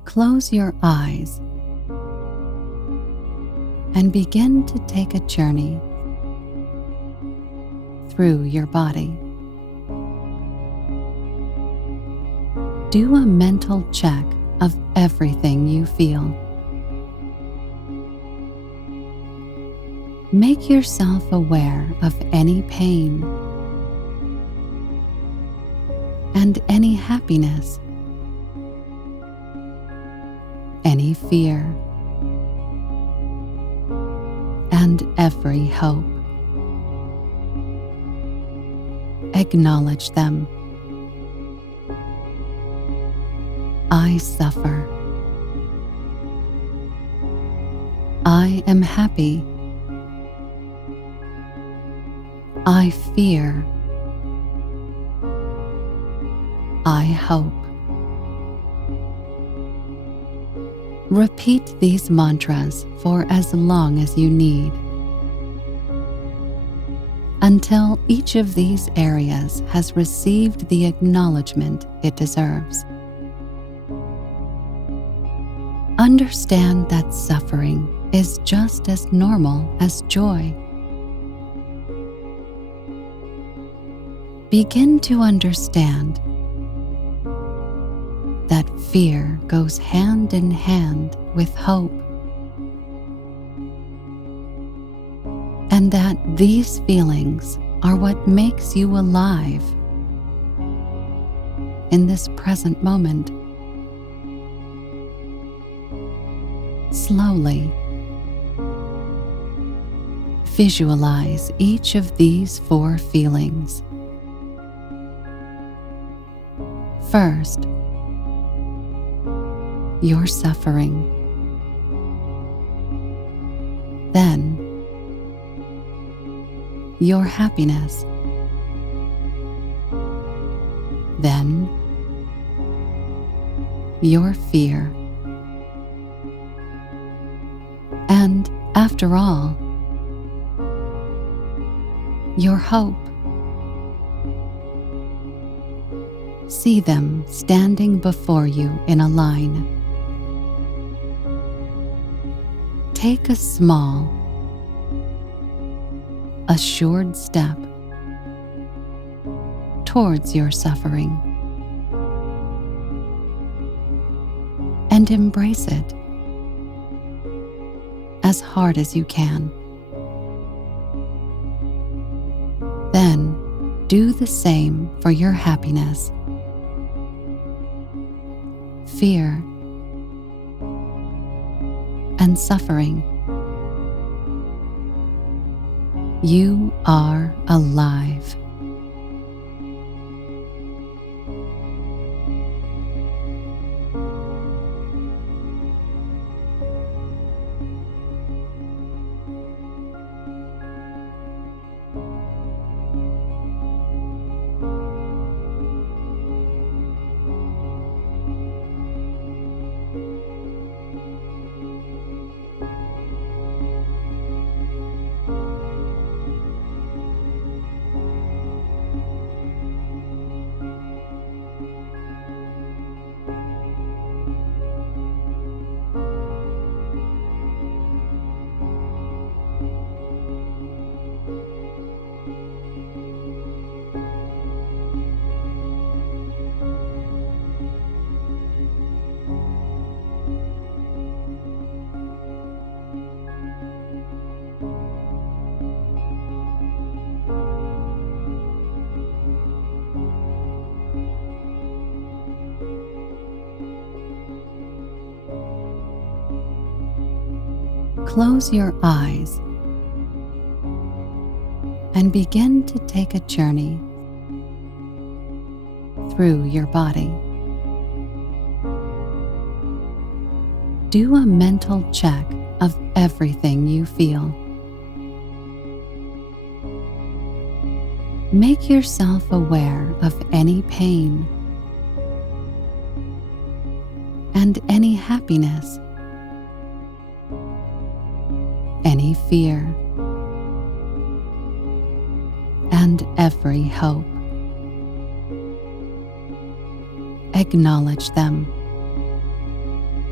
Close your eyes and begin to take a journey through your body. Do a mental check of everything you feel. Make yourself aware of any pain and any happiness, any fear, and every hope. Acknowledge them. I suffer. I am happy. I fear. I hope. Repeat these mantras for as long as you need, until each of these areas has received the acknowledgement it deserves. Understand that suffering is just as normal as joy. Begin to understand that fear goes hand in hand with hope, and that these feelings are what makes you alive in this present moment. Slowly visualize each of these 4 feelings. First, your suffering. Then, your happiness. Then, your fear. And after all, your hope. See them standing before you in a line. Take a small, assured step towards your suffering and embrace it as hard as you can. Then do the same for your happiness, fear, and suffering. You are alive. Close your eyes and begin to take a journey through your body. Do a mental check of everything you feel. Make yourself aware of any pain and any happiness, any fear, and every hope. Acknowledge them.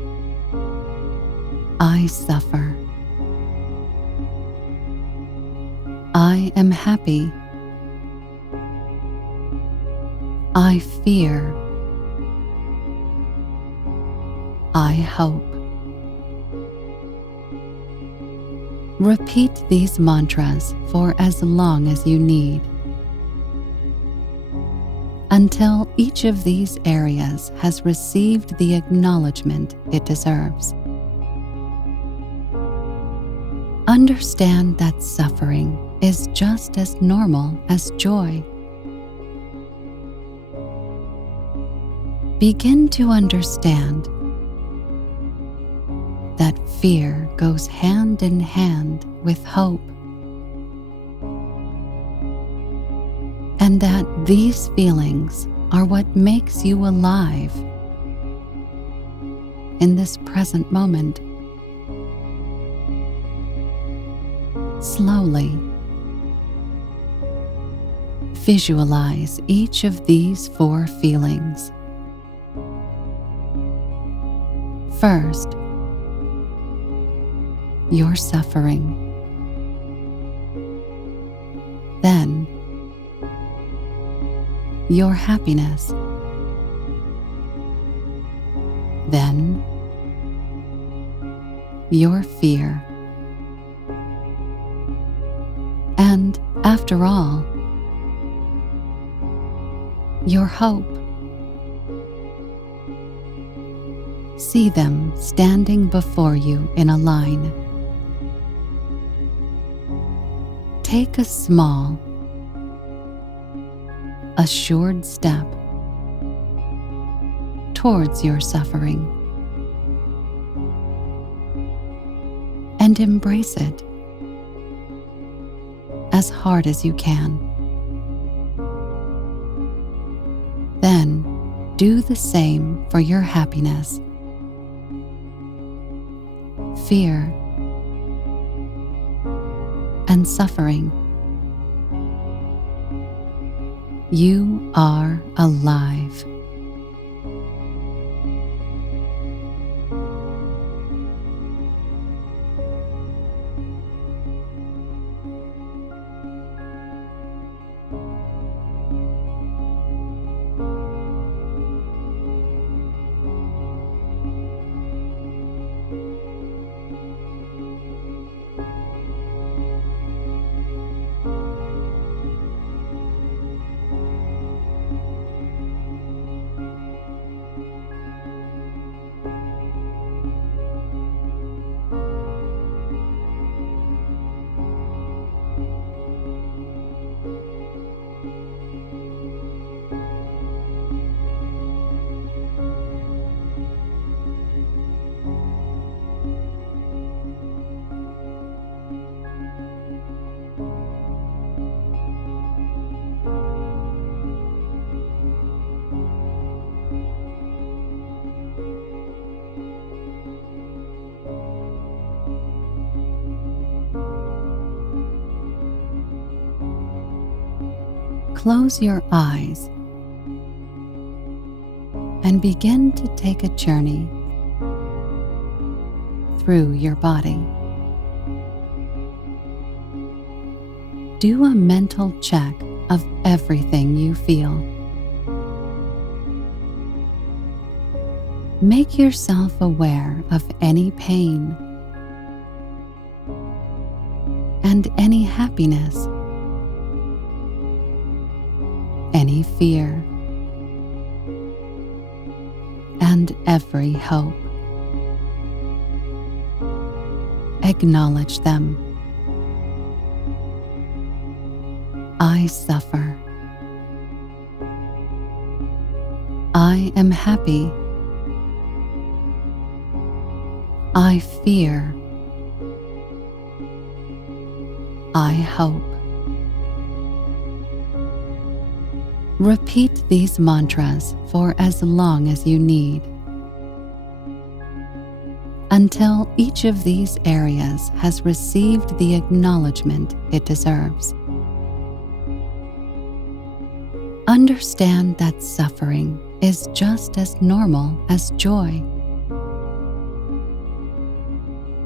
I suffer. I am happy. I fear. I hope. Repeat these mantras for as long as you need, until each of these areas has received the acknowledgement it deserves. Understand that suffering is just as normal as joy. Begin to understand that fear goes hand in hand with hope, and that these feelings are what makes you alive in this present moment. Slowly visualize each of these 4 feelings. First, your suffering. Then, your happiness. Then, your fear. And after all, your hope. See them standing before you in a line. Take a small, assured step towards your suffering and embrace it as hard as you can. Then do the same for your happiness, fear, and suffering. You are alive. Close your eyes and begin to take a journey through your body. Do a mental check of everything you feel. Make yourself aware of any pain and any happiness, any fear, and every hope. Acknowledge them. I suffer. I am happy. I fear. I hope. Repeat these mantras for as long as you need, until each of these areas has received the acknowledgement it deserves. Understand that suffering is just as normal as joy.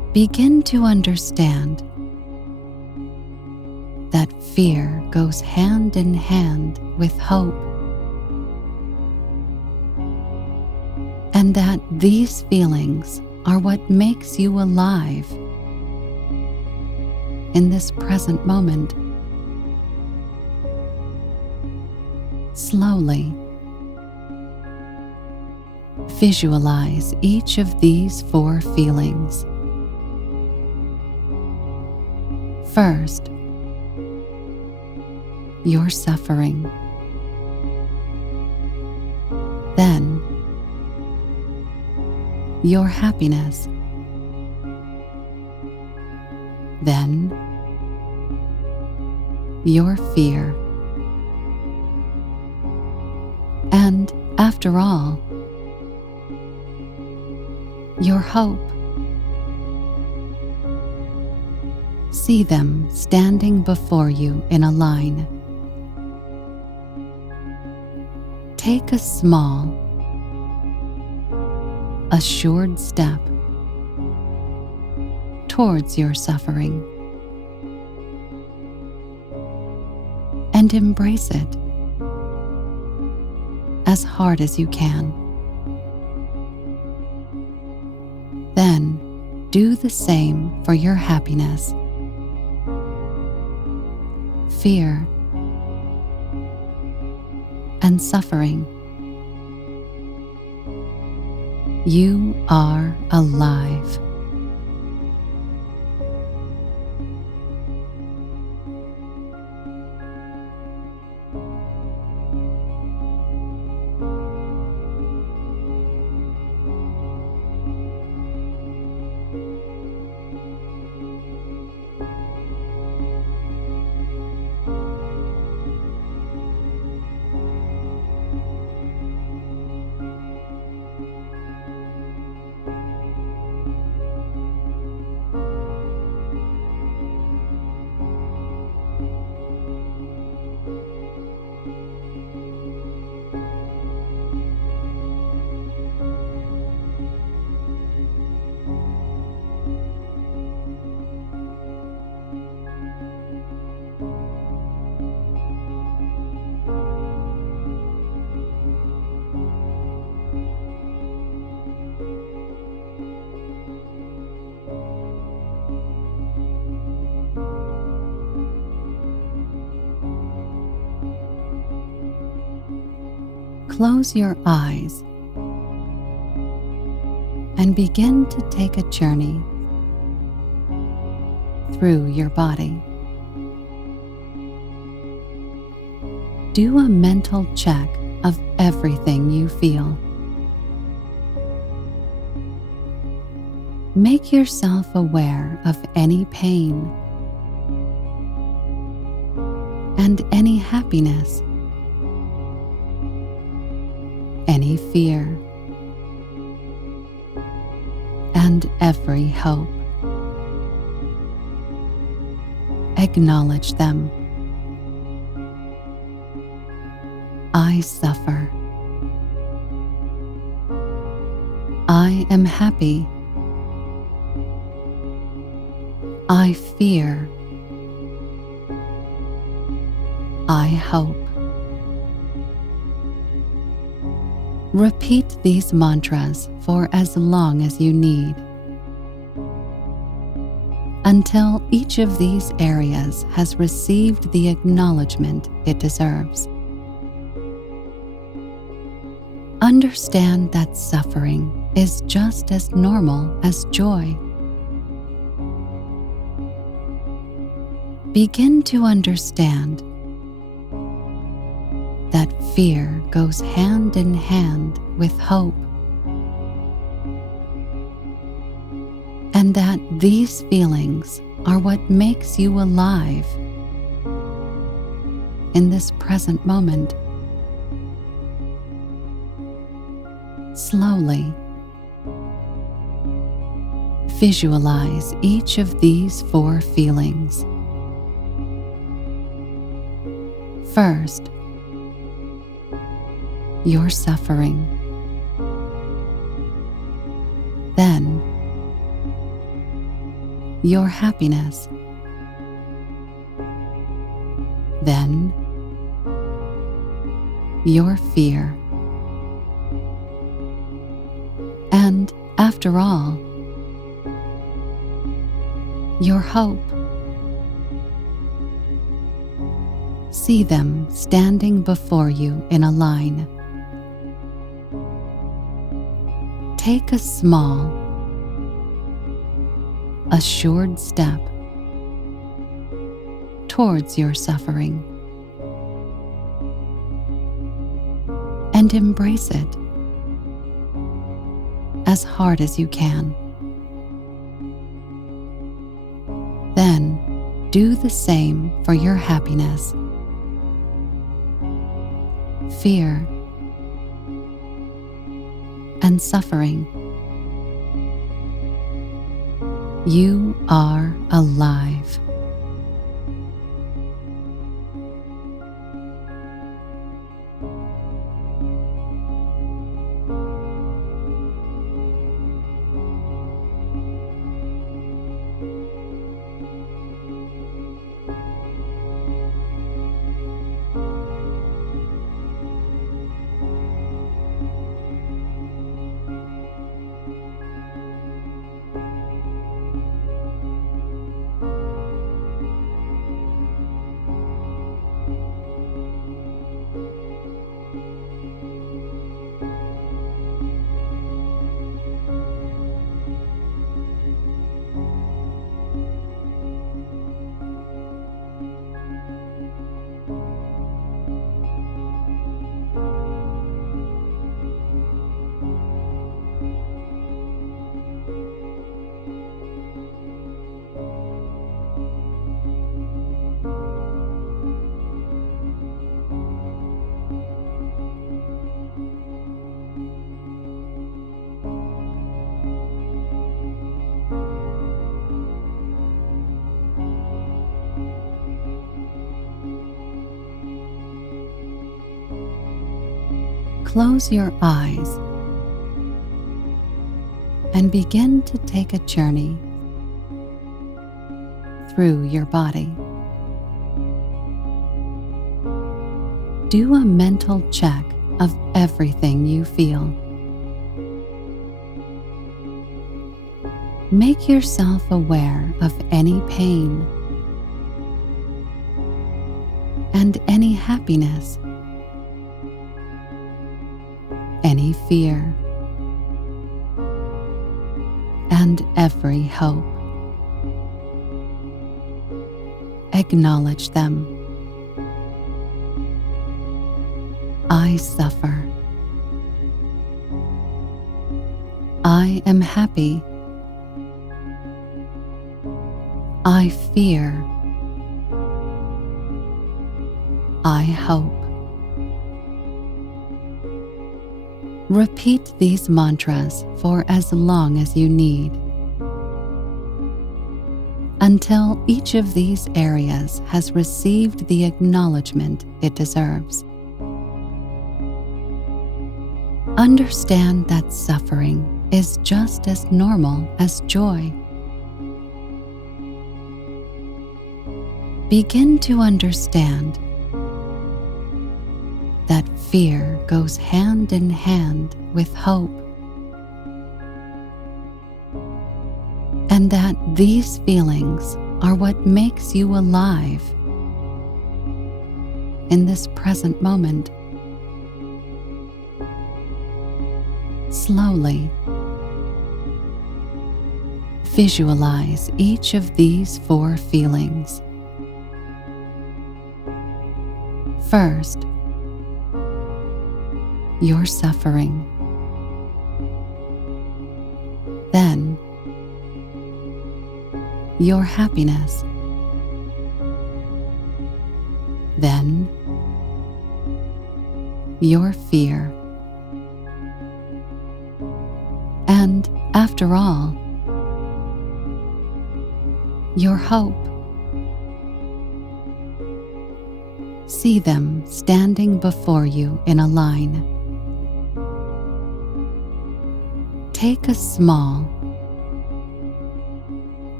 Begin to understand that fear goes hand in hand with hope, and that these feelings are what makes you alive in this present moment. Slowly visualize each of these 4 feelings. First, your suffering. Then, your happiness. Then, your fear. And after all, your hope. See them standing before you in a line. Take a small, assured step towards your suffering and embrace it as hard as you can. Then do the same for your happiness, fear, and suffering. You are alive. Close your eyes and begin to take a journey through your body. Do a mental check of everything you feel. Make yourself aware of any pain and any happiness, any fear, and every hope. Acknowledge them. I suffer. I am happy. I fear. I hope. Repeat these mantras for as long as you need, until each of these areas has received the acknowledgement it deserves. Understand that suffering is just as normal as joy. Begin to understand that fear goes hand in hand with hope, and that these feelings are what makes you alive in this present moment. Slowly visualize each of these 4 feelings. First, your suffering. Then, your happiness, then your fear, and after all, your hope. See them standing before you in a line. Take a small, assured step towards your suffering and embrace it as hard as you can. Then do the same for your happiness, fear, and suffering. You are alive. Close your eyes and begin to take a journey through your body. Do a mental check of everything you feel. Make yourself aware of any pain and any happiness, any fear, and every hope. Acknowledge them. I suffer. I am happy. I fear. I hope. Repeat these mantras for as long as you need, until each of these areas has received the acknowledgement it deserves. Understand that suffering is just as normal as joy. Begin to understand that fear goes hand in hand with hope, and that these feelings are what makes you alive in this present moment. Slowly visualize each of these 4 feelings. First, your suffering. Then, your happiness. Then, your fear. And after all, your hope. See them standing before you in a line. Take a small,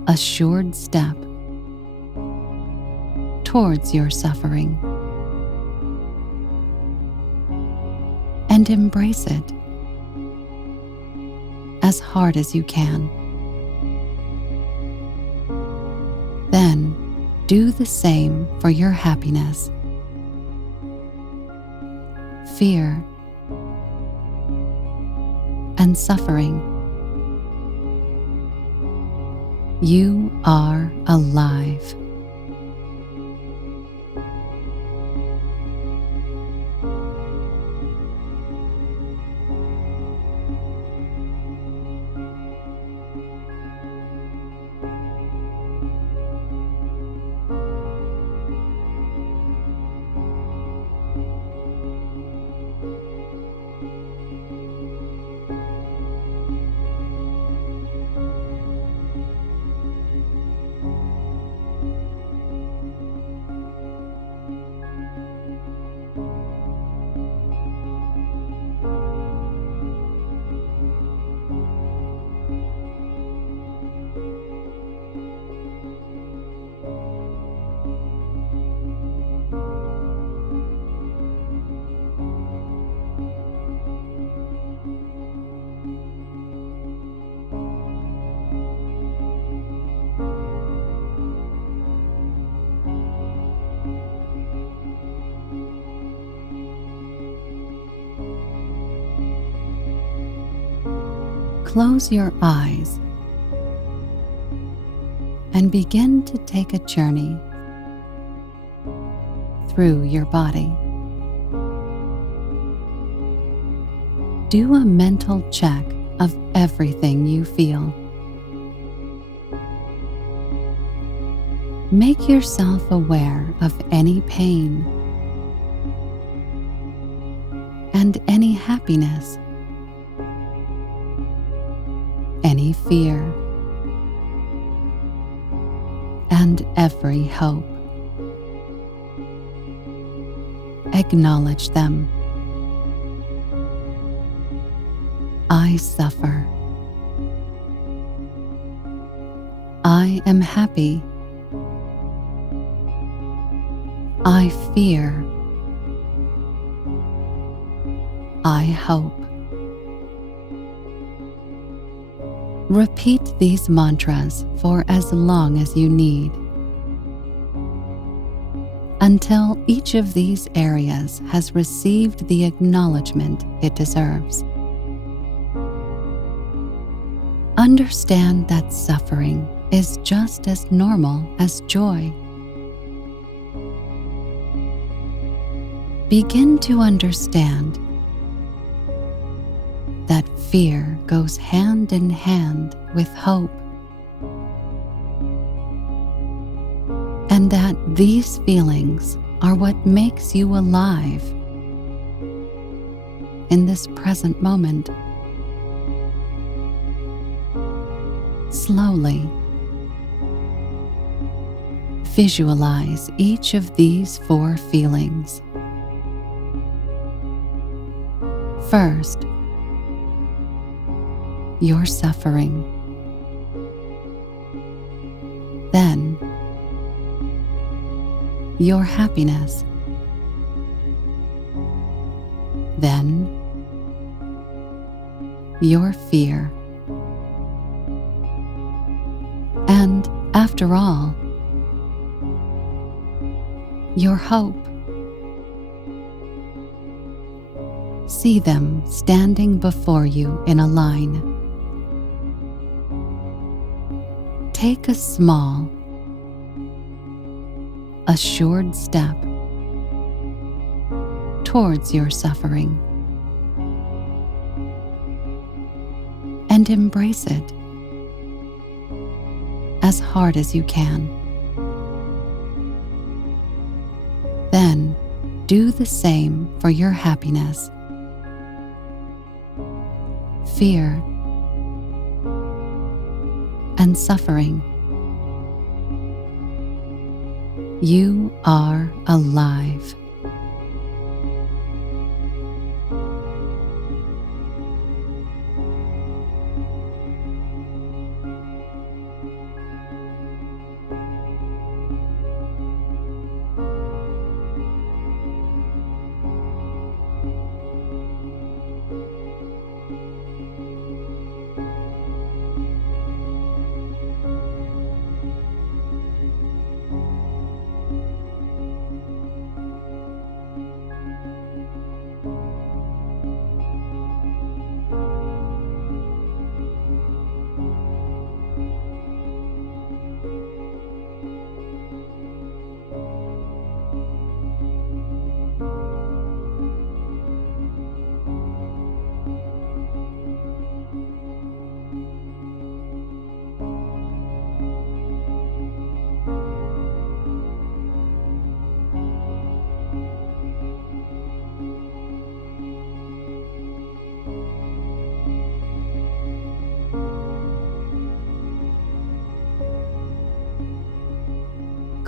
assured step towards your suffering, and embrace it as hard as you can. Then do the same for your happiness, fear, and suffering. You are alive. Close your eyes and begin to take a journey through your body. Do a mental check of everything you feel. Make yourself aware of any pain and any happiness, any fear, and every hope. Acknowledge them. I suffer. I am happy. I fear. I hope. Repeat these mantras for as long as you need, until each of these areas has received the acknowledgement it deserves. Understand that suffering is just as normal as joy. Begin to understand that fear goes hand in hand with hope, and that these feelings are what makes you alive in this present moment. Slowly visualize each of these 4 feelings. First, your suffering. Then, your happiness. Then, your fear. And, after all, your hope. See them standing before you in a line. Take a small, assured step towards your suffering, and embrace it as hard as you can. Then do the same for your happiness, fear, and suffering. You are alive.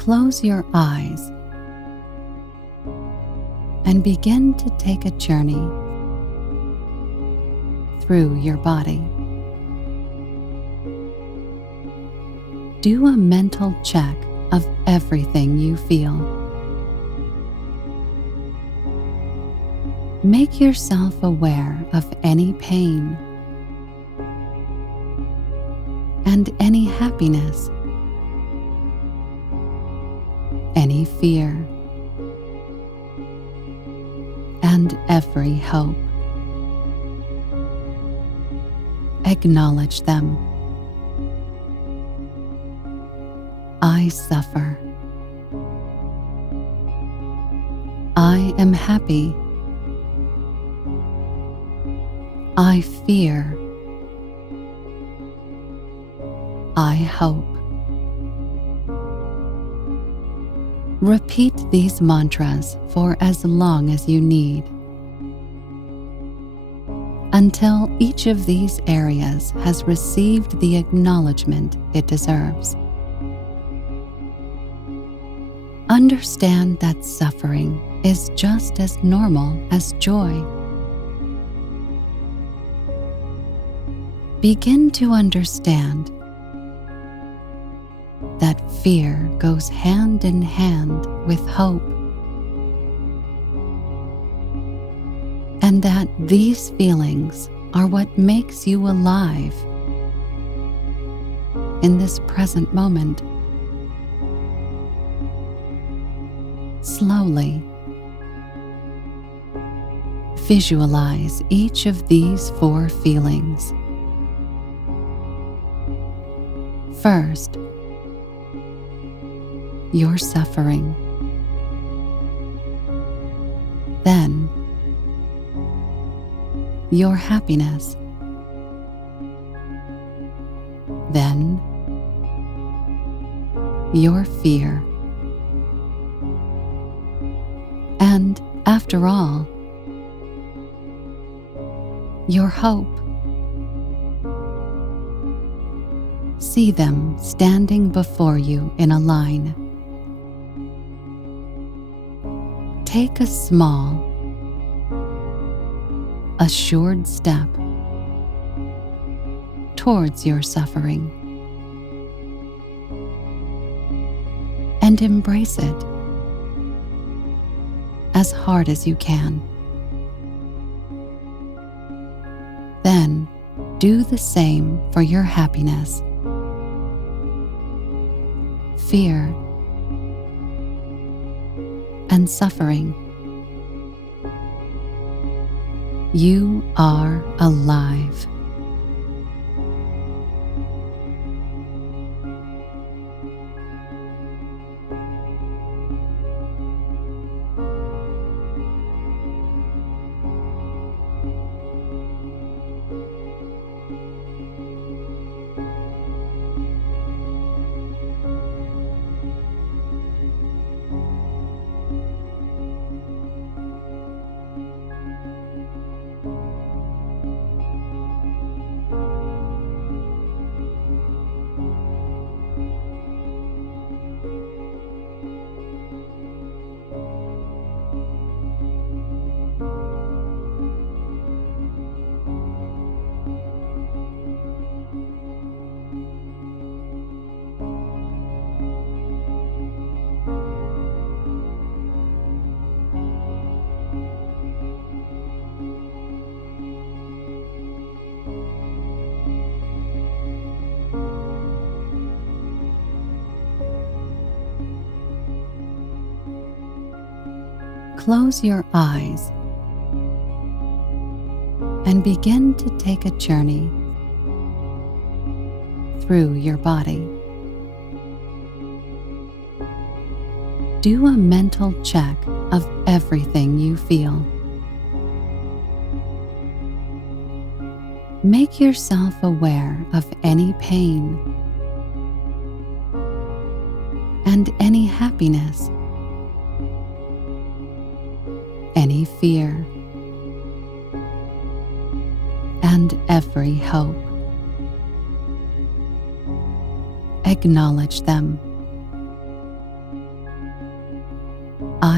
Close your eyes and begin to take a journey through your body. Do a mental check of everything you feel. Make yourself aware of any pain and any happiness, any fear, and every hope. Acknowledge them. I suffer. I am happy. I fear. I hope. Repeat these mantras for as long as you need, until each of these areas has received the acknowledgement it deserves. Understand that suffering is just as normal as joy. Begin to understand that fear goes hand in hand with hope, and that these feelings are what makes you alive in this present moment. Slowly visualize each of these 4 feelings. First, your suffering. Then, your happiness. Then, your fear. And, after all, your hope. See them standing before you in a line. Take a small, assured step towards your suffering and embrace it as hard as you can. Then do the same for your happiness, fear, and suffering. You are alive. Close your eyes and begin to take a journey through your body. Do a mental check of everything you feel. Make yourself aware of any pain and any happiness, any fear, and every hope. Acknowledge them.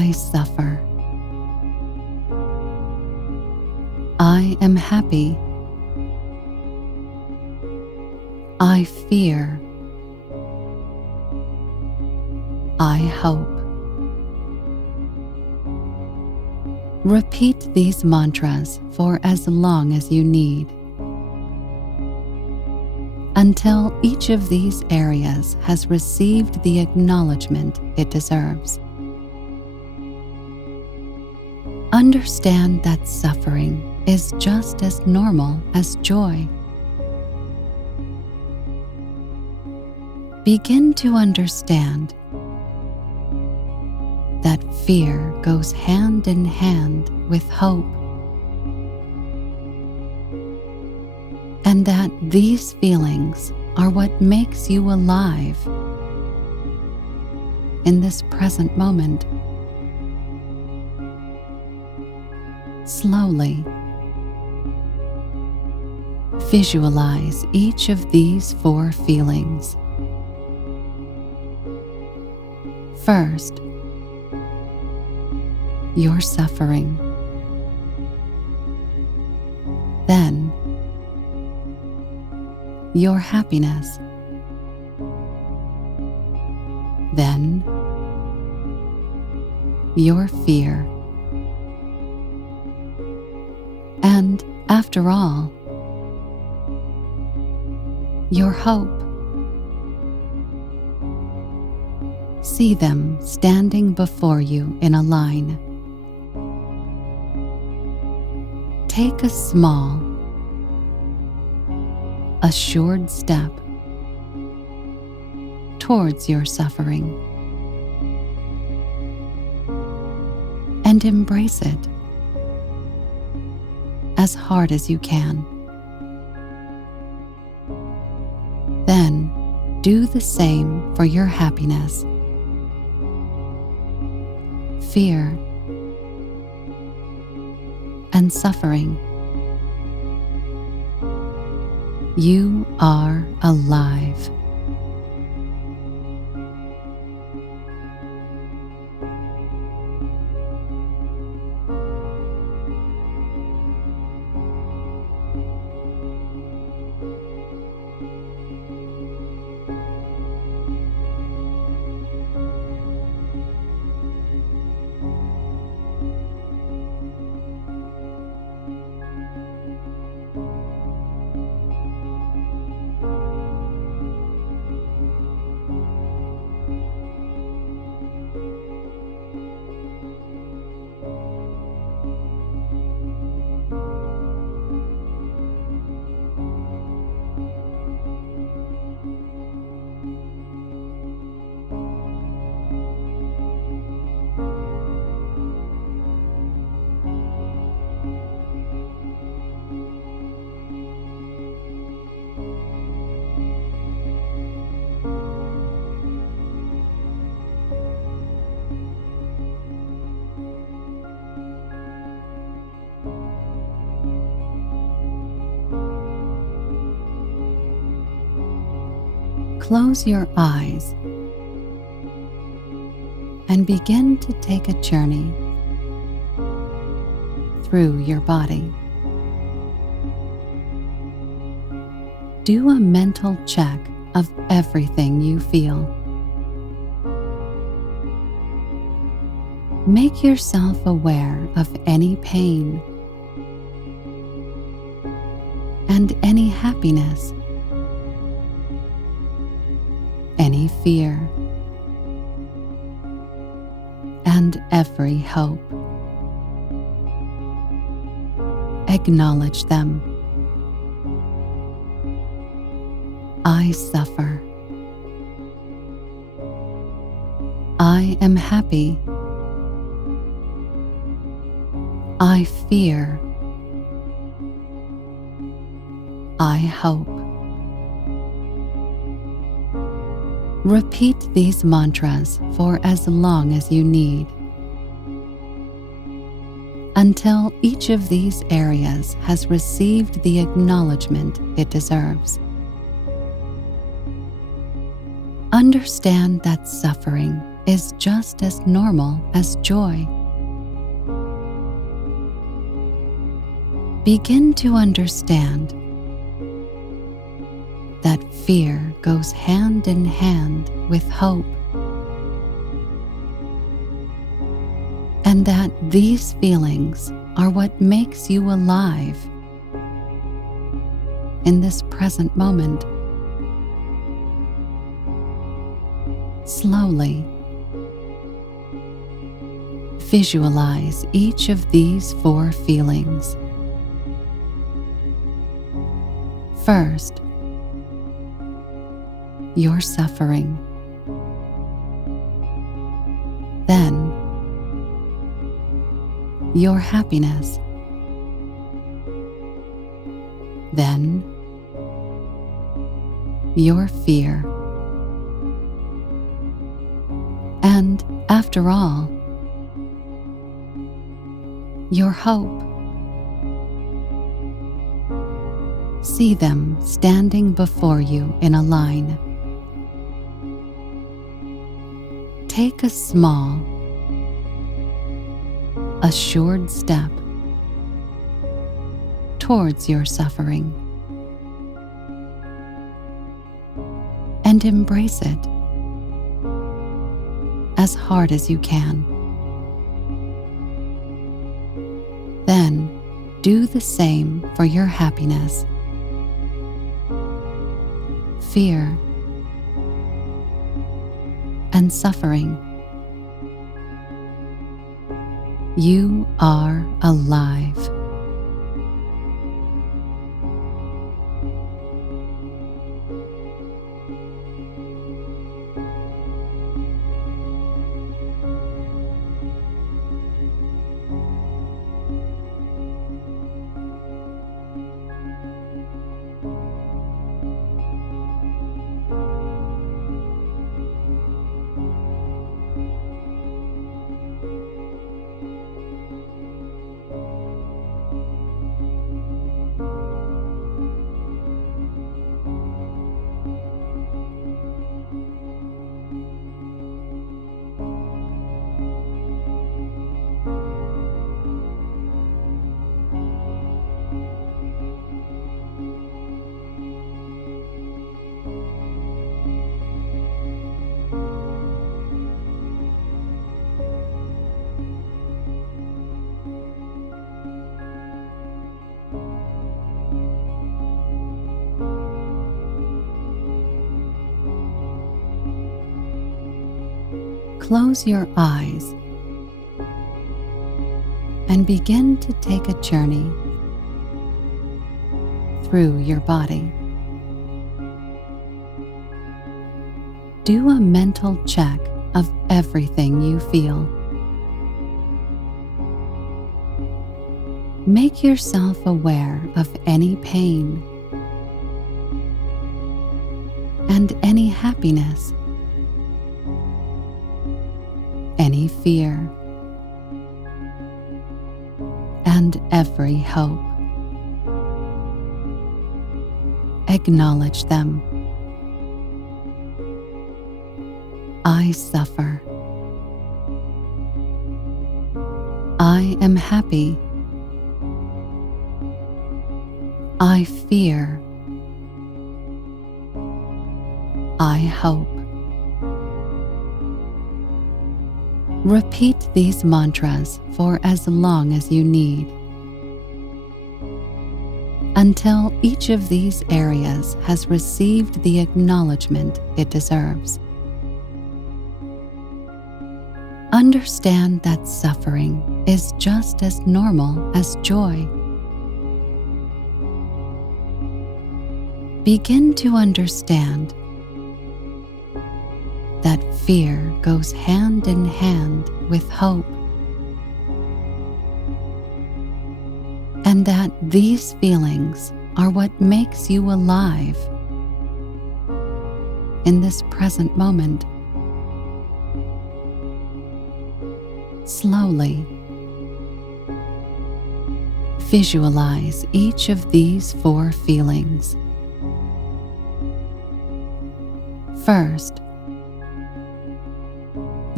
I suffer. I am happy. I fear. I hope. Repeat these mantras for as long as you need, until each of these areas has received the acknowledgement it deserves. Understand that suffering is just as normal as joy. Begin to understand that fear goes hand in hand with hope, and that these feelings are what makes you alive in this present moment. Slowly visualize each of these 4 feelings. First, your suffering. Then, your happiness. Then, your fear. And, after all, your hope. See them standing before you in a line. Take a small, assured step towards your suffering and embrace it as hard as you can. Then do the same for your happiness, fear, and suffering. You are alive. Close your eyes and begin to take a journey through your body. Do a mental check of everything you feel. Make yourself aware of any pain and any happiness, any fear, and every hope. Acknowledge them. I suffer. I am happy. I fear. I hope. Repeat these mantras for as long as you need, until each of these areas has received the acknowledgement it deserves. Understand that suffering is just as normal as joy. Begin to understand that fear goes hand in hand with hope, and that these feelings are what makes you alive in this present moment. Slowly visualize each of these 4 feelings. First, your suffering. Then, your happiness. Then, your fear. And after all, your hope. See them standing before you in a line. Take a small, assured step towards your suffering and embrace it as hard as you can. Then do the same for your happiness, fear, and suffering. You are alive. Close your eyes and begin to take a journey through your body. Do a mental check of everything you feel. Make yourself aware of any pain and any happiness, any fear, and every hope. Acknowledge them. I suffer. I am happy. I fear. I hope. Repeat these mantras for as long as you need, until each of these areas has received the acknowledgement it deserves. Understand that suffering is just as normal as joy. Begin to understand that fear goes hand in hand with hope, and that these feelings are what makes you alive in this present moment. Slowly visualize each of these 4 feelings. First,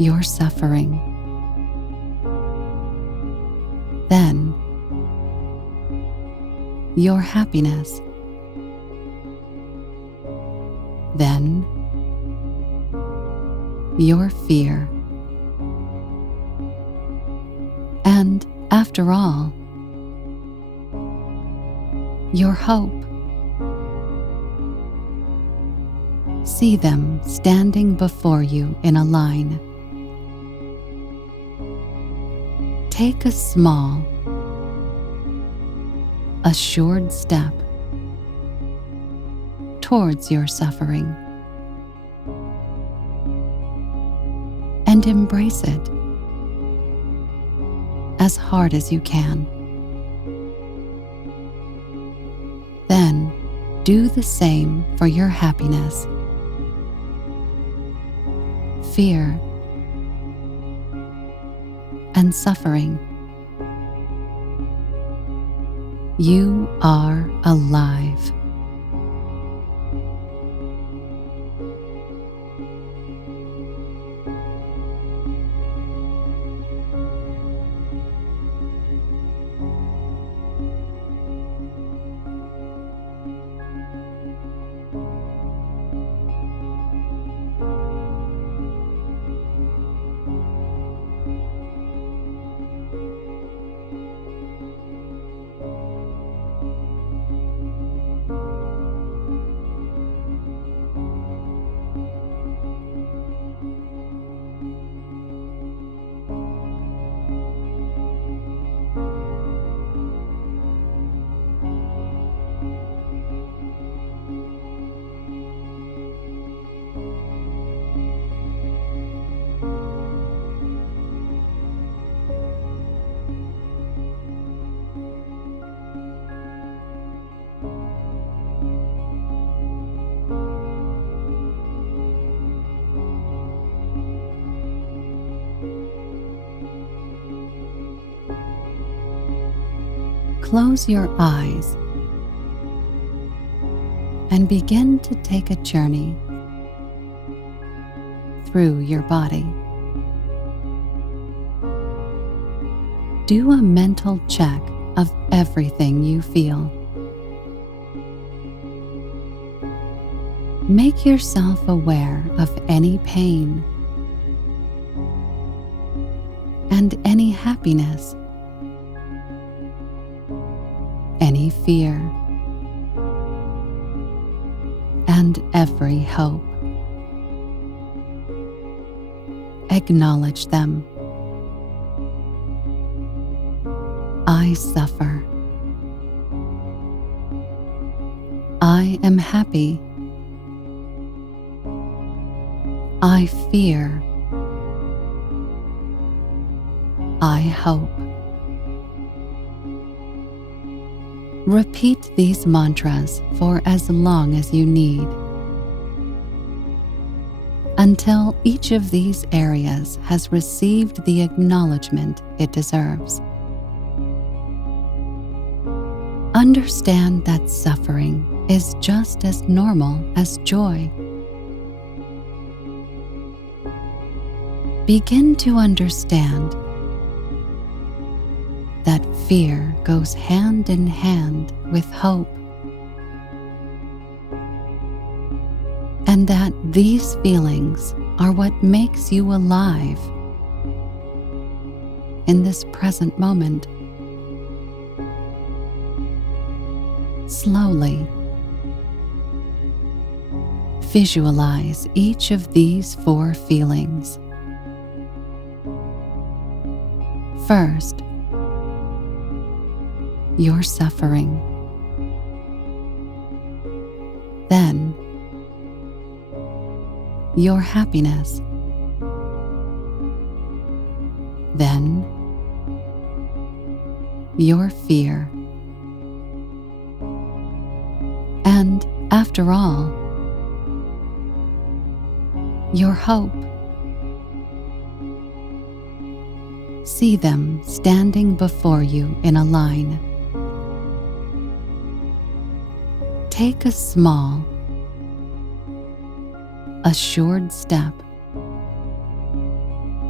your suffering. Then, your happiness. Then, your fear. And after all, your hope. See them standing before you in a line. Take a small, assured step towards your suffering and embrace it as hard as you can. Then do the same for your happiness, fear, and suffering. You are alive. Close your eyes and begin to take a journey through your body. Do a mental check of everything you feel. Make yourself aware of any pain and any happiness, any fear, and every hope. Acknowledge them. I suffer. I am happy. I fear. I hope. Repeat these mantras for as long as you need, until each of these areas has received the acknowledgement it deserves. Understand that suffering is just as normal as joy. Begin to understand that fear goes hand in hand with hope, and that these feelings are what makes you alive in this present moment. Slowly visualize each of these 4 feelings. First, your suffering. Then, your happiness. Then, your fear. And after all, your hope. See them standing before you in a line. Take a small, assured step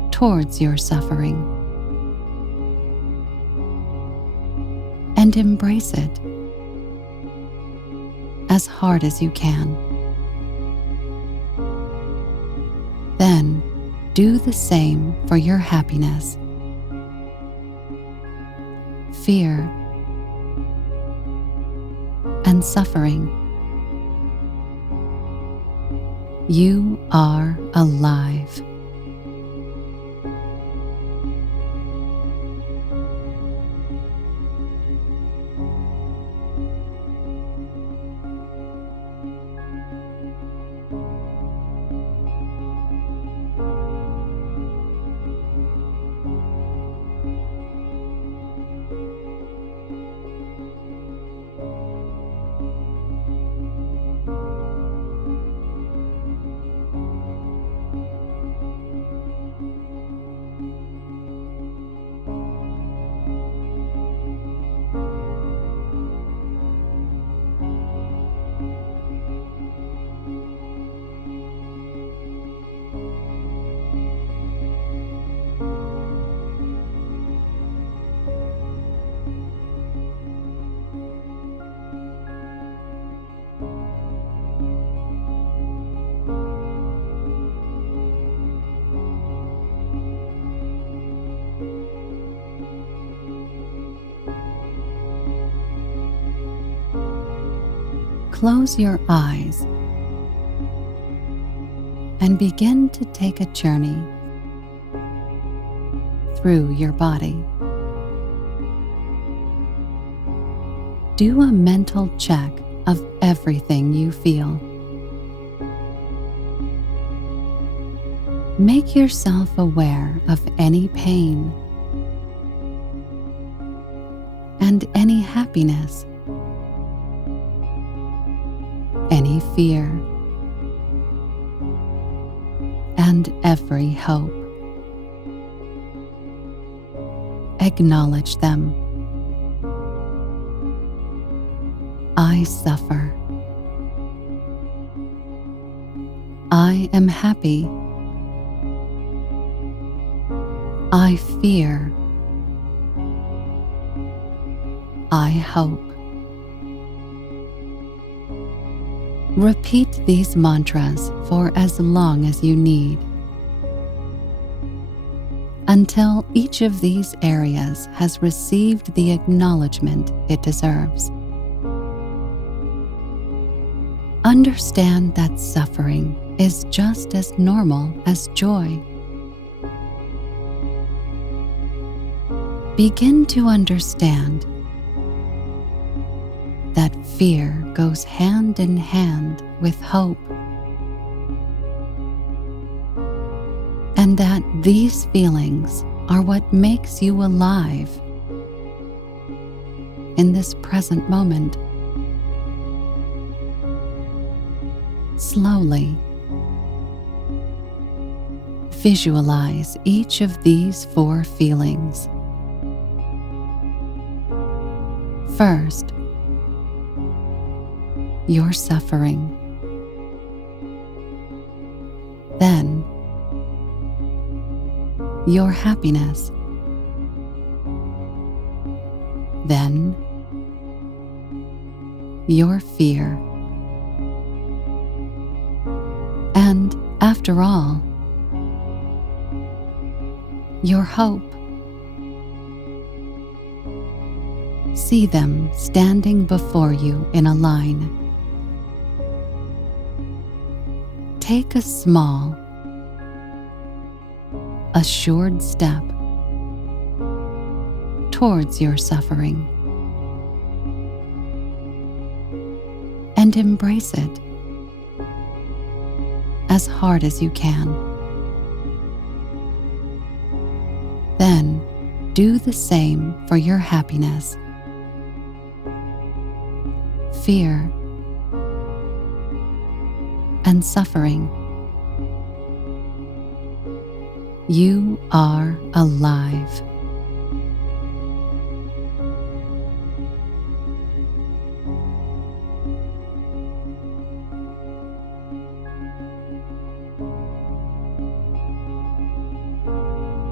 towards your suffering and embrace it as hard as you can. Then do the same for your happiness, fear, and suffering. You are alive. Close your eyes and begin to take a journey through your body. Do a mental check of everything you feel. Make yourself aware of any pain and any happiness, any fear, and every hope. Acknowledge them. I suffer. I am happy. I fear. I hope. Repeat these mantras for as long as you need, until each of these areas has received the acknowledgement it deserves. Understand that suffering is just as normal as joy. Begin to understand that fear goes hand in hand with hope, and that these feelings are what makes you alive in this present moment. Slowly visualize each of these 4 feelings. First, your suffering. Then, your happiness. Then, your fear. And after all, your hope. See them standing before you in a line. Take a small, assured step towards your suffering and embrace it as hard as you can. Then do the same for your happiness, fear, and suffering. You are alive.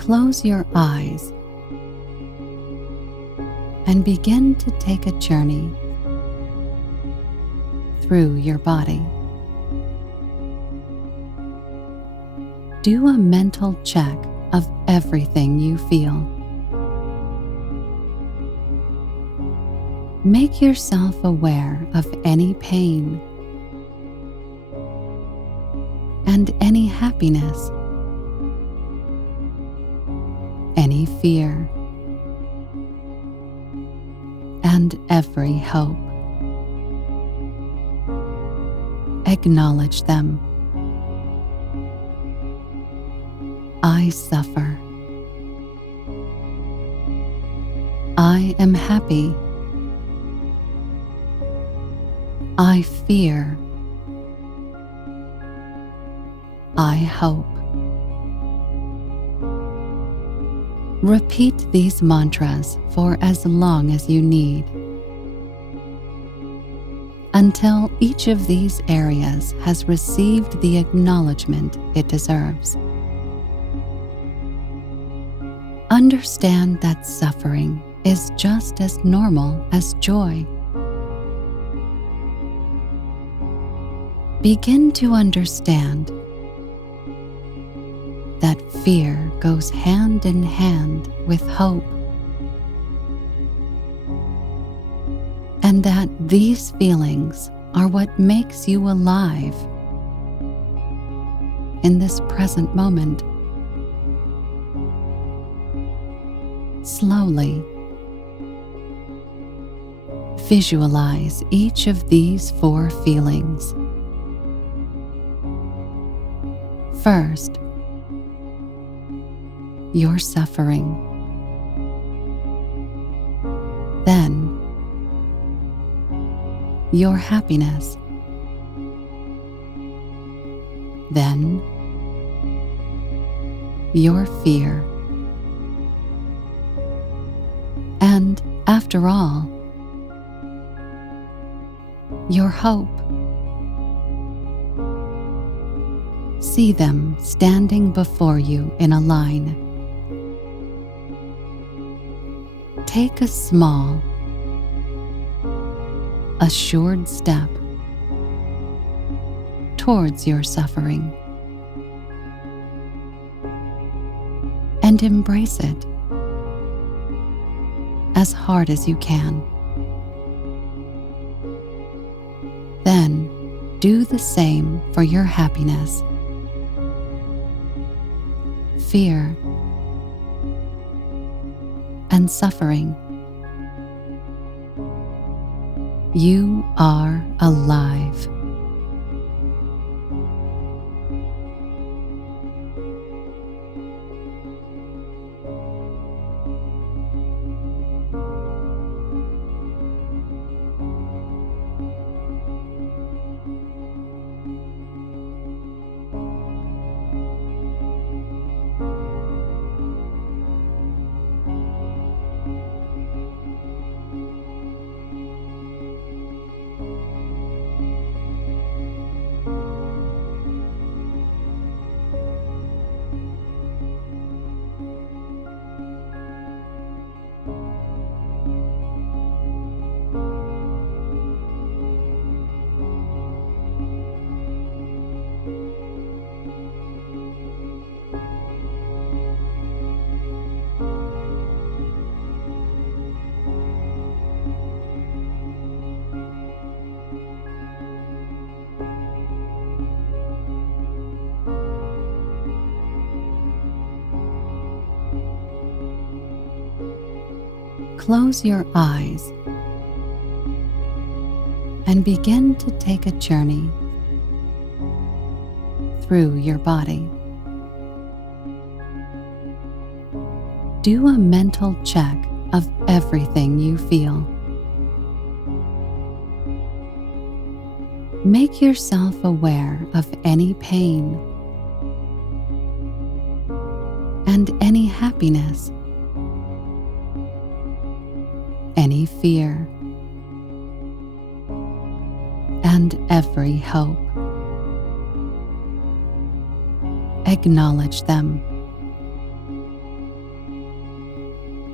Close your eyes and begin to take a journey through your body. Do a mental check of everything you feel. Make yourself aware of any pain and any happiness, any fear, and every hope. Acknowledge them. I suffer. I am happy. I fear. I hope. Repeat these mantras for as long as you need, until each of these areas has received the acknowledgement it deserves. Understand that suffering is just as normal as joy. Begin to understand that fear goes hand in hand with hope, and that these feelings are what makes you alive in this present moment. Slowly visualize each of these 4 feelings. First, your suffering. Then, your happiness. Then, your fear. And after all, your hope. See them standing before you in a line. Take a small, assured step towards your suffering and embrace it as hard as you can. Then do the same for your happiness, fear, and suffering. You are alive. Close your eyes and begin to take a journey through your body. Do a mental check of everything you feel. Make yourself aware of any pain and any happiness, any fear, and every hope. Acknowledge them.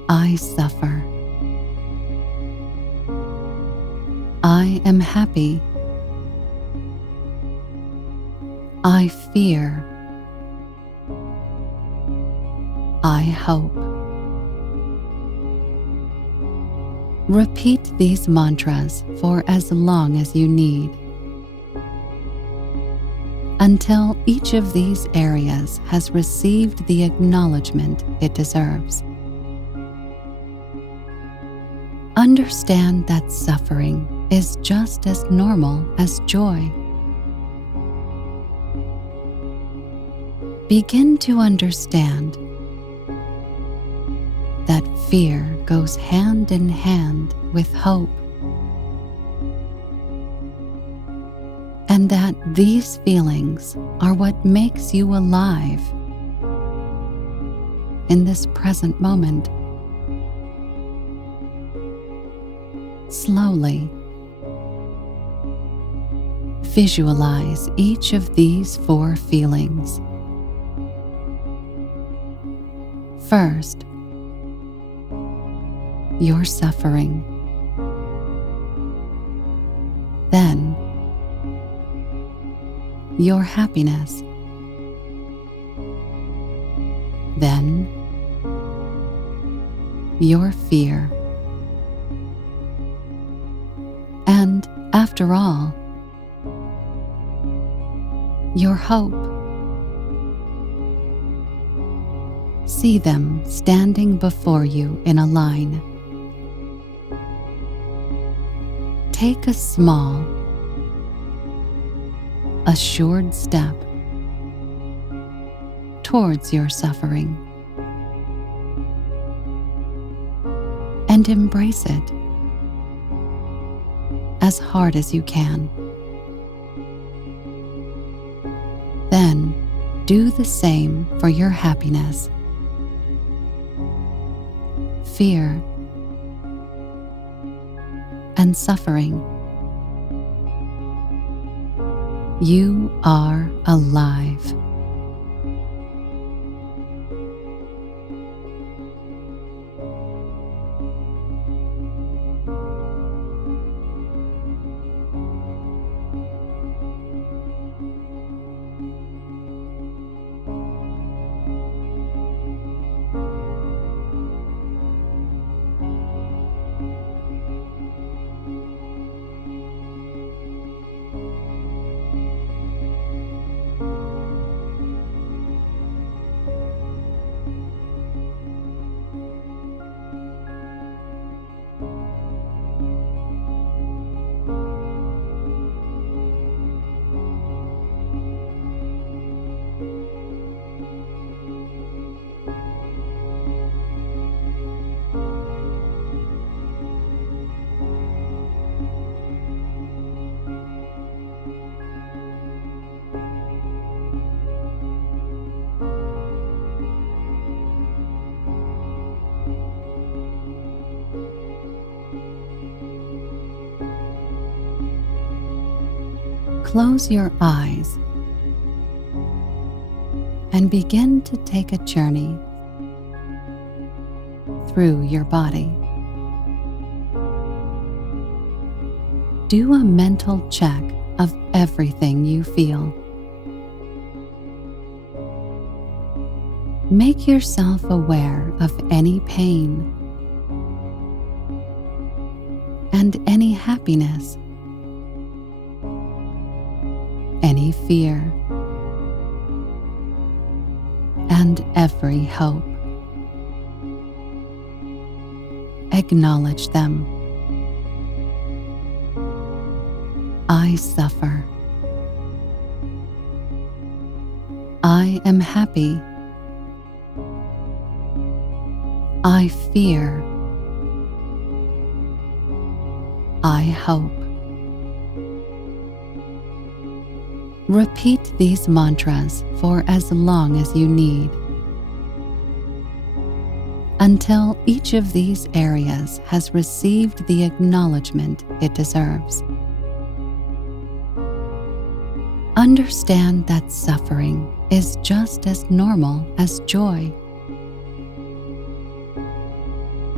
I suffer. I am happy. I fear. I hope. Repeat these mantras for as long as you need, until each of these areas has received the acknowledgement it deserves. Understand that suffering is just as normal as joy. Begin to understand that fear goes hand in hand with hope, and that these feelings are what makes you alive in this present moment. Slowly visualize each of these 4 feelings. First, your suffering. Then, your happiness. Then, your fear. And after all, your hope. See them standing before you in a line. Take a small, assured step towards your suffering and embrace it as hard as you can. Then do the same for your happiness, fear, and suffering. You are alive. Close your eyes and begin to take a journey through your body. Do a mental check of everything you feel. Make yourself aware of any pain and any happiness, any fear, and every hope. Acknowledge them. I suffer. I am happy. I fear. I hope. Repeat these mantras for as long as you need, until each of these areas has received the acknowledgement it deserves. Understand that suffering is just as normal as joy.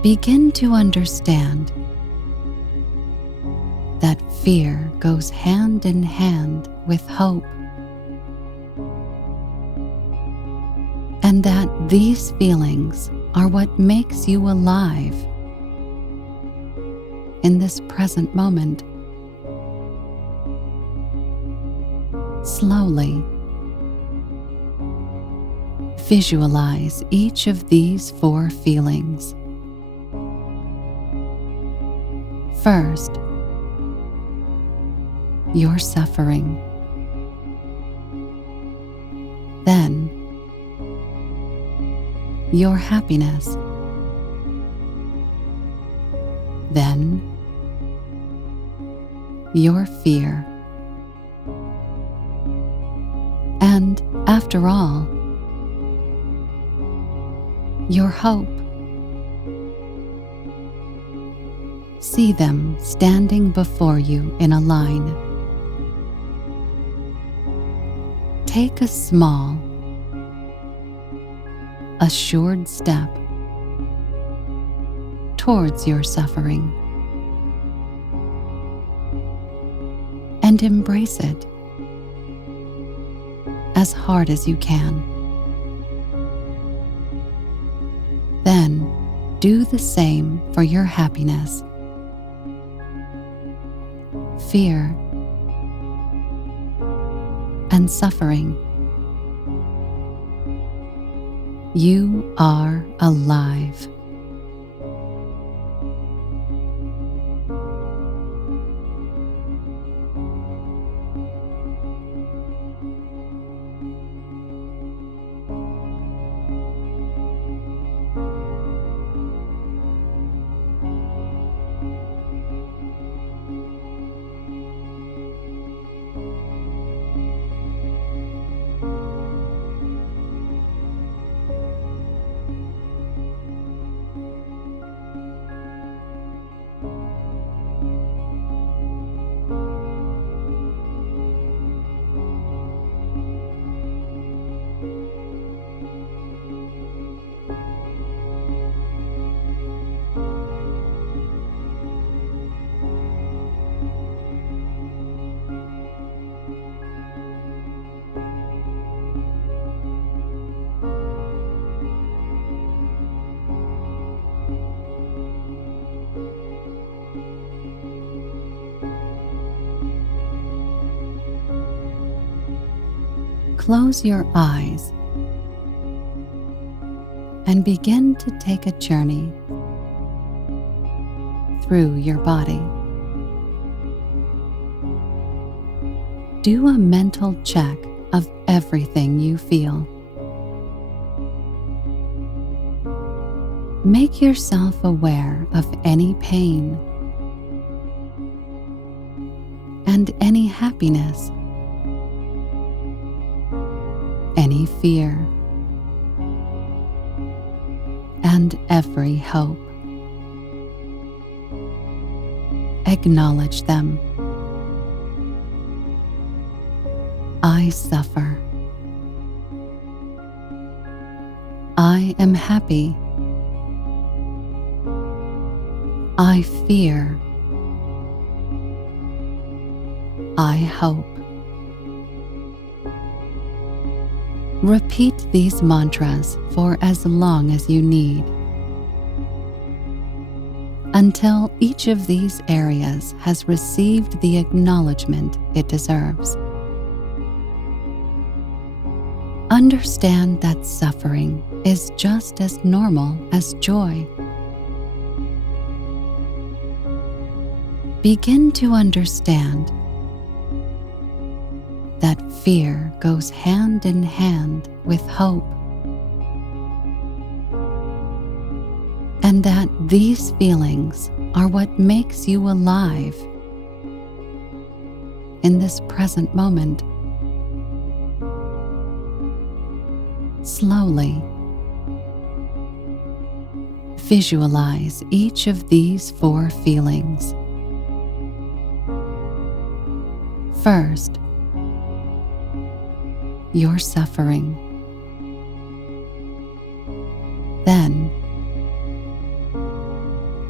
Begin to understand that fear goes hand in hand with hope, and that these feelings are what makes you alive in this present moment. Slowly visualize each of these 4 feelings. First, your suffering. Then, your happiness. Then, your fear. And after all, your hope. See them standing before you in a line. Take a small, assured step towards your suffering and embrace it as hard as you can. Then do the same for your happiness, fear, and suffering. You are alive. Close your eyes and begin to take a journey through your body. Do a mental check of everything you feel. Make yourself aware of any pain and any happiness, any fear, and every hope. Acknowledge them. I suffer. I am happy. I fear. I hope. Repeat these mantras for as long as you need, until each of these areas has received the acknowledgement it deserves. Understand that suffering is just as normal as joy. Begin to understand that fear goes hand in hand with hope, and that these feelings are what makes you alive in this present moment. Slowly visualize each of these 4 feelings. First, your suffering. Then,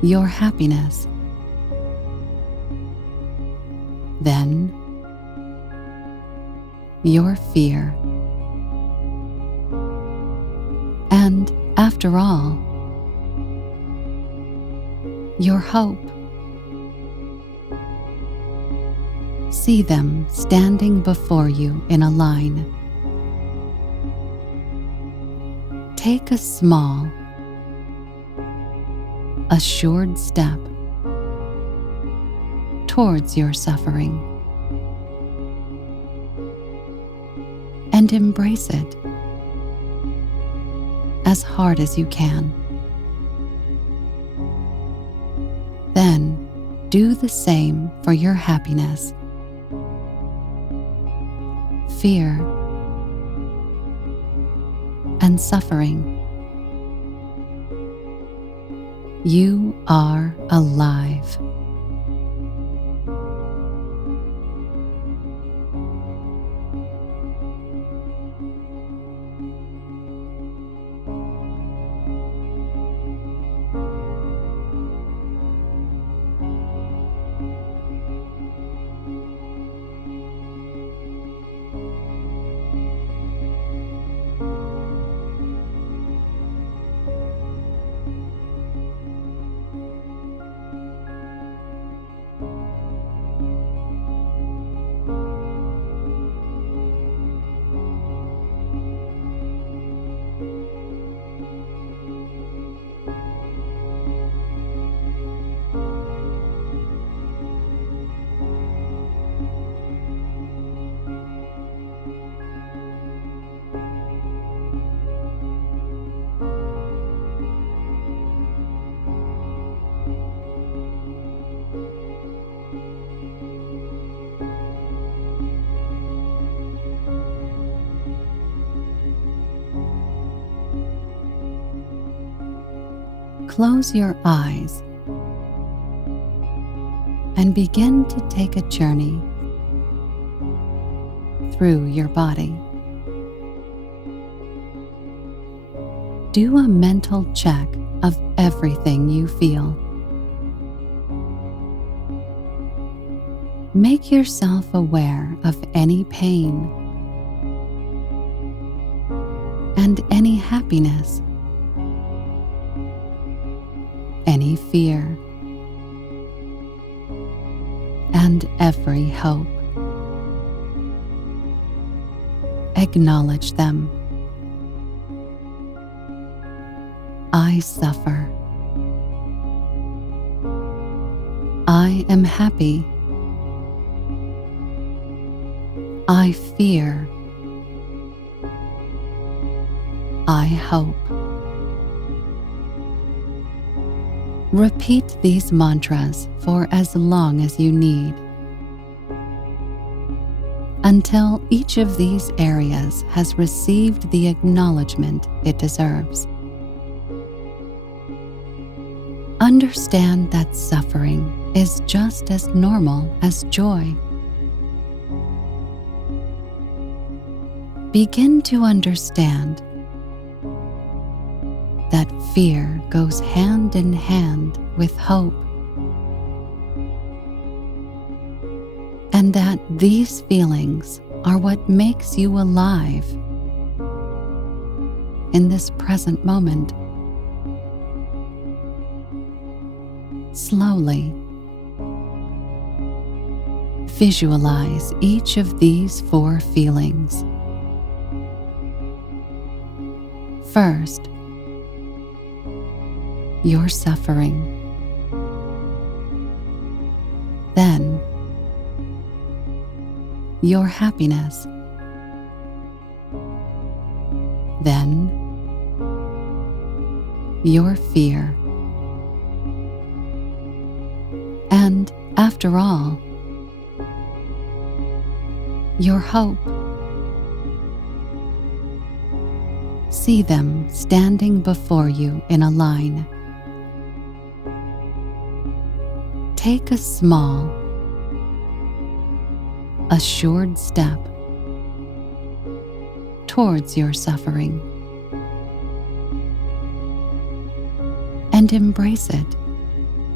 your happiness. Then your fear. And after all, your hope. See them standing before you in a line. Take a small, assured step towards your suffering and embrace it as hard as you can. Then do the same for your happiness, fear, and suffering. You are alive. Close your eyes and begin to take a journey through your body. Do a mental check of everything you feel. Make yourself aware of any pain and any happiness, any fear, and every hope. Acknowledge them. I suffer. I am happy. I fear. I hope. Repeat these mantras for as long as you need, until each of these areas has received the acknowledgement it deserves. Understand that suffering is just as normal as joy. Begin to understand that fear goes hand in hand with hope, and that these feelings are what makes you alive in this present moment. Slowly visualize each of these 4 feelings. First, your suffering. Then, your happiness. Then, your fear. And after all, your hope. See them standing before you in a line. Take a small, assured step towards your suffering and embrace it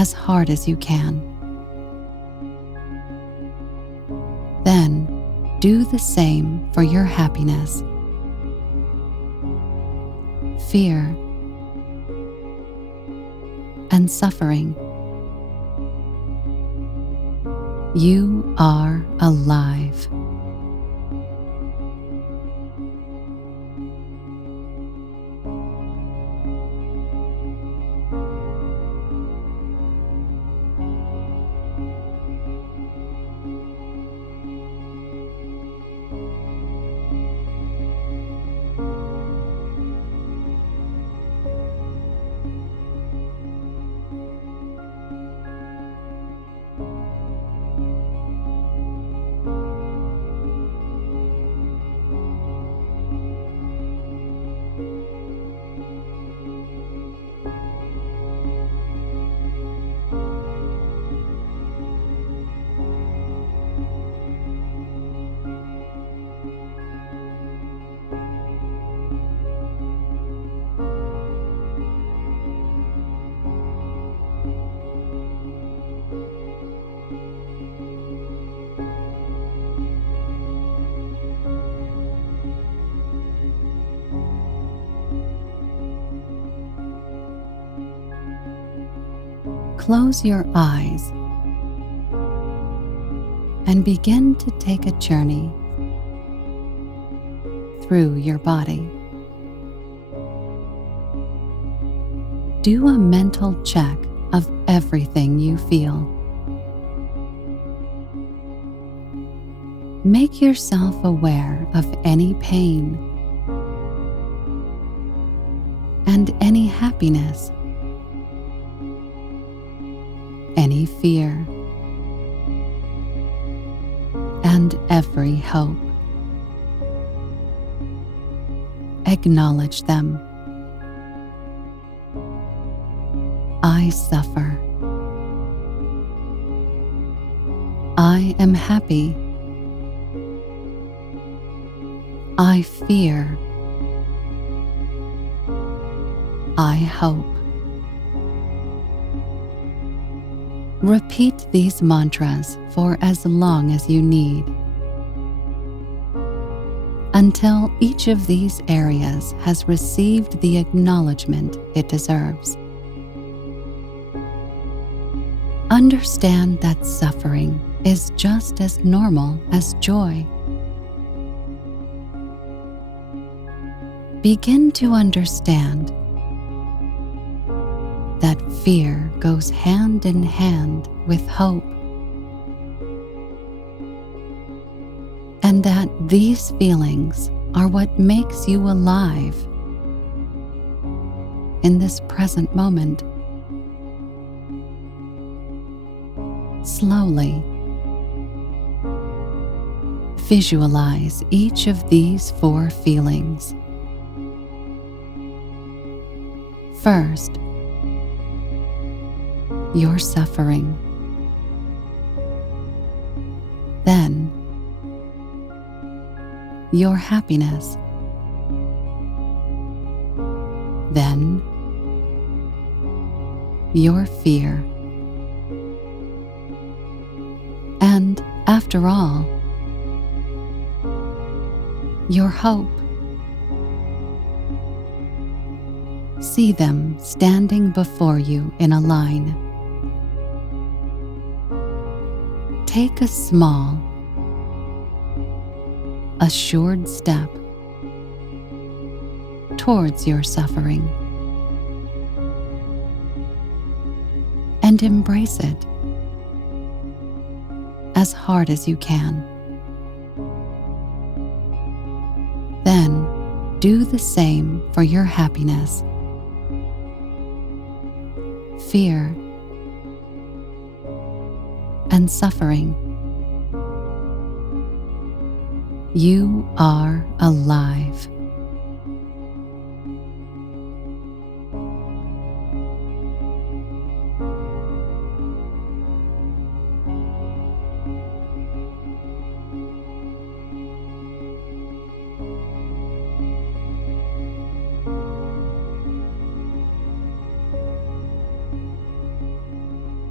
as hard as you can. Then do the same for your happiness. Fear and suffering. You are alive. Close your eyes and begin to take a journey through your body. Do a mental check of everything you feel. Make yourself aware of any pain and any happiness, any fear, and every hope. Acknowledge them. I suffer. I am happy. I fear. I hope. Repeat these mantras for as long as you need, until each of these areas has received the acknowledgement it deserves. Understand that suffering is just as normal as joy. Begin to understand that fear goes hand in hand with hope, and that these feelings are what makes you alive in this present moment. Slowly visualize each of these 4 feelings. First, your suffering. Then, your happiness. Then, your fear. And after all, your hope. See them standing before you in a line. Take a small, assured step towards your suffering and embrace it as hard as you can. Then do the same for your happiness, fear, and suffering. You are alive.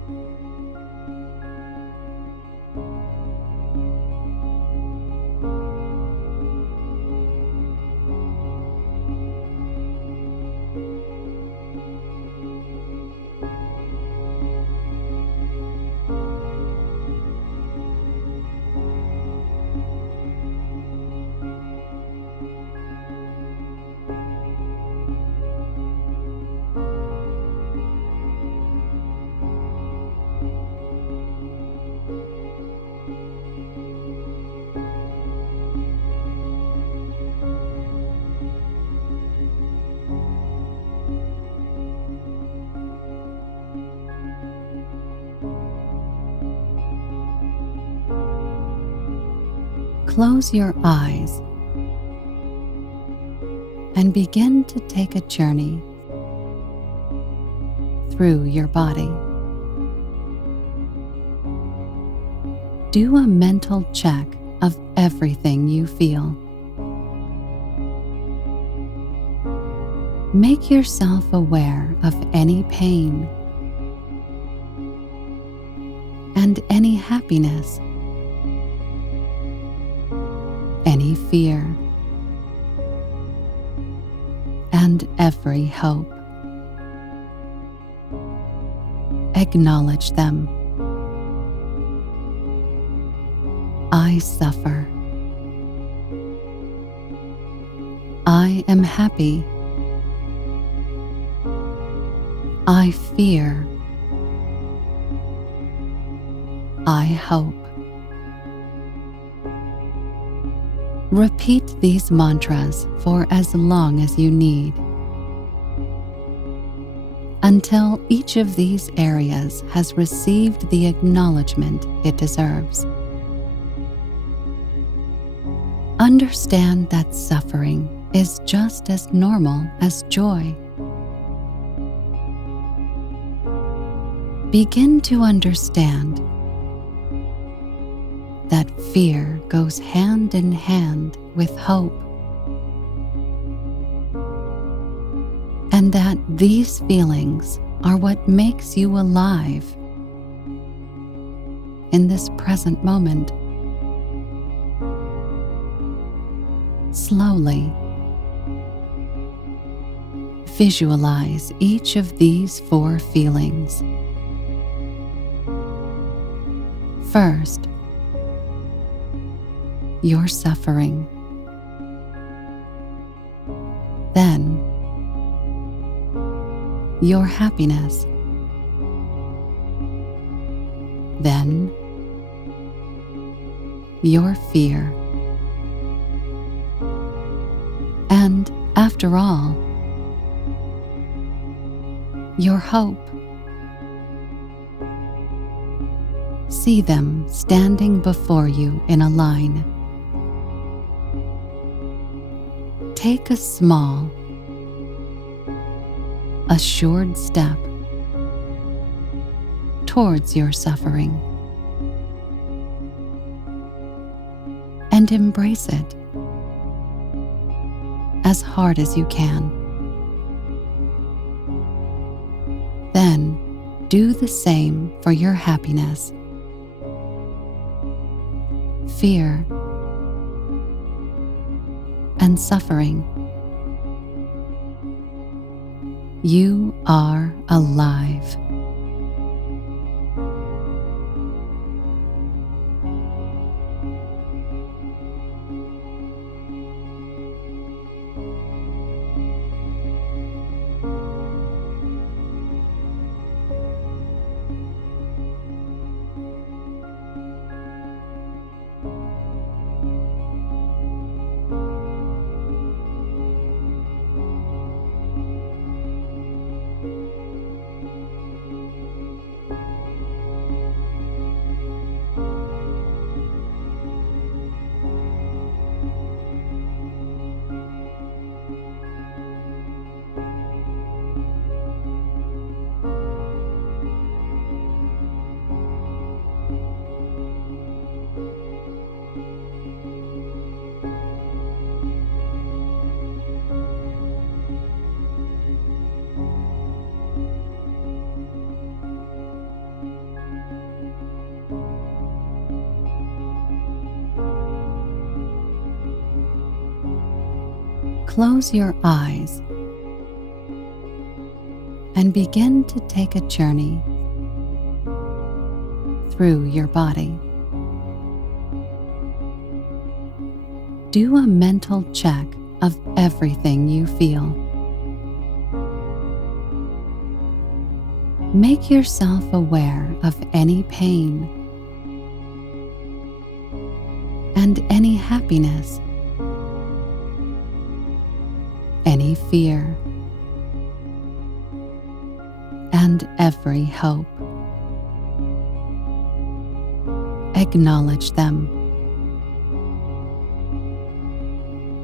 Close your eyes and begin to take a journey through your body. Do a mental check of everything you feel. Make yourself aware of any pain and any happiness, any fear, and every hope. Acknowledge them. I suffer. I am happy. I fear. I hope. Repeat these mantras for as long as you need, until each of these areas has received the acknowledgement it deserves. Understand that suffering is just as normal as joy. Begin to understand that fear goes hand in hand with hope, and that these feelings are what makes you alive in this present moment. Slowly visualize each of these 4 feelings. First, your suffering. Then, your happiness. Then, your fear. And after all, your hope. See them standing before you in a line. Take a small, assured step towards your suffering and embrace it as hard as you can. Then do the same for your happiness, fear, and suffering. You are alive. Close your eyes and begin to take a journey through your body. Do a mental check of everything you feel. Make yourself aware of any pain and any happiness, any fear, and every hope. Acknowledge them.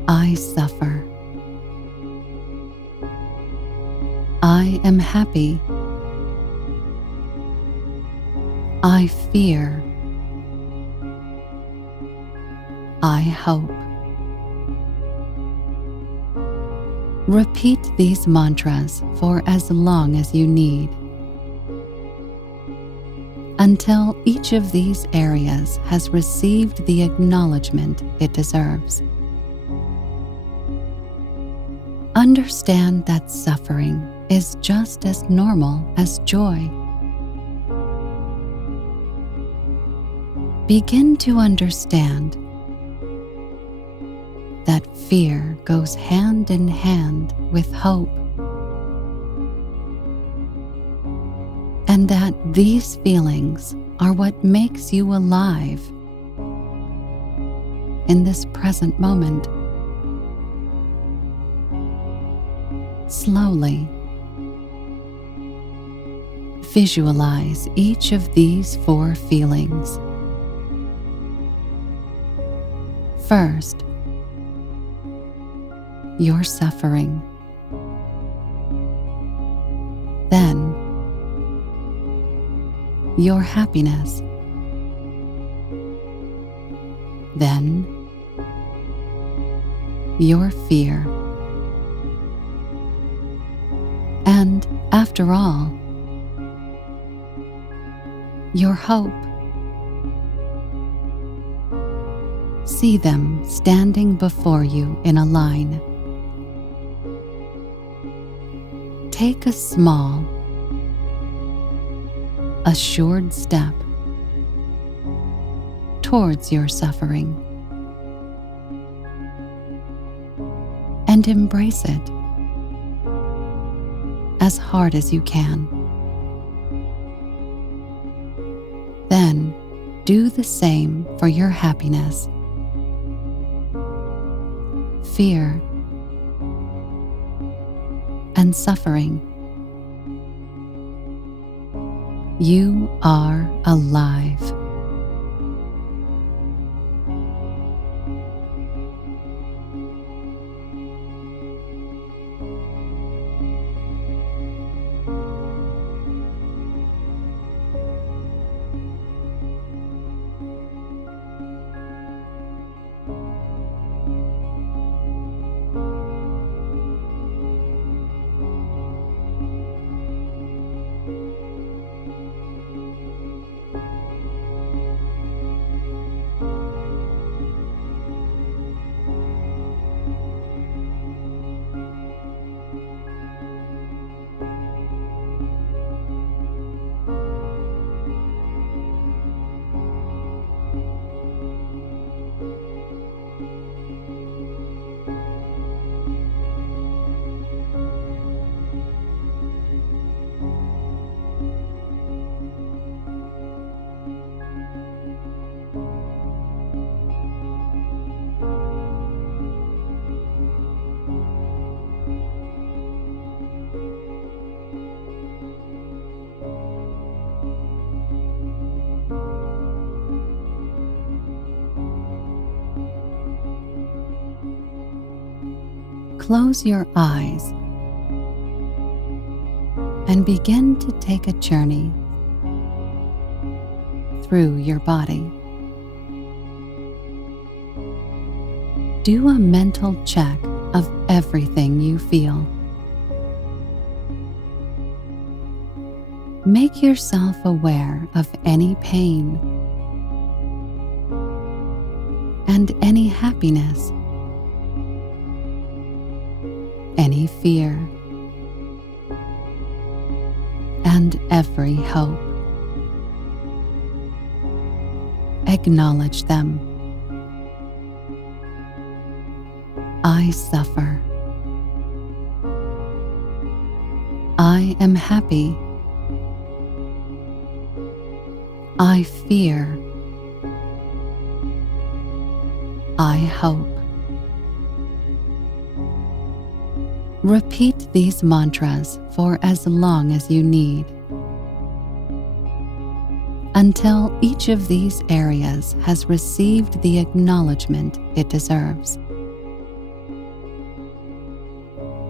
I suffer. I am happy. I fear. I hope. Repeat these mantras for as long as you need, until each of these areas has received the acknowledgement it deserves. Understand that suffering is just as normal as joy. Begin to understand that fear goes hand in hand with hope, and that these feelings are what makes you alive in this present moment. Slowly visualize each of these 4 feelings. First, your suffering. Then, your happiness. Then, your fear. And after all, your hope. See them standing before you in a line. Take a small, assured step towards your suffering and embrace it as hard as you can. Then do the same for your happiness, fear, and suffering. You are alive. Close your eyes and begin to take a journey through your body. Do a mental check of everything you feel. Make yourself aware of any pain and any happiness, any fear, and every hope. Acknowledge them. I suffer. I am happy. I fear. I hope. Repeat these mantras for as long as you need, until each of these areas has received the acknowledgement it deserves.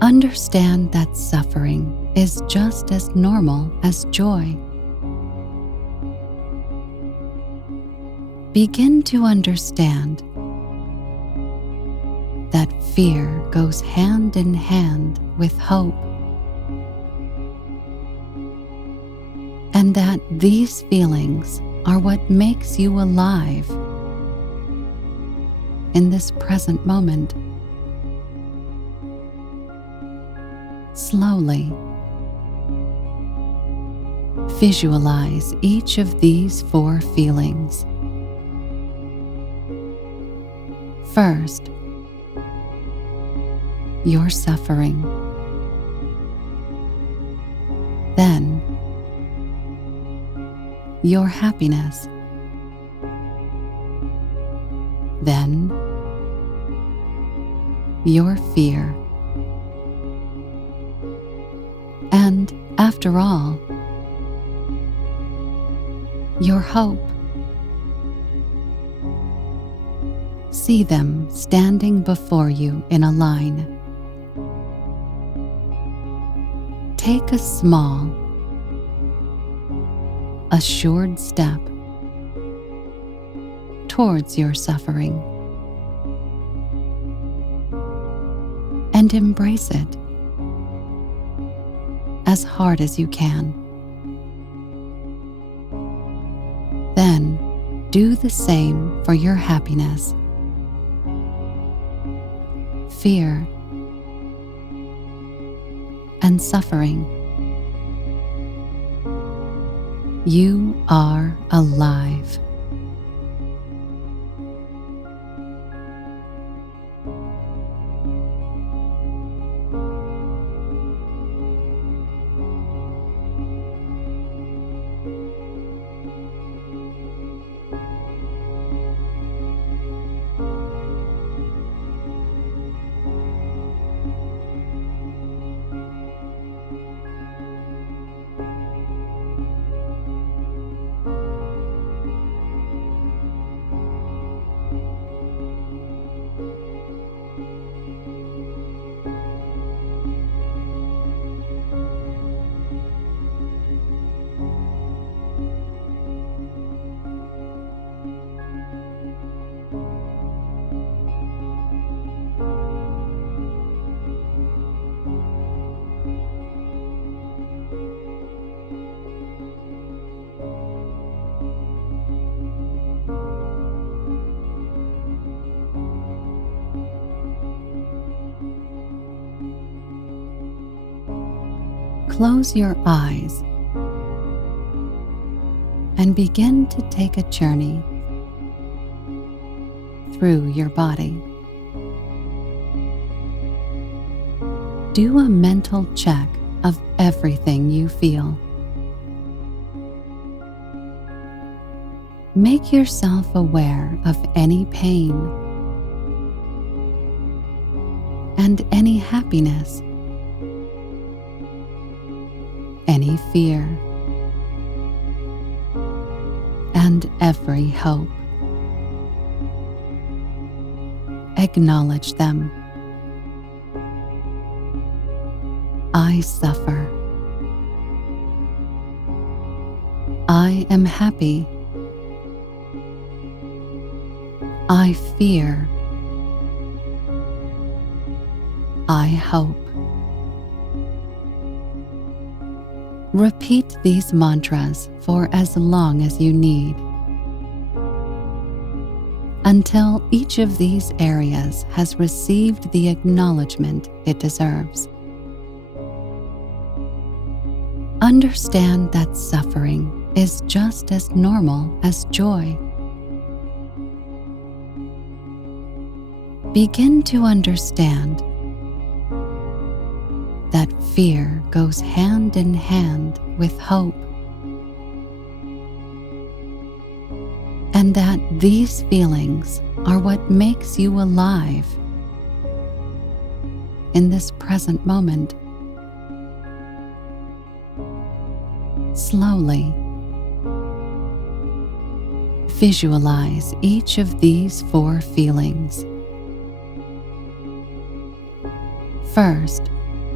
Understand that suffering is just as normal as joy. Begin to understand that fear goes hand in hand with hope, and that these feelings are what makes you alive in this present moment. Slowly visualize each of these 4 feelings. First, your suffering. Then, your happiness. Then, your fear. And after all, your hope. See them standing before you in a line. Take a small, assured step towards your suffering and embrace it as hard as you can. Then do the same for your happiness, fear, and suffering. You are alive. Close your eyes and begin to take a journey through your body. Do a mental check of everything you feel. Make yourself aware of any pain and any happiness, any fear, and every hope. Acknowledge them. I suffer. I am happy. I fear. I hope. Repeat these mantras for as long as you need, until each of these areas has received the acknowledgement it deserves. Understand that suffering is just as normal as joy. Begin to understand that fear goes hand in hand with hope, and that these feelings are what makes you alive in this present moment. Slowly visualize each of these 4 feelings. First,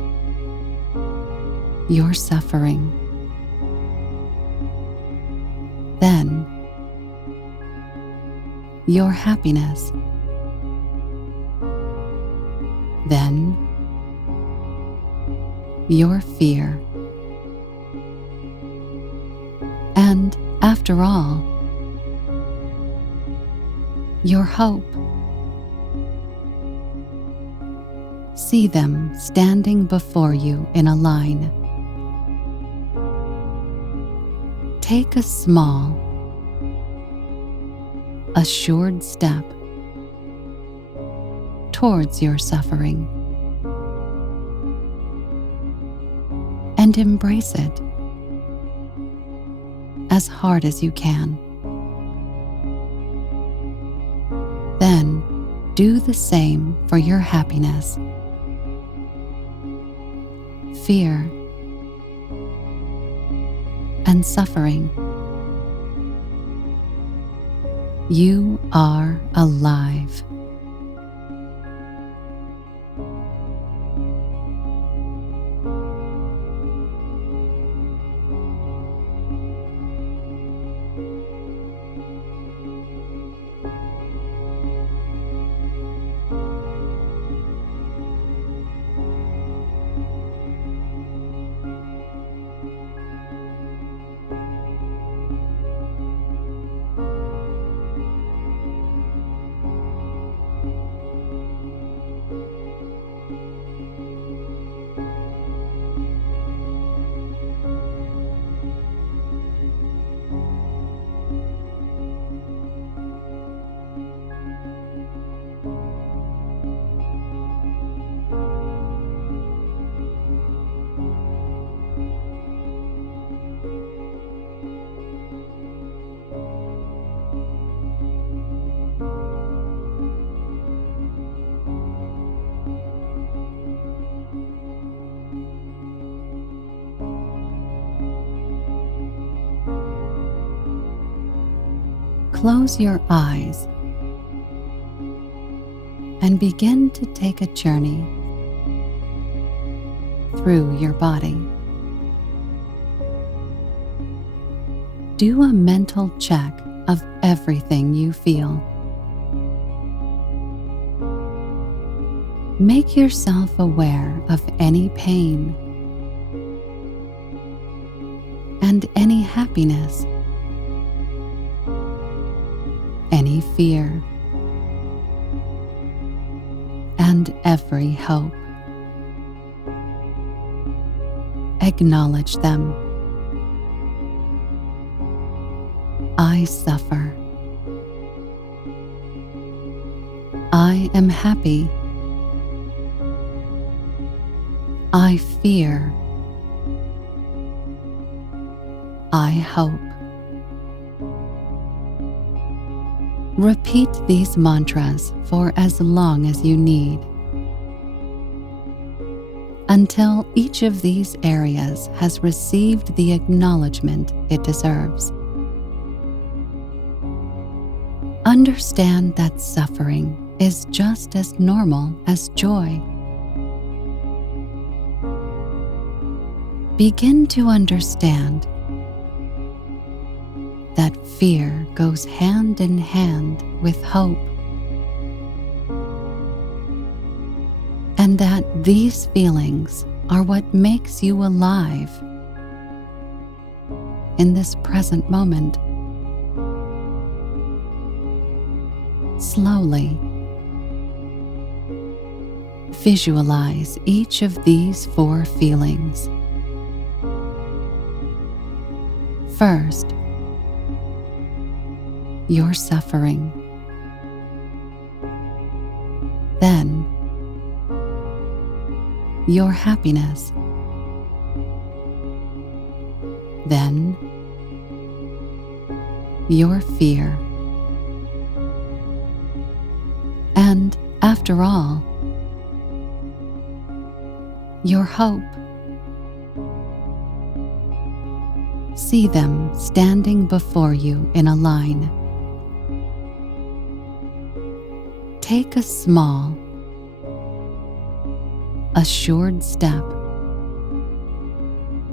your suffering. Then, your happiness. Then, your fear. And after all, your hope. See them standing before you in a line. Take a small, assured step towards your suffering and embrace it as hard as you can. Then do the same for your happiness, fear, and suffering. You are alive. Close your eyes and begin to take a journey through your body. Do a mental check of everything you feel. Make yourself aware of any pain and any happiness, any fear, and every hope. Acknowledge them. I suffer. I am happy. I fear. I hope. Repeat these mantras for as long as you need, until each of these areas has received the acknowledgement it deserves. Understand that suffering is just as normal as joy. Begin to understand that fear goes hand in hand with hope, and that these feelings are what makes you alive in this present moment. Slowly visualize each of these 4 feelings. First, your suffering. Then, your happiness. Then, your fear. And after all, your hope. See them standing before you in a line. Take a small, assured step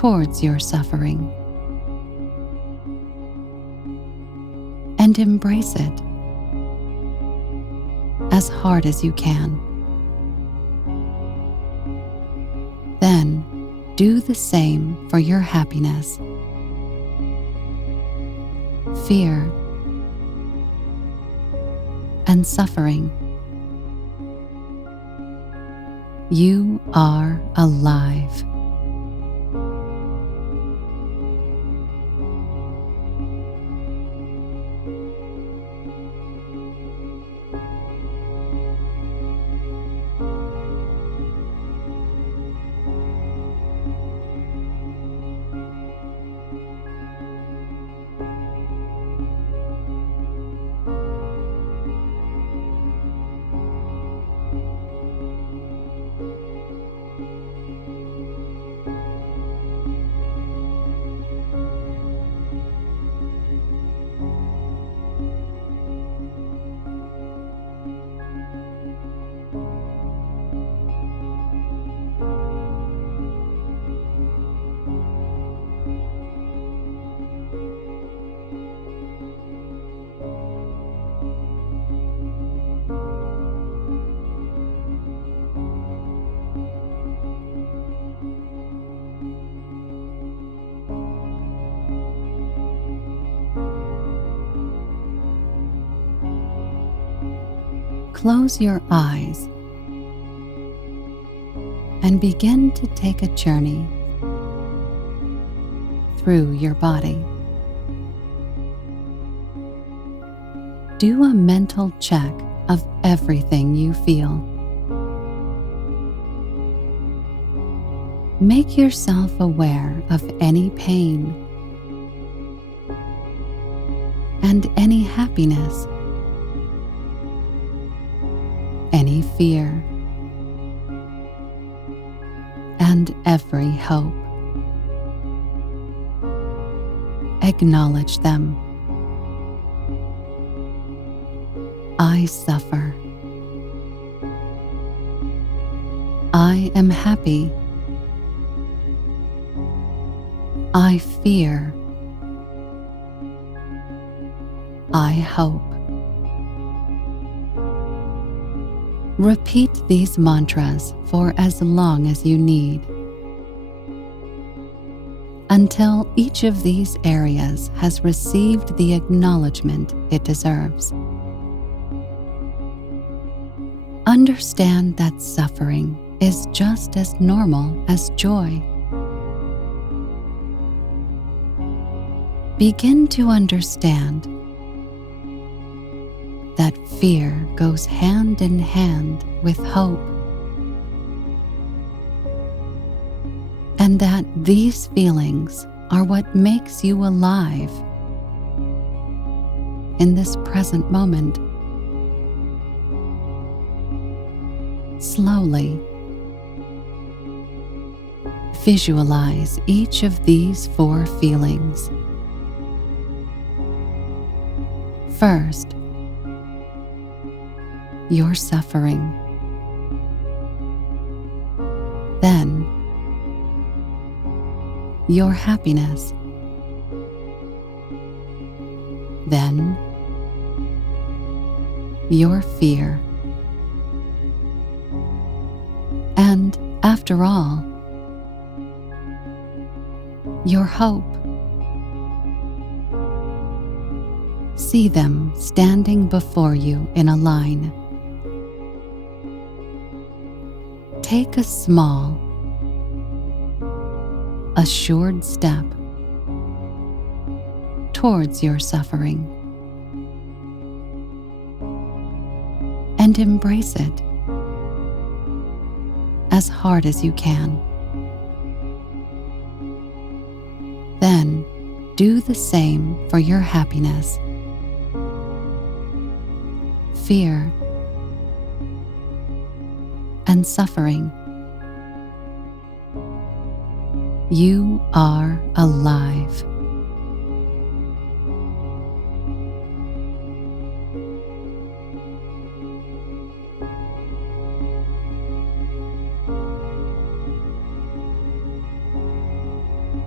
towards your suffering and embrace it as hard as you can. Then do the same for your happiness, fear, and suffering. You are alive. Close your eyes and begin to take a journey through your body. Do a mental check of everything you feel. Make yourself aware of any pain and any happiness, any fear, and every hope. Acknowledge them. I suffer. I am happy. I fear. I hope. Repeat these mantras for as long as you need, until each of these areas has received the acknowledgement it deserves. Understand that suffering is just as normal as joy. Begin to understand that fear goes hand in hand with hope, and that these feelings are what makes you alive in this present moment. Slowly visualize each of these 4 feelings. First, your suffering. Then, your happiness. Then, your fear. And after all, your hope. See them standing before you in a line. Take a small, assured step towards your suffering and embrace it as hard as you can. Then do the same for your happiness, fear, and suffering. You are alive.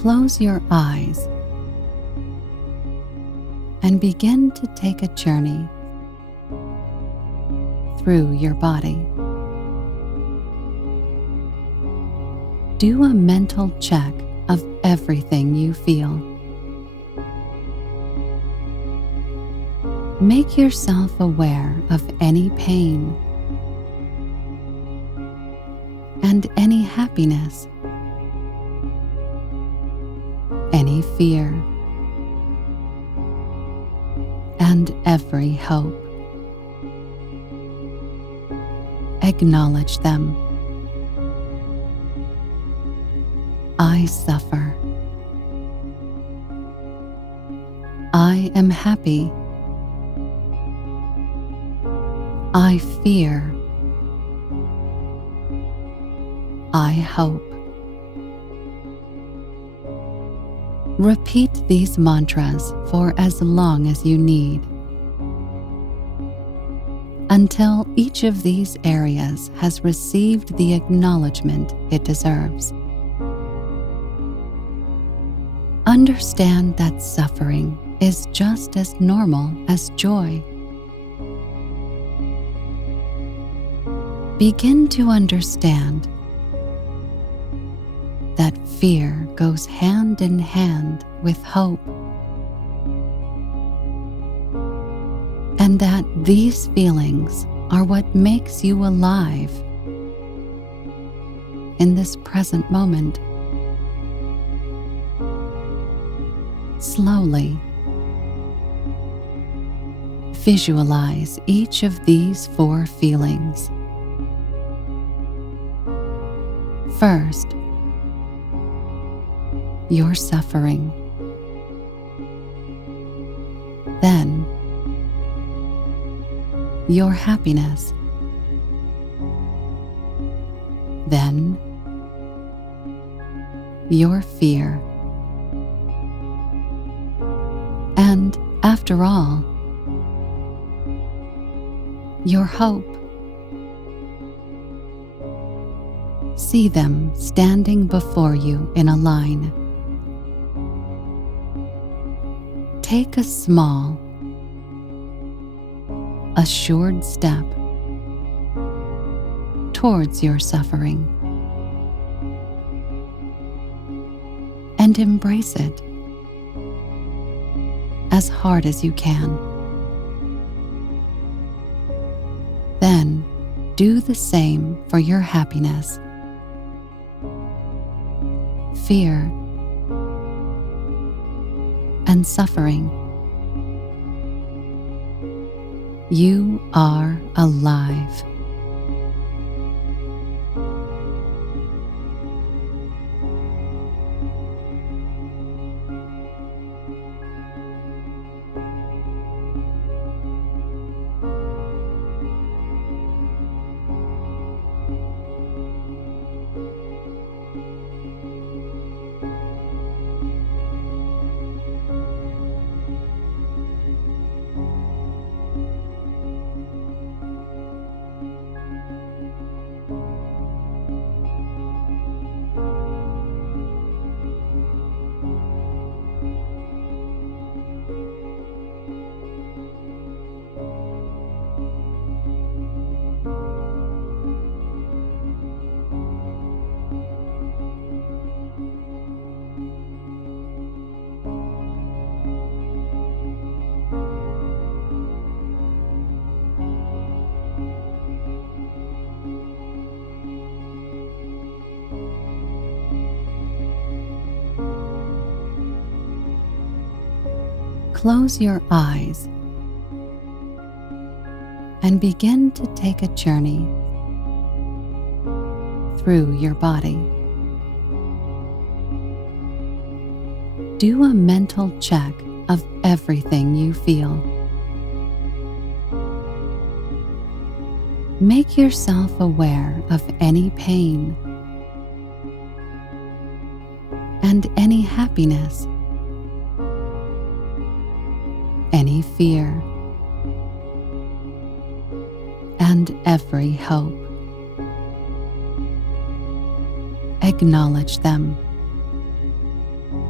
Close your eyes and begin to take a journey through your body. Do a mental check of everything you feel. Make yourself aware of any pain and any happiness, any fear, and every hope. Acknowledge them. I suffer. I am happy. I fear. I hope. Repeat these mantras for as long as you need, until each of these areas has received the acknowledgement it deserves. Understand that suffering is just as normal as joy. Begin to understand that fear goes hand in hand with hope, and that these feelings are what makes you alive in this present moment. Slowly visualize each of these 4 feelings. First, your suffering. Then, your happiness. Then, your fear. And after all, your hope. See them standing before you in a line. Take a small, assured step towards your suffering and embrace it as hard as you can. Then do the same for your happiness, fear, and suffering. You are alive. Close your eyes and begin to take a journey through your body. Do a mental check of everything you feel. Make yourself aware of any pain and any happiness, any fear, and every hope. Acknowledge them.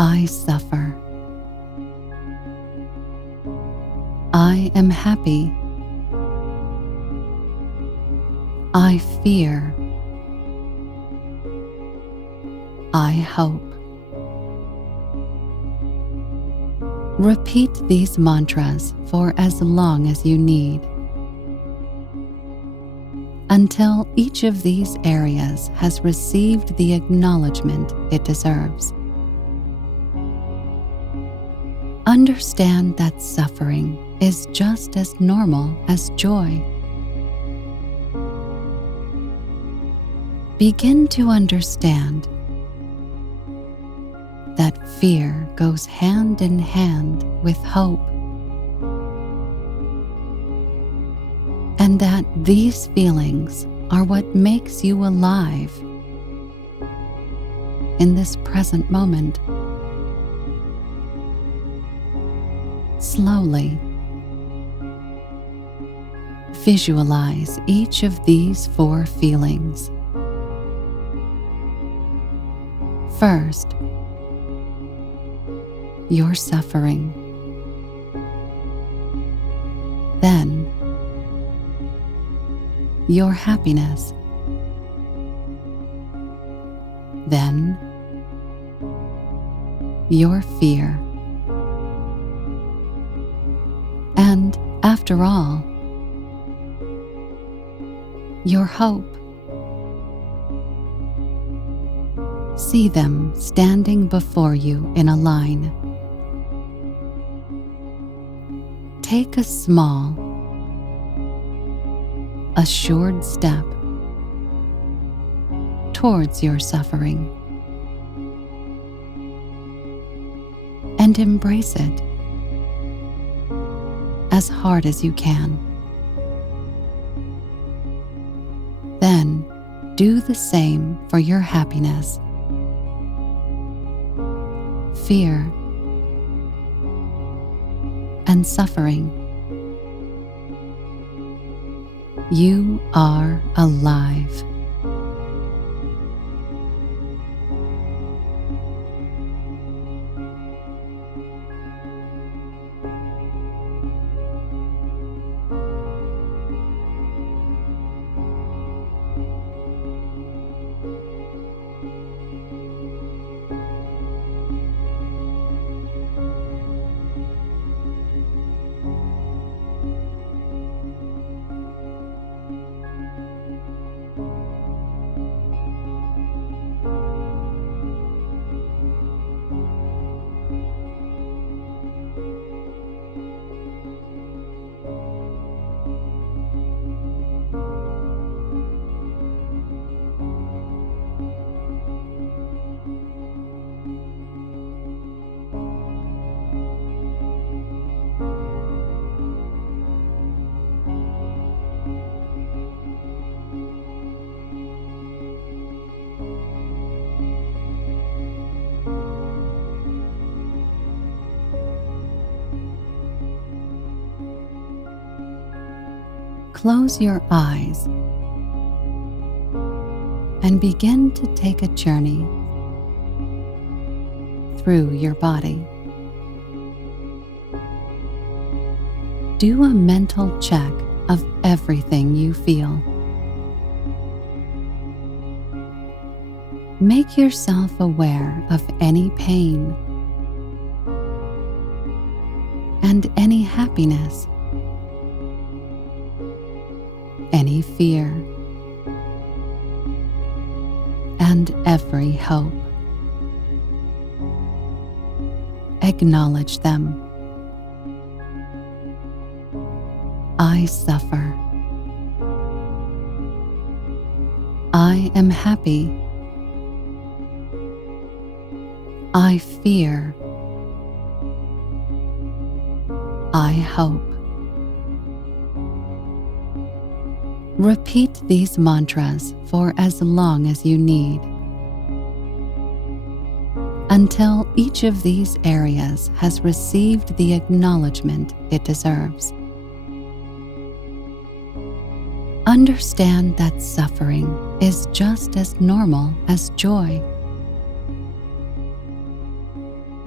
I suffer. I am happy. I fear. I hope. Repeat these mantras for as long as you need, until each of these areas has received the acknowledgement it deserves. Understand that suffering is just as normal as joy. Begin to understand that fear goes hand in hand with hope, and that these feelings are what makes you alive in this present moment. Slowly visualize each of these 4 feelings. First, your suffering. Then, your happiness. Then, your fear. And after all, your hope. See them standing before you in a line. Take a small, assured step towards your suffering and embrace it as hard as you can. Then do the same for your happiness, fear, and suffering. You are alive. Close your eyes and begin to take a journey through your body. Do a mental check of everything you feel. Make yourself aware of any pain and any happiness, any fear, and every hope. Acknowledge them. I suffer. I am happy. I fear. I hope. Repeat these mantras for as long as you need, until each of these areas has received the acknowledgement it deserves. Understand that suffering is just as normal as joy.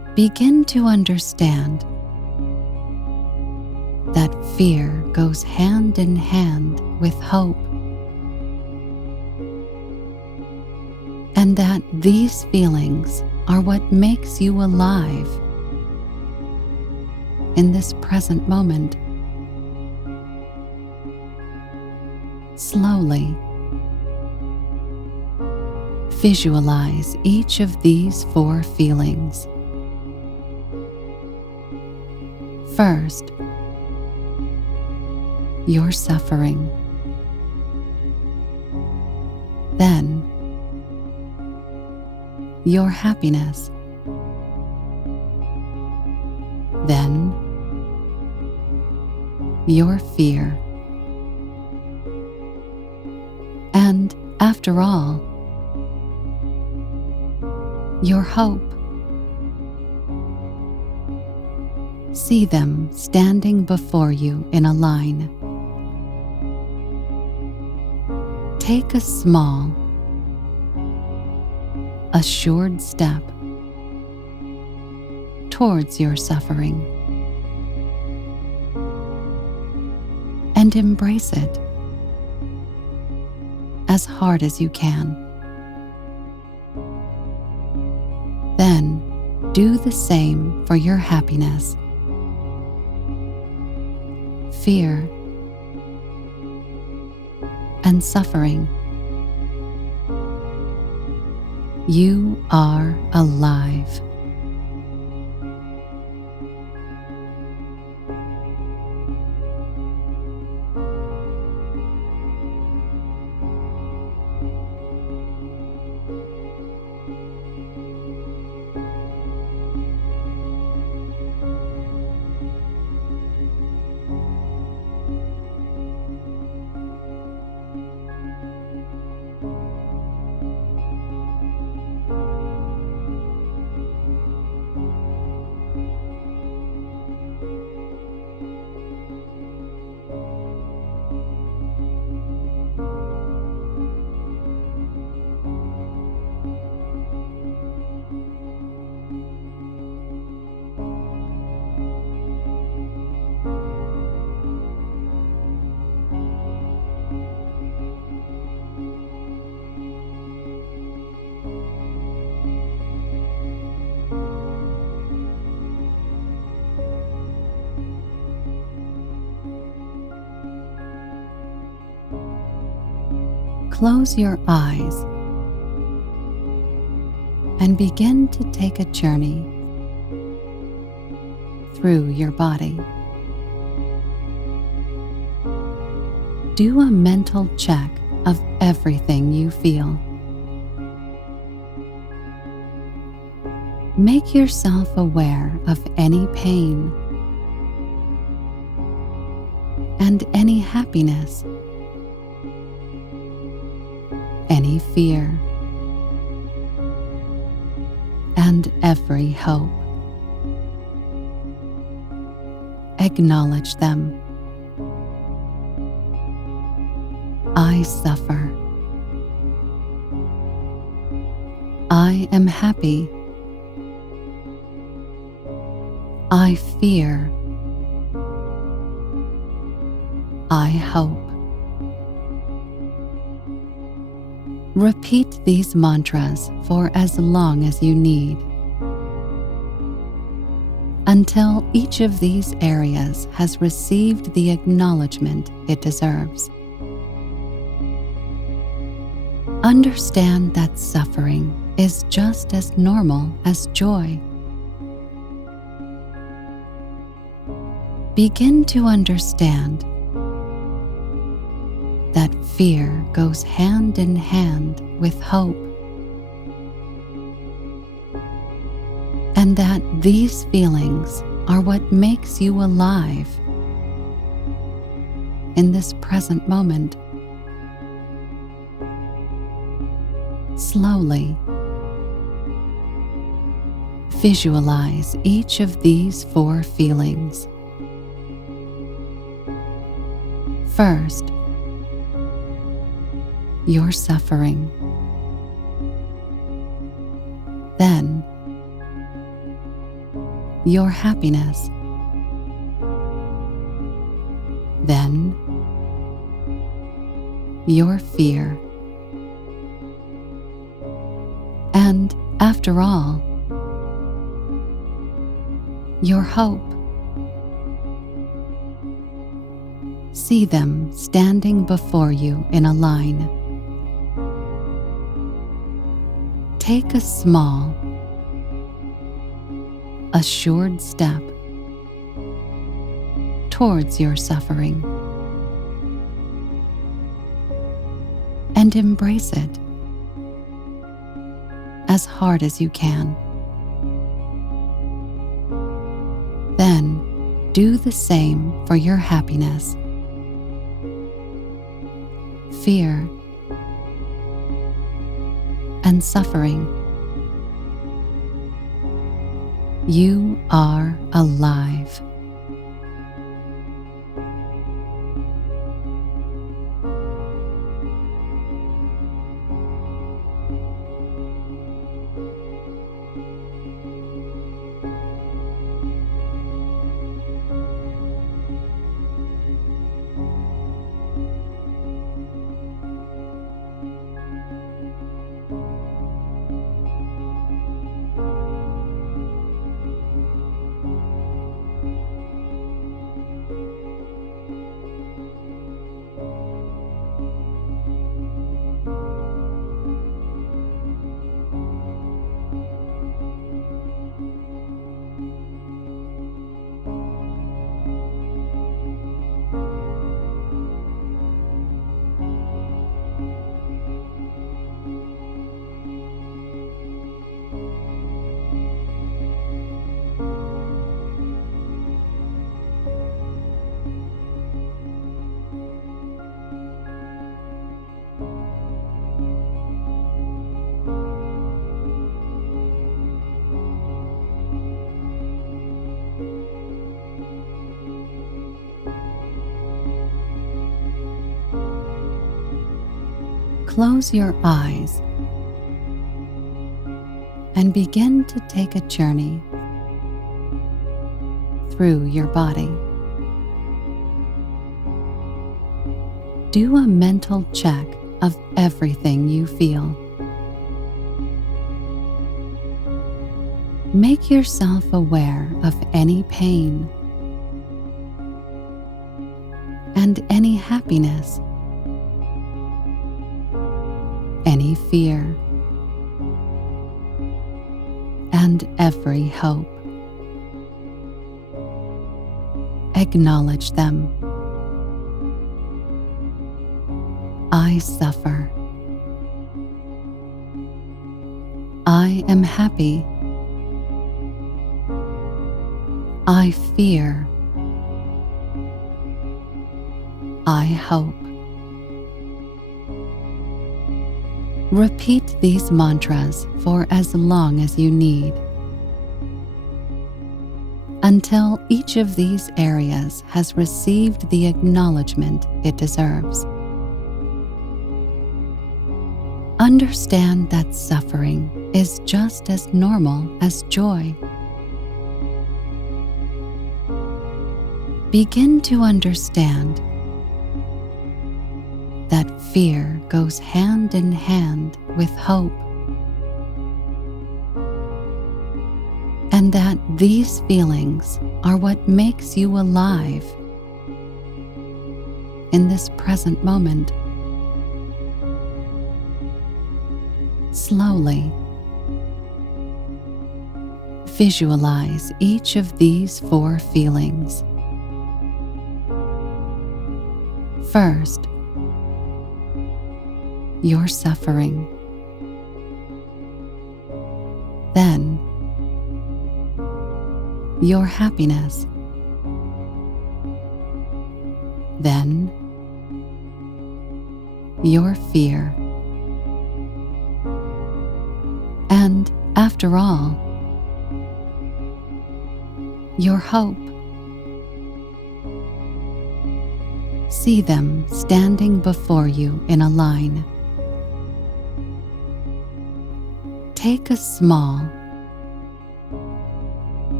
begin to understand that fear goes hand in hand with hope, and that these feelings are what makes you alive in this present moment. Slowly visualize each of these 4 feelings. First, your suffering. Then, your happiness. Then, your fear. And after all, your hope. See them standing before you in a line. Take a small, assured step towards your suffering and embrace it as hard as you can. Then do the same for your happiness, fear, and suffering. You are alive. Close your eyes and begin to take a journey through your body. Do a mental check of everything you feel. Make yourself aware of any pain and any happiness, any fear, and every hope. Acknowledge them. I suffer. I am happy. I fear. I hope. Repeat these mantras for as long as you need, until each of these areas has received the acknowledgement it deserves. Understand that suffering is just as normal as joy. Begin to understand that fear goes hand in hand with hope, and that these feelings are what makes you alive in this present moment. Slowly visualize each of these 4 feelings. First, your suffering. Then, your happiness. Then your fear. And after all, your hope. See them standing before you in a line. Take a small, assured step towards your suffering and embrace it as hard as you can. Then do the same for your happiness, fear, and suffering. You are alive. Close your eyes and begin to take a journey through your body. Do a mental check of everything you feel. Make yourself aware of any pain and any happiness, any fear, and every hope. Acknowledge them. I suffer. I am happy. I fear. I hope. Repeat these mantras for as long as you need, until each of these areas has received the acknowledgement it deserves. Understand that suffering is just as normal as joy. Begin to understand that fear goes hand in hand with hope, and that these feelings are what makes you alive in this present moment. Slowly visualize each of these 4 feelings. First, your suffering. Then, your happiness. Then, your fear. And after all, your hope. See them standing before you in a line. Take a small,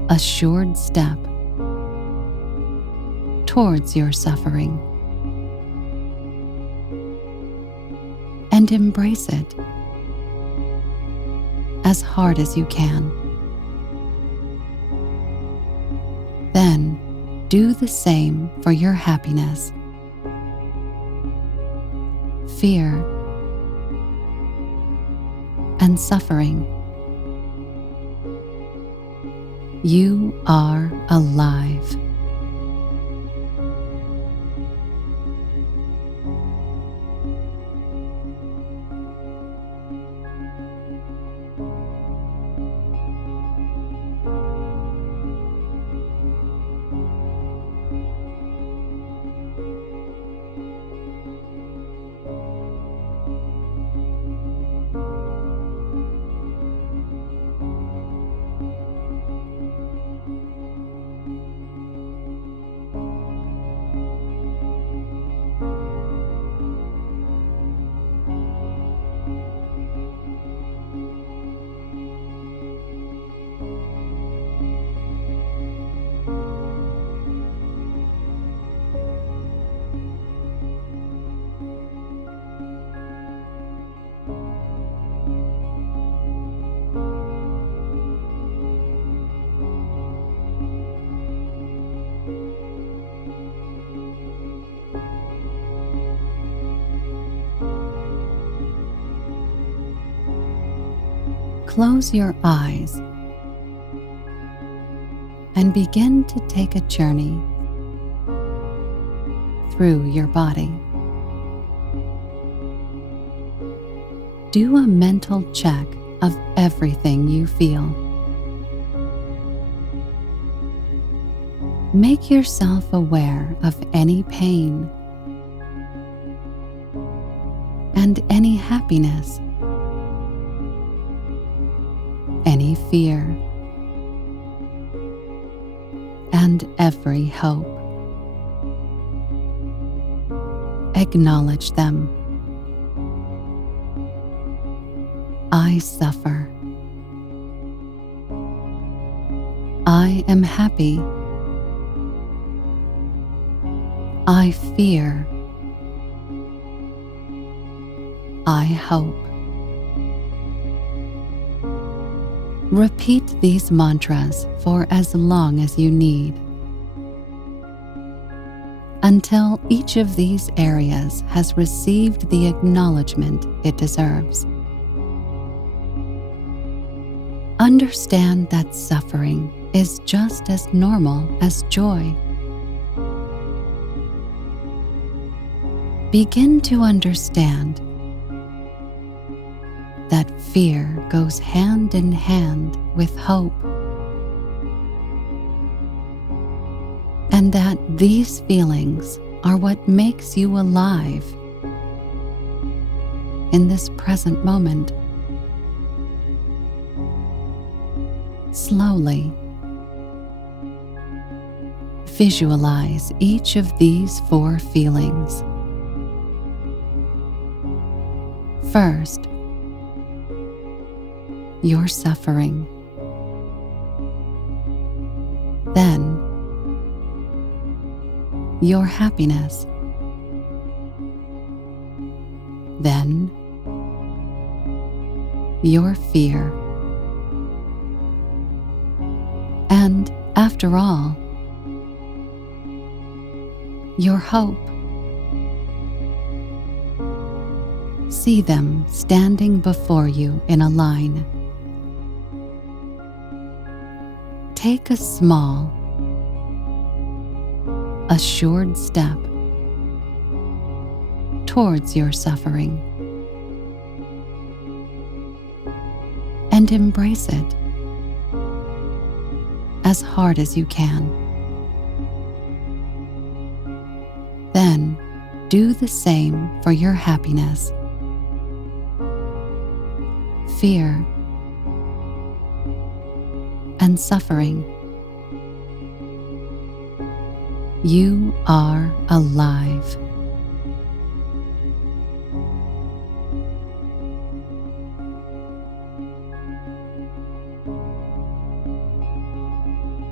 assured step towards your suffering, and embrace it as hard as you can. Then do the same for your happiness, fear, and suffering. You are alive. Close your eyes and begin to take a journey through your body. Do a mental check of everything you feel. Make yourself aware of any pain and any happiness, any fear, and every hope. Acknowledge them. I suffer. I am happy. I fear. I hope. Repeat these mantras for as long as you need, until each of these areas has received the acknowledgement it deserves. Understand that suffering is just as normal as joy. Begin to understand that fear goes hand in hand with hope, and that these feelings are what makes you alive in this present moment. Slowly visualize each of these 4 feelings. First, your suffering. Then, your happiness. Then, your fear. And after all, your hope. See them standing before you in a line. Take a small, assured step towards your suffering, and embrace it as hard as you can. Then do the same for your happiness, fear, and suffering. You are alive.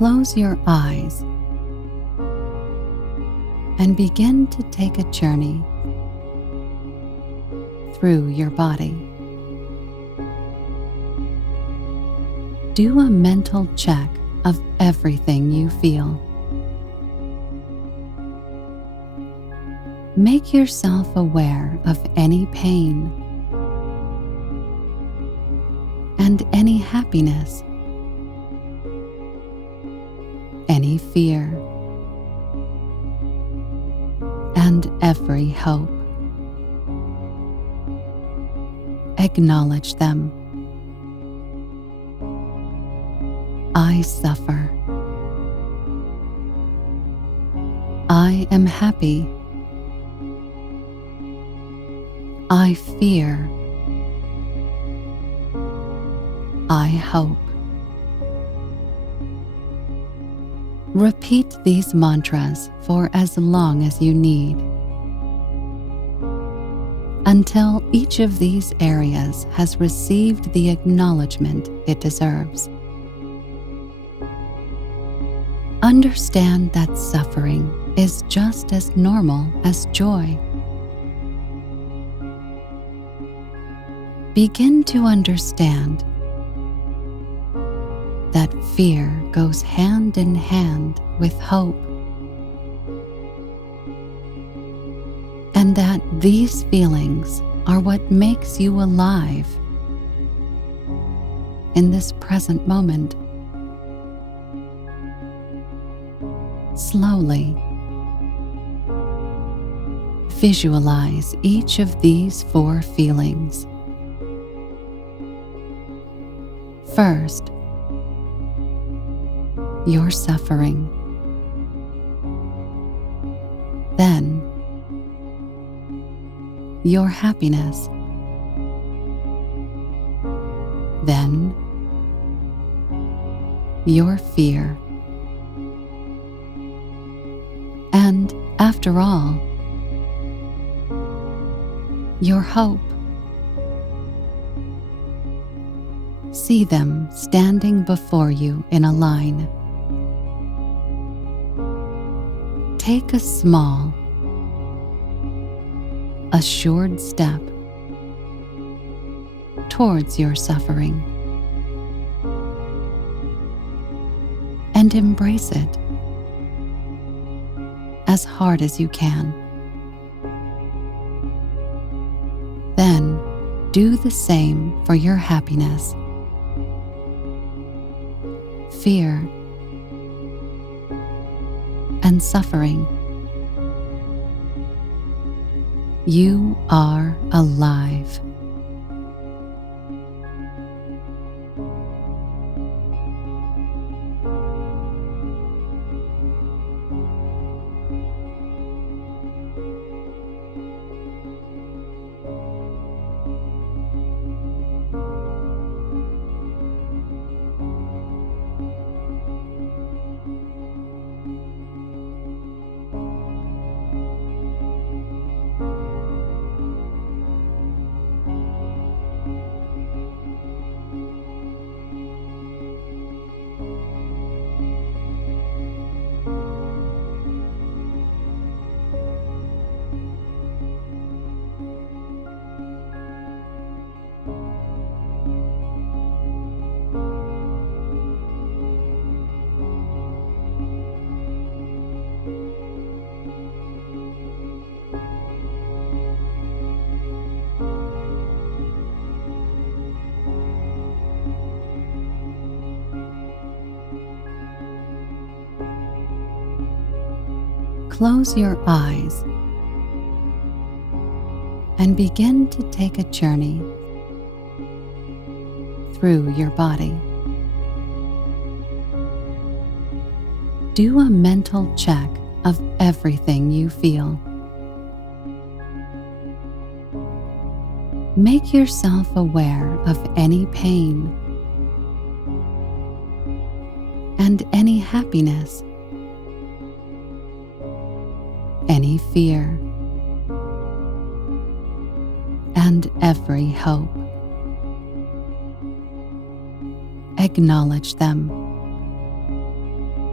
Close your eyes and begin to take a journey through your body. Do a mental check of everything you feel. Make yourself aware of any pain and any happiness, any fear, and every hope. Acknowledge them. I suffer. I am happy. I fear. I hope. Repeat these mantras for as long as you need, until each of these areas has received the acknowledgement it deserves. Understand that suffering is just as normal as joy. Begin to understand that fear goes hand in hand with hope, and that these feelings are what makes you alive in this present moment. Slowly visualize each of these 4 feelings. First, your suffering. Then, your happiness. Then, your fear. And, after all, your hope. See them standing before you in a line. Take a small, assured step towards your suffering and embrace it as hard as you can. Then do the same for your happiness, fear, and suffering. You are alive. Close your eyes and begin to take a journey through your body. Do a mental check of everything you feel. Make yourself aware of any pain and any happiness, any fear, and every hope. Acknowledge them.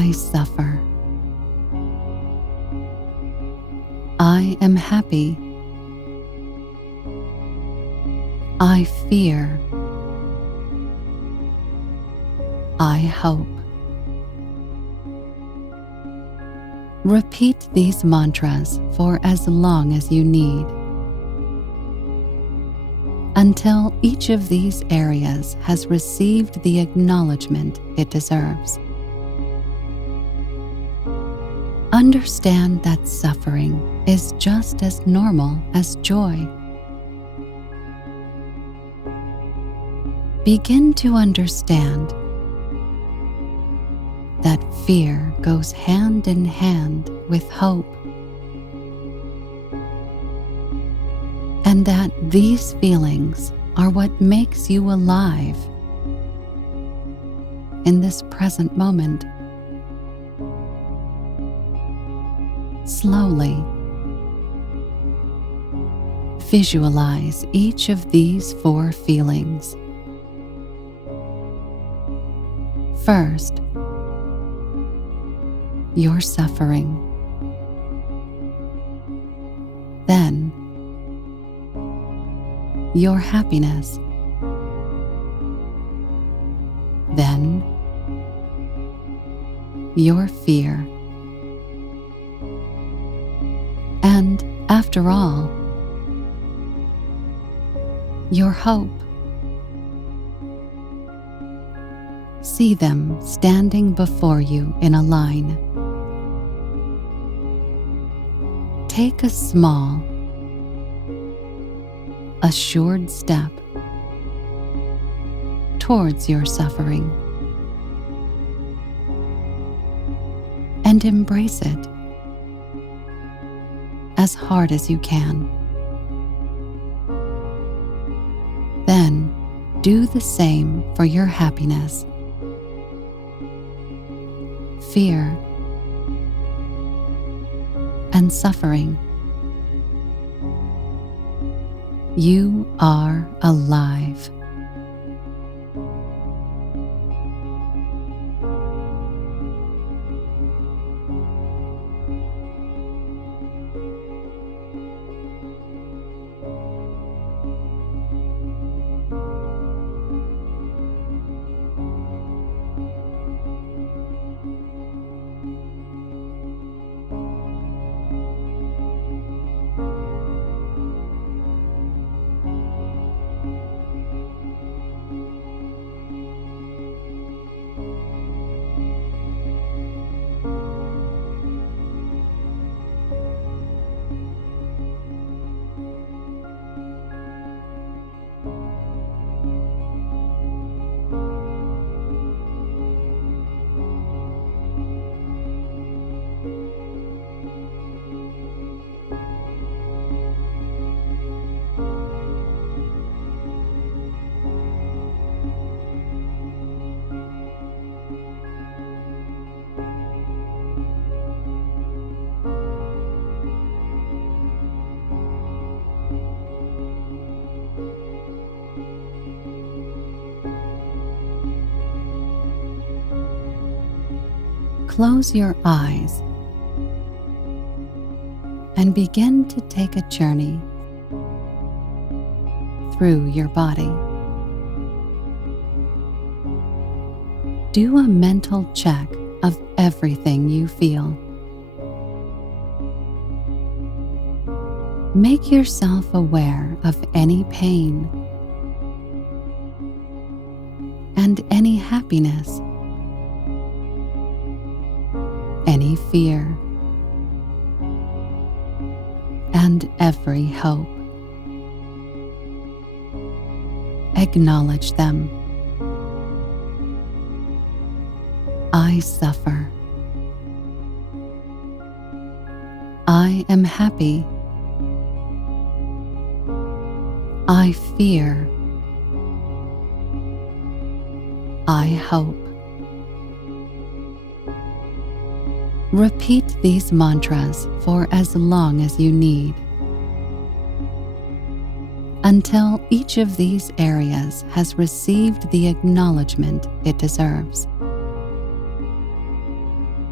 I suffer. I am happy. I fear. I hope. Repeat these mantras for as long as you need, until each of these areas has received the acknowledgement it deserves. Understand that suffering is just as normal as joy. Begin to understand that fear goes hand in hand with hope, and that these feelings are what makes you alive in this present moment. Slowly visualize each of these 4 feelings. First, your suffering. Then, your happiness. Then, your fear. And after all, your hope. See them standing before you in a line. Take a small, assured step towards your suffering and embrace it as hard as you can. Then do the same for your happiness, fear, and suffering. You are alive. Close your eyes and begin to take a journey through your body. Do a mental check of everything you feel. Make yourself aware of any pain and any happiness, any fear, and every hope. Acknowledge them. I suffer. I am happy. I fear. I hope. Repeat these mantras for as long as you need, until each of these areas has received the acknowledgement it deserves.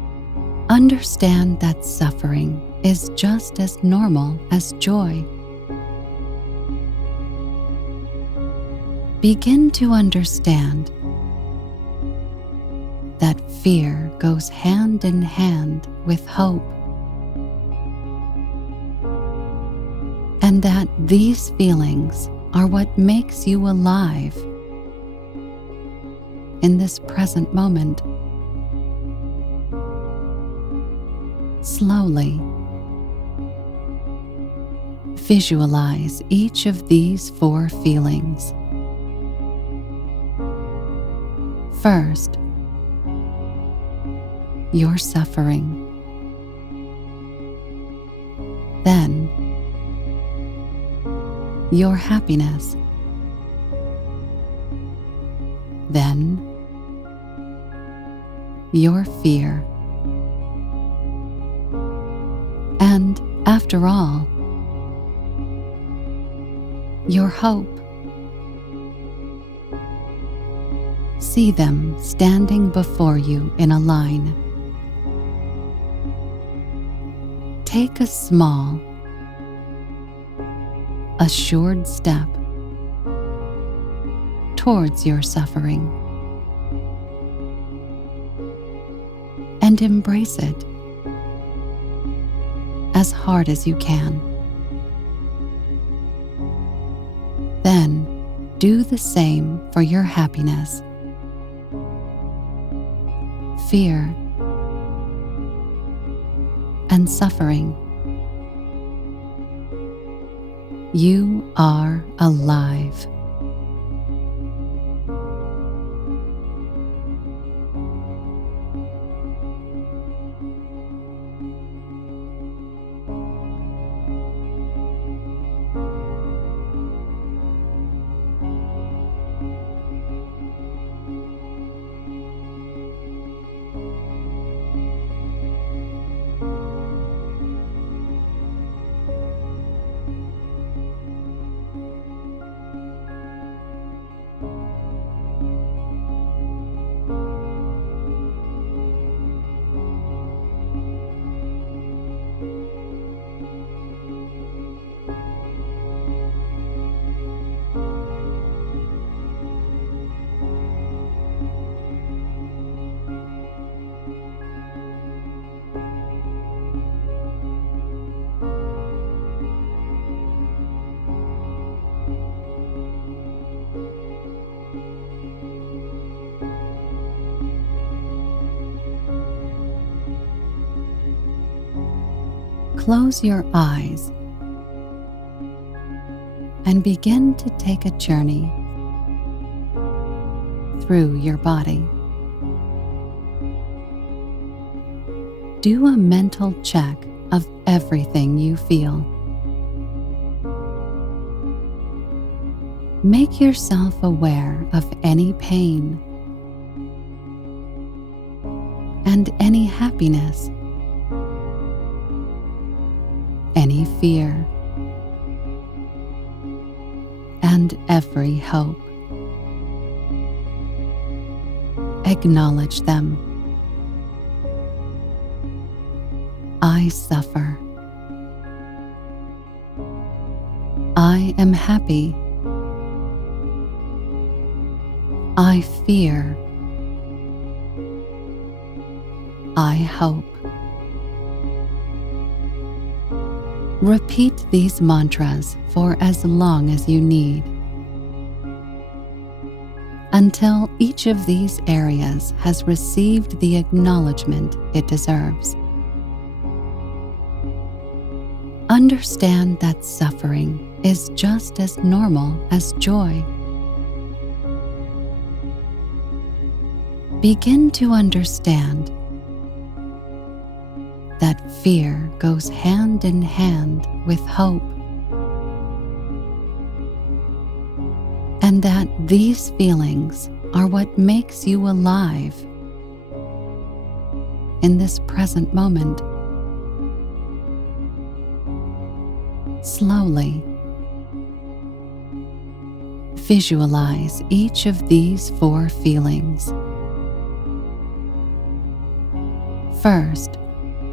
Understand that suffering is just as normal as joy. Begin to understand that fear goes hand in hand with hope, and that these feelings are what makes you alive in this present moment. Slowly visualize each of these 4 feelings. First, your suffering. Then, your happiness. Then, your fear. And after all, your hope. See them standing before you in a line. Take a small, assured step towards your suffering and embrace it as hard as you can. Then do the same for your happiness, fear, and suffering. You are alive. Close your eyes and begin to take a journey through your body. Do a mental check of everything you feel. Make yourself aware of any pain and any happiness, any fear, and every hope. Acknowledge them. I suffer. I am happy. I fear. I hope. Repeat these mantras for as long as you need, until each of these areas has received the acknowledgement it deserves. Understand that suffering is just as normal as joy. Begin to understand that fear goes hand in hand with hope, and that these feelings are what makes you alive in this present moment. Slowly visualize each of these 4 feelings. First,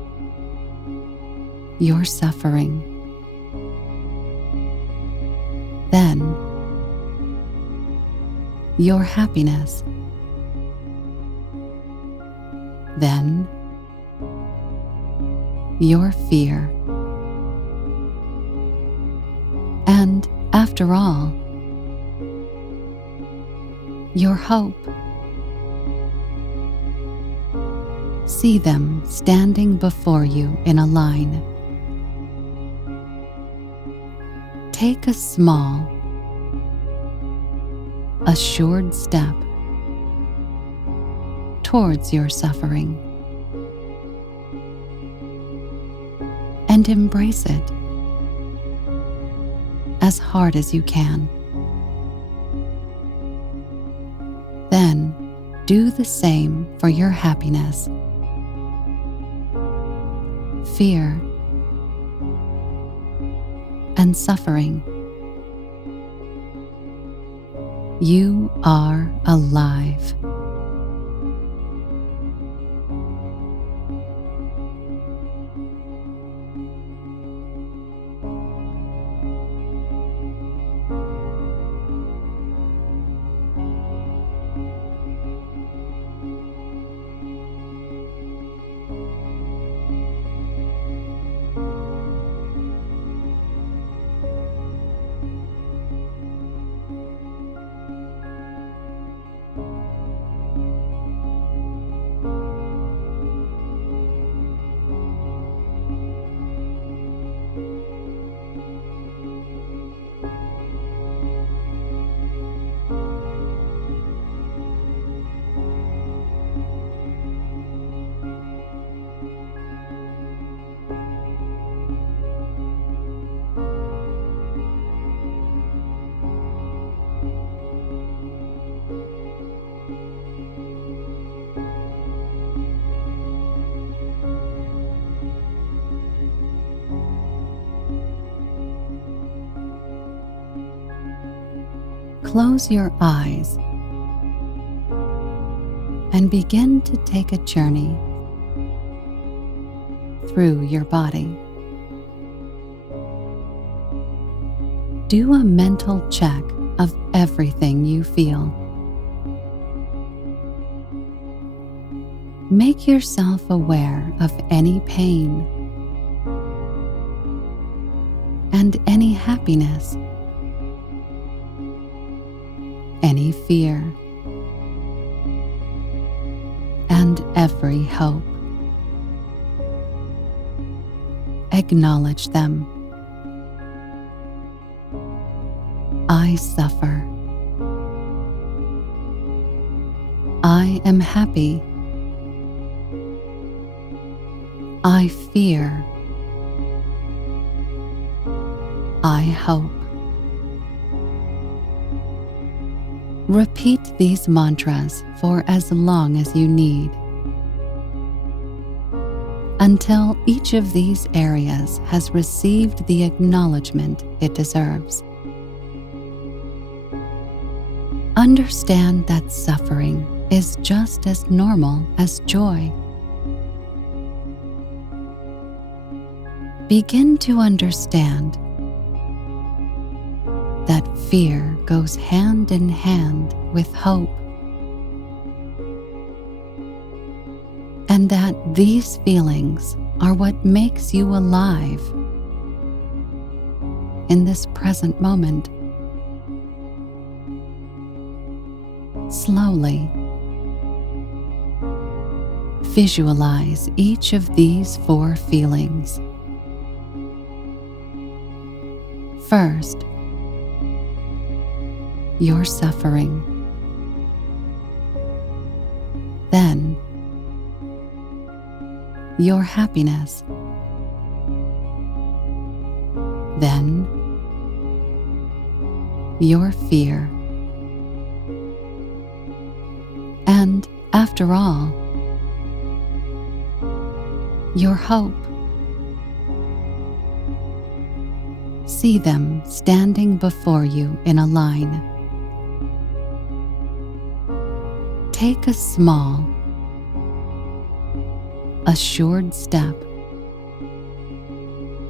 your suffering. Then your happiness. Then your fear. And after all, your hope. See them standing before you in a line. Take a small, assured step towards your suffering and embrace it as hard as you can. Then do the same for your happiness, fear, and suffering. You are alive. Close your eyes and begin to take a journey through your body. Do a mental check of everything you feel. Make yourself aware of any pain and any happiness, any fear, and every hope. Acknowledge them. I suffer. I am happy. I fear. I hope. Repeat these mantras for as long as you need, until each of these areas has received the acknowledgement it deserves. Understand that suffering is just as normal as joy. Begin to understand that fear goes hand in hand with hope, and that these feelings are what makes you alive in this present moment. Slowly visualize each of these 4 feelings. First, your suffering. Then, your happiness. Then, your fear. And after all, your hope. See them standing before you in a line. Take a small, assured step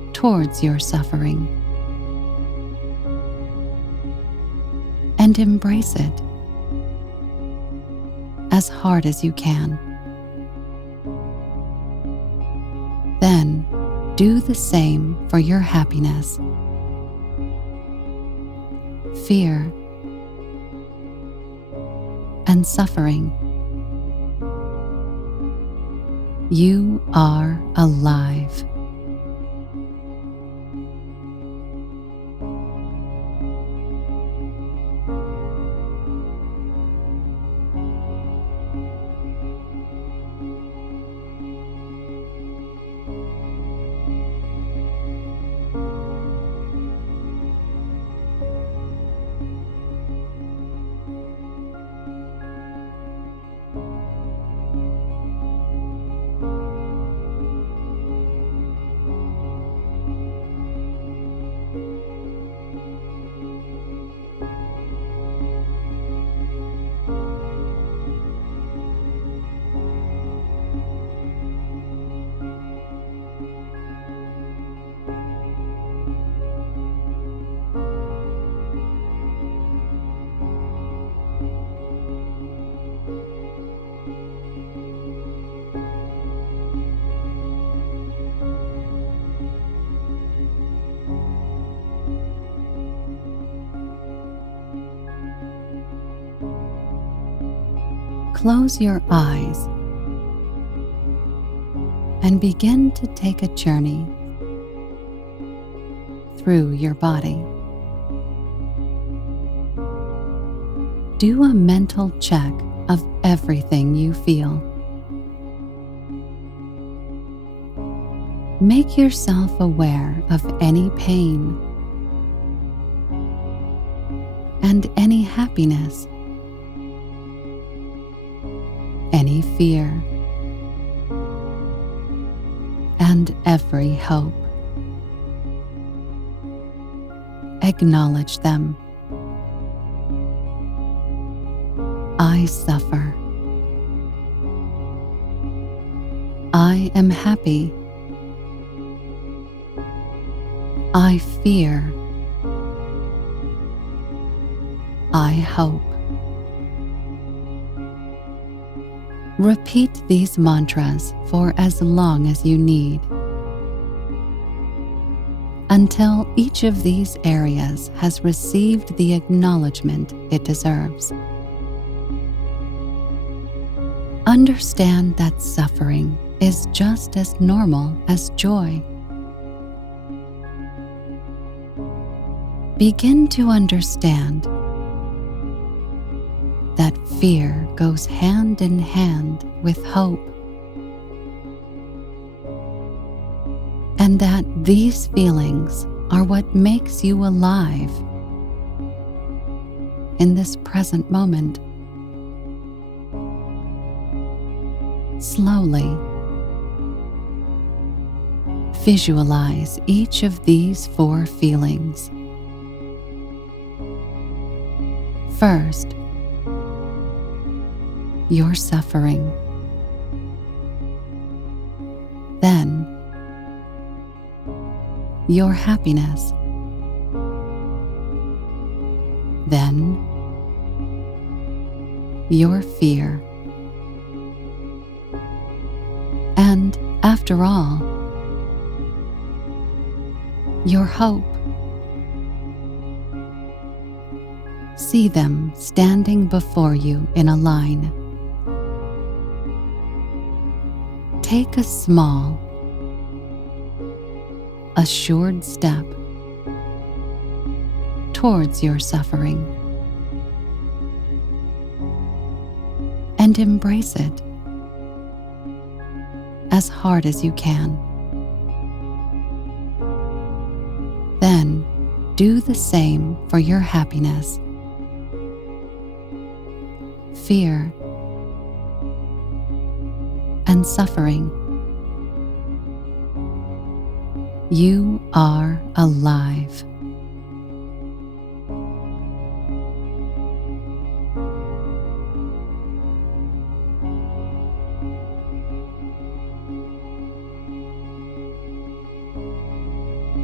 towards your suffering and embrace it as hard as you can. Then do the same for your happiness, fear, and suffering. You are alive. Close your eyes and begin to take a journey through your body. Do a mental check of everything you feel. Make yourself aware of any pain and any happiness, any fear, and every hope. Acknowledge them. I suffer. I am happy. I fear. I hope. Repeat these mantras for as long as you need, until each of these areas has received the acknowledgement it deserves. Understand that suffering is just as normal as joy. Begin to understand that fear goes hand in hand with hope, and that these feelings are what makes you alive in this present moment. Slowly visualize each of these 4 feelings. First, your suffering. Then, your happiness. Then, your fear. And after all, your hope. See them standing before you in a line. Take a small, assured step towards your suffering and embrace it as hard as you can. Then do the same for your happiness, fear, and suffering. You are alive.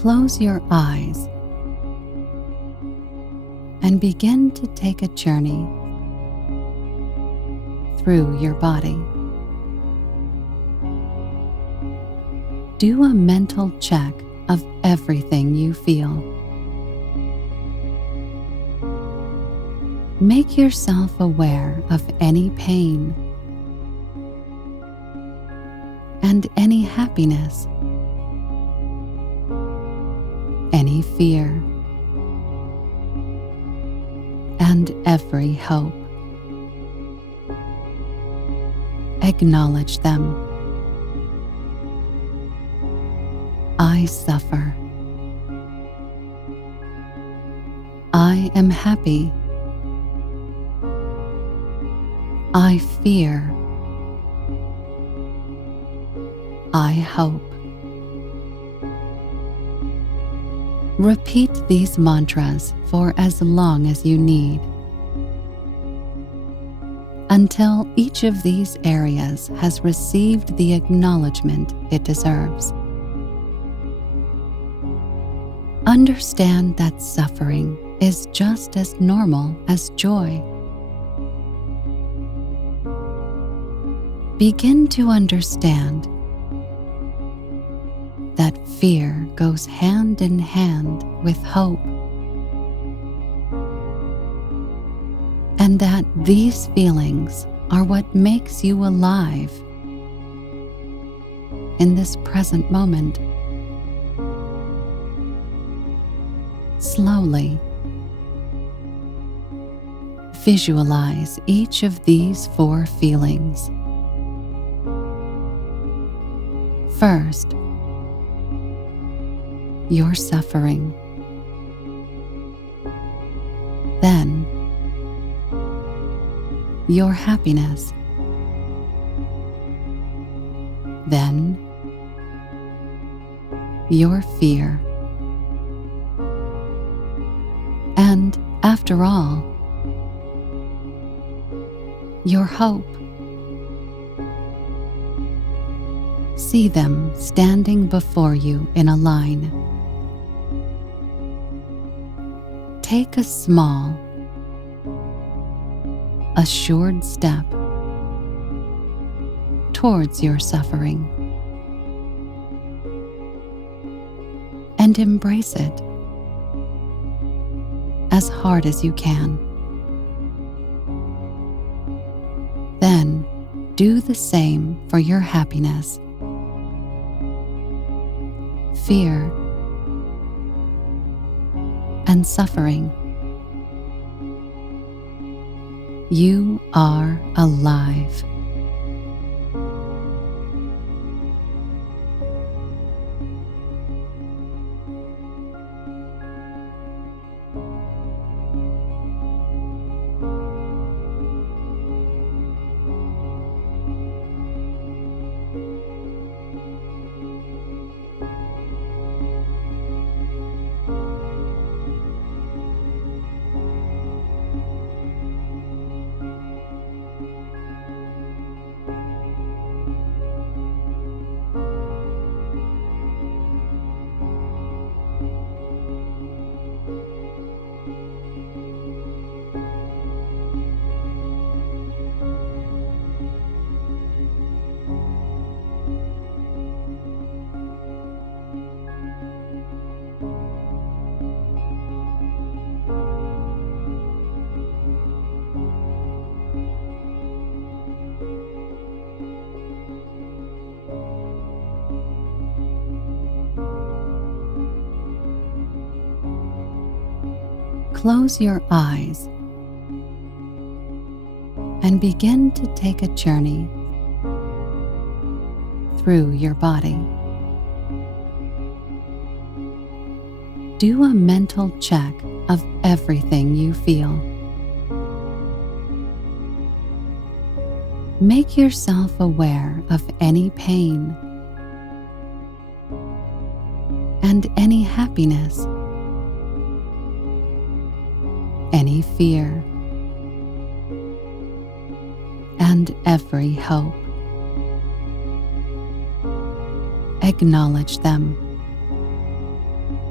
Close your eyes and begin to take a journey through your body. Do a mental check of everything you feel. Make yourself aware of any pain and any happiness, any fear, and every hope. Acknowledge them. I suffer. I am happy. I fear. I hope. Repeat these mantras for as long as you need, until each of these areas has received the acknowledgement it deserves. Understand that suffering is just as normal as joy. Begin to understand that fear goes hand in hand with hope, and that these feelings are what makes you alive in this present moment. Slowly visualize each of these 4 feelings. First, your suffering. Then, your happiness. Then, your fear. And, after all, your hope. See them standing before you in a line. Take a small, assured step towards your suffering and embrace it as hard as you can. Then do the same for your happiness, fear, and suffering. You are alive. Close your eyes and begin to take a journey through your body. Do a mental check of everything you feel. Make yourself aware of any pain and any happiness, any fear, and every hope. Acknowledge them.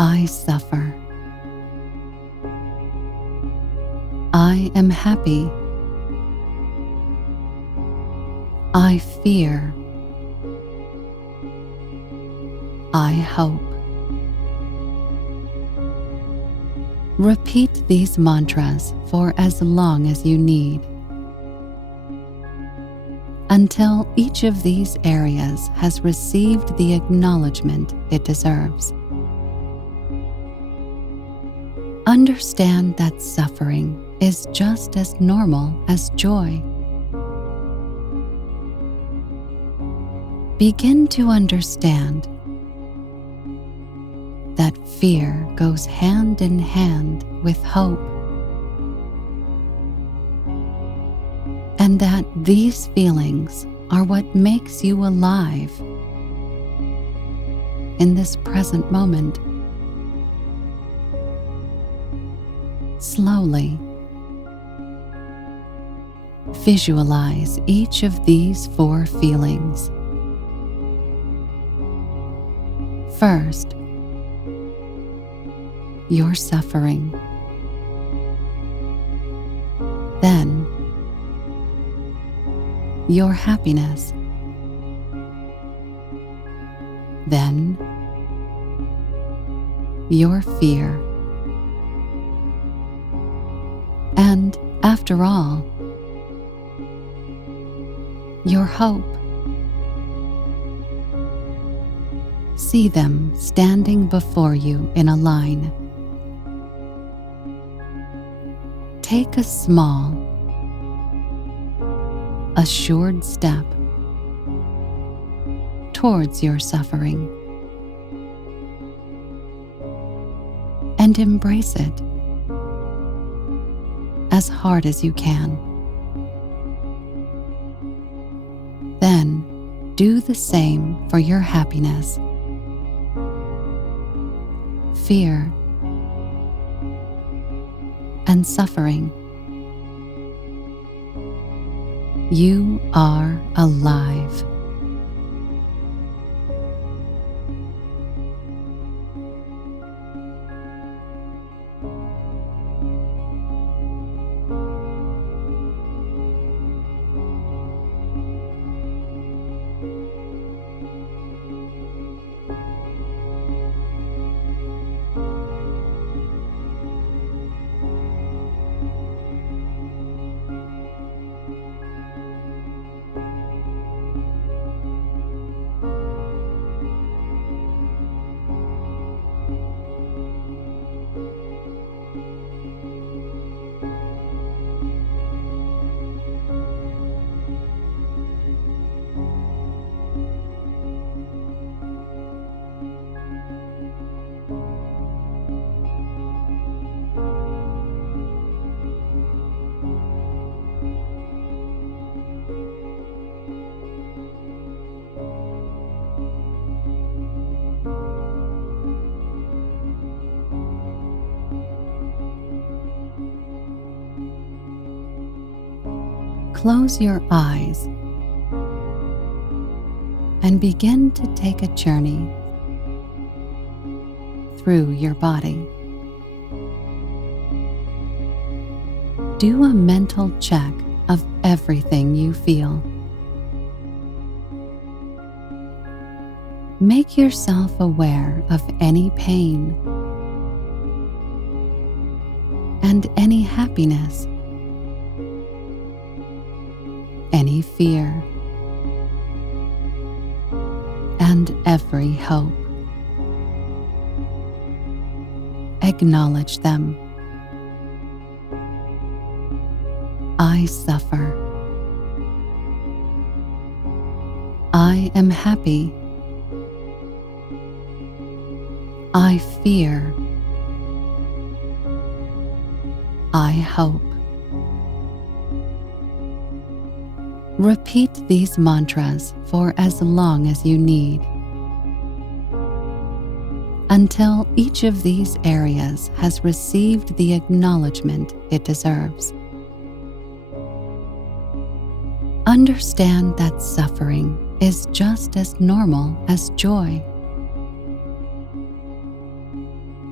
I suffer. I am happy. I fear. I hope. Repeat these mantras for as long as you need, until each of these areas has received the acknowledgement it deserves. Understand that suffering is just as normal as joy. Begin to understand that fear goes hand in hand with hope, and that these feelings are what makes you alive in this present moment. Slowly visualize each of these 4 feelings. First, your suffering. Then, your happiness. Then, your fear. And after all, your hope. See them standing before you in a line. Take a small, assured step towards your suffering and embrace it as hard as you can. Then do the same for your happiness, fear, and suffering. You are alive. Close your eyes and begin to take a journey through your body. Do a mental check of everything you feel. Make yourself aware of any pain and any happiness, any fear, and every hope. Acknowledge them. I suffer. I am happy. I fear. I hope. Repeat these mantras for as long as you need, until each of these areas has received the acknowledgement it deserves. Understand that suffering is just as normal as joy.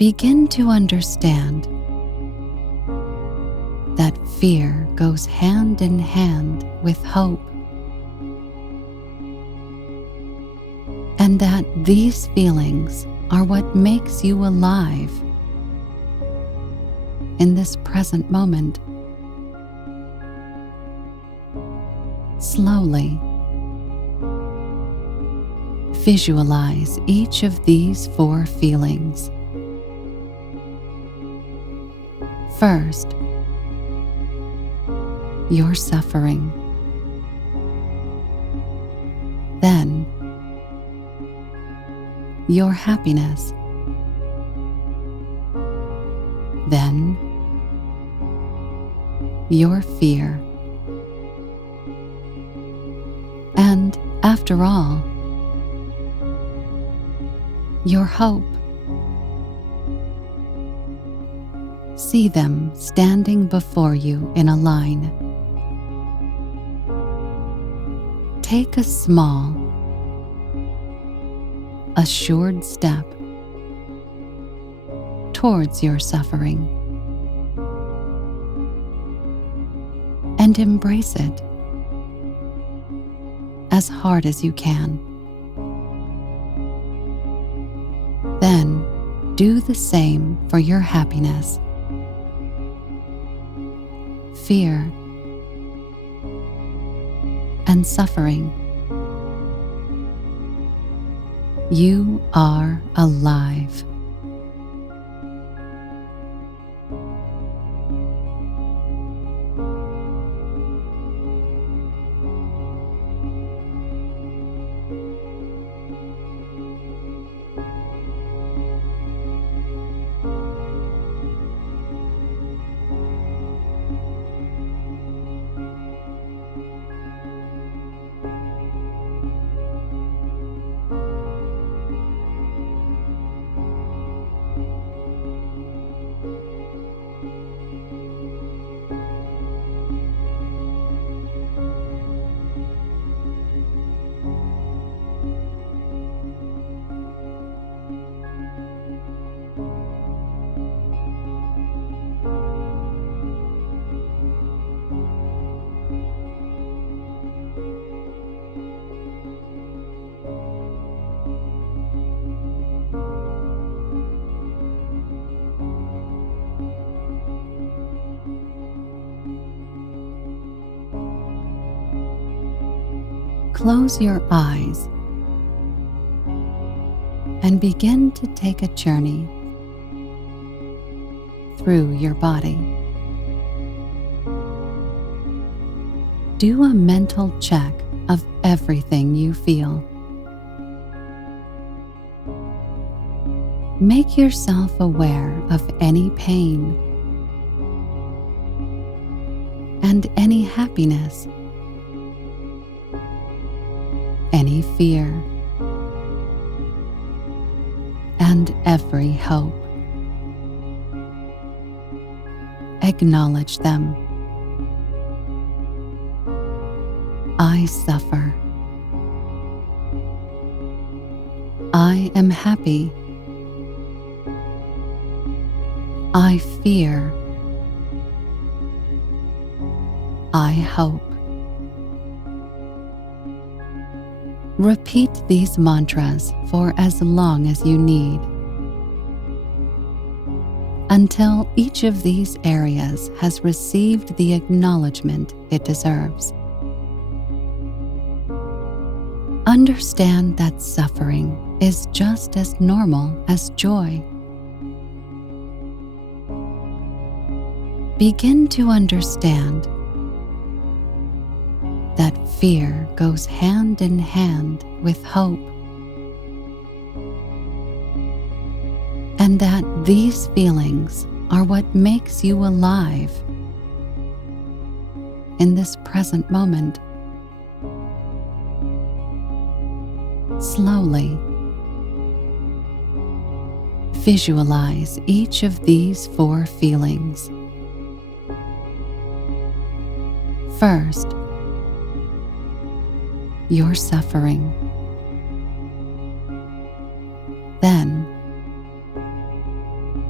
Begin to understand that fear goes hand in hand with hope, and that these feelings are what makes you alive in this present moment. Slowly visualize each of these 4 feelings. First, your suffering. Then, your happiness. Then, your fear. And after all, your hope. See them standing before you in a line. Take a small, assured step towards your suffering and embrace it as hard as you can. Then do the same for your happiness, fear, and suffering. You are alive. Close your eyes and begin to take a journey through your body. Do a mental check of everything you feel. Make yourself aware of any pain and any happiness, any fear, and every hope. Acknowledge them. I suffer. I am happy. I fear. I hope. Repeat these mantras for as long as you need, until each of these areas has received the acknowledgement it deserves. Understand that suffering is just as normal as joy. Begin to understand that fear goes hand in hand with hope, and that these feelings are what makes you alive in this present moment. Slowly visualize each of these 4 feelings. First, your suffering. Then,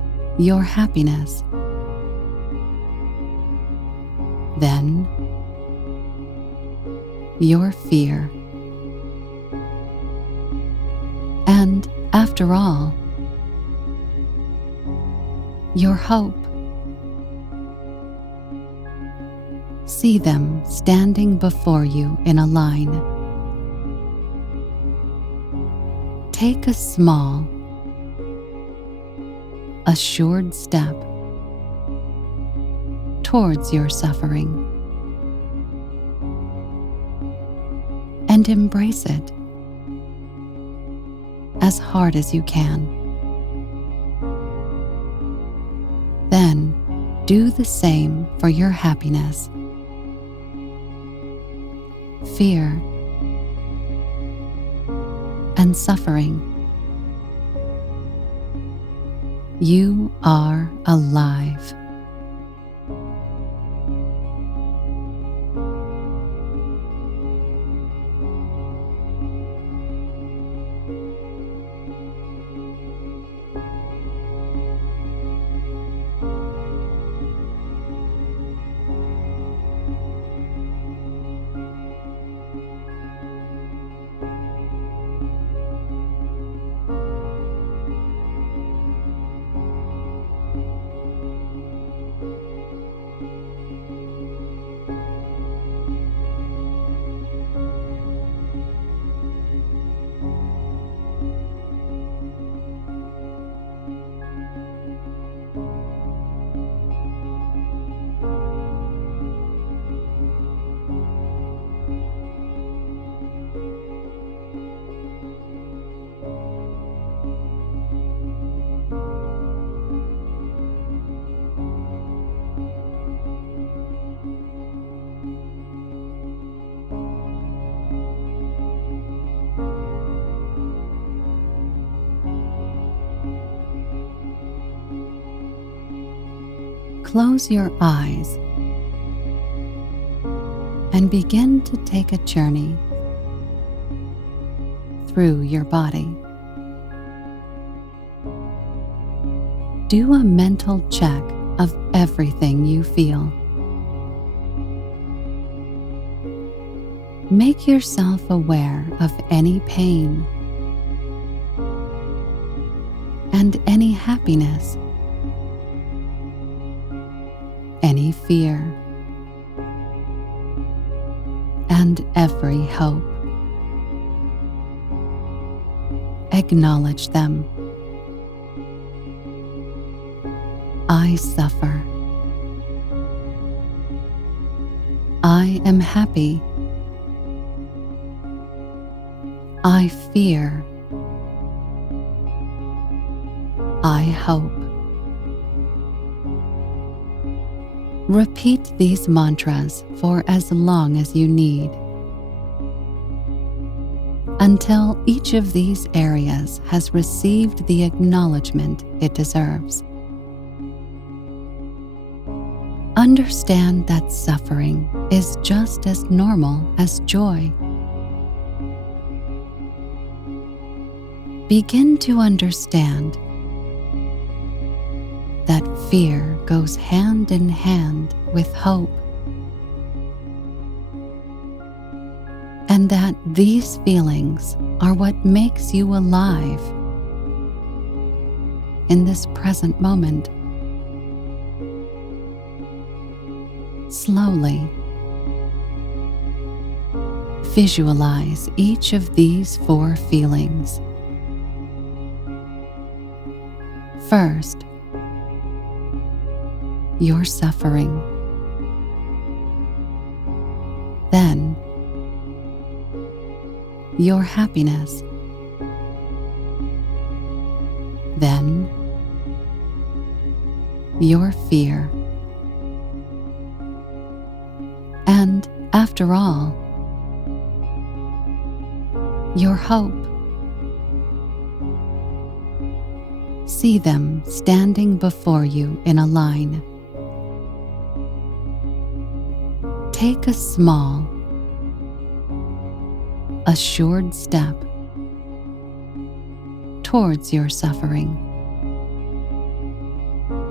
your happiness, then your fear, and after all, your hope. See them standing before you in a line. Take a small, assured step towards your suffering and embrace it as hard as you can. Then do the same for your happiness, fear, and suffering. You are alive. Close your eyes and begin to take a journey through your body. Do a mental check of everything you feel. Make yourself aware of any pain and any happiness, any fear, and every hope. Acknowledge them. I suffer. I am happy. I fear. I hope. Repeat these mantras for as long as you need, until each of these areas has received the acknowledgement it deserves. Understand that suffering is just as normal as joy. Begin to understand that fear goes hand in hand with hope, and that these feelings are what makes you alive in this present moment. Slowly visualize each of these 4 feelings. First, your suffering. Then, your happiness. Then, your fear. And after all, your hope. See them standing before you in a line. Take a small, assured step towards your suffering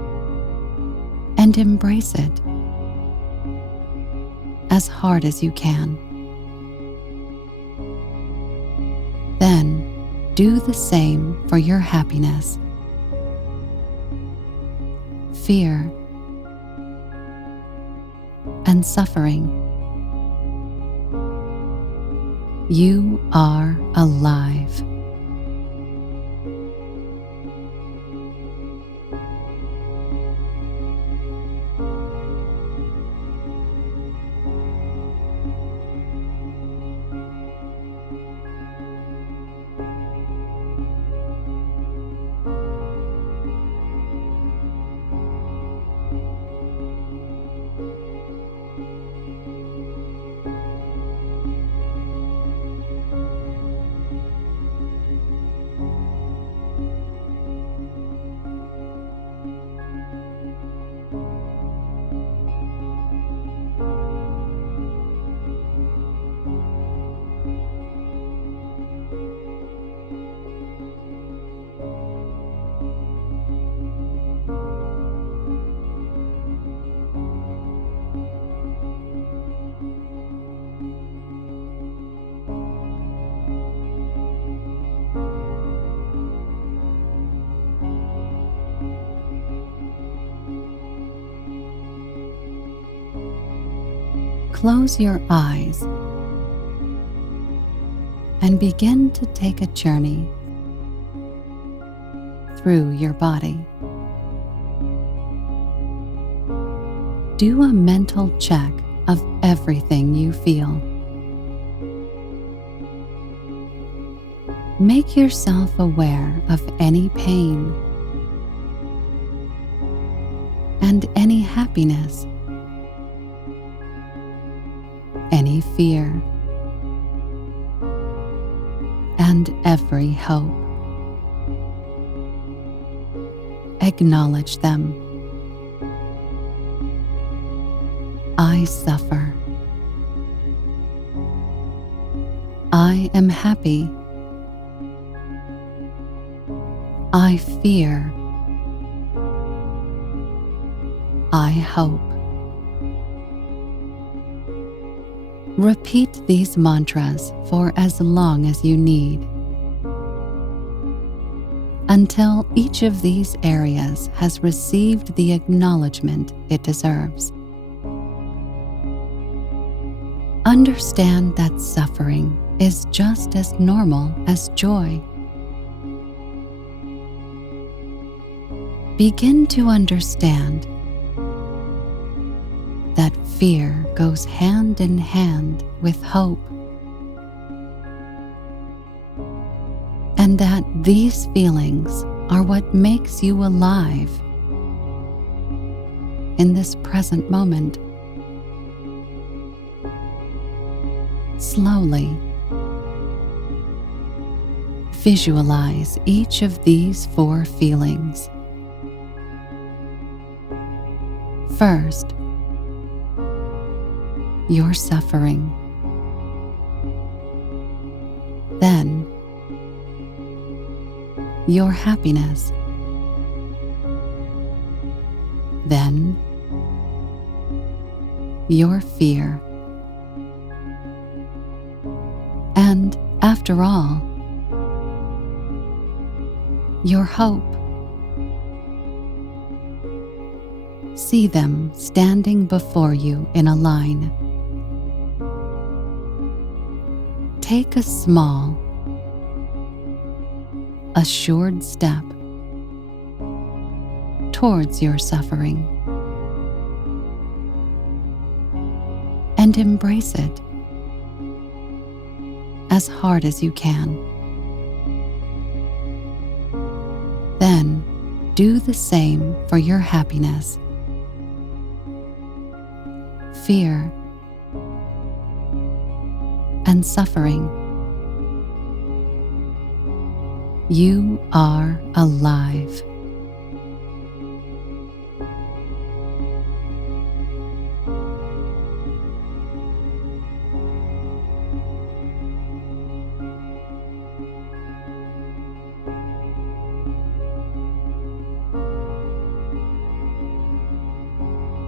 and embrace it as hard as you can. Then do the same for your happiness, fear, and suffering. You are alive. Close your eyes and begin to take a journey through your body. Do a mental check of everything you feel. Make yourself aware of any pain and any happiness, any fear, and every hope. Acknowledge them. I suffer. I am happy. I fear. I hope. Repeat these mantras for as long as you need, until each of these areas has received the acknowledgement it deserves. Understand that suffering is just as normal as joy. Begin to understand that fear goes hand in hand with hope, and that these feelings are what makes you alive in this present moment. Slowly visualize each of these 4 feelings. First, your suffering. Then, your happiness. Then, your fear. And after all, your hope. See them standing before you in a line. Take a small, assured step towards your suffering and embrace it as hard as you can. Then do the same for your happiness, fear, and suffering. You are alive.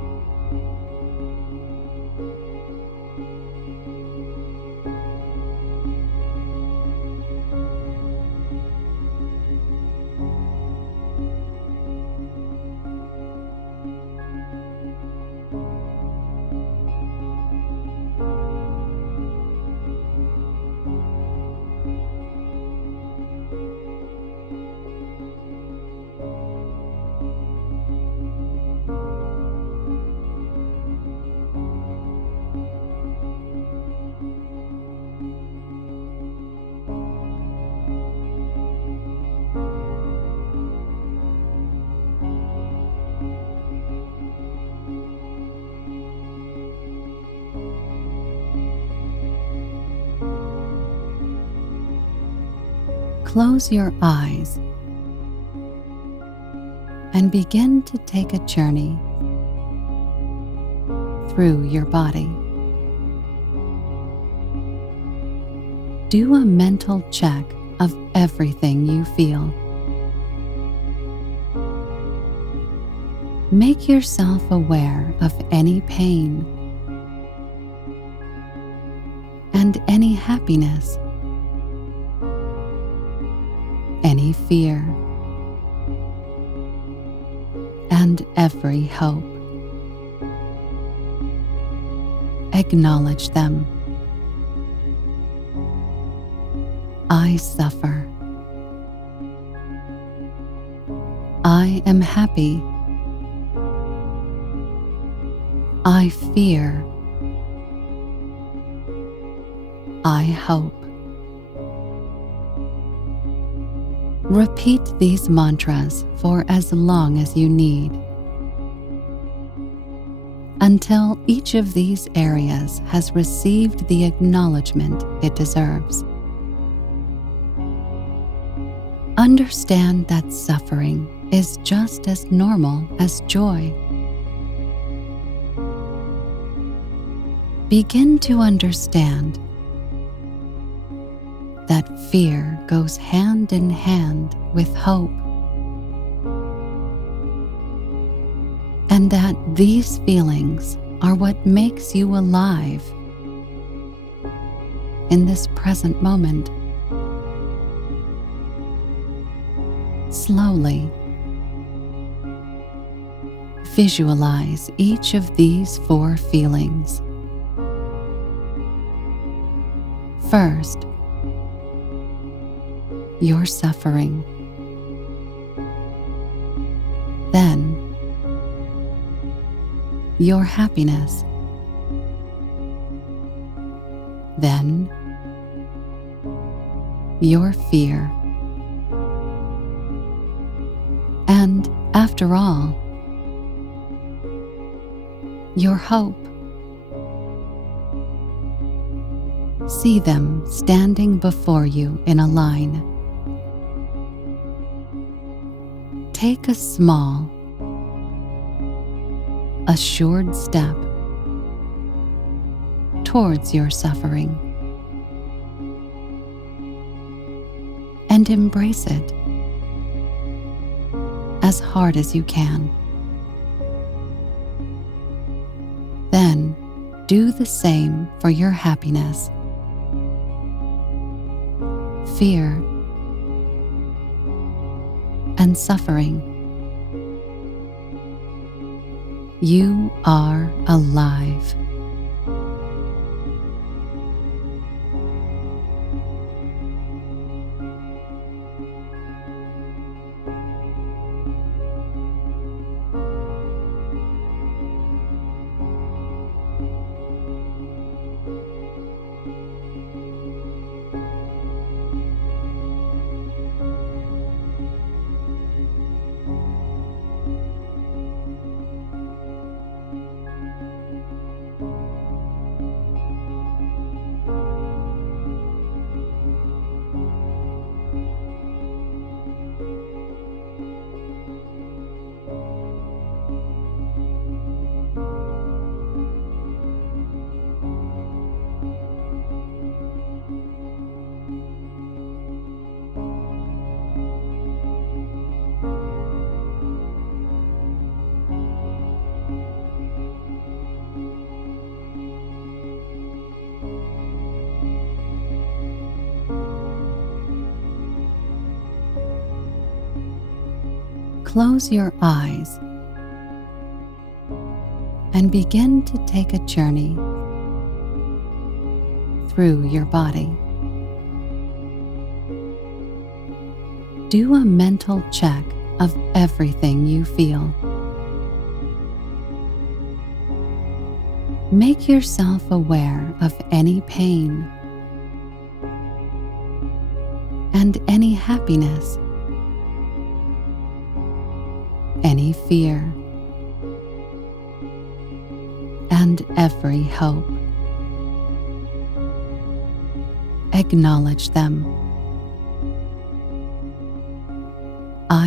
Close your eyes and begin to take a journey through your body. Do a mental check of everything you feel. Make yourself aware of any pain and any happiness, any fear, and every hope. Acknowledge them. I suffer. I am happy. I fear. I hope. Repeat these mantras for as long as you need, until each of these areas has received the acknowledgement it deserves. Understand that suffering is just as normal as joy. Begin to understand that fear goes hand in hand with hope, and that these feelings are what makes you alive in this present moment. Slowly visualize each of these 4 feelings. First, your suffering. Then, your happiness. Then, your fear. And after all, your hope. See them standing before you in a line. Take a small, assured step towards your suffering and embrace it as hard as you can. Then do the same for your happiness, fear, and suffering. You are alive. Close your eyes and begin to take a journey through your body. Do a mental check of everything you feel. Make yourself aware of any pain and any happiness, any fear, and every hope. Acknowledge them.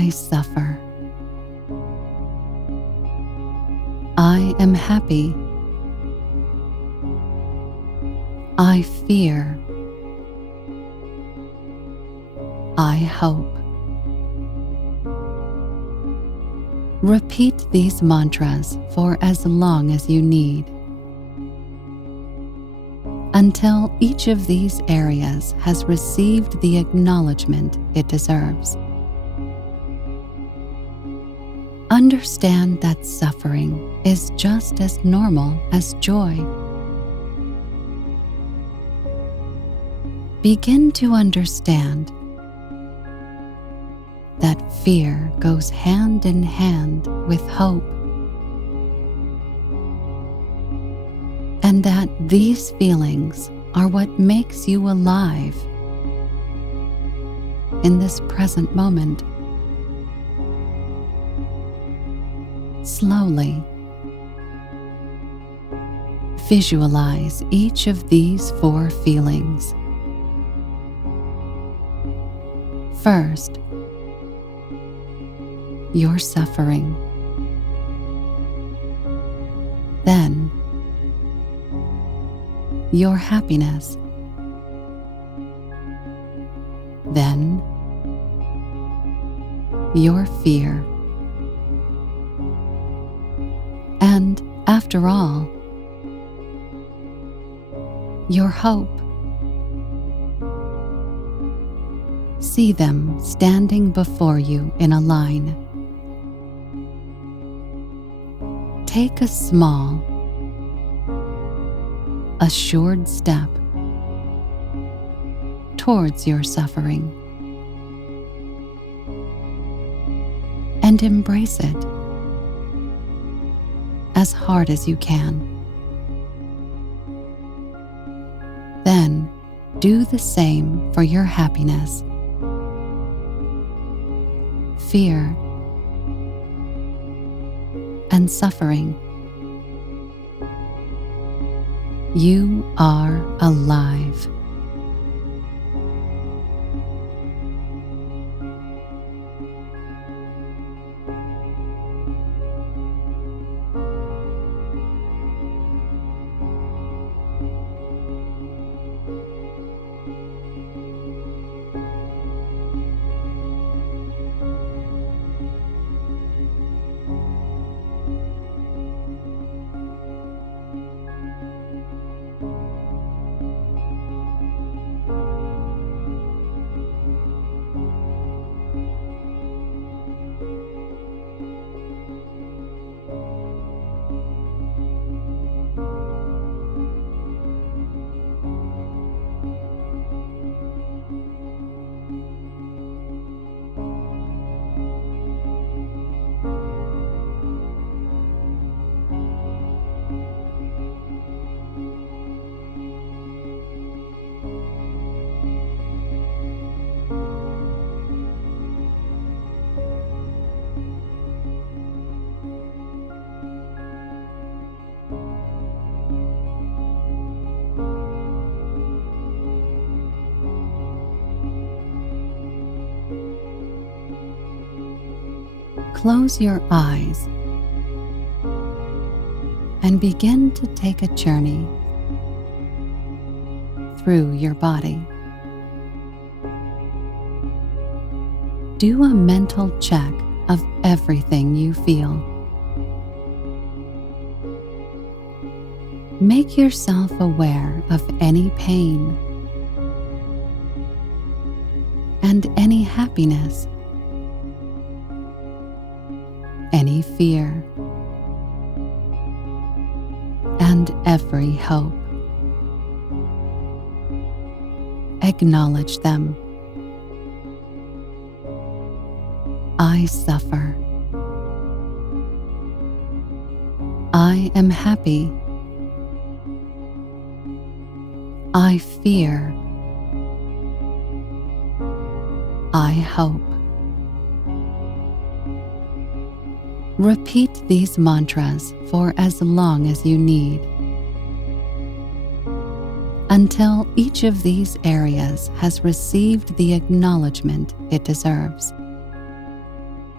I suffer. I am happy. I fear. I hope. Repeat these mantras for as long as you need, until each of these areas has received the acknowledgement it deserves. Understand that suffering is just as normal as joy. Begin to understand that fear goes hand in hand with hope, and that these feelings are what makes you alive in this present moment. Slowly visualize each of these 4 feelings. First, your suffering. Then, your happiness. Then, your fear. And after all, your hope. See them standing before you in a line. Take a small, assured step towards your suffering and embrace it as hard as you can. Then do the same for your happiness, fear, and suffering. You are alive. Close your eyes and begin to take a journey through your body. Do a mental check of everything you feel. Make yourself aware of any pain and any happiness, any fear, and every hope. Acknowledge them. I suffer. I am happy. I fear. I hope. Repeat these mantras for as long as you need, until each of these areas has received the acknowledgement it deserves.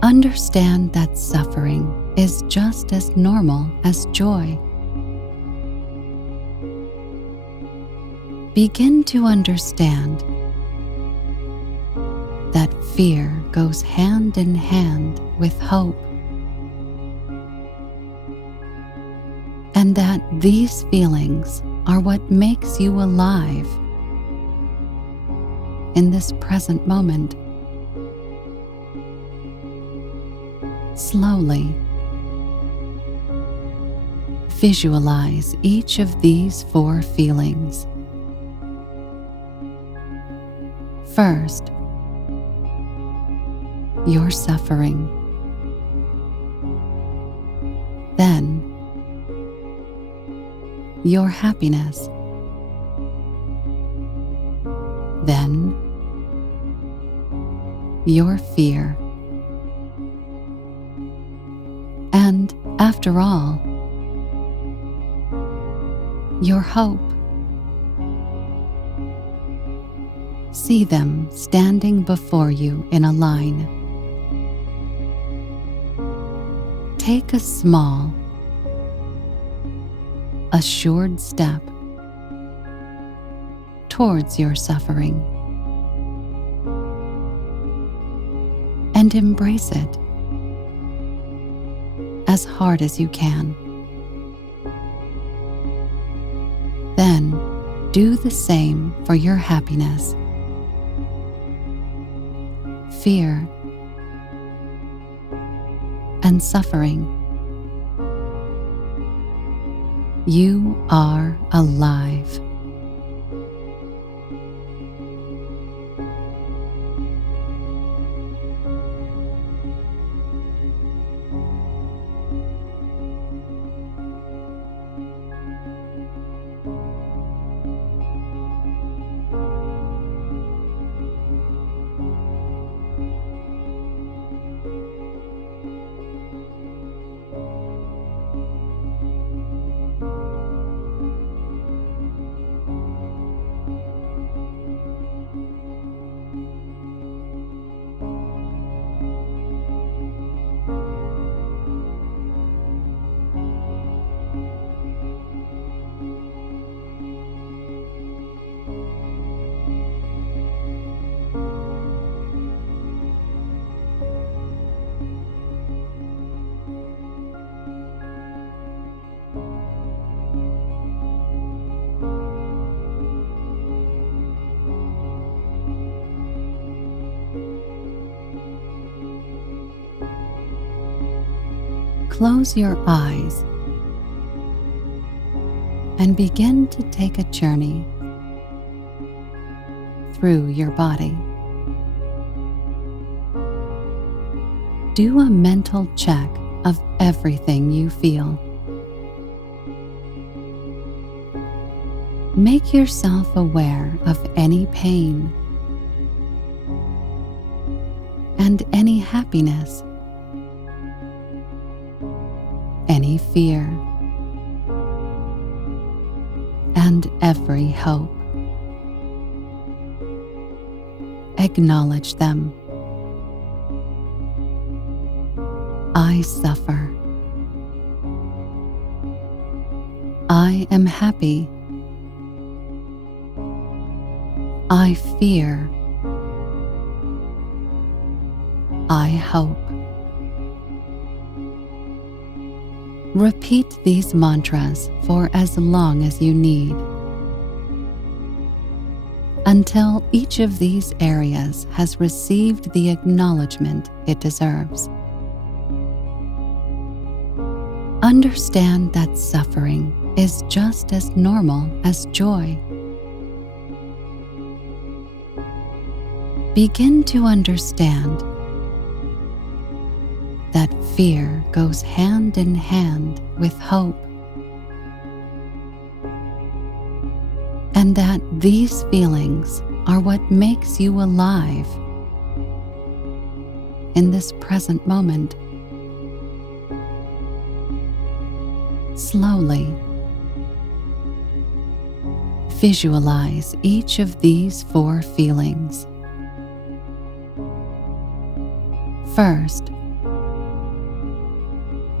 Understand that suffering is just as normal as joy. Begin to understand that fear goes hand in hand with hope, and that these feelings are what makes you alive in this present moment. Slowly visualize each of these 4 feelings. First, your suffering. Then, your happiness. Then, your fear. And after all, your hope. See them standing before you in a line. Take a small, assured step towards your suffering and embrace it as hard as you can. Then do the same for your happiness, fear, and suffering. You are alive. Close your eyes and begin to take a journey through your body. Do a mental check of everything you feel. Make yourself aware of any pain and any happiness, any fear, and every hope. Acknowledge them. I suffer. I am happy. I fear. I hope. Repeat these mantras for as long as you need, until each of these areas has received the acknowledgement it deserves. Understand that suffering is just as normal as joy. Begin to understand that fear goes hand in hand with hope, and that these feelings are what makes you alive in this present moment. Slowly visualize each of these 4 feelings. First,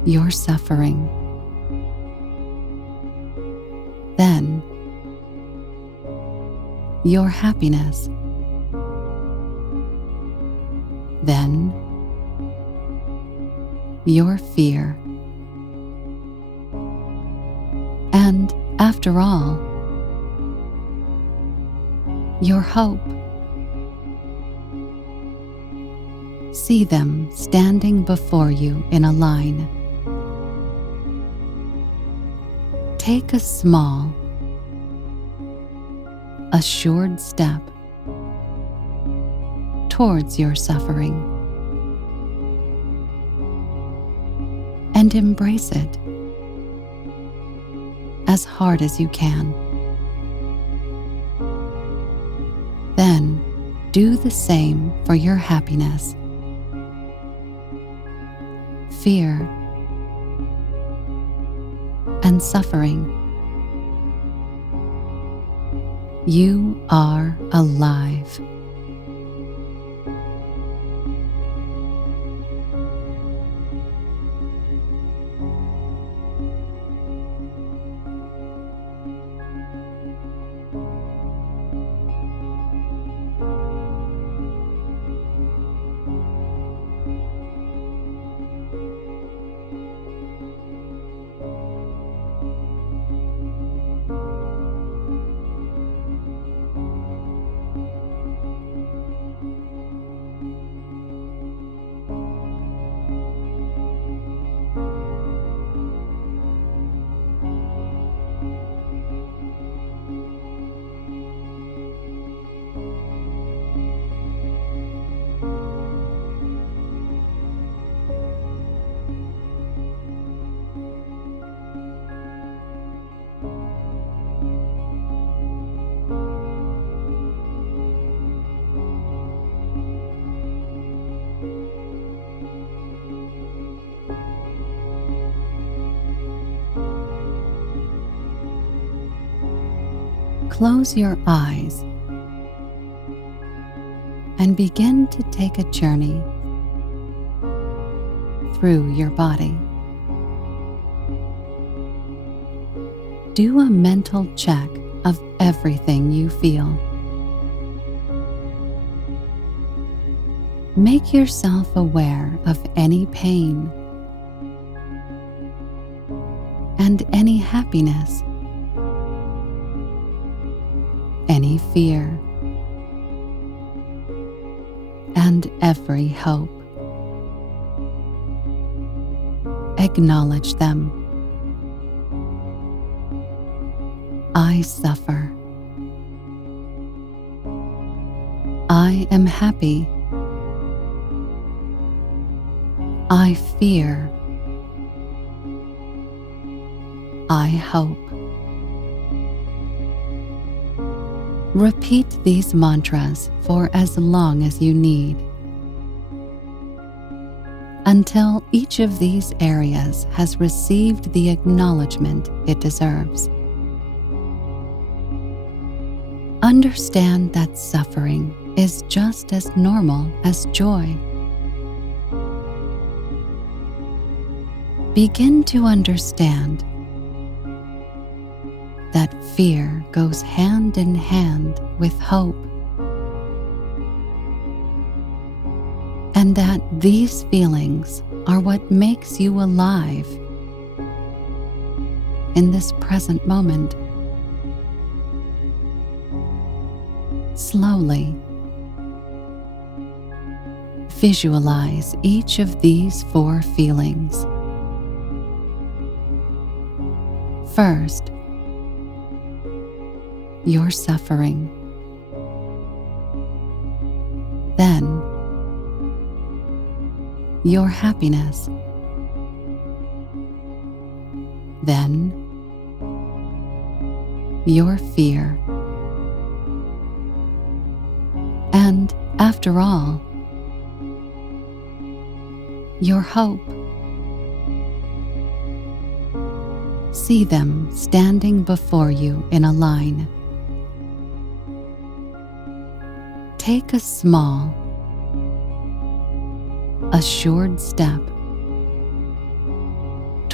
your suffering. Then your happiness. Then your fear. And after all, your hope. See them standing before you in a line. Take a small, assured step towards your suffering and embrace it as hard as you can. Then do the same for your happiness, fear, and suffering. You are alive. Close your eyes and begin to take a journey through your body. Do a mental check of everything you feel. Make yourself aware of any pain and any happiness, any fear, and every hope. Acknowledge them. I suffer. I am happy. I fear. I hope. Repeat these mantras for as long as you need, until each of these areas has received the acknowledgement it deserves. Understand that suffering is just as normal as joy. Begin to understand that fear goes hand in hand with hope, and that these feelings are what makes you alive in this present moment. Slowly visualize each of these 4 feelings. First, your suffering. Then, your happiness. Then, your fear. And after all, your hope. See them standing before you in a line. Take a small, assured step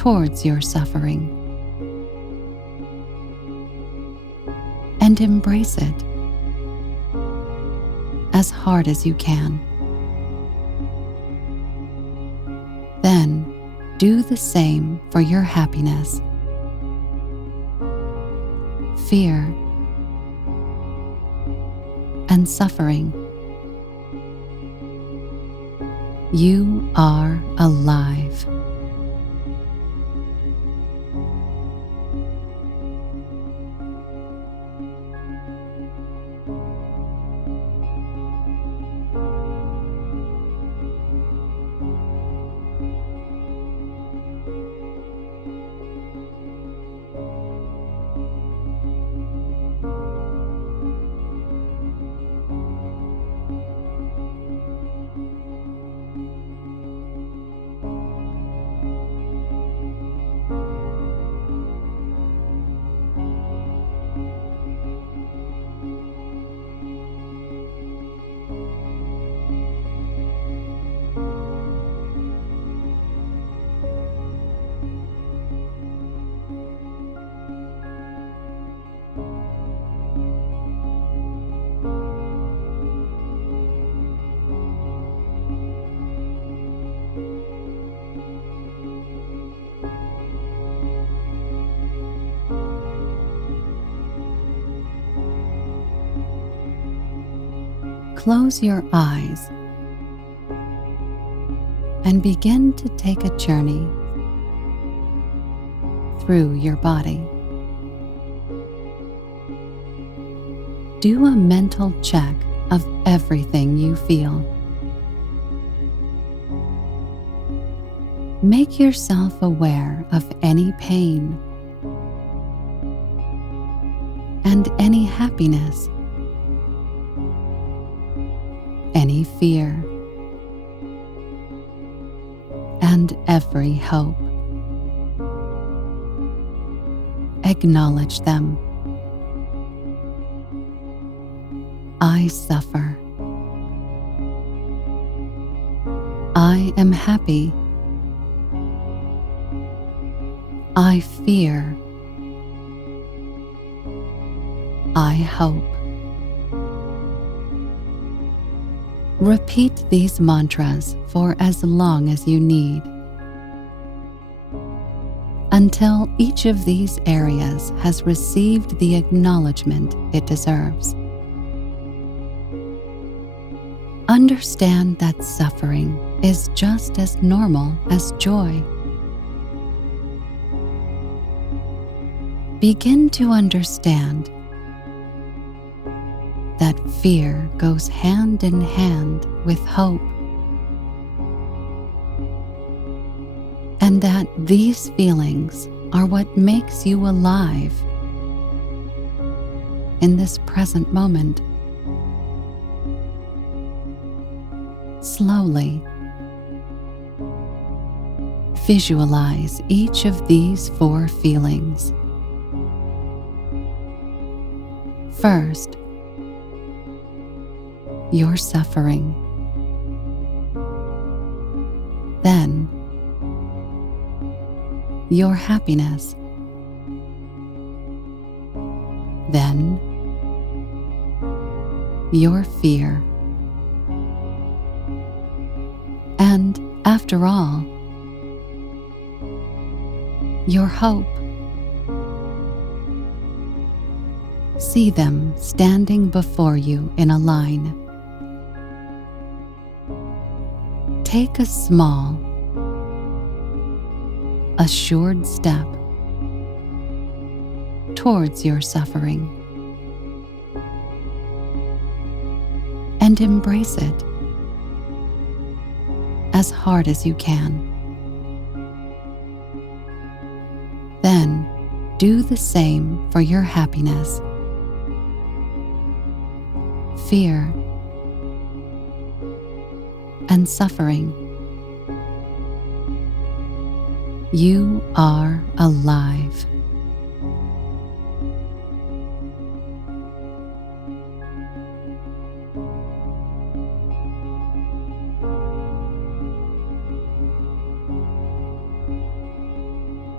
towards your suffering and embrace it as hard as you can. Then do the same for your happiness, fear, and suffering. You are alive. Close your eyes and begin to take a journey through your body. Do a mental check of everything you feel. Make yourself aware of any pain and any happiness, any fear, and every hope. Acknowledge them. I suffer. I am happy. I fear. I hope. Repeat these mantras for as long as you need, until each of these areas has received the acknowledgement it deserves. Understand that suffering is just as normal as joy. Begin to understand that fear goes hand in hand with hope, and that these feelings are what makes you alive in this present moment. Slowly visualize each of these 4 feelings. First, your suffering. Then, your happiness. Then, your fear. And after all, your hope. See them standing before you in a line. Take a small, assured step towards your suffering and embrace it as hard as you can. Then do the same for your happiness, fear, and suffering. You are alive.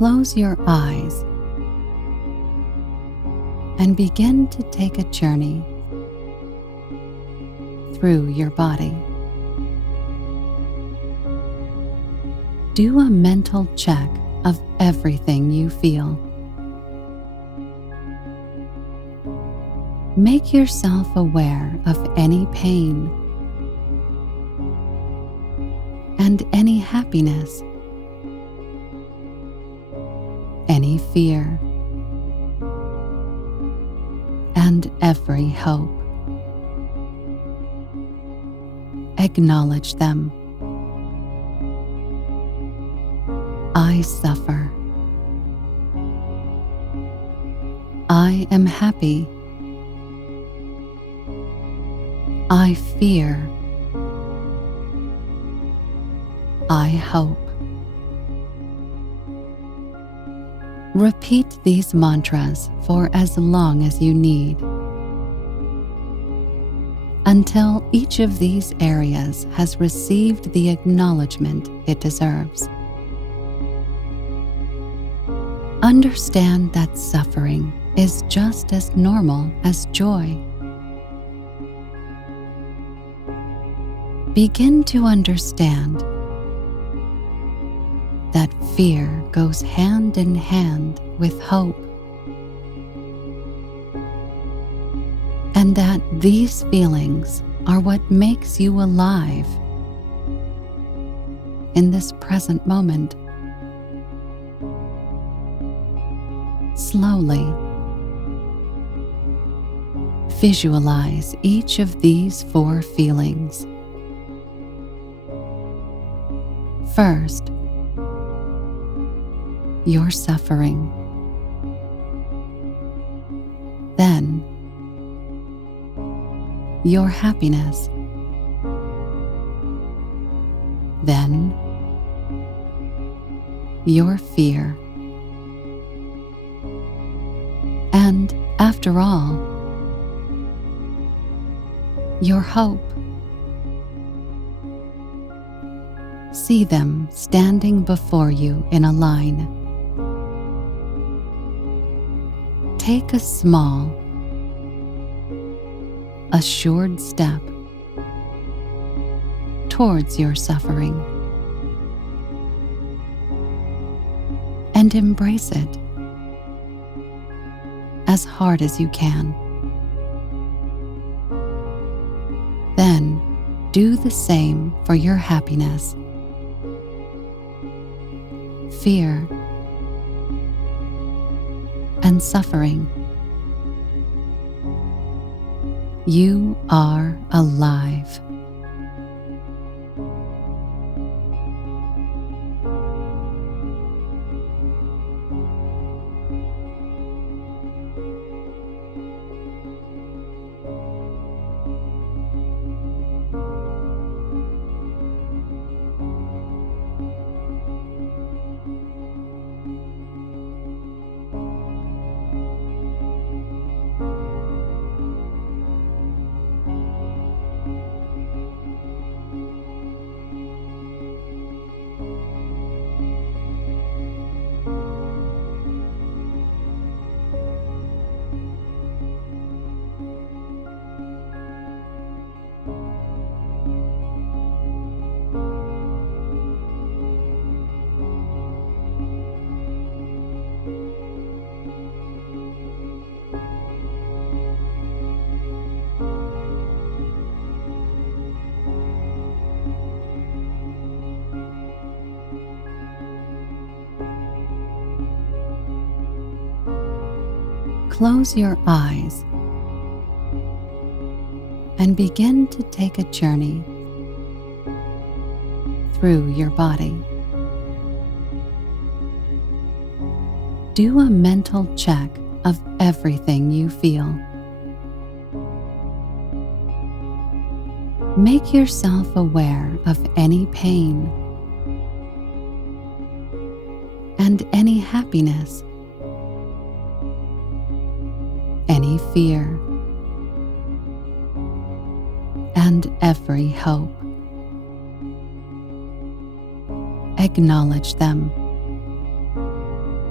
Close your eyes and begin to take a journey through your body. Do a mental check of everything you feel. Make yourself aware of any pain and any happiness, any fear, and every hope. Acknowledge them. I suffer. I am happy. I fear. I hope. Repeat these mantras for as long as you need, until each of these areas has received the acknowledgement it deserves. Understand that suffering is just as normal as joy. Begin to understand that fear goes hand in hand with hope, and that these feelings are what makes you alive in this present moment. Slowly visualize each of these 4 feelings. First, your suffering. Then, your happiness. Then, your fear. And after all, your hope. See them standing before you in a line. Take a small, assured step towards your suffering and embrace it as hard as you can. Then do the same for your happiness, fear, and suffering. You are alive. Close your eyes and begin to take a journey through your body. Do a mental check of everything you feel. Make yourself aware of any pain and any happiness, any fear, and every hope. Acknowledge them.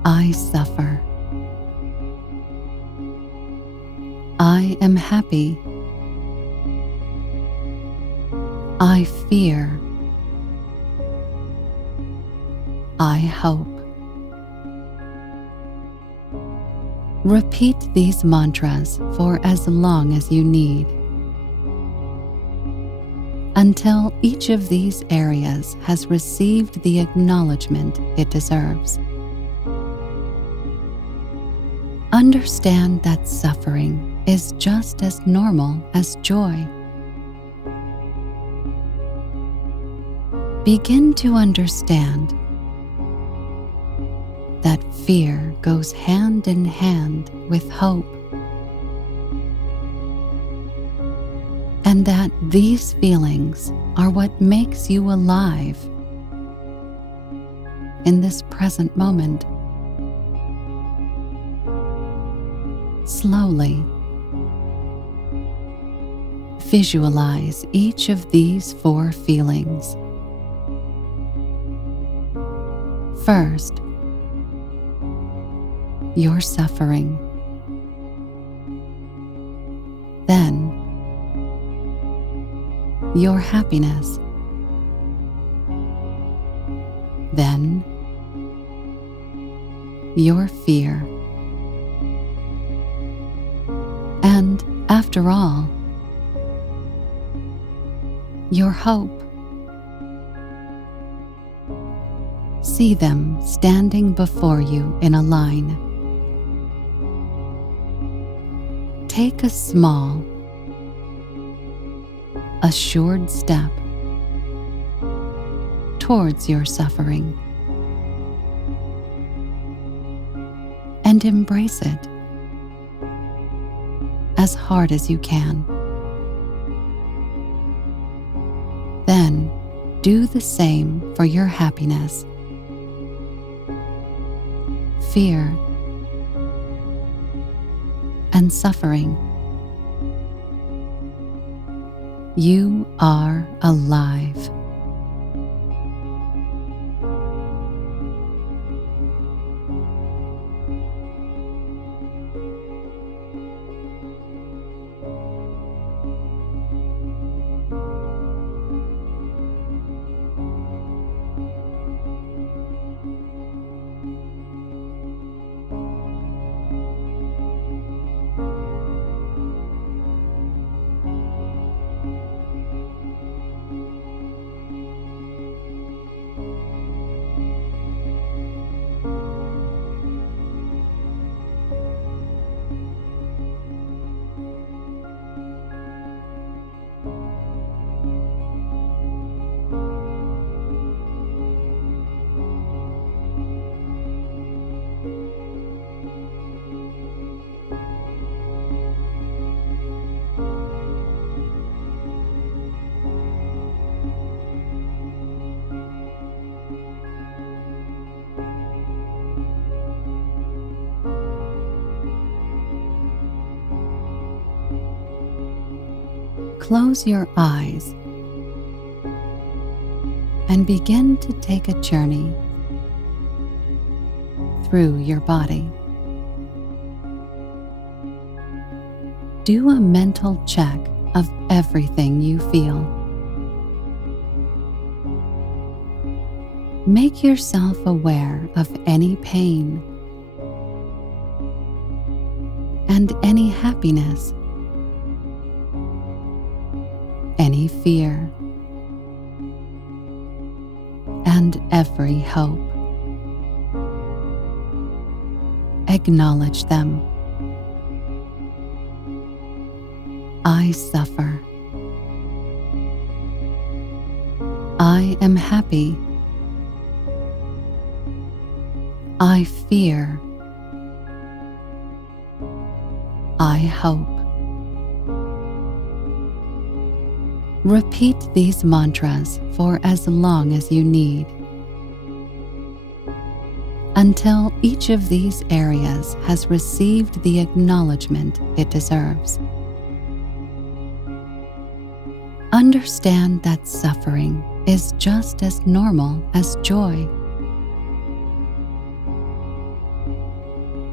I suffer. I am happy. I fear. I hope. Repeat these mantras for as long as you need, until each of these areas has received the acknowledgement it deserves. Understand that suffering is just as normal as joy. Begin to understand that fear goes hand in hand with hope, and that these feelings are what makes you alive in this present moment. Slowly visualize each of these 4 feelings. First, your suffering. Then, your happiness. Then, your fear. And after all, your hope. See them standing before you in a line. Take a small, assured step towards your suffering and embrace it as hard as you can. Then do the same for your happiness, fear, and suffering. You are alive. Close your eyes and begin to take a journey through your body. Do a mental check of everything you feel. Make yourself aware of any pain and any happiness, any fear, and every hope. Acknowledge them. I suffer. I am happy. I fear. I hope. Repeat these mantras for as long as you need, until each of these areas has received the acknowledgement it deserves. Understand that suffering is just as normal as joy.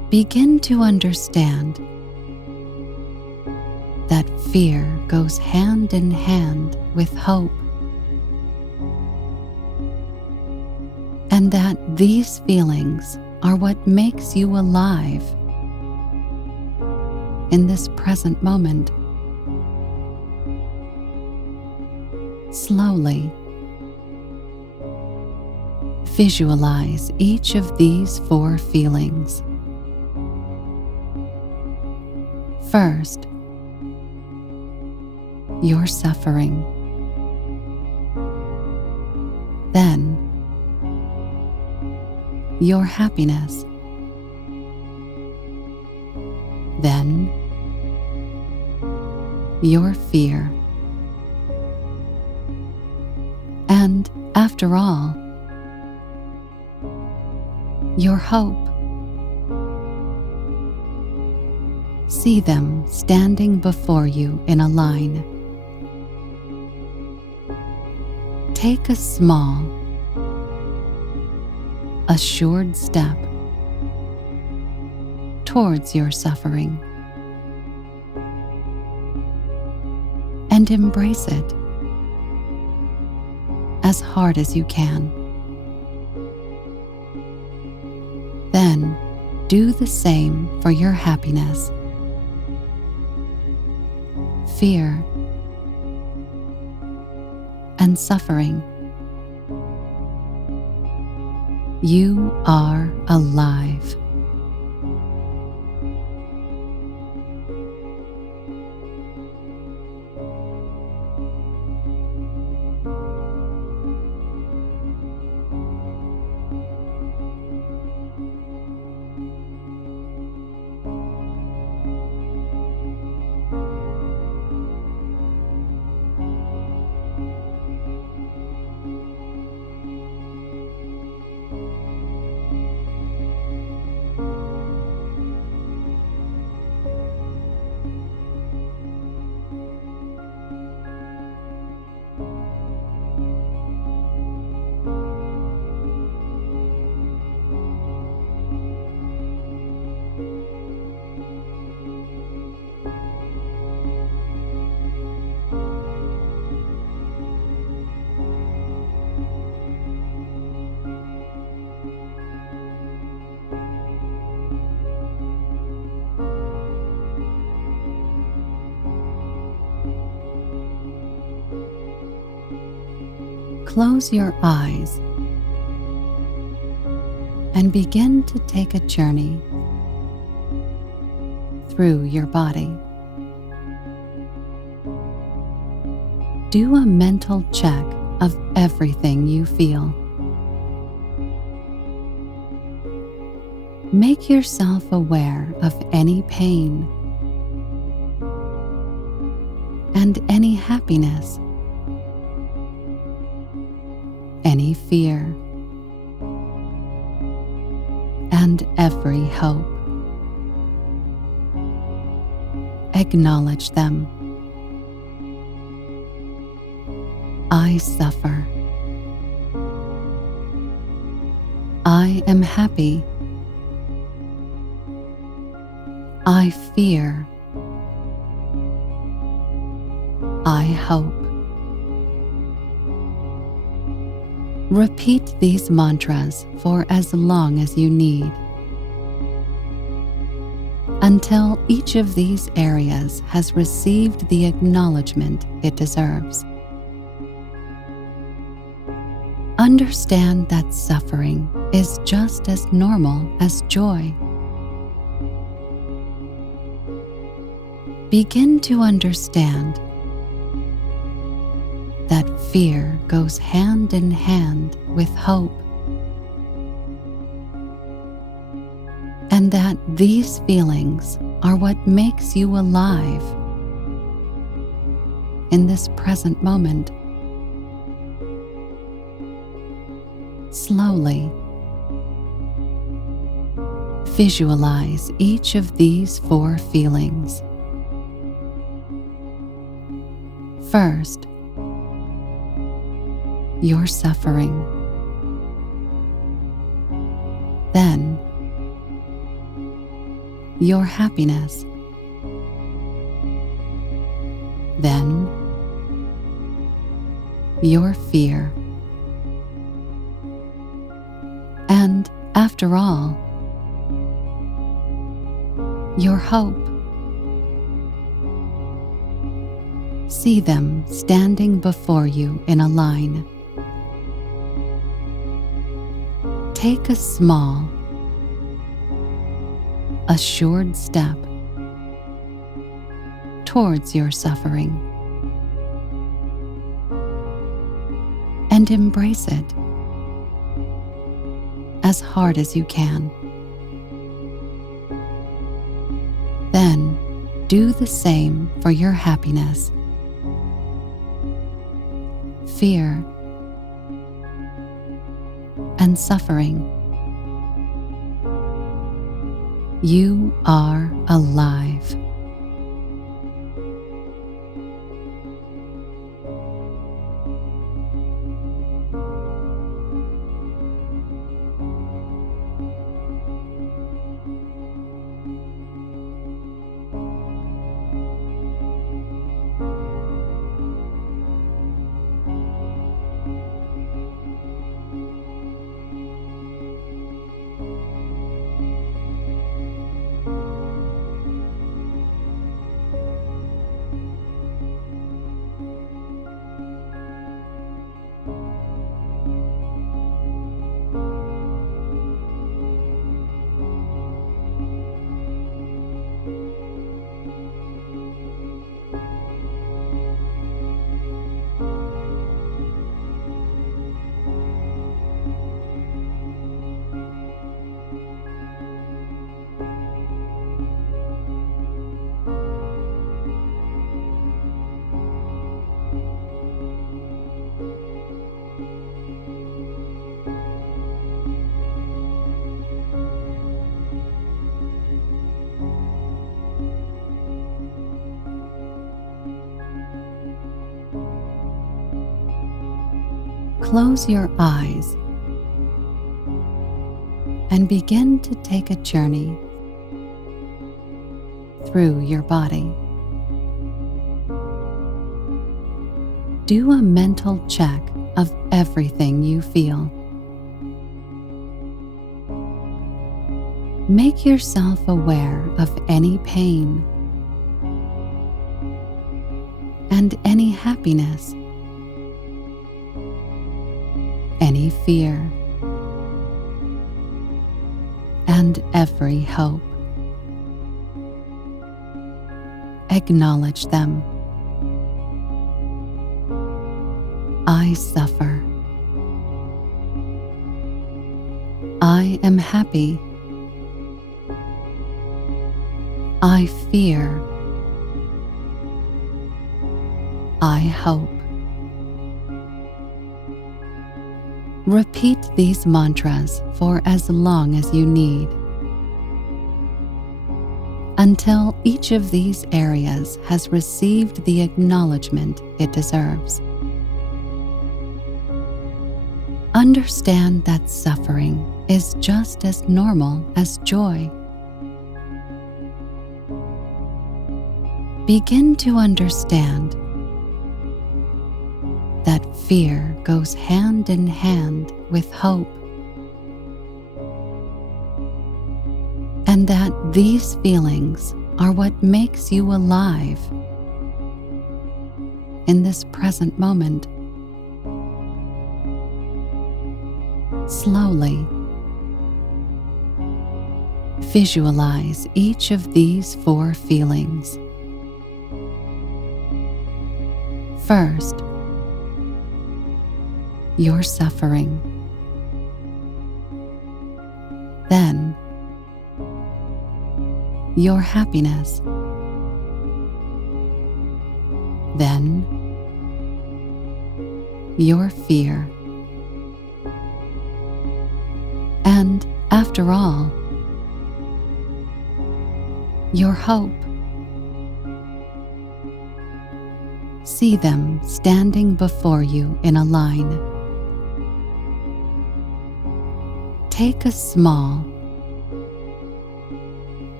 Begin to understand that fear goes hand in hand with hope, and that these feelings are what makes you alive in this present moment. Slowly visualize each of these 4 feelings. First, your suffering. Then, your happiness. Then, your fear. And, after all, your hope. See them standing before you in a line. Take a small, assured step towards your suffering and embrace it as hard as you can. Then do the same for your happiness, fear, and suffering. You are alive. Close your eyes and begin to take a journey through your body. Do a mental check of everything you feel. Make yourself aware of any pain and any happiness, any fear, and every hope. Acknowledge them. I suffer. I am happy. I fear. I hope. Repeat these mantras for as long as you need, until each of these areas has received the acknowledgement it deserves. Understand that suffering is just as normal as joy. Begin to understand that fear goes hand in hand with hope, and that these feelings are what makes you alive in this present moment. Slowly visualize each of these 4 feelings. First, your suffering. Then, your happiness. Then your fear. And after all, your hope. See them standing before you in a line. Take a small, assured step towards your suffering and embrace it as hard as you can. Then do the same for your happiness, fear, and suffering. You are alive. Close your eyes and begin to take a journey through your body. Do a mental check of everything you feel. Make yourself aware of any pain and any happiness, any fear, and every hope. Acknowledge them. I suffer. I am happy. I fear. I hope. Repeat these mantras for as long as you need, until each of these areas has received the acknowledgement it deserves. Understand that suffering is just as normal as joy. Begin to understand that fear goes hand in hand with hope, and that these feelings are what makes you alive in this present moment. Slowly visualize each of these 4 feelings. First, your suffering. Then, your happiness. Then, your fear. And after all, your hope. See them standing before you in a line. Take a small,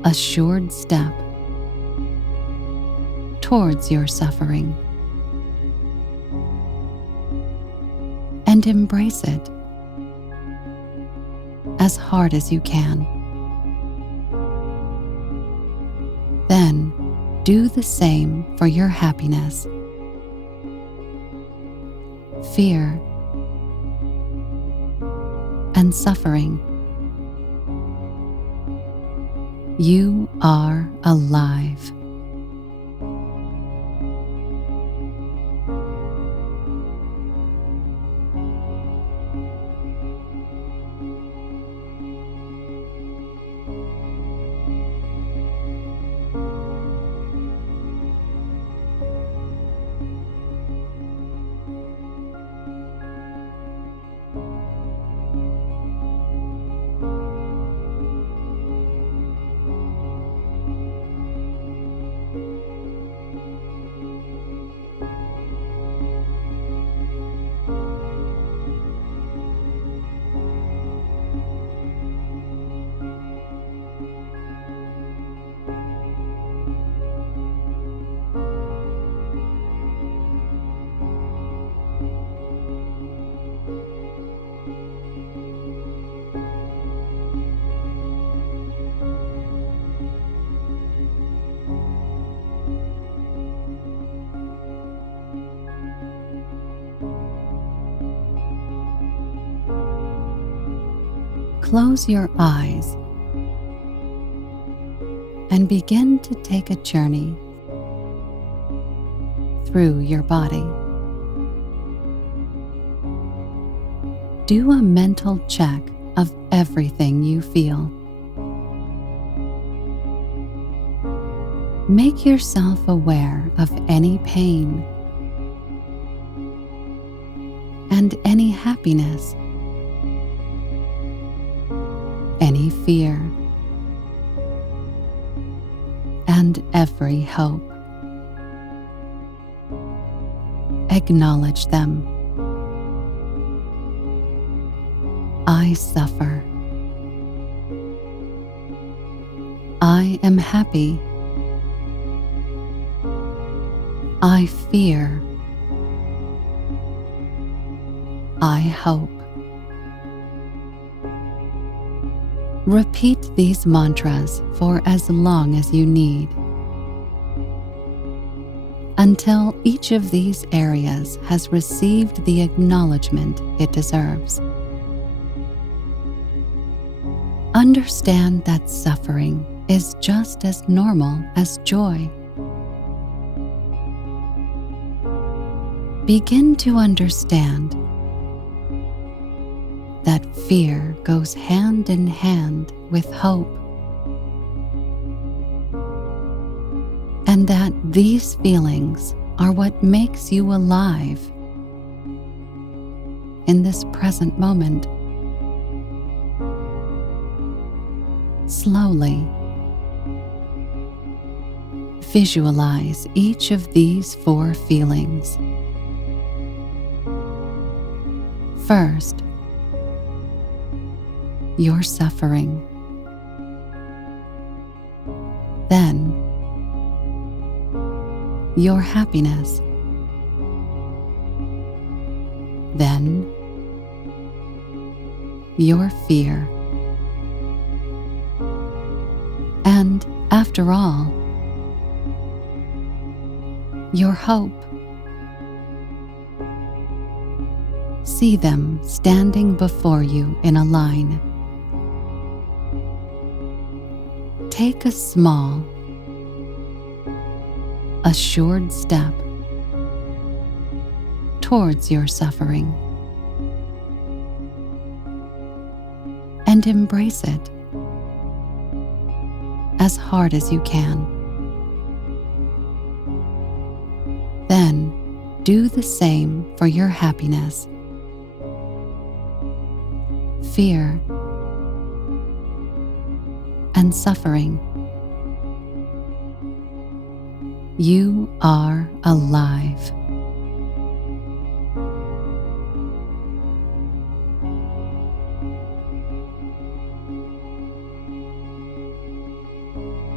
assured step towards your suffering, and embrace it as hard as you can. Then do the same for your happiness, fear, and suffering. You are alive. Close your eyes and begin to take a journey through your body. Do a mental check of everything you feel. Make yourself aware of any pain and any happiness, any fear, and every hope. Acknowledge them. I suffer. I am happy. I fear. I hope. Repeat these mantras for as long as you need, until each of these areas has received the acknowledgement it deserves. Understand that suffering is just as normal as joy. Begin to understand that fear goes hand in hand with hope, and that these feelings are what makes you alive in this present moment. Slowly visualize each of these 4 feelings. First, your suffering. Then, your happiness. Then, your fear. And after all, your hope. See them standing before you in a line. Take a small, assured step towards your suffering, and embrace it as hard as you can. Then do the same for your happiness, fear, and suffering. You are alive.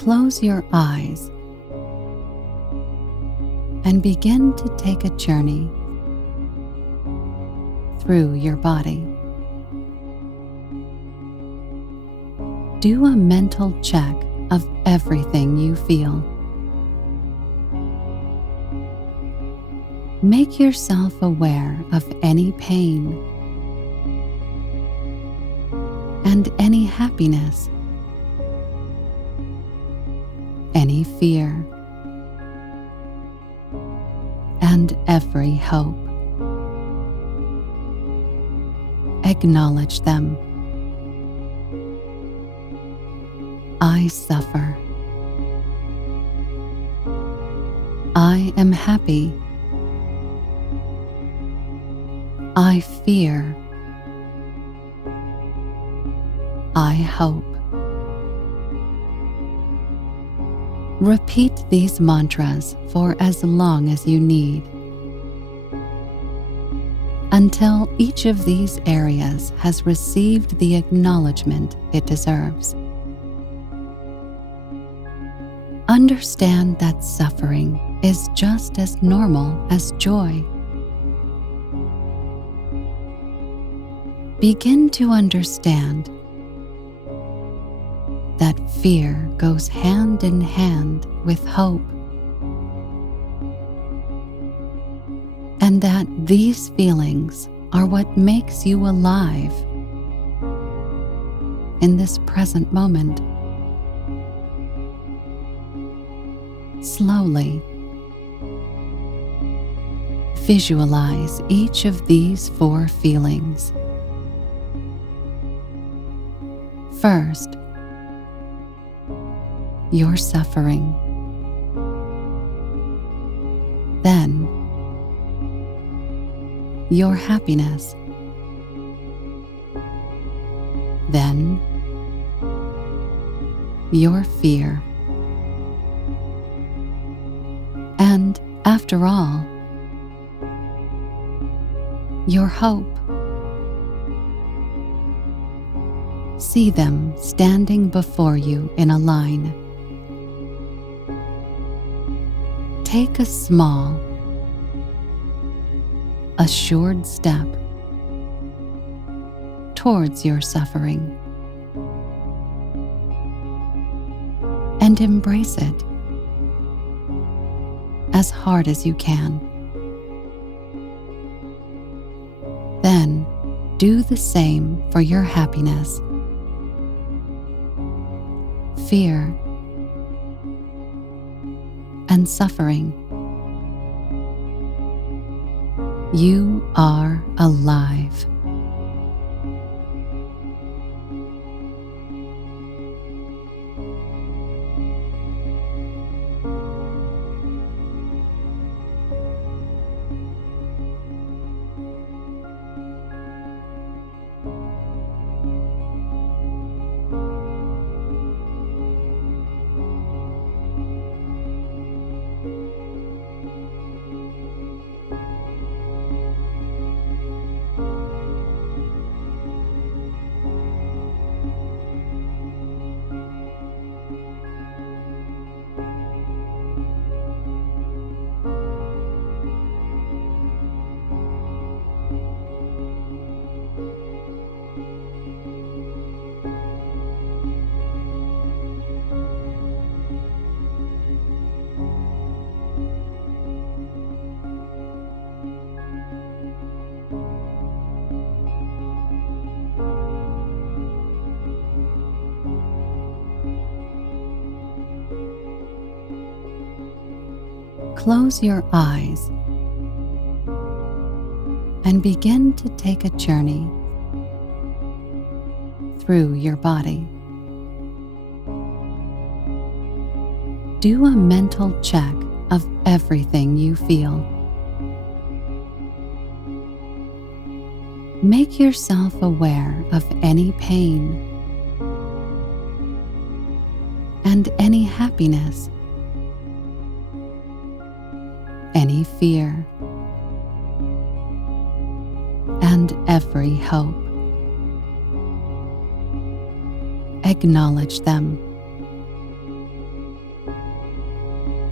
Close your eyes and begin to take a journey through your body. Do a mental check of everything you feel. Make yourself aware of any pain and any happiness, any fear, and every hope. Acknowledge them. I suffer. I am happy. I fear. I hope. Repeat these mantras for as long as you need, until each of these areas has received the acknowledgement it deserves. Understand that suffering is just as normal as joy. Begin to understand that fear goes hand in hand with hope, and that these feelings are what makes you alive in this present moment. Slowly visualize each of these 4 feelings. First, your suffering. Then, your happiness. Then, your fear. And, after all, your hope. See them standing before you in a line. Take a small, assured step towards your suffering and embrace it as hard as you can. Then do the same for your happiness, fear, and suffering. You are alive. Close your eyes and begin to take a journey through your body. Do a mental check of everything you feel. Make yourself aware of any pain and any happiness, any fear, and every hope. Acknowledge them.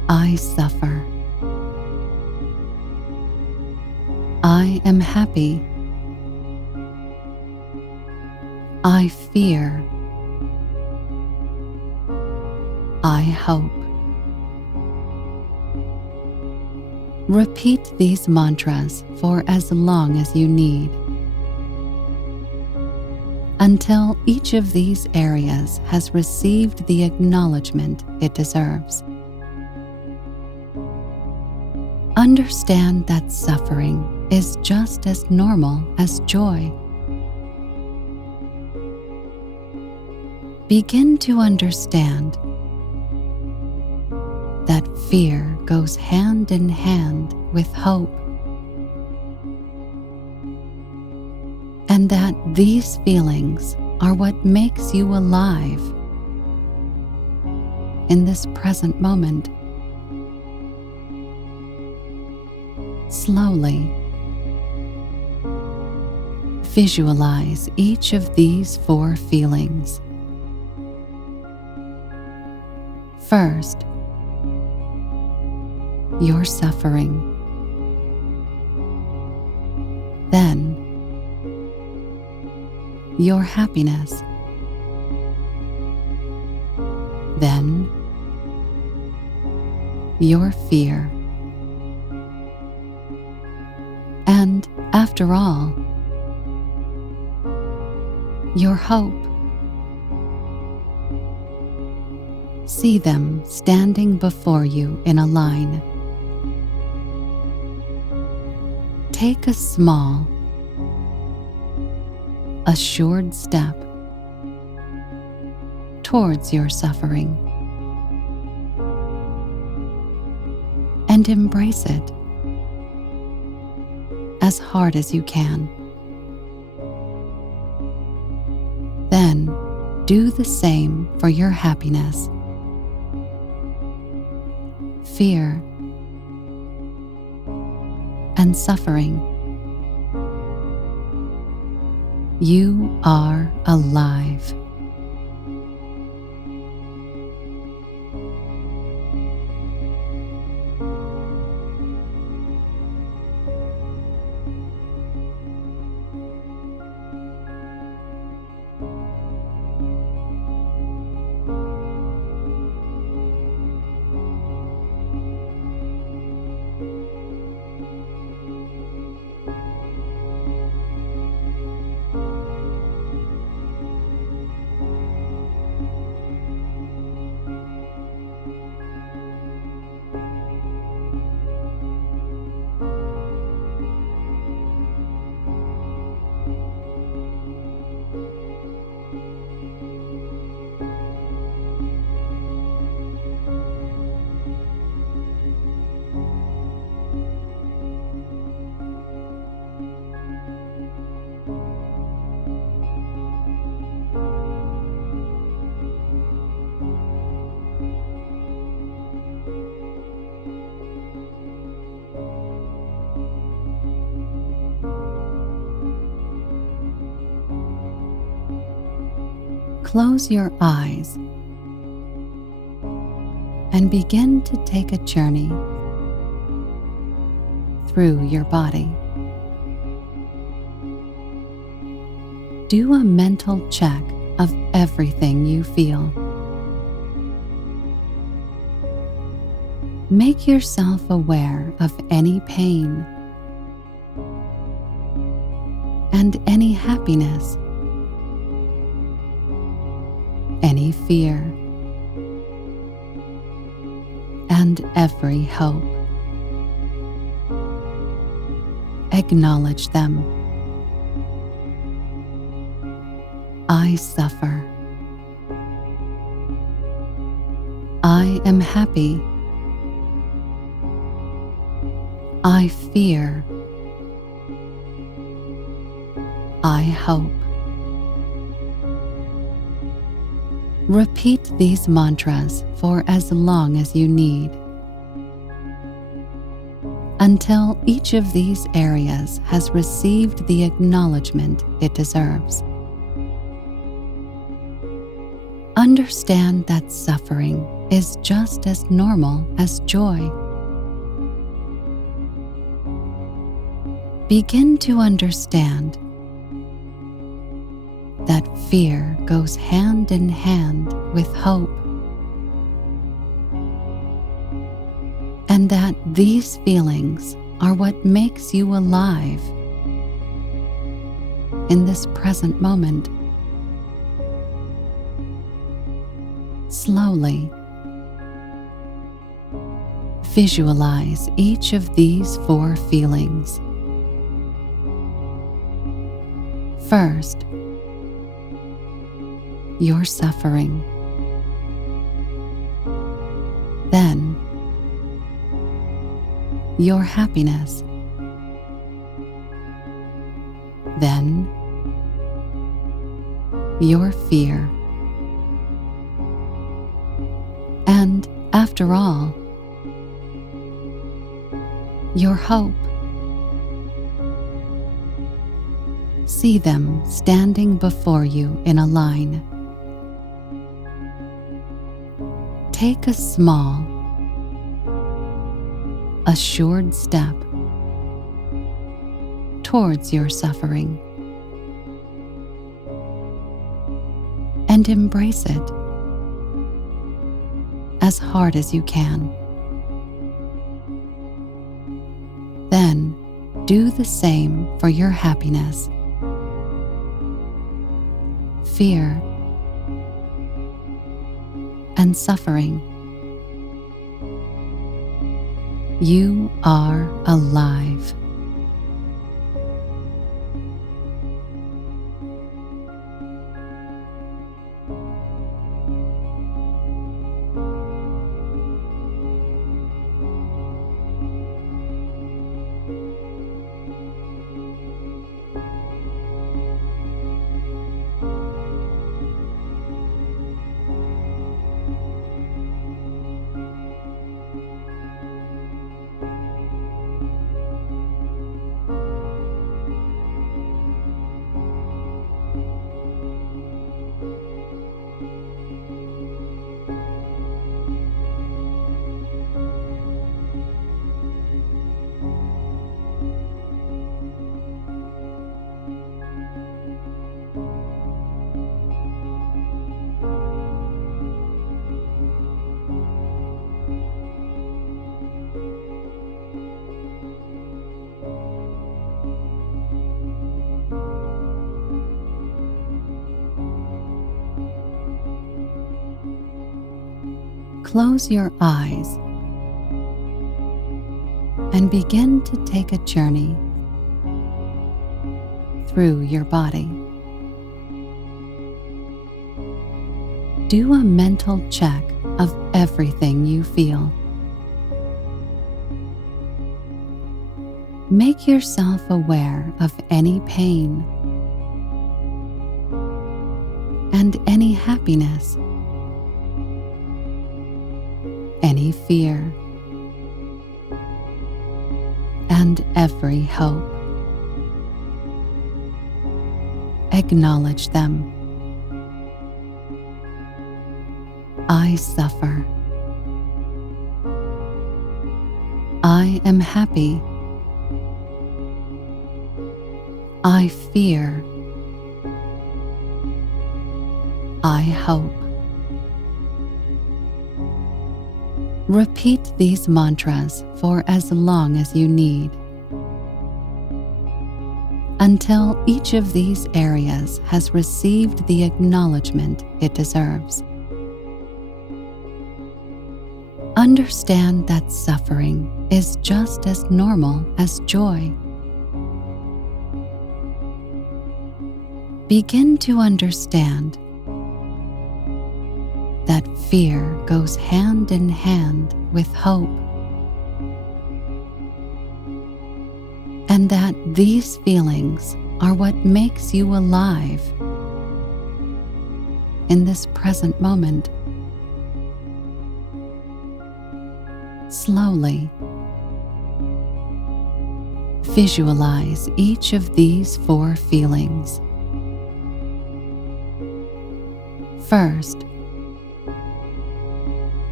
I suffer. I am happy. I fear. I hope. Repeat these mantras for as long as you need, until each of these areas has received the acknowledgement it deserves. Understand that suffering is just as normal as joy. Begin to understand that fear goes hand in hand with hope, and that these feelings are what makes you alive in this present moment. Slowly visualize each of these 4 feelings. First, your suffering. Then, your happiness. Then, your fear. And after all, your hope. See them standing before you in a line. Take a small, assured step towards your suffering and embrace it as hard as you can. Then do the same for your happiness, fear, and suffering. You are alive. Close your eyes and begin to take a journey through your body. Do a mental check of everything you feel. Make yourself aware of any pain and any happiness, any fear, and every hope. Acknowledge them. I suffer. I am happy. I fear. I hope. Repeat these mantras for as long as you need, until each of these areas has received the acknowledgement it deserves. Understand that suffering is just as normal as joy. Begin to understand that fear goes hand in hand with hope, and that these feelings are what makes you alive in this present moment. Slowly visualize each of these 4 feelings. First, your suffering. Then, your happiness. Then, your fear. And after all, your hope. See them standing before you in a line. Take a small, assured step towards your suffering and embrace it as hard as you can. Then do the same for your happiness, fear, and suffering. You are alive. Close your eyes and begin to take a journey through your body. Do a mental check of everything you feel. Make yourself aware of any pain and any happiness, any fear, and every hope. Acknowledge them. I suffer. I am happy. I fear. I hope. Repeat these mantras for as long as you need, until each of these areas has received the acknowledgement it deserves. Understand that suffering is just as normal as joy. Begin to understand that fear goes hand in hand with hope, and that these feelings are what makes you alive in this present moment. Slowly visualize each of these 4 feelings. First,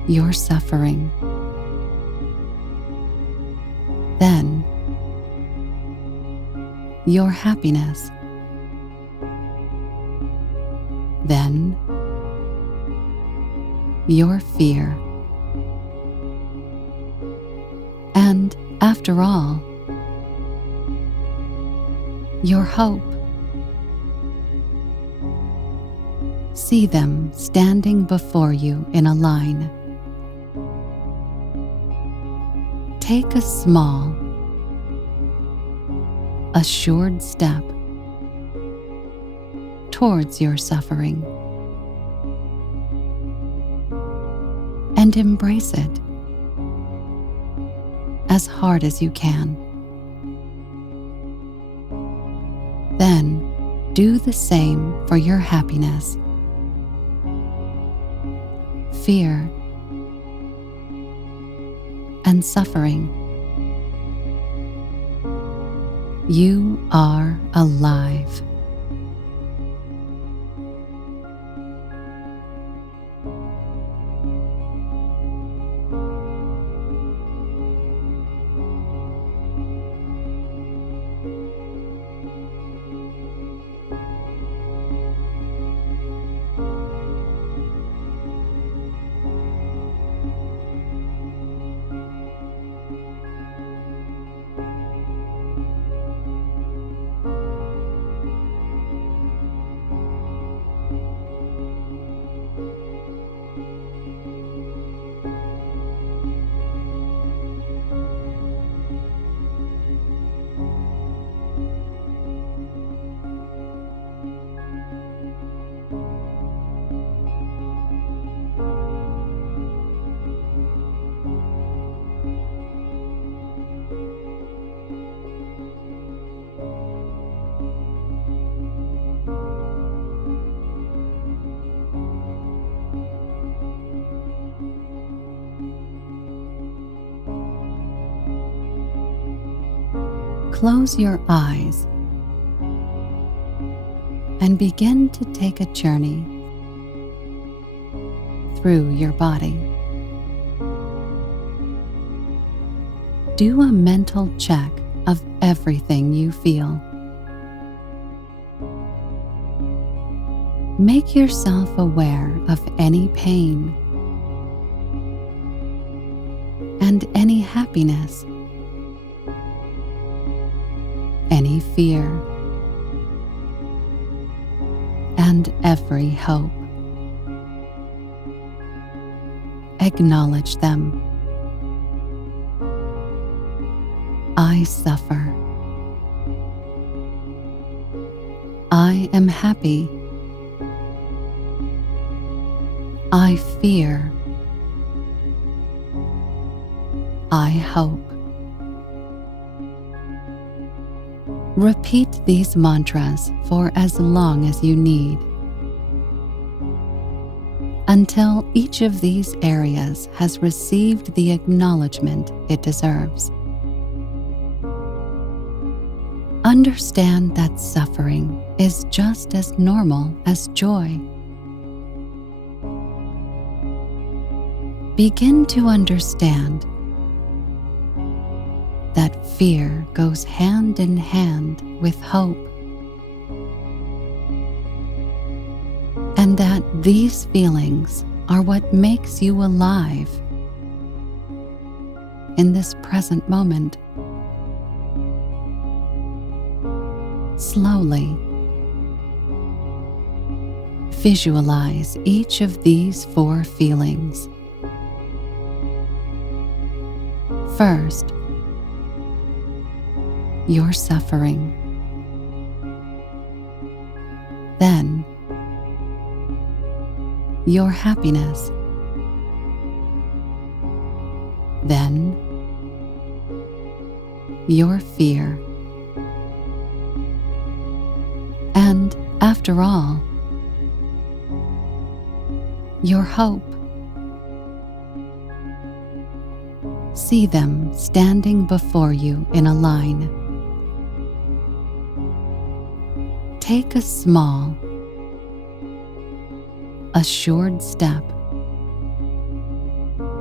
your suffering. Then your happiness. Then your fear. And after all, your hope. See them standing before you in a line. Take a small, assured step towards your suffering and embrace it as hard as you can. Then do the same for your happiness, fear, and suffering. You are alive. Close your eyes and begin to take a journey through your body. Do a mental check of everything you feel. Make yourself aware of any pain and any happiness, any fear, and every hope. Acknowledge them. I suffer. I am happy. I fear. I hope. Repeat these mantras for as long as you need, until each of these areas has received the acknowledgement it deserves. Understand that suffering is just as normal as joy. Begin to understand that fear goes hand in hand with hope, and that these feelings are what makes you alive in this present moment. Slowly visualize each of these 4 feelings. First, your suffering. Then, your happiness. Then, your fear. And after all, your hope. See them standing before you in a line. Take a small, assured step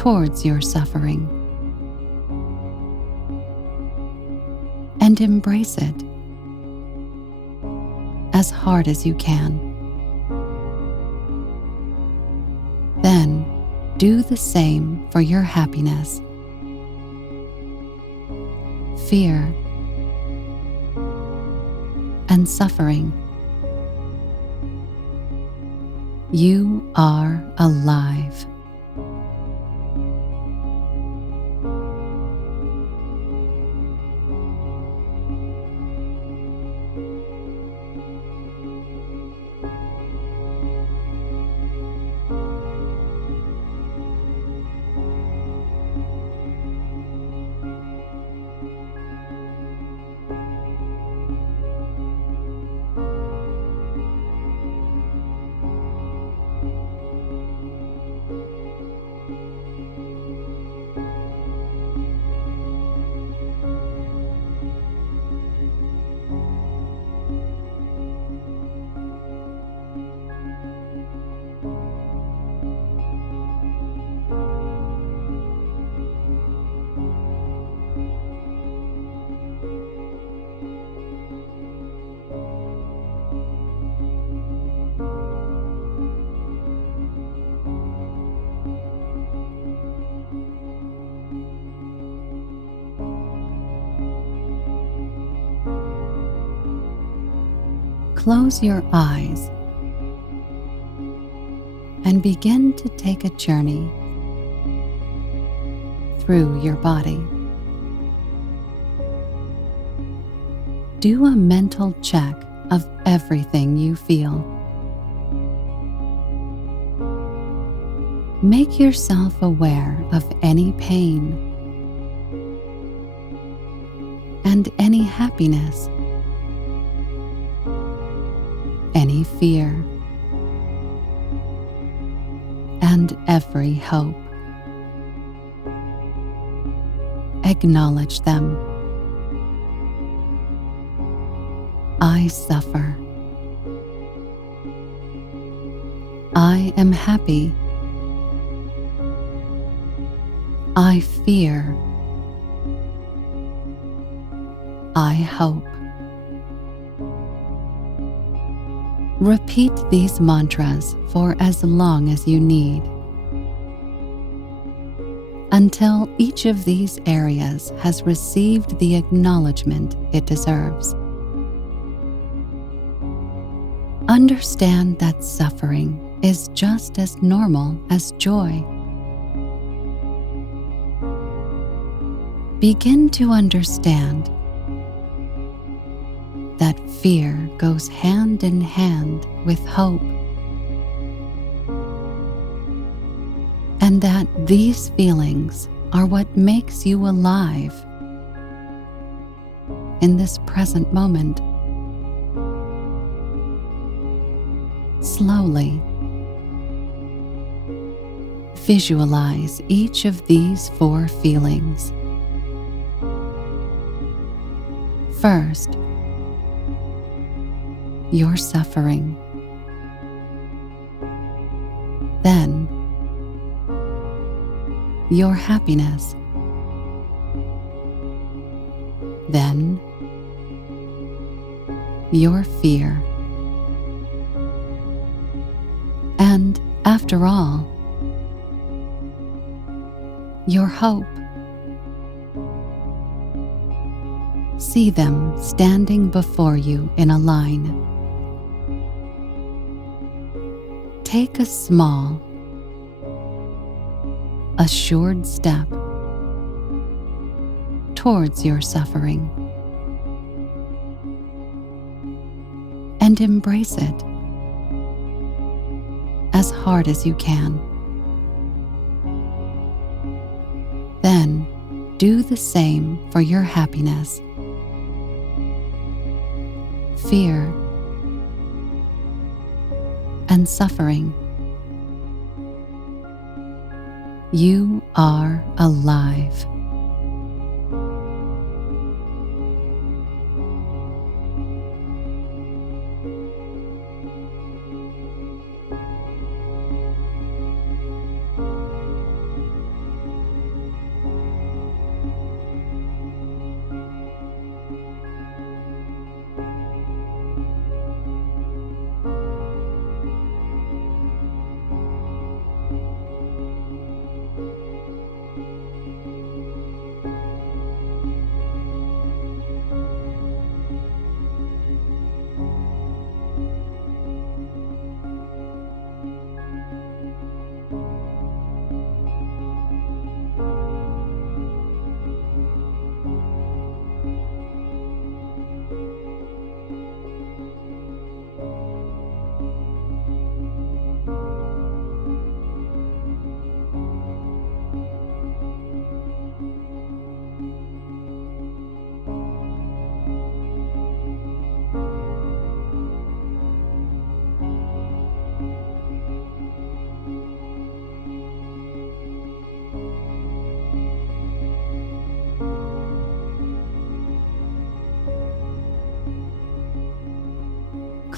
towards your suffering and embrace it as hard as you can. Then do the same for your happiness, fear, and suffering. You are alive. Close your eyes and begin to take a journey through your body. Do a mental check of everything you feel. Make yourself aware of any pain and any happiness, any fear, and every hope. Acknowledge them. I suffer. I am happy. I fear. I hope. Repeat these mantras for as long as you need, until each of these areas has received the acknowledgement it deserves. Understand that suffering is just as normal as joy. Begin to understand that fear goes hand in hand with hope, and that these feelings are what makes you alive in this present moment. Slowly visualize each of these 4 feelings. First, your suffering. Then, your happiness. Then, your fear. And after all, your hope. See them standing before you in a line. Take a small, assured step towards your suffering and embrace it as hard as you can. Then do the same for your happiness, fear, and suffering. You are alive.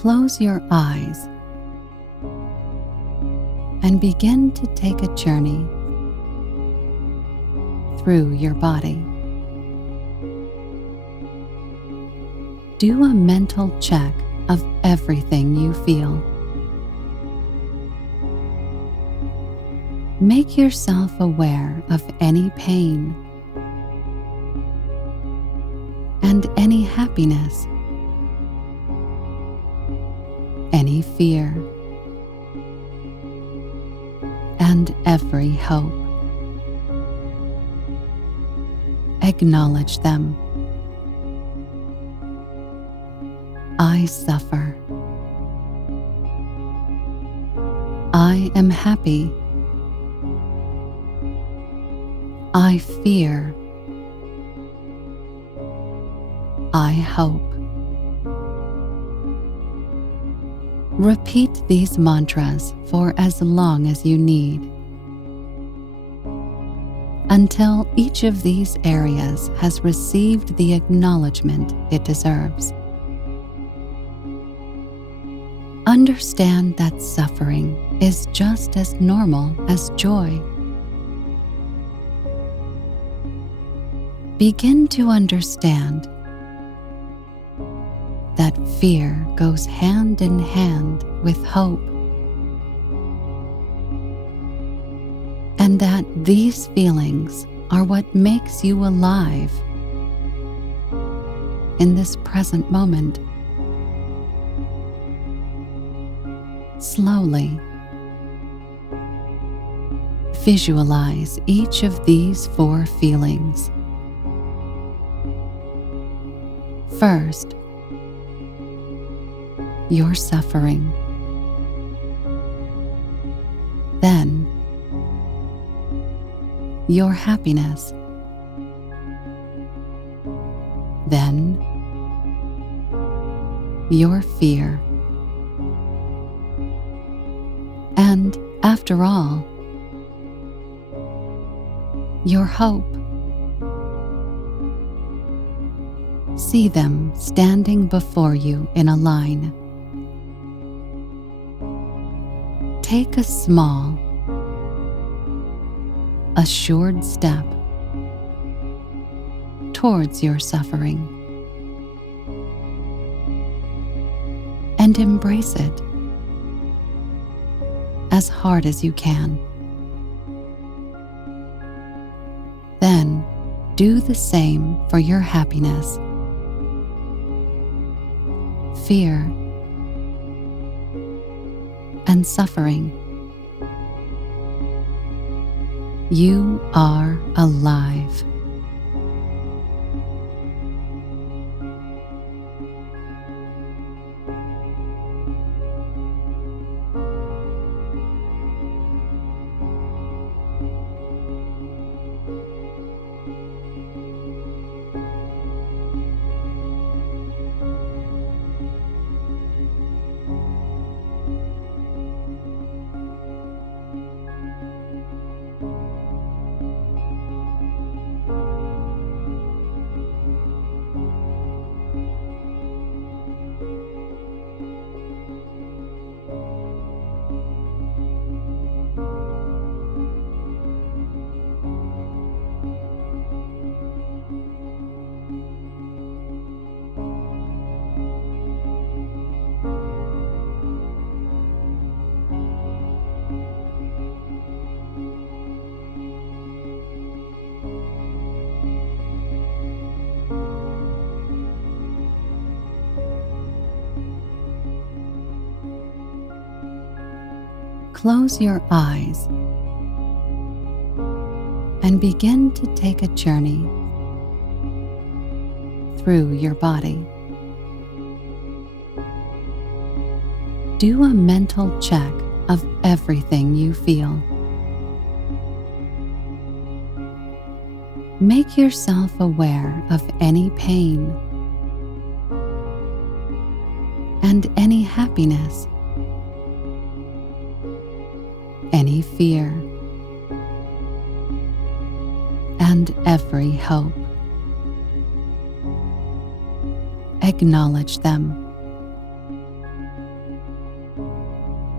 Close your eyes and begin to take a journey through your body. Do a mental check of everything you feel. Make yourself aware of any pain and any happiness, any fear, and every hope. Acknowledge them. I suffer. I am happy. I fear. I hope. Repeat these mantras for as long as you need, until each of these areas has received the acknowledgement it deserves. Understand that suffering is just as normal as joy. Begin to understand that fear goes hand in hand with hope, and that these feelings are what makes you alive in this present moment. Slowly visualize each of these 4 feelings. First, your suffering. Then, your happiness. Then, your fear. And, after all, your hope. See them standing before you in a line. Take a small, assured step towards your suffering and embrace it as hard as you can. Then do the same for your happiness, fear, and suffering. You are alive. Close your eyes and begin to take a journey through your body. Do a mental check of everything you feel. Make yourself aware of any pain and any happiness, any fear, and every hope. Acknowledge them.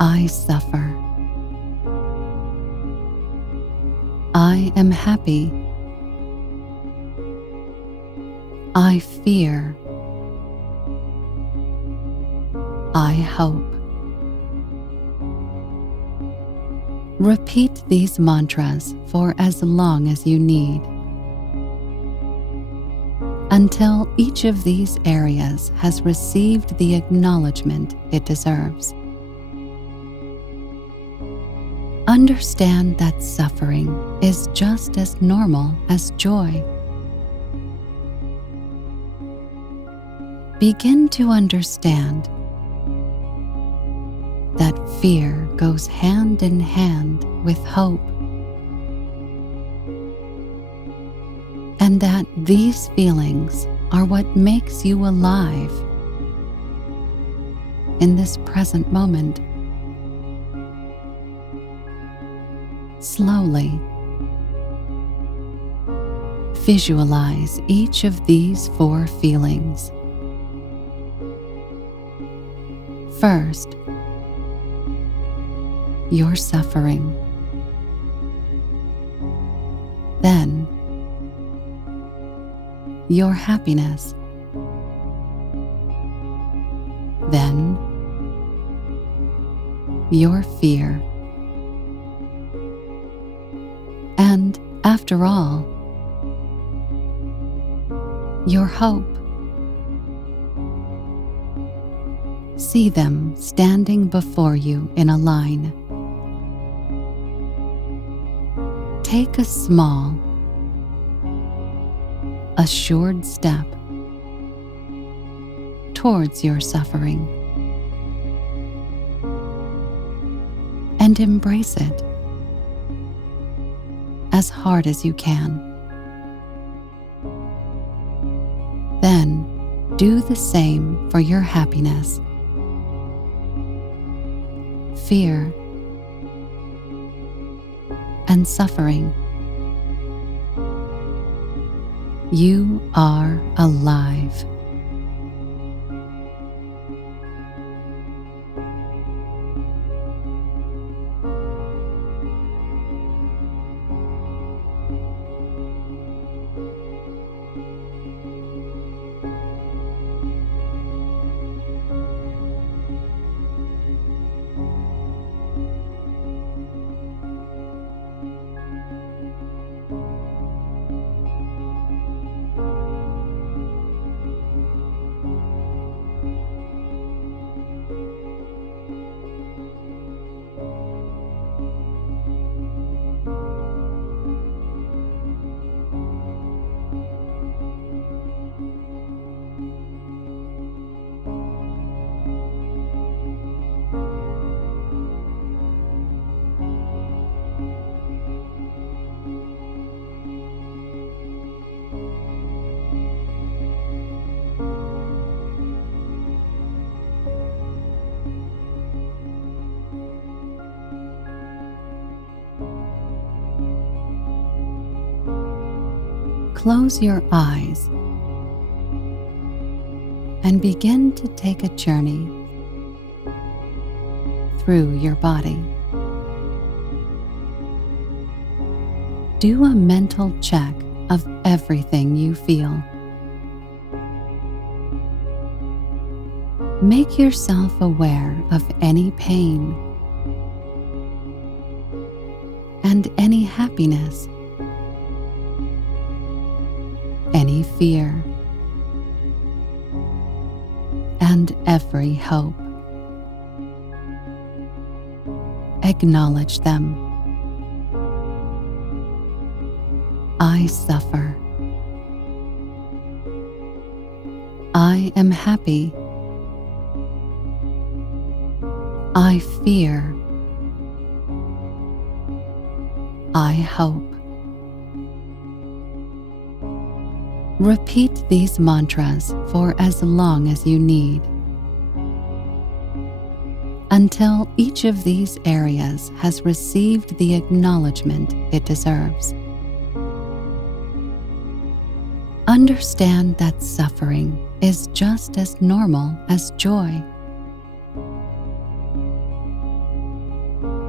I suffer. I am happy. I fear. I hope. Repeat these mantras for as long as you need, until each of these areas has received the acknowledgement it deserves. Understand that suffering is just as normal as joy. Begin to understand that fear goes hand in hand with hope, and that these feelings are what makes you alive in this present moment. Slowly visualize each of these 4 feelings. First, your suffering. Then, your happiness. Then, your fear. And, after all, your hope. See them standing before you in a line. Take a small, assured step towards your suffering and embrace it as hard as you can. Then do the same for your happiness, fear, and suffering. You are alive. Close your eyes and begin to take a journey through your body. Do a mental check of everything you feel. Make yourself aware of any pain and any happiness, any fear, and every hope. Acknowledge them. I suffer. I am happy. I fear. I hope. Repeat these mantras for as long as you need, until each of these areas has received the acknowledgement it deserves. Understand that suffering is just as normal as joy.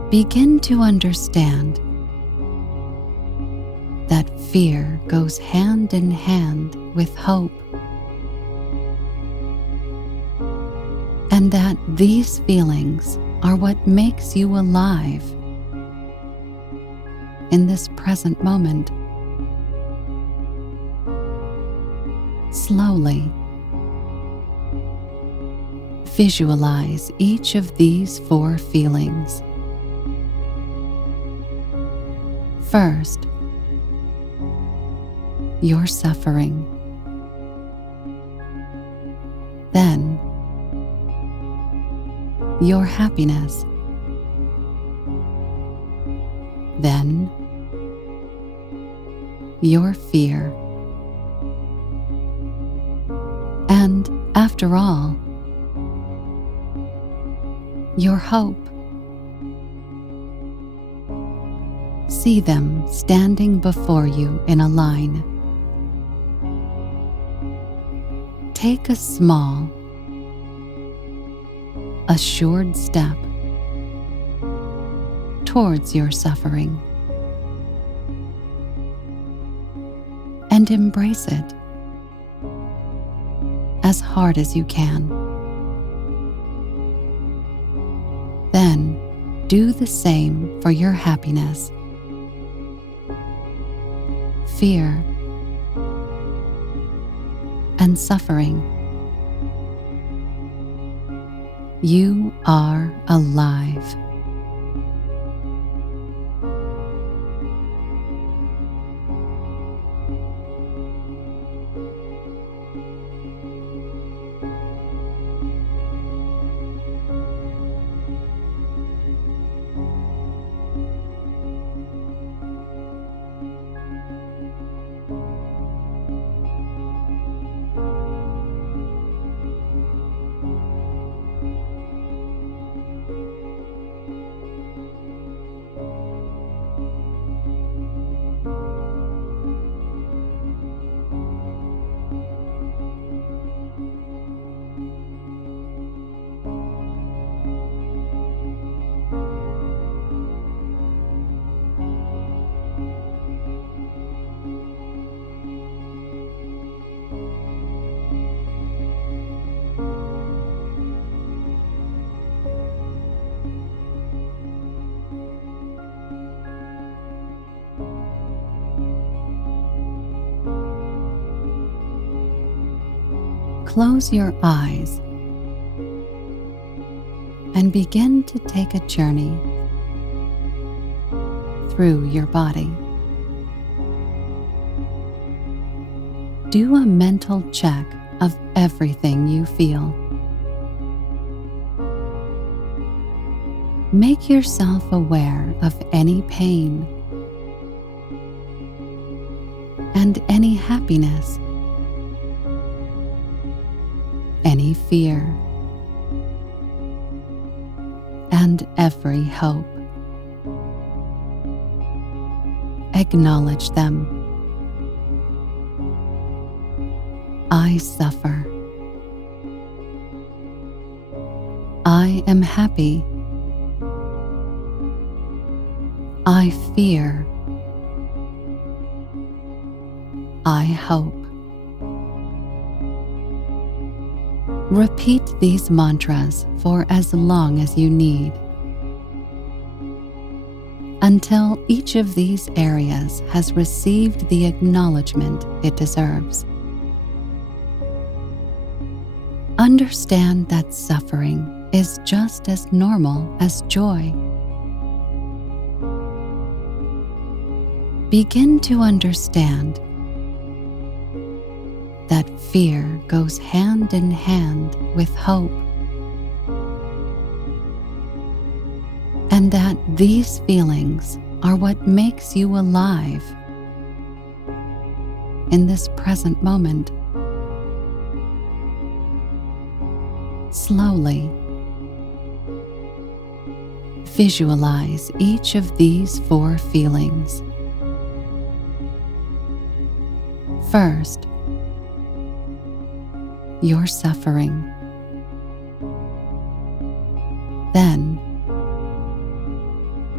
Begin to understand that fear goes hand in hand with hope, and that these feelings are what makes you alive in this present moment. Slowly visualize each of these 4 feelings. First, your suffering. Then, your happiness. Then, your fear. And after all, your hope. See them standing before you in a line. Take a small, assured step towards your suffering and embrace it as hard as you can. Then do the same for your happiness, fear, and suffering. You are alive. Close your eyes and begin to take a journey through your body. Do a mental check of everything you feel. Make yourself aware of any pain and any happiness, any fear, and every hope. Acknowledge them. I suffer. I am happy. I fear. I hope. Repeat these mantras for as long as you need, until each of these areas has received the acknowledgement it deserves. Understand that suffering is just as normal as joy. Begin to understand that fear goes hand in hand with hope, and that these feelings are what makes you alive in this present moment. Slowly visualize each of these 4 feelings. First, your suffering. Then,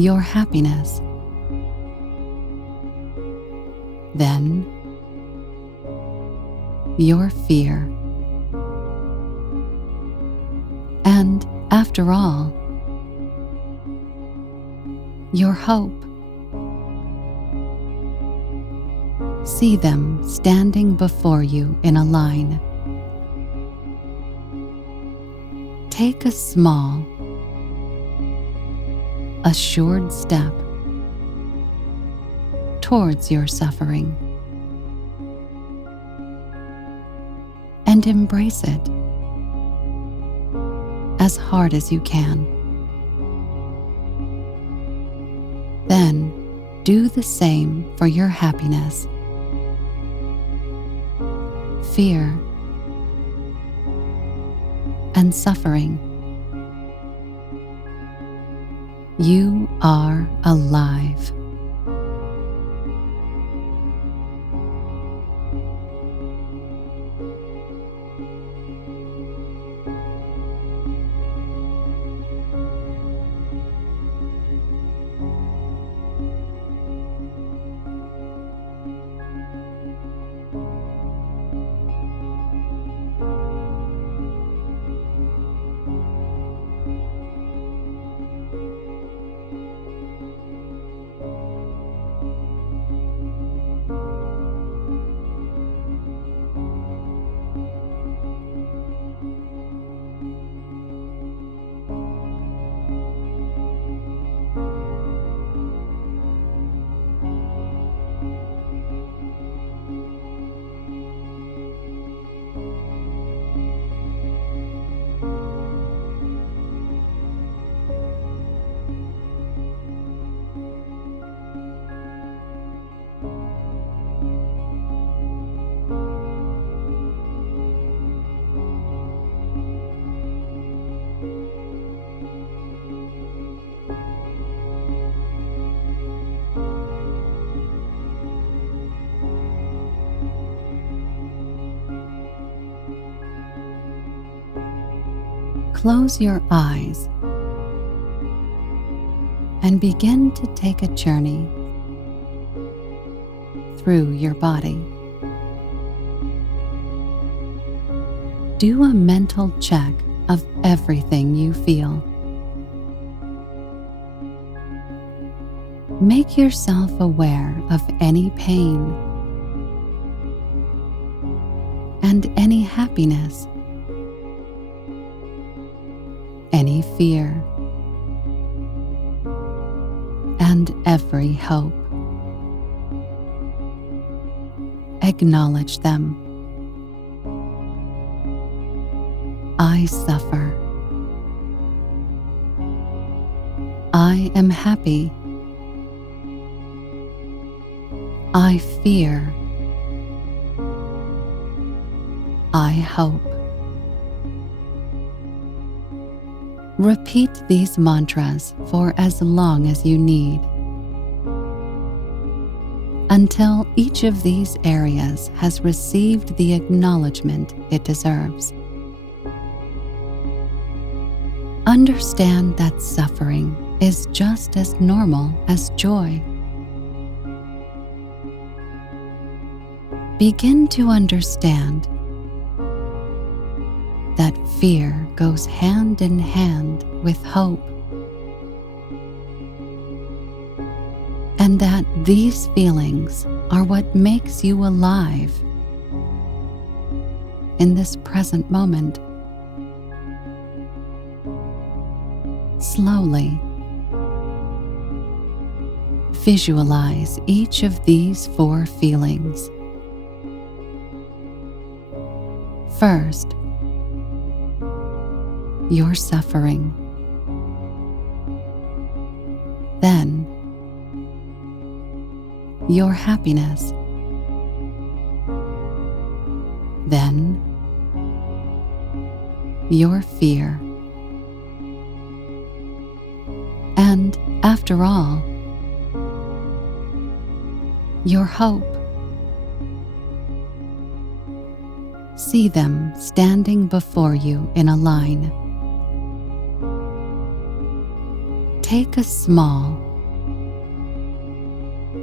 your happiness. Then your fear. And after all, your hope. See them standing before you in a line. Take a small, assured step towards your suffering and embrace it as hard as you can. Then do the same for your happiness, fear, and suffering. You are alive. Close your eyes and begin to take a journey through your body. Do a mental check of everything you feel. Make yourself aware of any pain and any happiness, any fear, and every hope. Acknowledge them. I suffer. I am happy. I fear. I hope. Repeat these mantras for as long as you need, until each of these areas has received the acknowledgement it deserves. Understand that suffering is just as normal as joy. Begin to understand that fear goes hand in hand with hope, and that these feelings are what makes you alive in this present moment. Slowly visualize each of these 4 feelings. First, your suffering. Then, your happiness. Then, your fear. And after all, your hope. See them standing before you in a line. Take a small,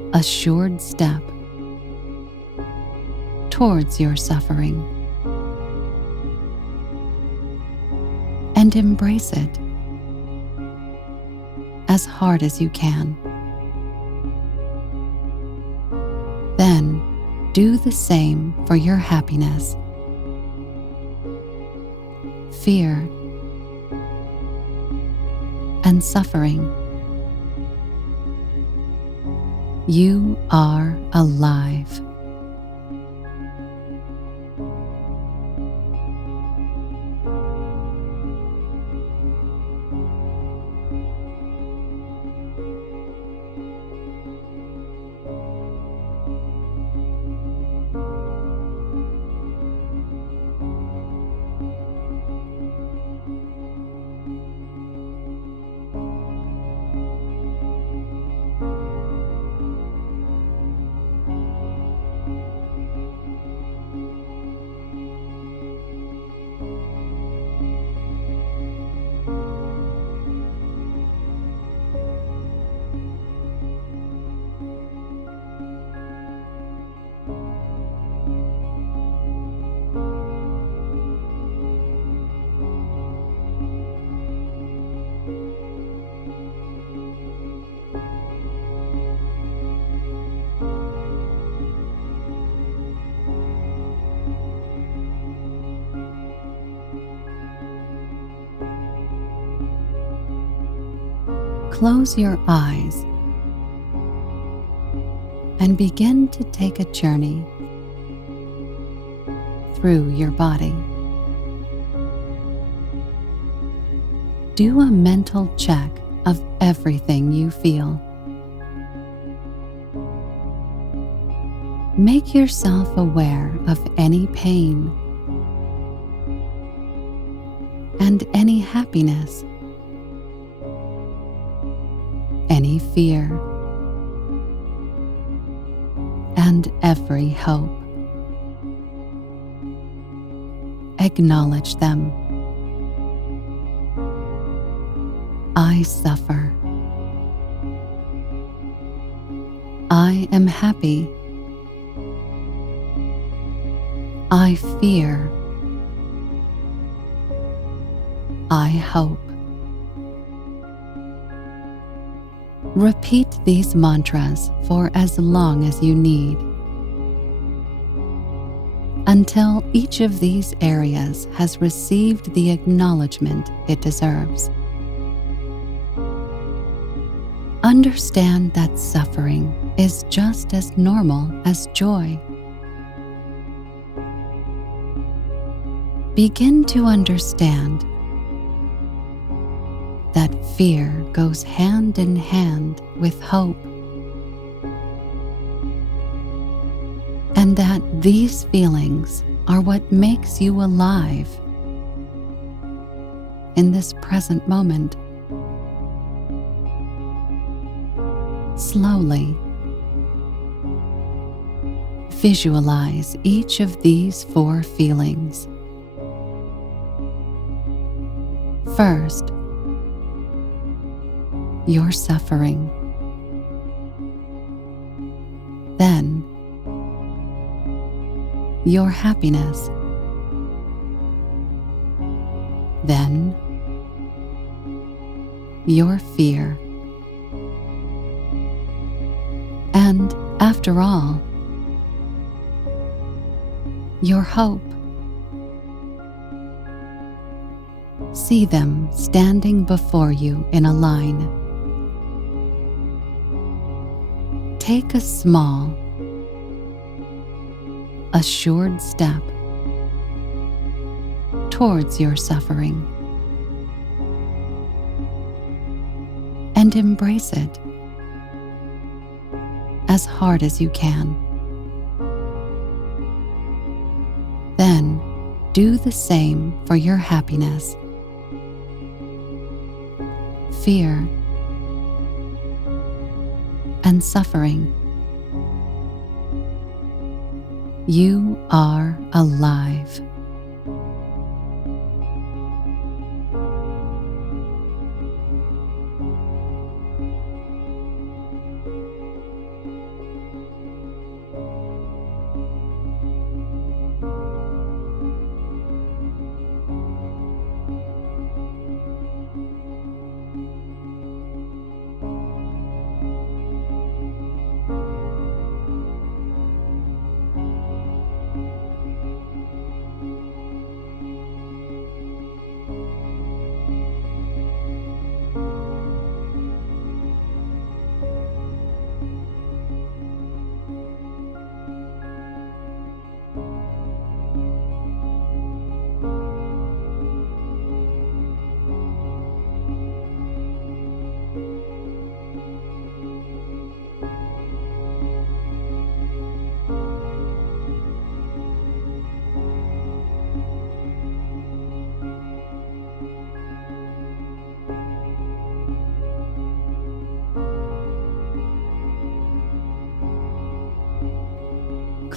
assured step towards your suffering, and embrace it as hard as you can. Then do the same for your happiness, fear, and suffering. You are alive. Close your eyes and begin to take a journey through your body. Do a mental check of everything you feel. Make yourself aware of any pain and any happiness, any fear, and every hope. Acknowledge them. I suffer. I am happy. I fear. I hope. Repeat these mantras for as long as you need, until each of these areas has received the acknowledgement it deserves. Understand that suffering is just as normal as joy. Begin to understand that fear goes hand in hand with hope, and that these feelings are what makes you alive in this present moment. Slowly visualize each of these 4 feelings. First, your suffering. Then, your happiness. Then, your fear. And after all, your hope. See them standing before you in a line. Take a small, assured step towards your suffering, and embrace it as hard as you can. Then do the same for your happiness, fear, and suffering. You are alive.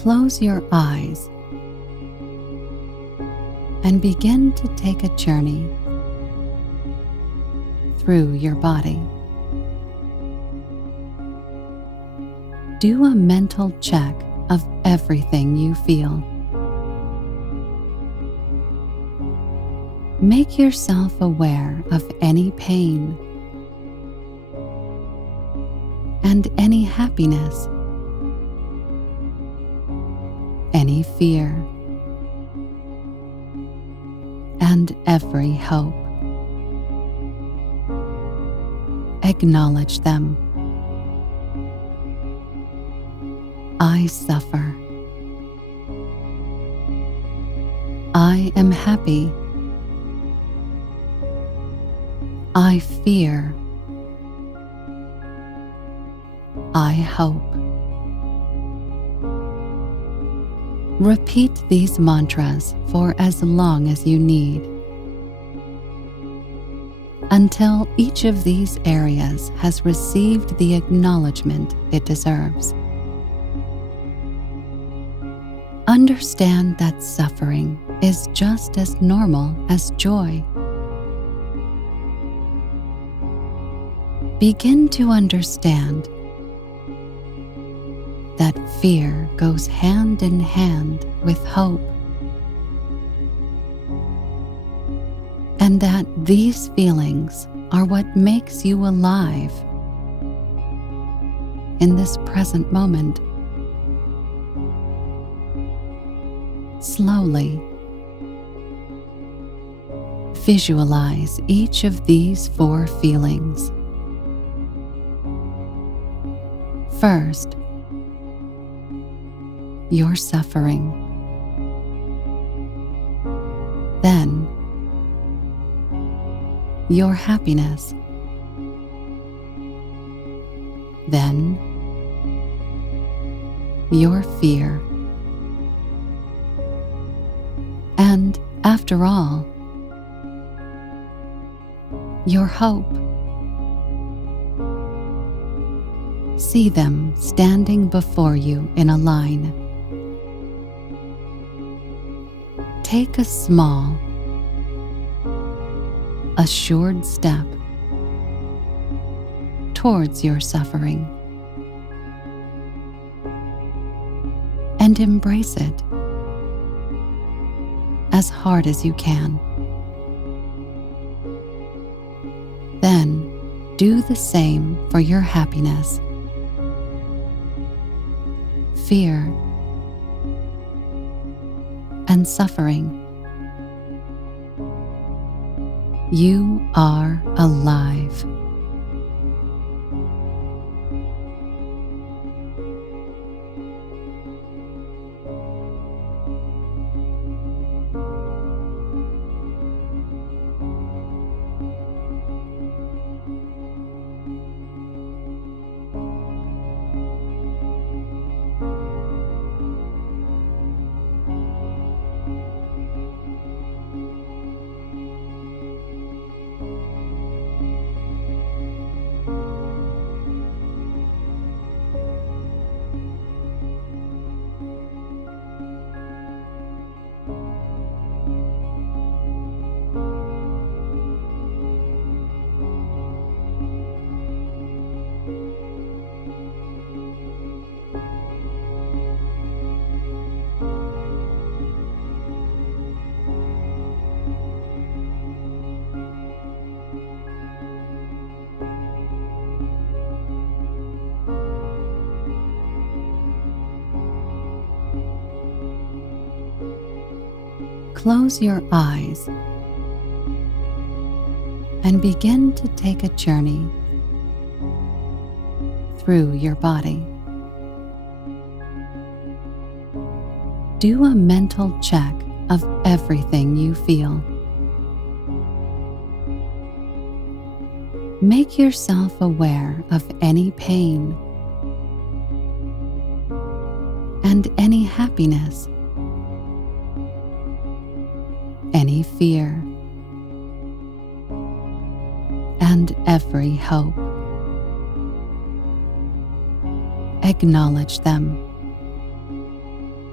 Close your eyes and begin to take a journey through your body. Do a mental check of everything you feel. Make yourself aware of any pain and any happiness, any fear, and every hope. Acknowledge them. I suffer. I am happy. I fear. I hope. Repeat these mantras for as long as you need, until each of these areas has received the acknowledgement it deserves. Understand that suffering is just as normal as joy. Begin to understand that fear goes hand in hand with hope, and that these feelings are what makes you alive in this present moment. Slowly visualize each of these 4 feelings. First, your suffering. Then, your happiness. Then, your fear. And, after all, your hope. See them standing before you in a line. Take a small, assured step towards your suffering and embrace it as hard as you can. Then do the same for your happiness, fear, and suffering. You are alive. Close your eyes and begin to take a journey through your body. Do a mental check of everything you feel. Make yourself aware of any pain and any happiness, any fear, and every hope. Acknowledge them.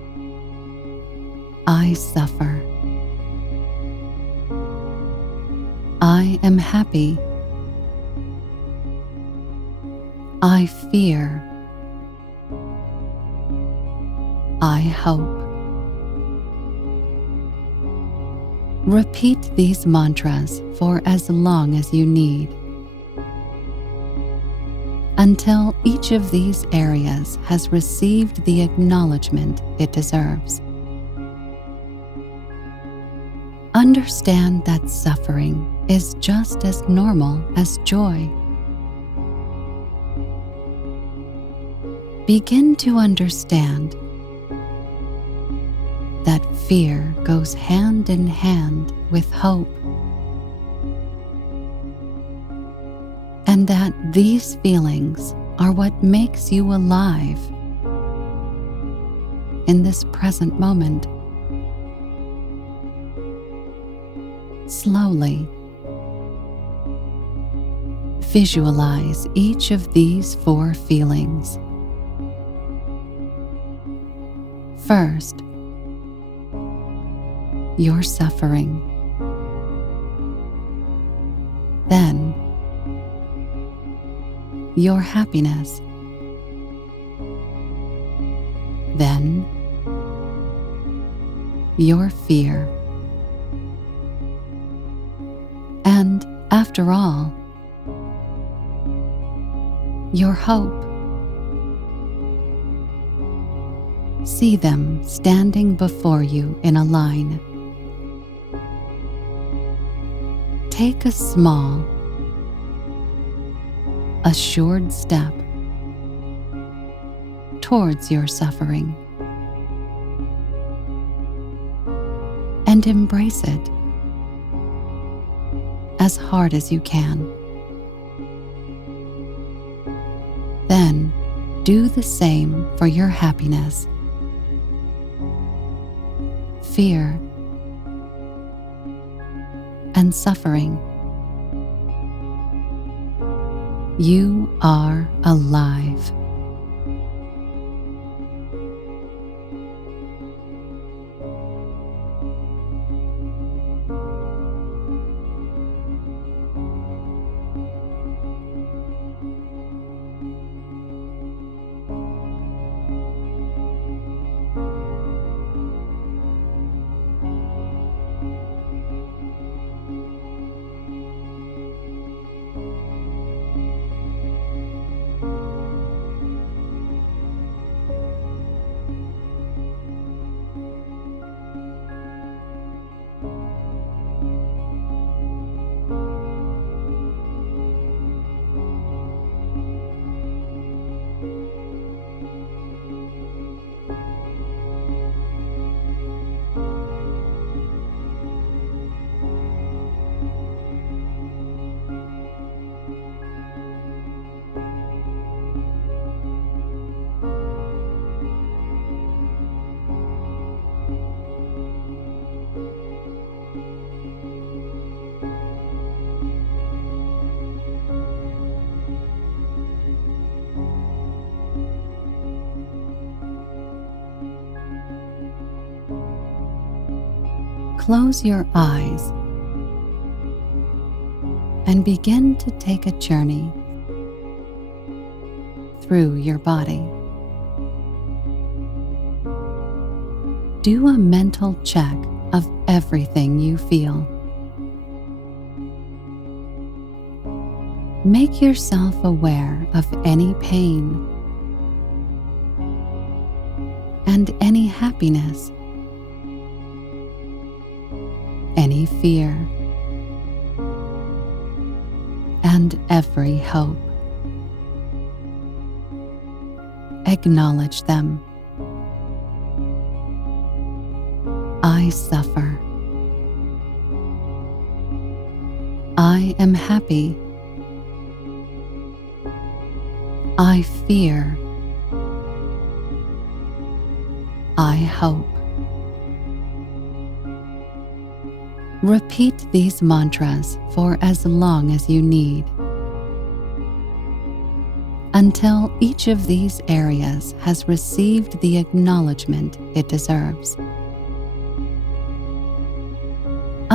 I suffer. I am happy. I fear. I hope. Repeat these mantras for as long as you need, until each of these areas has received the acknowledgement it deserves. Understand that suffering is just as normal as joy. Begin to understand that fear goes hand in hand with hope, and that these feelings are what makes you alive in this present moment. Slowly visualize each of these 4 feelings. First, your suffering. Then, your happiness. Then, your fear. And after all, your hope. See them standing before you in a line. Take a small, assured step towards your suffering and embrace it as hard as you can. Then do the same for your happiness, fear, and suffering. You are alive. Close your eyes and begin to take a journey through your body. Do a mental check of everything you feel. Make yourself aware of any pain and any happiness, any fear, and every hope. Acknowledge them. I suffer. I am happy. I fear. I hope. Repeat these mantras for as long as you need, until each of these areas has received the acknowledgement it deserves.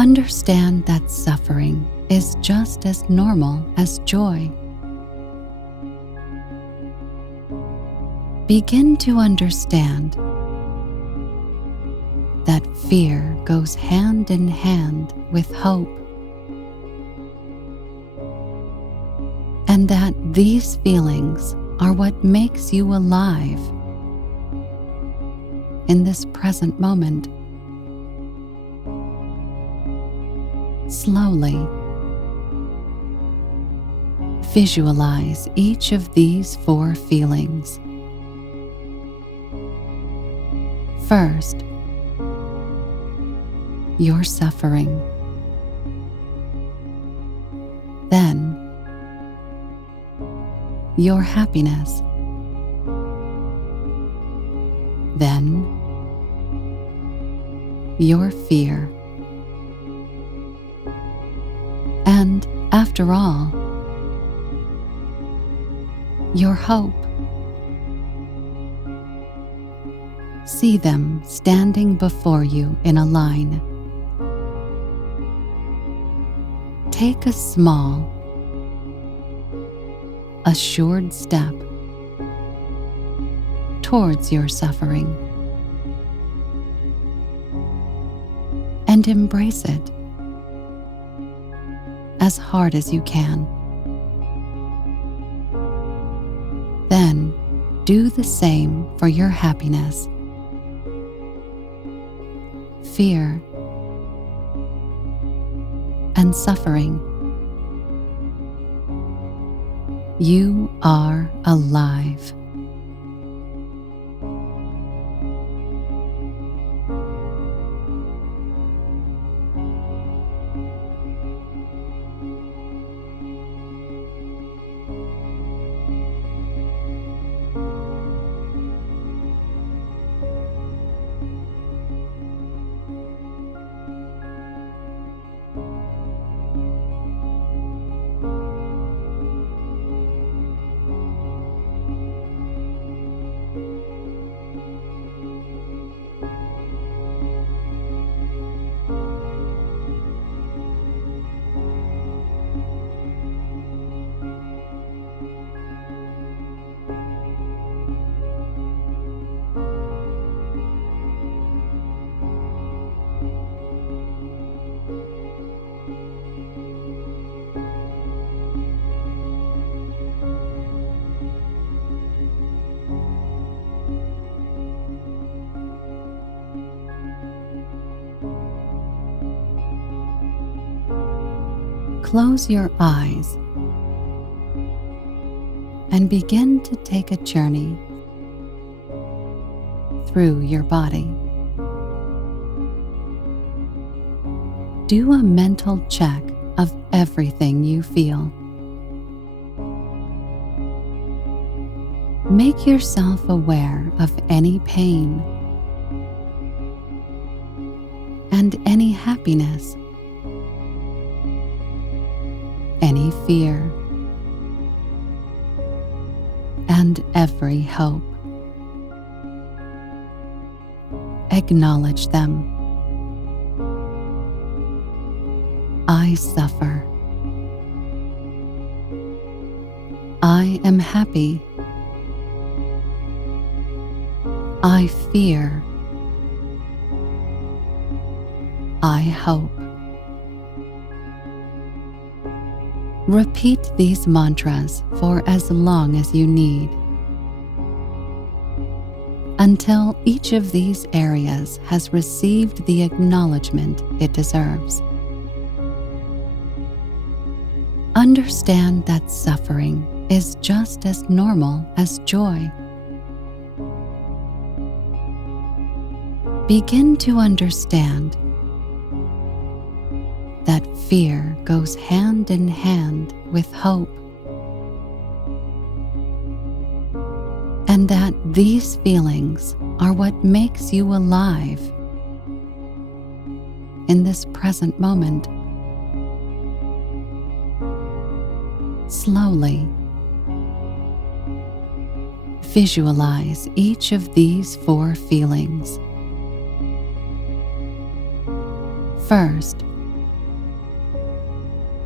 Understand that suffering is just as normal as joy. Begin to understand that fear goes hand in hand with hope, and that these feelings are what makes you alive in this present moment. Slowly visualize each of these 4 feelings. First, your suffering. Then, your happiness. Then, your fear. And after all, your hope. See them standing before you in a line. Take a small, assured step towards your suffering and embrace it as hard as you can. Then do the same for your happiness, fear, and suffering. You are alive. Close your eyes and begin to take a journey through your body. Do a mental check of everything you feel. Make yourself aware of any pain and any happiness, any fear, and every hope. Acknowledge them. I suffer. I am happy. I fear. I hope. Repeat these mantras for as long as you need, until each of these areas has received the acknowledgement it deserves. Understand that suffering is just as normal as joy. Begin to understand that fear goes hand in hand with hope, and that these feelings are what makes you alive in this present moment. Slowly visualize each of these 4 feelings. First,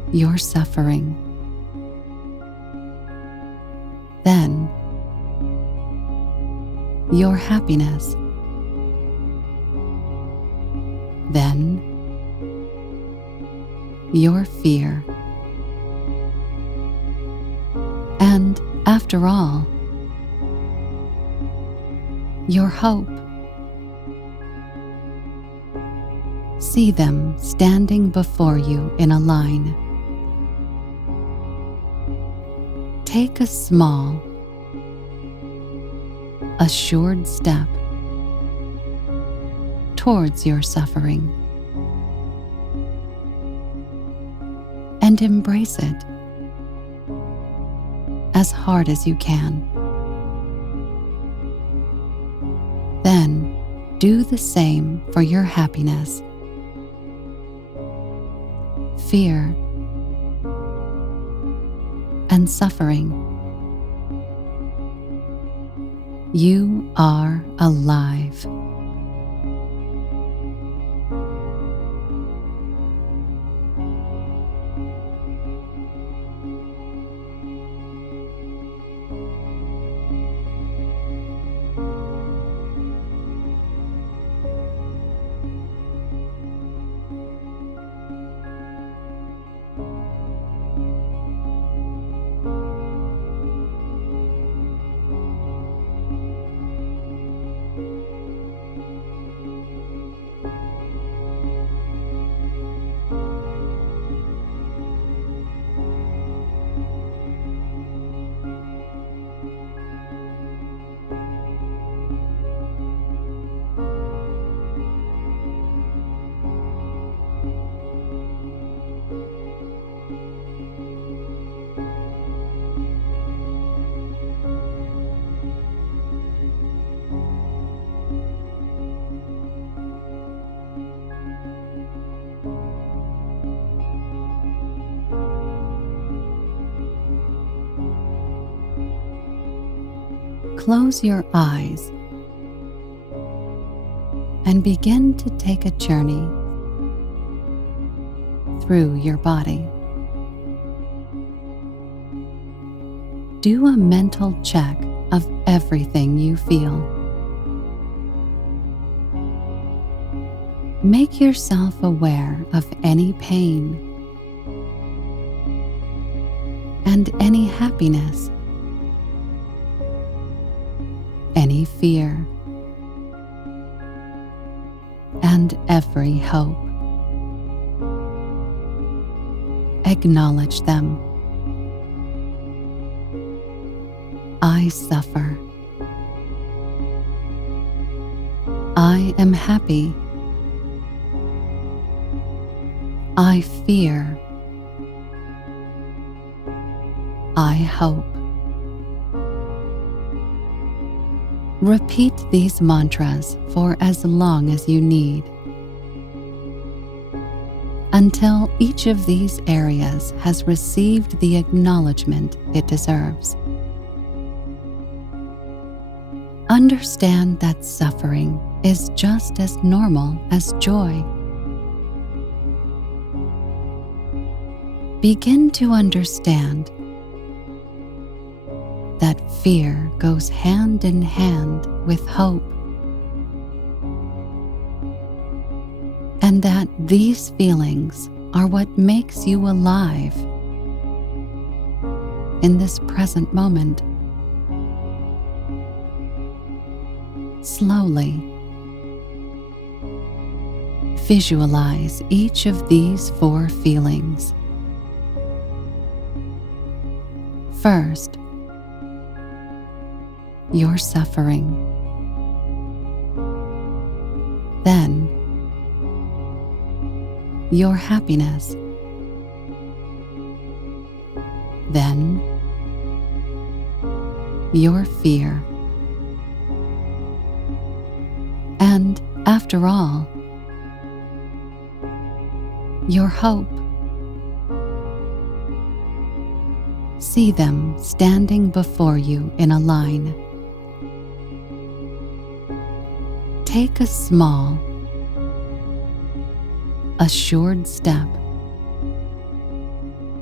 your suffering. Then your happiness. Then your fear. And after all, your hope. See them standing before you in a line. Take a small, assured step towards your suffering and embrace it as hard as you can. Then do the same for your happiness, fear, and suffering. You are alive. Close your eyes and begin to take a journey through your body. Do a mental check of everything you feel. Make yourself aware of any pain and any happiness, any fear, and every hope. Acknowledge them. I suffer. I am happy. I fear. I hope. Repeat these mantras for as long as you need, until each of these areas has received the acknowledgement it deserves. Understand that suffering is just as normal as joy. Begin to understand that fear goes hand in hand with hope, and that these feelings are what makes you alive in this present moment. Slowly visualize each of these 4 feelings. First, your suffering. Then, your happiness. Then, your fear. And after all, your hope. See them standing before you in a line. Take a small, assured step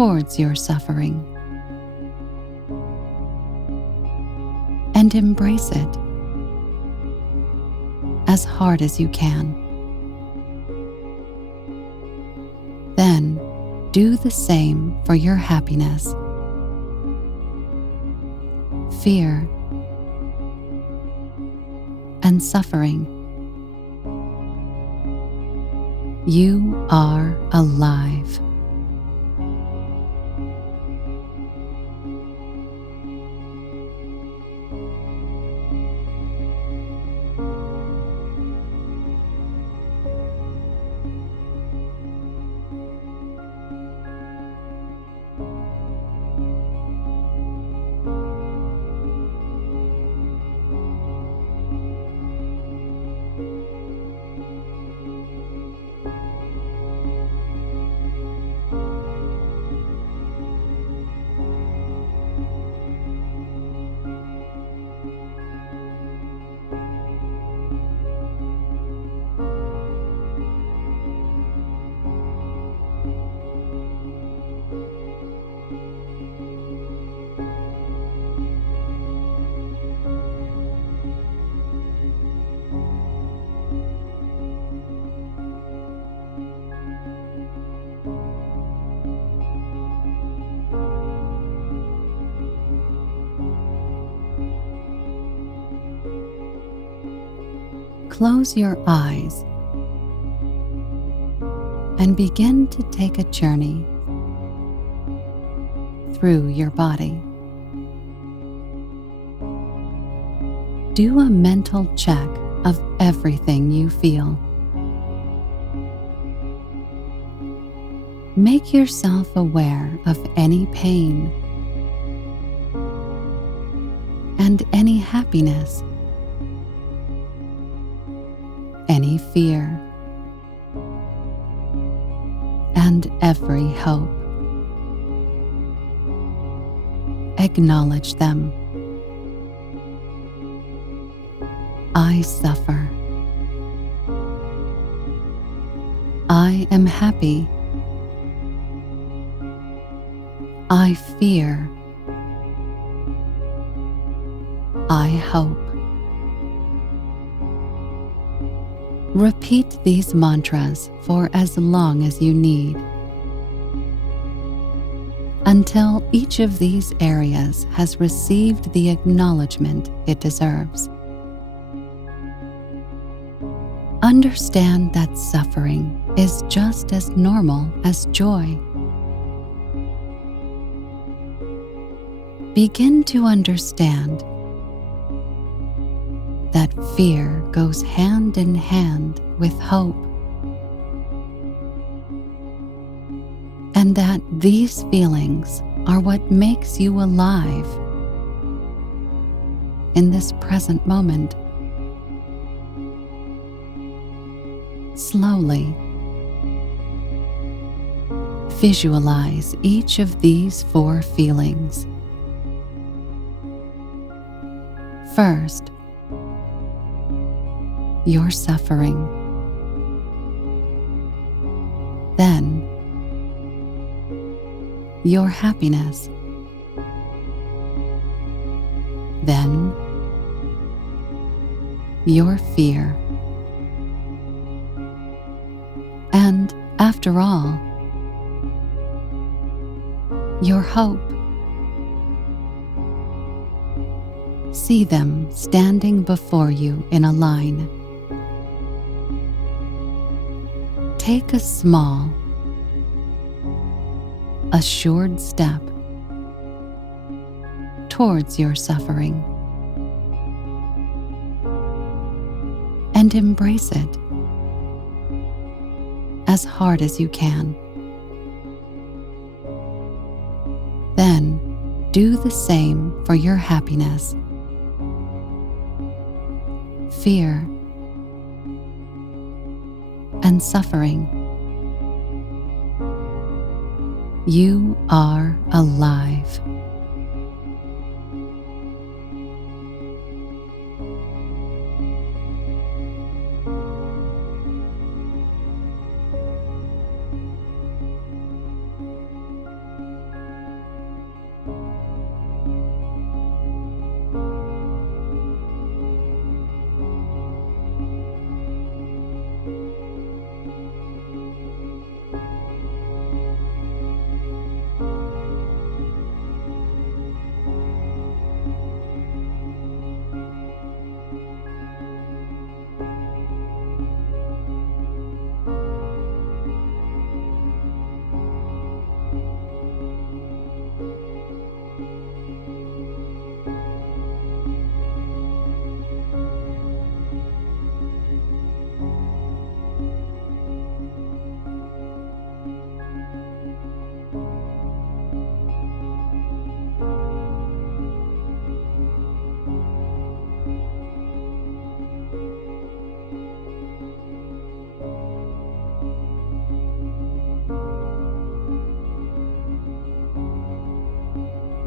towards your suffering and embrace it as hard as you can. Then do the same for your happiness, fear, and suffering. You are alive. Close your eyes and begin to take a journey through your body. Do a mental check of everything you feel. Make yourself aware of any pain and any happiness, any fear, and every hope. Acknowledge them. I suffer. I am happy. I fear. I hope. Repeat these mantras for as long as you need, until each of these areas has received the acknowledgement it deserves. Understand that suffering is just as normal as joy. Begin to understand that fear goes hand in hand with hope, and that these feelings are what makes you alive in this present moment. Slowly visualize each of these 4 feelings. First, your suffering. Then, your happiness. Then, your fear. And after all, your hope. See them standing before you in a line. Take a small, assured step towards your suffering and embrace it as hard as you can. Then do the same for your happiness, fear, and suffering. You are alive.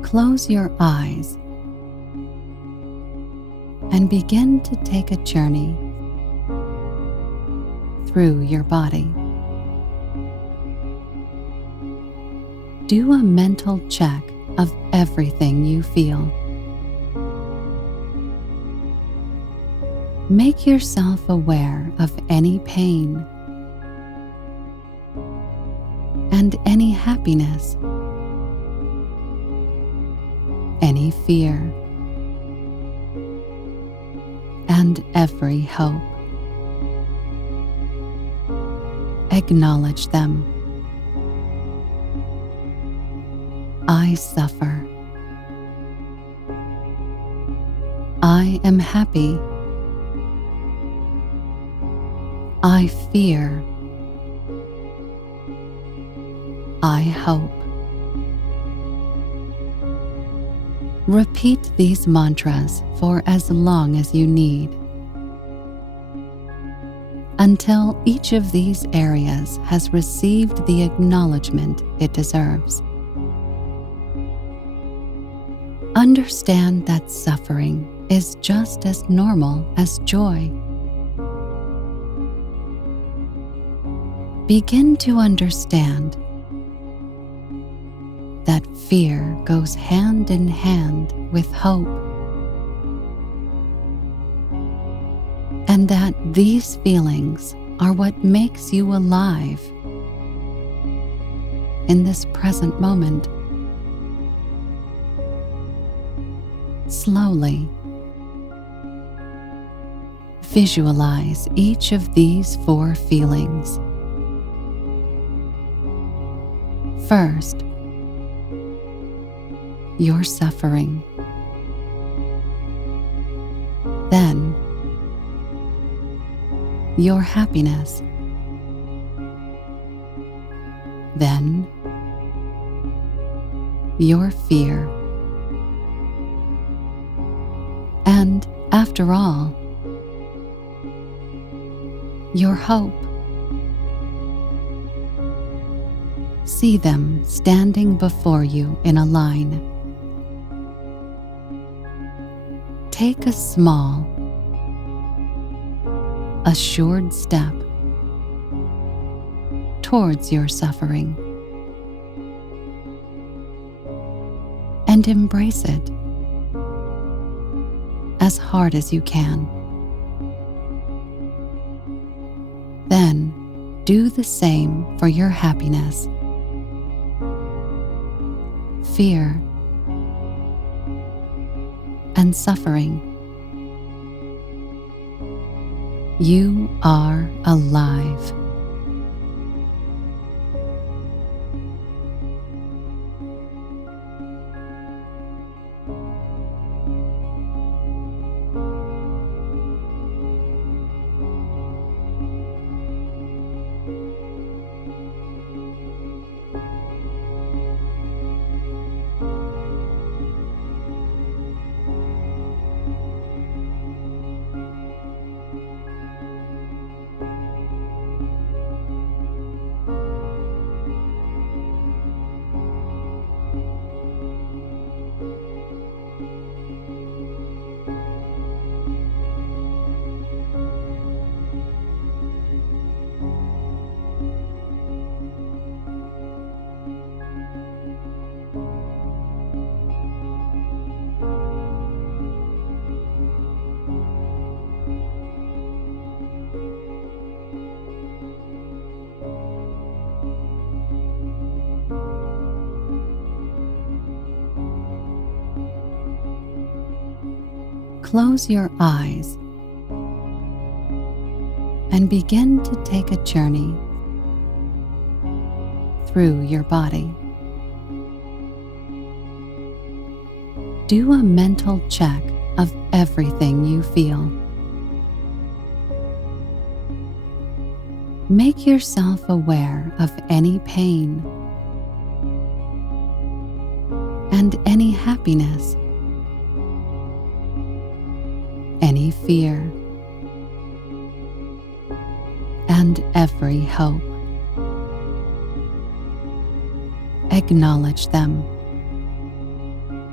Close your eyes and begin to take a journey through your body. Do a mental check of everything you feel. Make yourself aware of any pain and any happiness, any fear, and every hope. Acknowledge them. I suffer. I am happy. I fear. I hope. Repeat these mantras for as long as you need, until each of these areas has received the acknowledgement it deserves. Understand that suffering is just as normal as joy. Begin to understand that fear goes hand in hand with hope, and that these feelings are what makes you alive in this present moment. Slowly visualize each of these 4 feelings. First, your suffering. Then, your happiness. Then, your fear. And, after all, your hope. See them standing before you in a line. Take a small, assured step towards your suffering and embrace it as hard as you can. Then do the same for your happiness, fear, and suffering. You are alive. Close your eyes and begin to take a journey through your body. Do a mental check of everything you feel. Make yourself aware of any pain and any happiness, any fear, and every hope. Acknowledge them.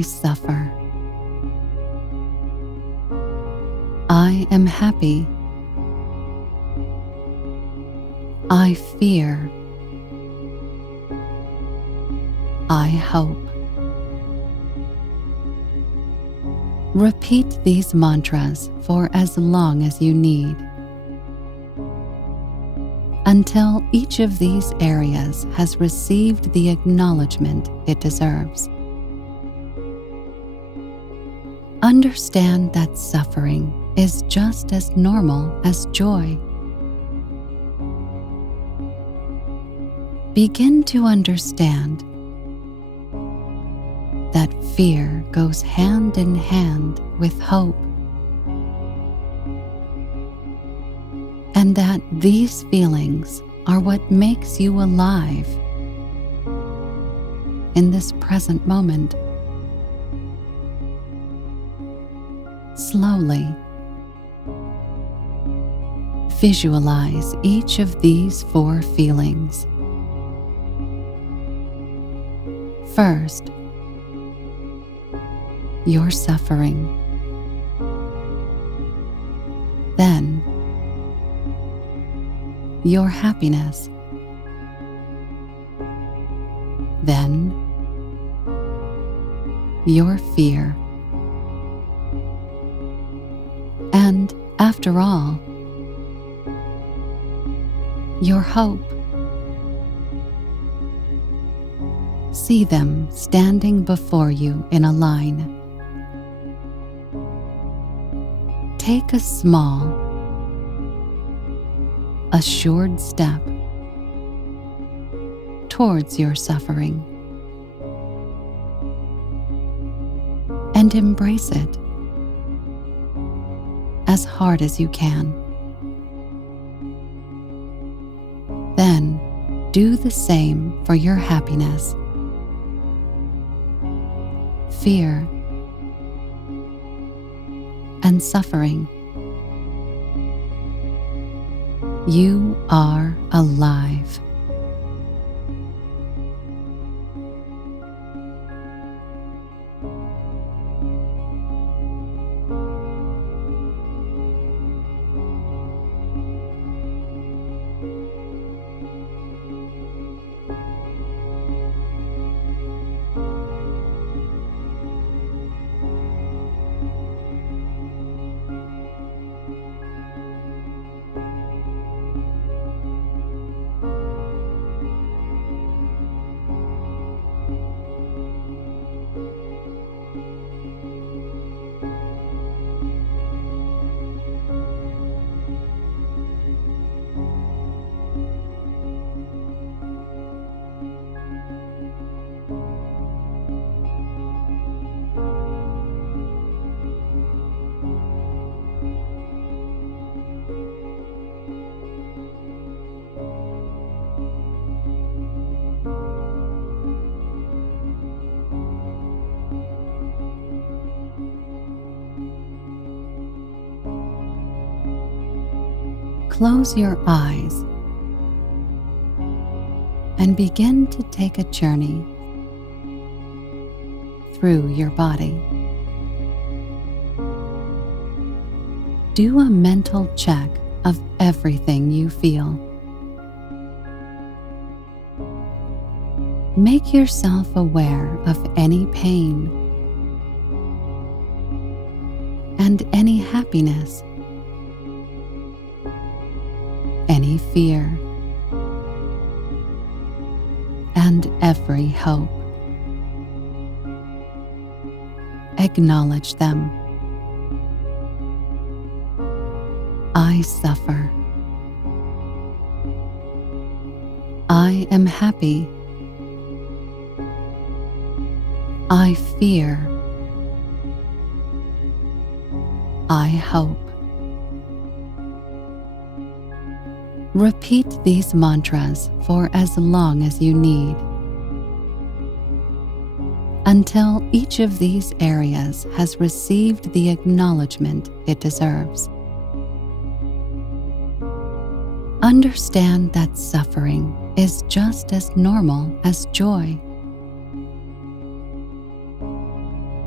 I suffer. I am happy. I fear. I hope. Repeat these mantras for as long as you need, until each of these areas has received the acknowledgement it deserves. Understand that suffering is just as normal as joy. Begin to understand that fear goes hand in hand with hope, and that these feelings are what makes you alive in this present moment. Slowly visualize each of these 4 feelings. First, your suffering. Then, your happiness. Then, your fear. And, after all, your hope. See them standing before you in a line. Take a small, assured step towards your suffering and embrace it as hard as you can. Then do the same for your happiness, fear, and suffering. You are alive. Close your eyes and begin to take a journey through your body. Do a mental check of everything you feel. Make yourself aware of any pain and any happiness, any fear, and every hope. Acknowledge them. I suffer. I am happy. I fear. I hope. Repeat these mantras for as long as you need, until each of these areas has received the acknowledgement it deserves. Understand that suffering is just as normal as joy.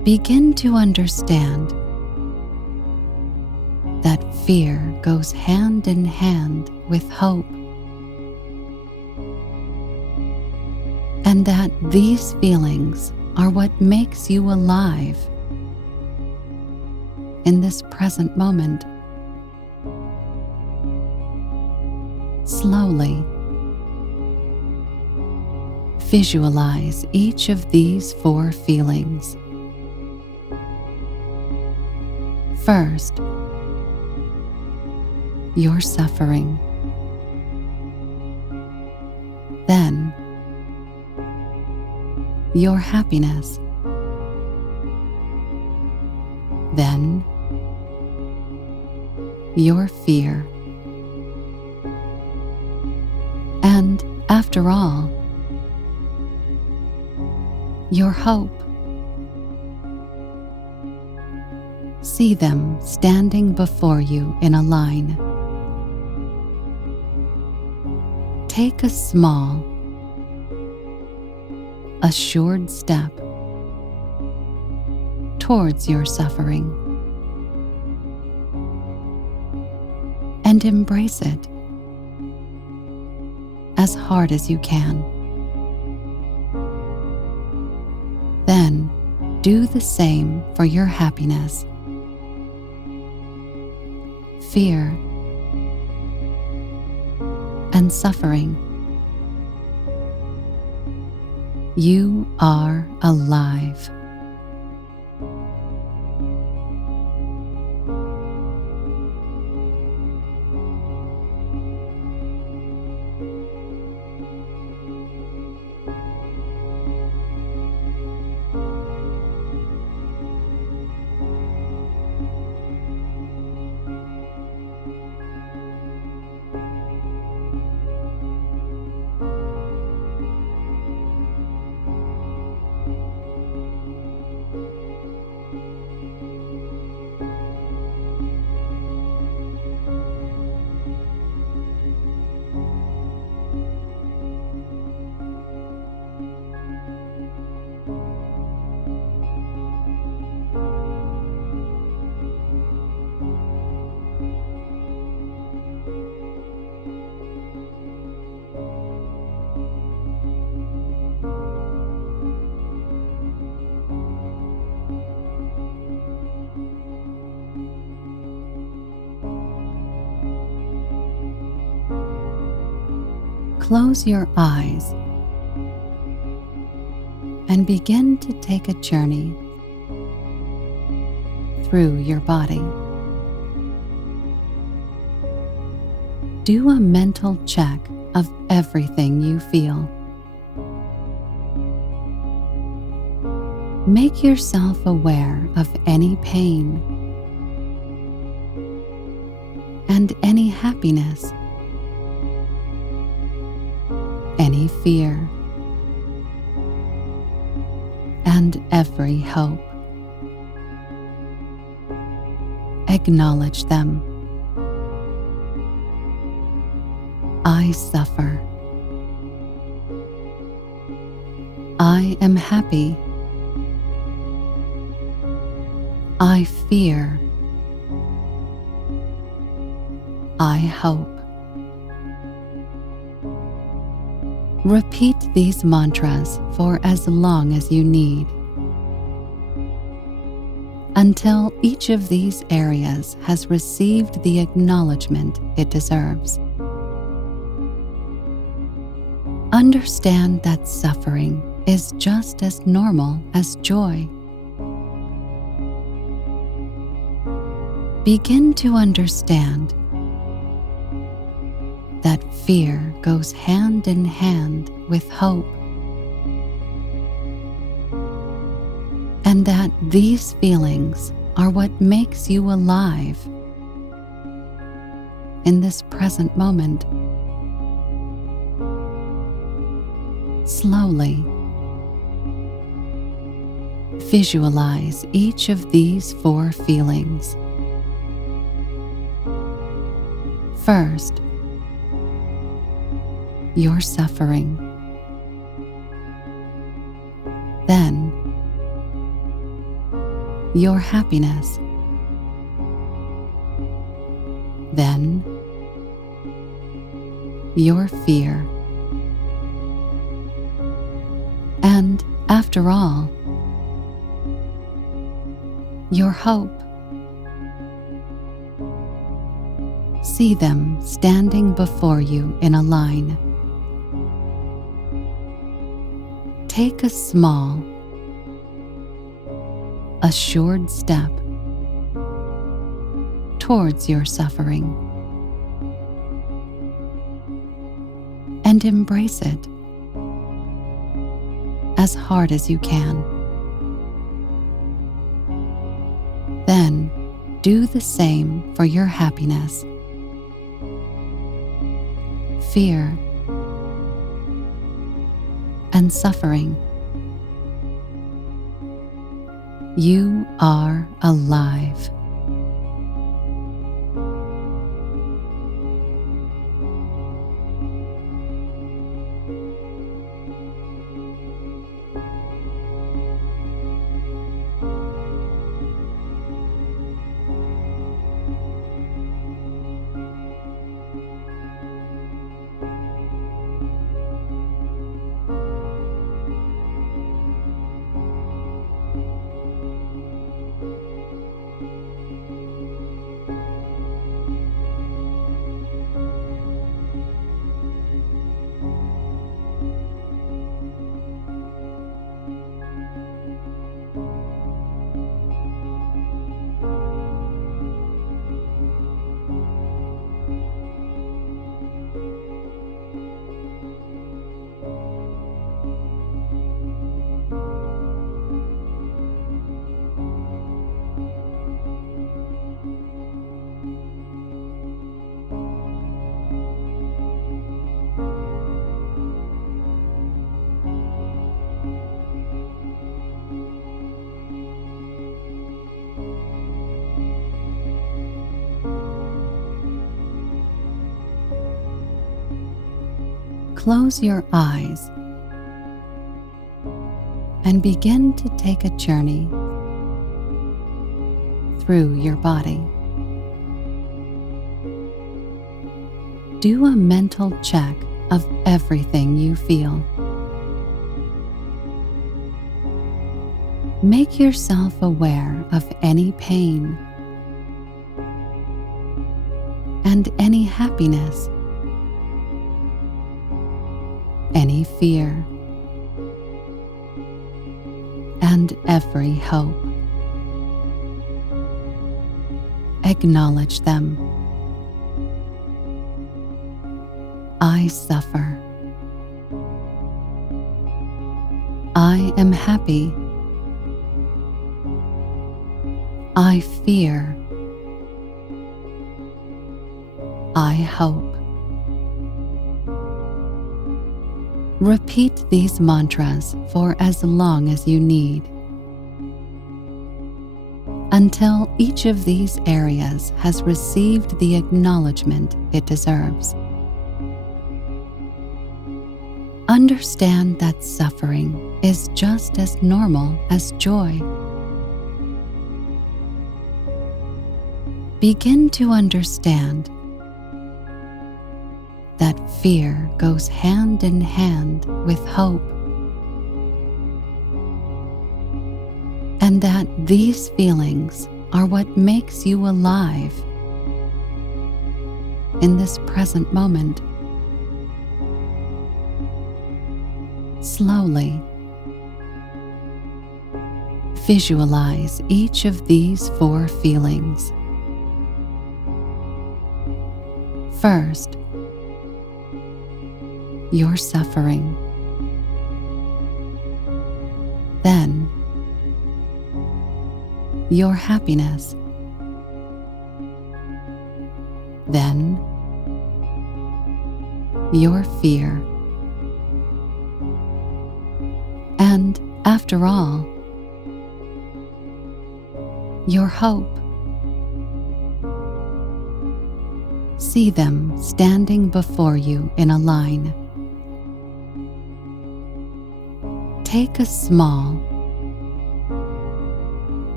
Begin to understand that fear goes hand in hand with hope, and that these feelings are what makes you alive in this present moment. Slowly visualize each of these 4 feelings. First, your suffering. Then, your happiness. Then, your fear. And after all, your hope. See them standing before you in a line. Take a small, assured step towards your suffering and embrace it as hard as you can. Then do the same for your happiness, fear, and suffering. You are alive. Close your eyes and begin to take a journey through your body. Do a mental check of everything you feel. Make yourself aware of any pain and any happiness, any fear, and every hope. Acknowledge them. I suffer. I am happy. I fear. I hope. Repeat these mantras for as long as you need, until each of these areas has received the acknowledgement it deserves. Understand that suffering is just as normal as joy. Begin to understand that fear goes hand in hand with hope, and that these feelings are what makes you alive in this present moment. Slowly visualize each of these 4 feelings. First, your suffering. Then, your happiness. Then your fear. And after all, your hope. See them standing before you in a line. Take a small, assured step towards your suffering and embrace it as hard as you can. Then do the same for your happiness. Fear and suffering. You are alive. Close your eyes and begin to take a journey through your body. Do a mental check of everything you feel. Make yourself aware of any pain and any happiness, any fear, and every hope. Acknowledge them. I suffer. I am happy. I fear. I hope. Repeat these mantras for as long as you need, until each of these areas has received the acknowledgement it deserves. Understand that suffering is just as normal as joy. Begin to understand that fear goes hand in hand with hope, and that these feelings are what makes you alive in this present moment. Slowly visualize each of these 4 feelings. First, your suffering. Then, your happiness. Then, your fear. And after all, your hope. See them standing before you in a line. Take a small,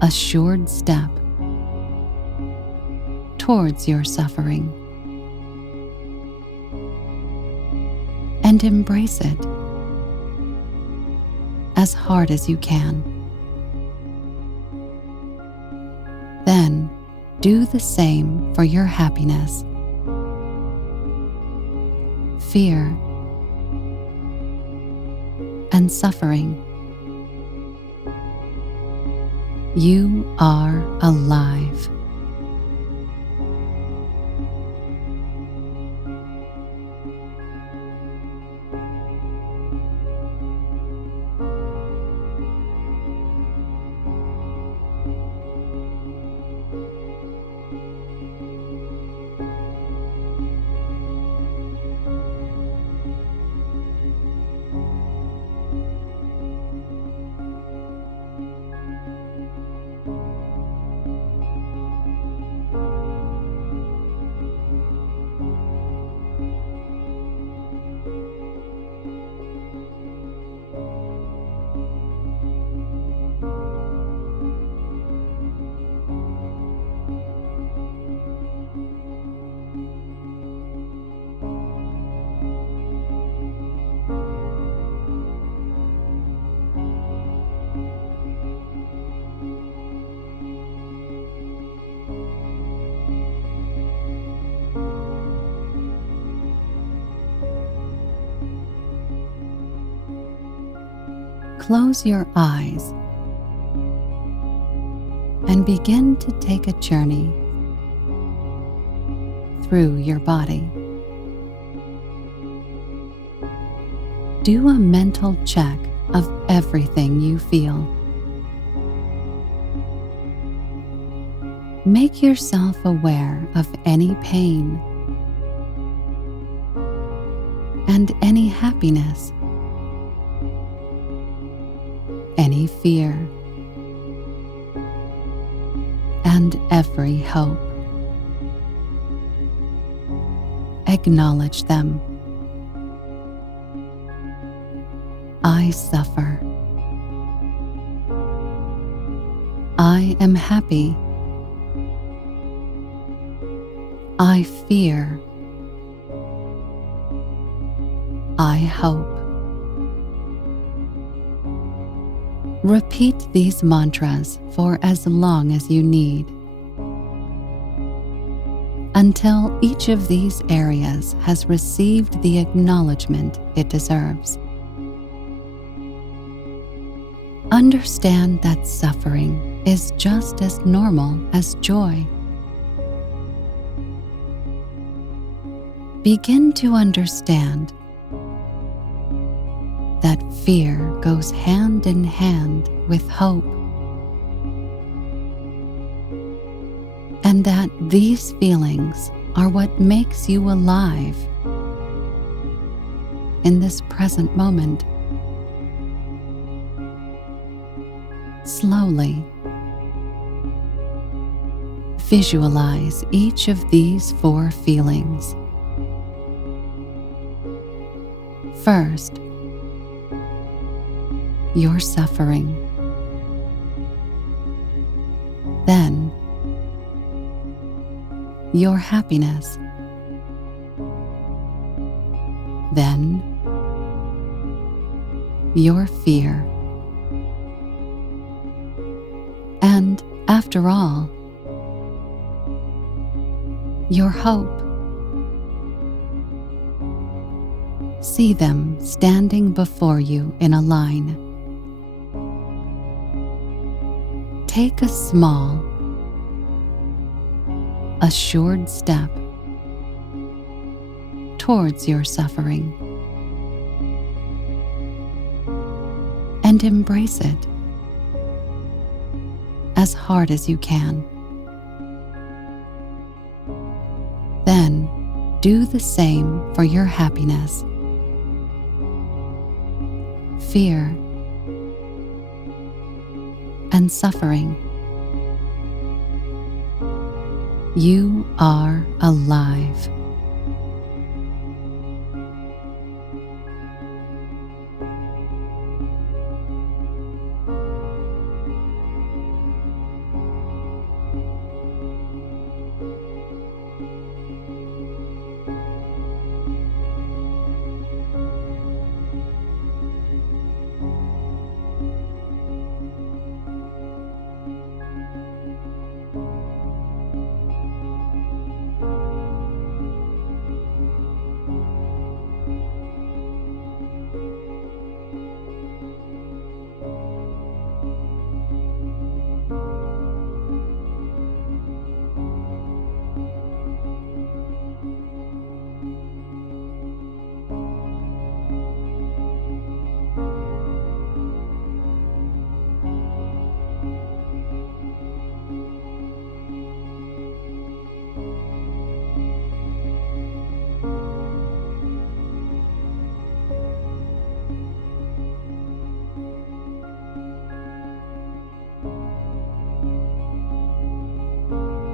assured step towards your suffering, and embrace it as hard as you can. Then do the same for your happiness, fear, and suffering. You are alive. Close your eyes and begin to take a journey through your body. Do a mental check of everything you feel. Make yourself aware of any pain and any happiness, any fear, and every hope. Acknowledge them. I suffer. I am happy. I fear. I hope. Repeat these mantras for as long as you need, until each of these areas has received the acknowledgement it deserves. Understand that suffering is just as normal as joy. Begin to understand that fear goes hand in hand with hope, and that these feelings are what makes you alive in this present moment. Slowly visualize each of these 4 feelings. First, your suffering. Then, your happiness. Then, your fear. And, after all, your hope. See them standing before you in a line. Take a small, assured step towards your suffering, and embrace it as hard as you can. Then do the same for your happiness, fear, and suffering. You are alive.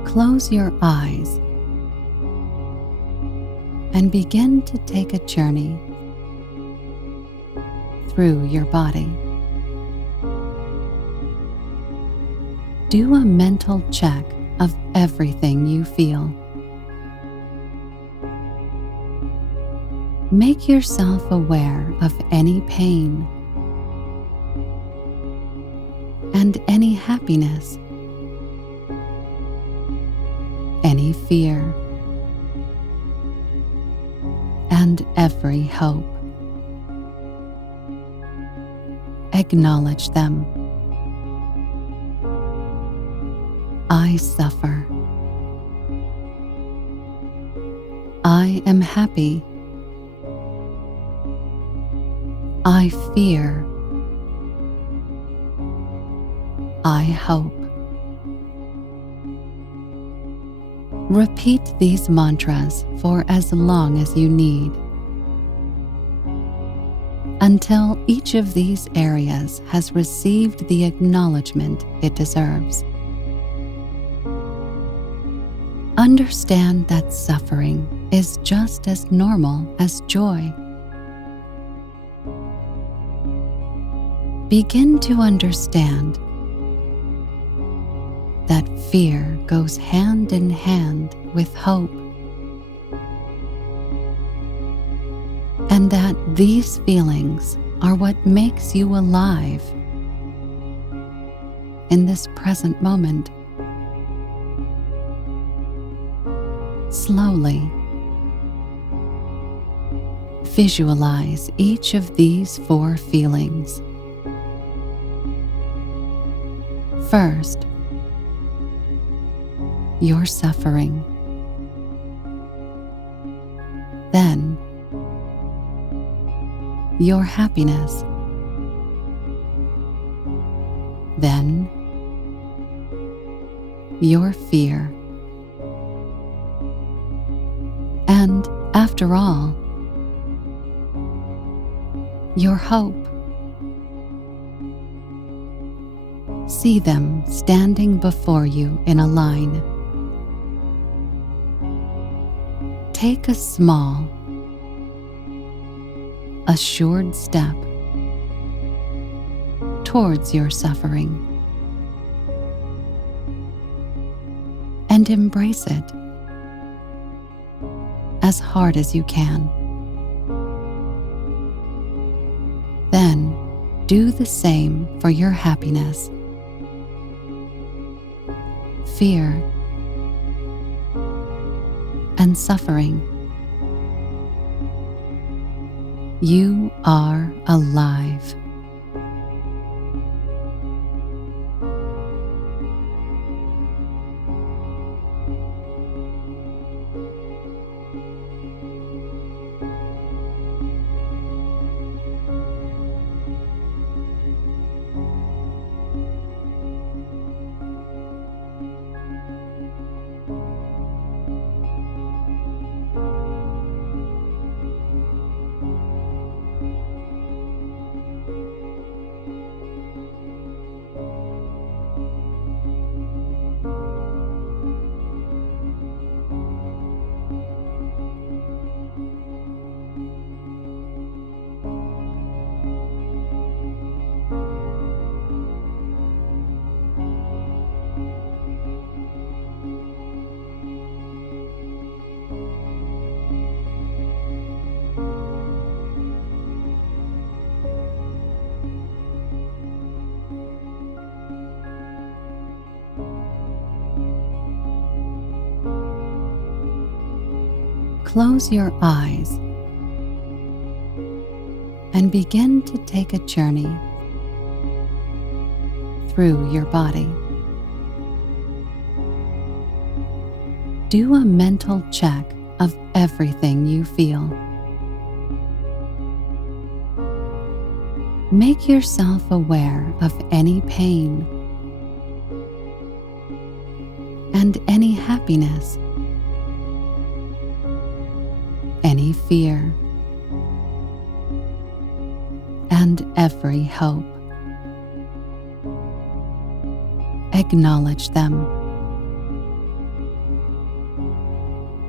Close your eyes and begin to take a journey through your body. Do a mental check of everything you feel. Make yourself aware of any pain and any happiness, any fear, and every hope. Acknowledge them. I suffer. I am happy. I fear. I hope. Repeat these mantras for as long as you need, until each of these areas has received the acknowledgement it deserves. Understand that suffering is just as normal as joy. Begin to understand that fear goes hand in hand with hope, and that these feelings are what makes you alive in this present moment. Slowly visualize each of these 4 feelings. First, your suffering. Then, your happiness. Then, your fear. And, after all, your hope. See them standing before you in a line. Take a small, assured step towards your suffering and embrace it as hard as you can. Then do the same for your happiness, fear, and suffering. You are alive. Close your eyes and begin to take a journey through your body. Do a mental check of everything you feel. Make yourself aware of any pain and any happiness, any fear, and every hope. Acknowledge them.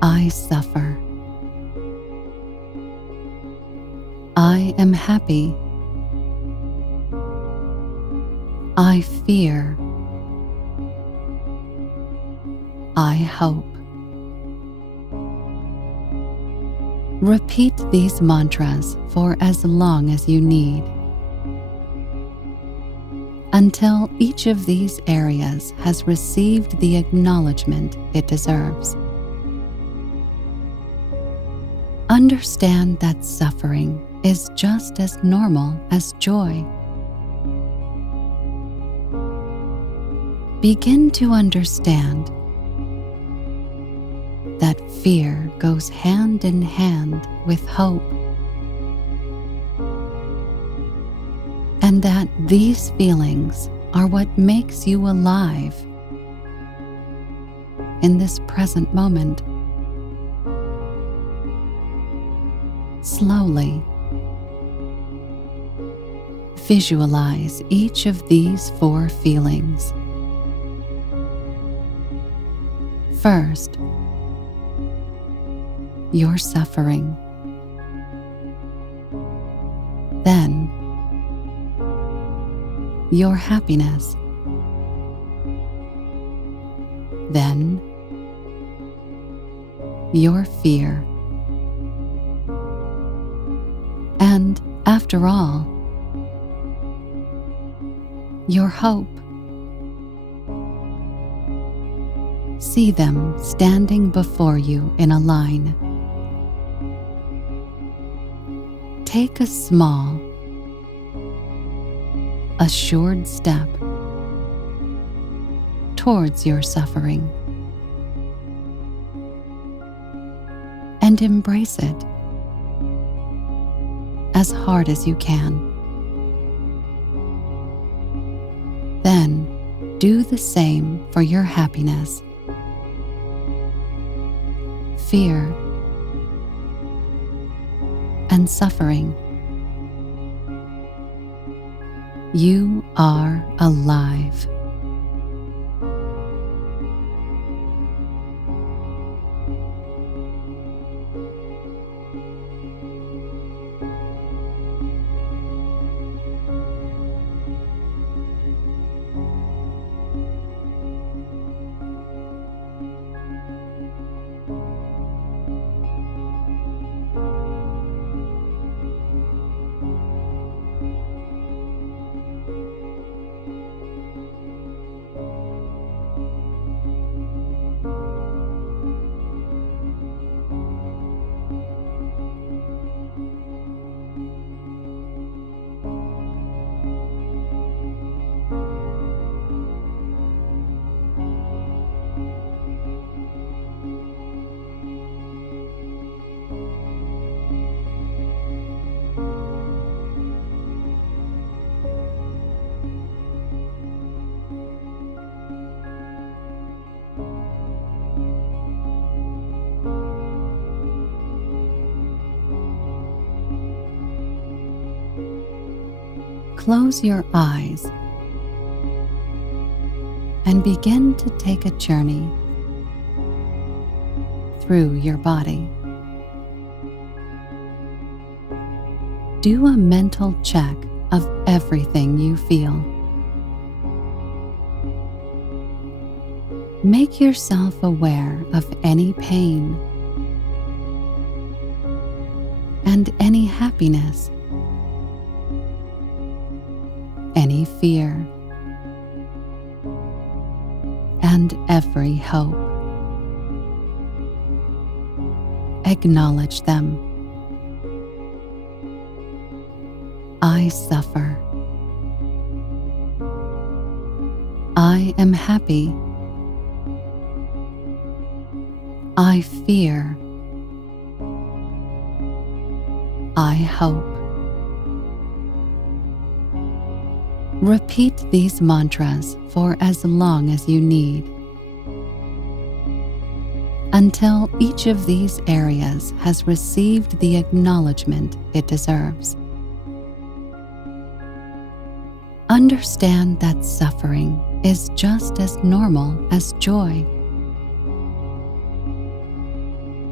I suffer. I am happy. I fear. I hope. Repeat these mantras for as long as you need, until each of these areas has received the acknowledgement it deserves. Understand that suffering is just as normal as joy. Begin to understand that fear goes hand in hand with hope, and that these feelings are what makes you alive in this present moment. Slowly visualize each of these 4 feelings. First, your suffering. Then, your happiness. Then, your fear. And after all, your hope. See them standing before you in a line. Take a small, assured step towards your suffering and embrace it as hard as you can. Then do the same for your happiness, fear, and suffering. You are alive. Close your eyes and begin to take a journey through your body. Do a mental check of everything you feel. Make yourself aware of any pain and any happiness, any fear, and every hope. Acknowledge them. I suffer. I am happy. I fear. I hope. Repeat these mantras for as long as you need, until each of these areas has received the acknowledgement it deserves. Understand that suffering is just as normal as joy.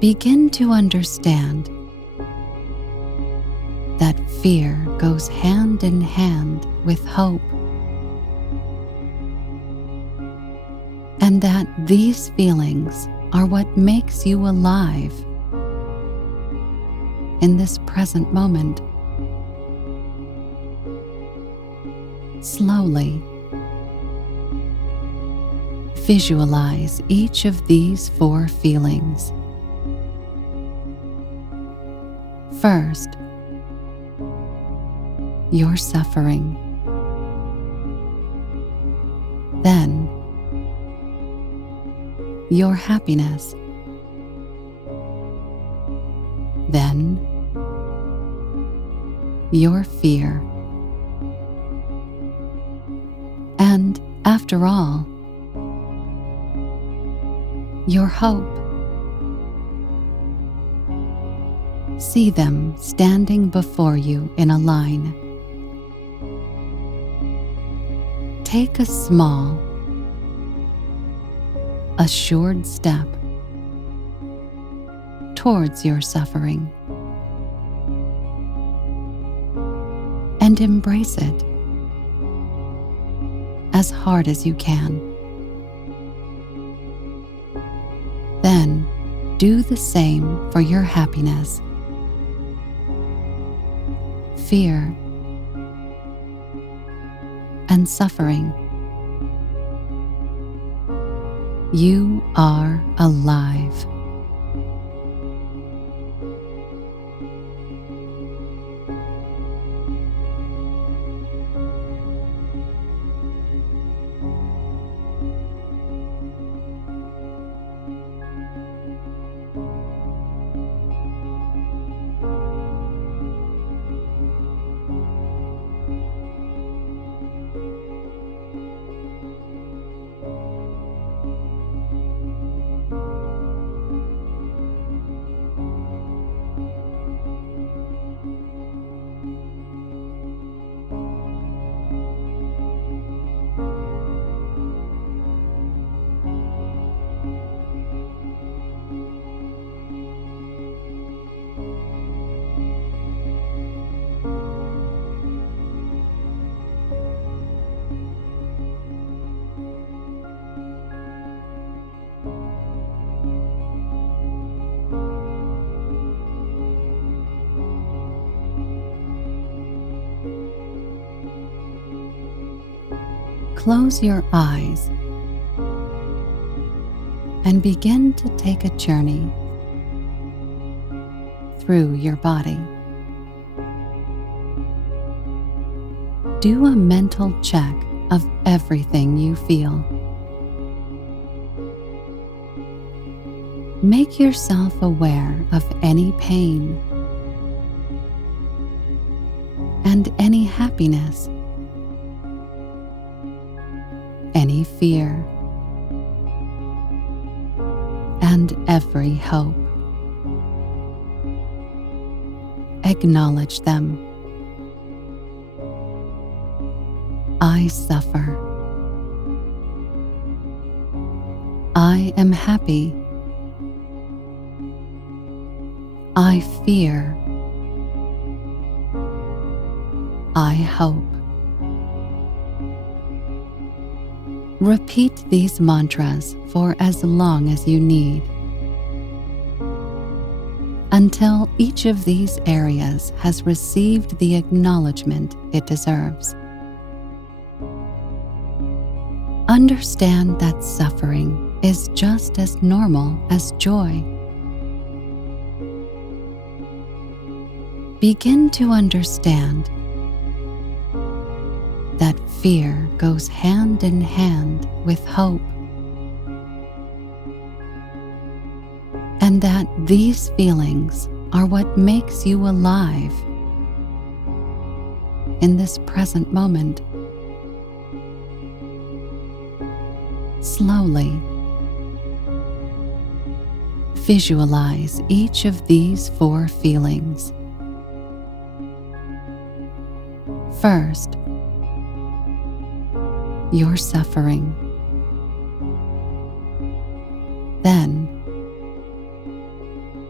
Begin to understand that fear goes hand in hand with hope, and that these feelings are what makes you alive in this present moment. Slowly visualize each of these 4 feelings. First, your suffering. Then, your happiness. Then, your fear. And after all, your hope. See them standing before you in a line. Take a small, assured step towards your suffering and embrace it as hard as you can. Then do the same for your happiness, fear, and suffering. You are alive. Close your eyes and begin to take a journey through your body. Do a mental check of everything you feel. Make yourself aware of any pain and any happiness, any fear, and every hope. Acknowledge them. I suffer. I am happy. I fear. I hope. Repeat these mantras for as long as you need, until each of these areas has received the acknowledgement it deserves. Understand that suffering is just as normal as joy. Begin to understand that fear goes hand in hand with hope, and that these feelings are what makes you alive in this present moment. Slowly visualize each of these 4 feelings. First, your suffering. Then,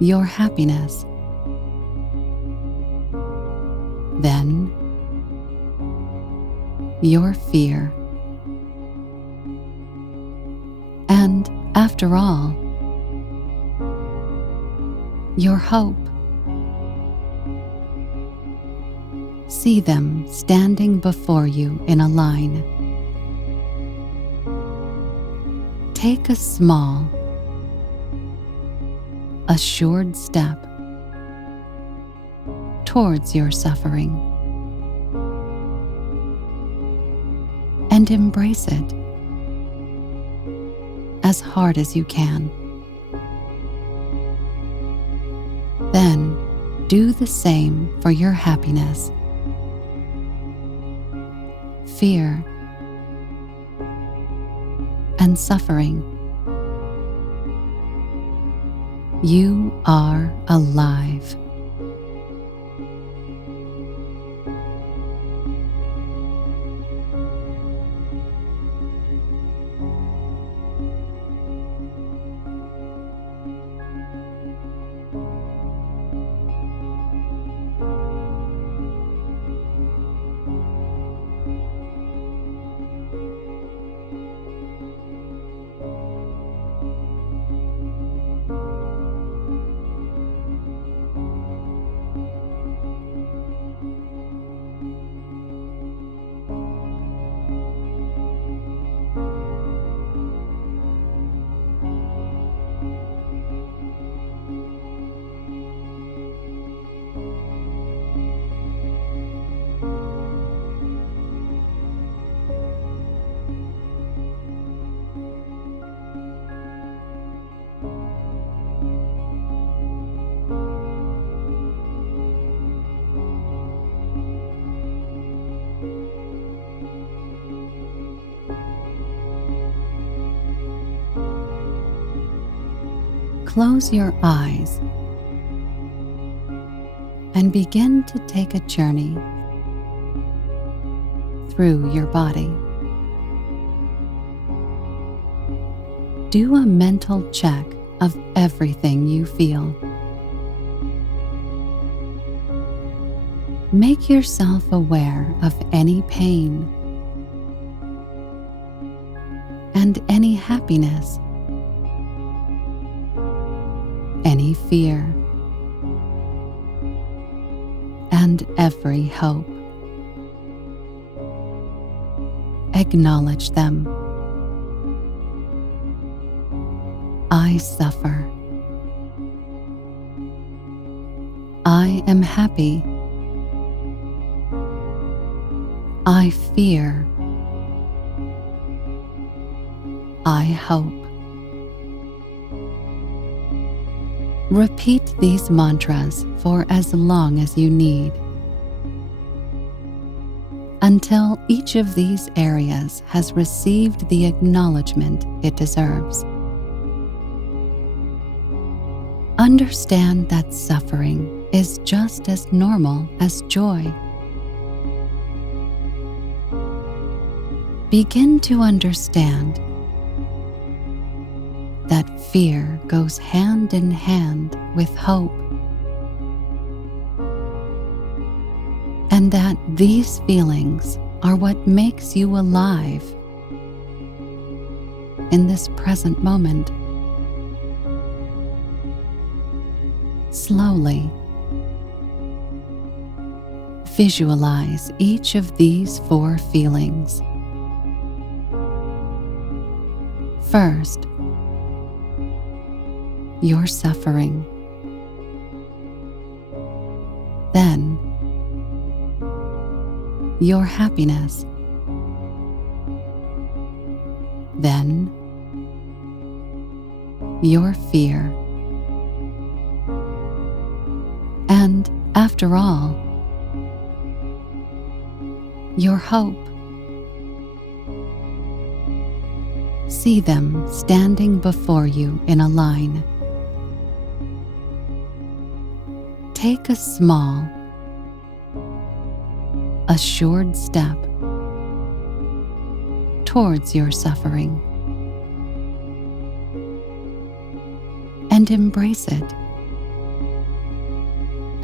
your happiness. Then your fear. And after all, your hope. See them standing before you in a line. Take a small, assured step towards your suffering and embrace it as hard as you can. Then do the same for your happiness, fear, and suffering. You are alive. Close your eyes and begin to take a journey through your body. Do a mental check of everything you feel. Make yourself aware of any pain and any happiness, any fear, and every hope. Acknowledge them. I suffer. I am happy. I fear. I hope. Repeat these mantras for as long as you need, until each of these areas has received the acknowledgement it deserves. Understand that suffering is just as normal as joy. Begin to understand that fear goes hand in hand with hope, and that these feelings are what makes you alive in this present moment. Slowly visualize each of these 4 feelings. First, your suffering. Then, your happiness. Then, your fear. And after all, your hope. See them standing before you in a line. Take a small, assured step towards your suffering and embrace it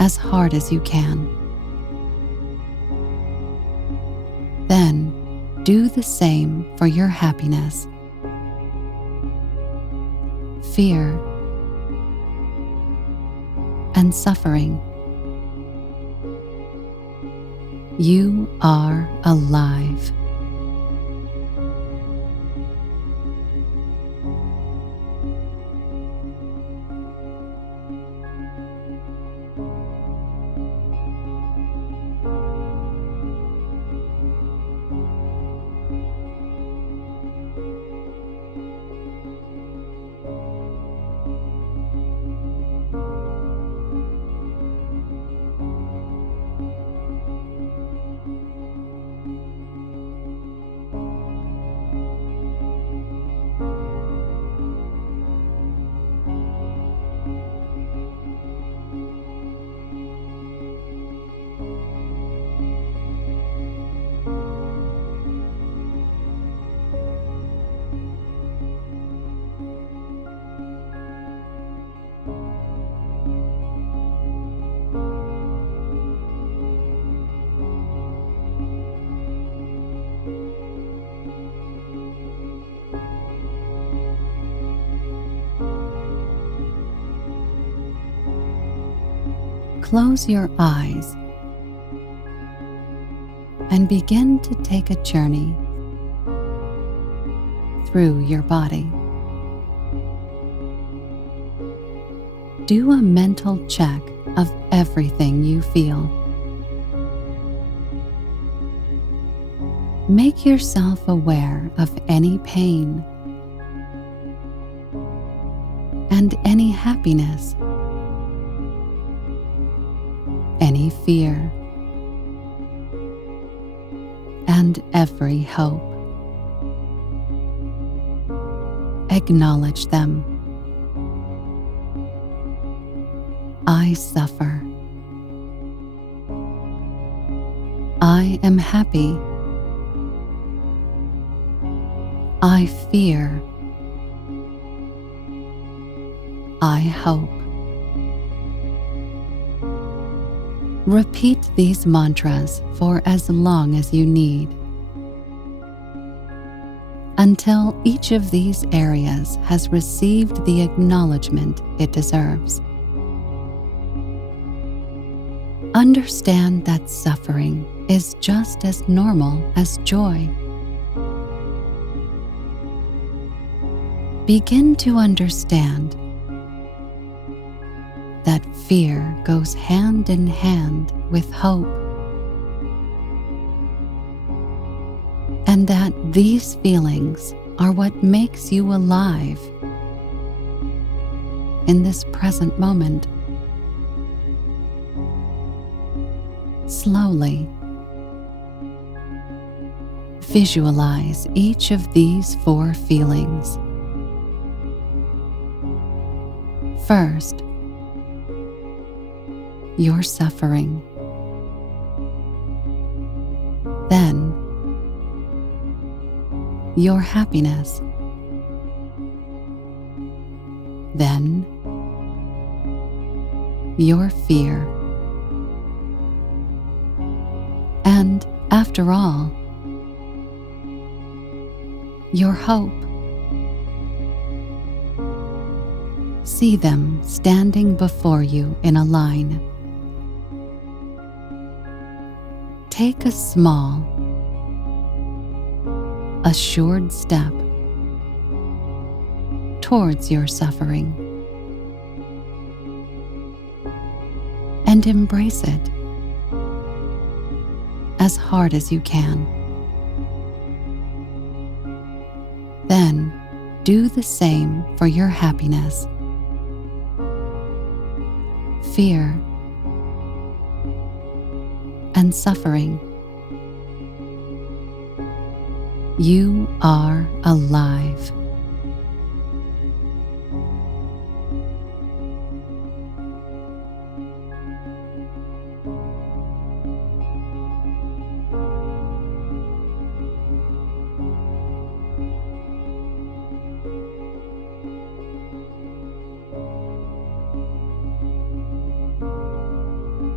as hard as you can. Then do the same for your happiness, fear, and suffering. You are alive. Close your eyes and begin to take a journey through your body. Do a mental check of everything you feel. Make yourself aware of any pain and any happiness, any fear, and every hope. Acknowledge them. I suffer. I am happy. I fear. I hope. Repeat these mantras for as long as you need, until each of these areas has received the acknowledgement it deserves. Understand that suffering is just as normal as joy. Begin to understand that fear goes hand in hand with hope, and that these feelings are what makes you alive in this present moment. Slowly visualize each of these 4 feelings. First, your suffering. Then, your happiness. Then, your fear. And, after all, your hope. See them standing before you in a line. Take a small, assured step towards your suffering and embrace it as hard as you can. Then do the same for your happiness, fear, and suffering. You are alive.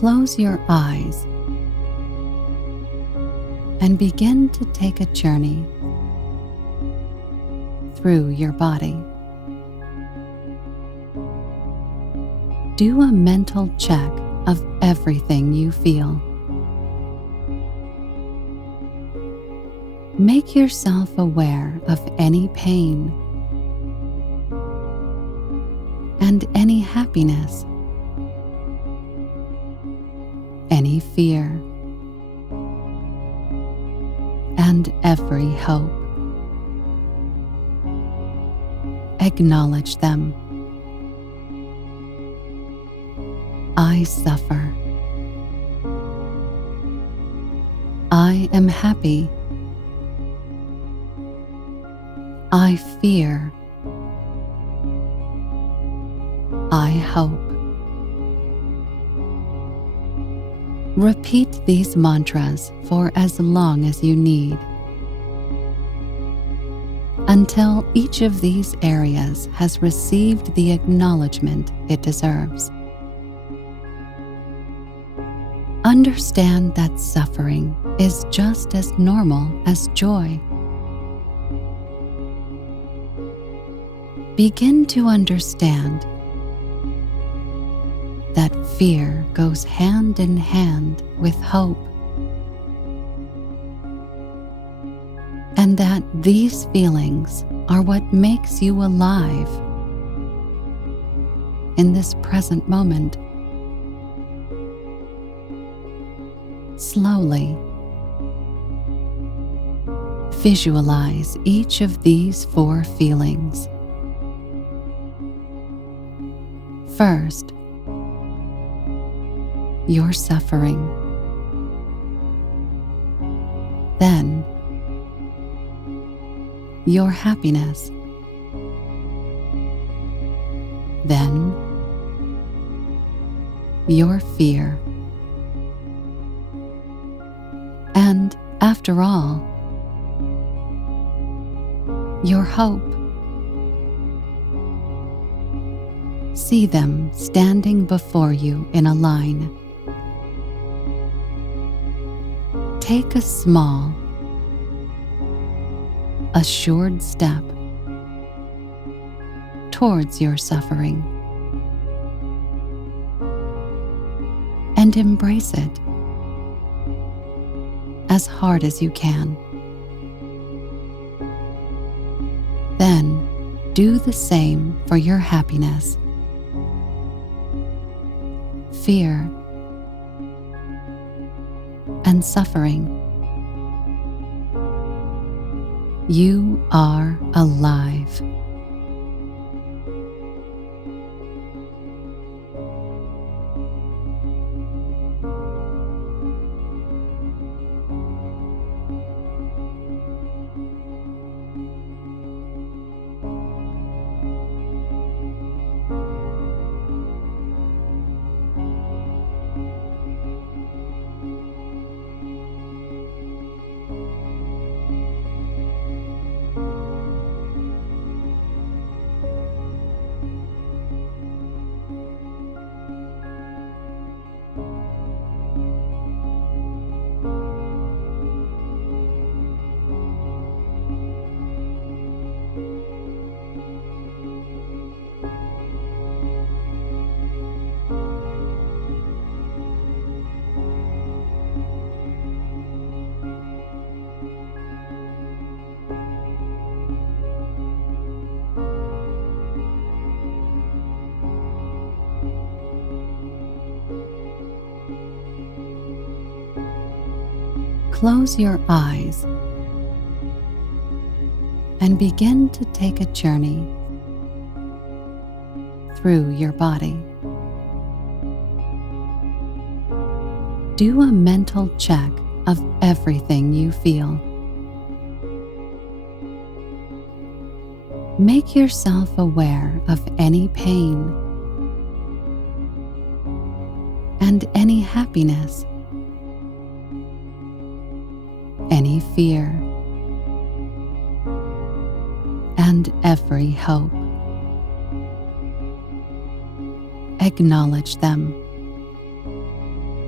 Close your eyes and begin to take a journey through your body. Do a mental check of everything you feel. Make yourself aware of any pain and any happiness, any fear, and every hope. Acknowledge them. I suffer. I am happy. I fear. I hope. Repeat these mantras for as long as you need, until each of these areas has received the acknowledgement it deserves. Understand that suffering is just as normal as joy. Begin to understand that fear goes hand in hand with hope, and that these feelings are what makes you alive in this present moment. Slowly visualize each of these 4 feelings. First, your suffering. Then, your happiness. Then, your fear. And, after all, your hope. See them standing before you in a line. Take a small, assured step towards your suffering and embrace it as hard as you can. Then do the same for your happiness, fear, and suffering. You are alive. Close your eyes and begin to take a journey through your body. Do a mental check of everything you feel. Make yourself aware of any pain and any happiness, any fear, and every hope. Acknowledge them.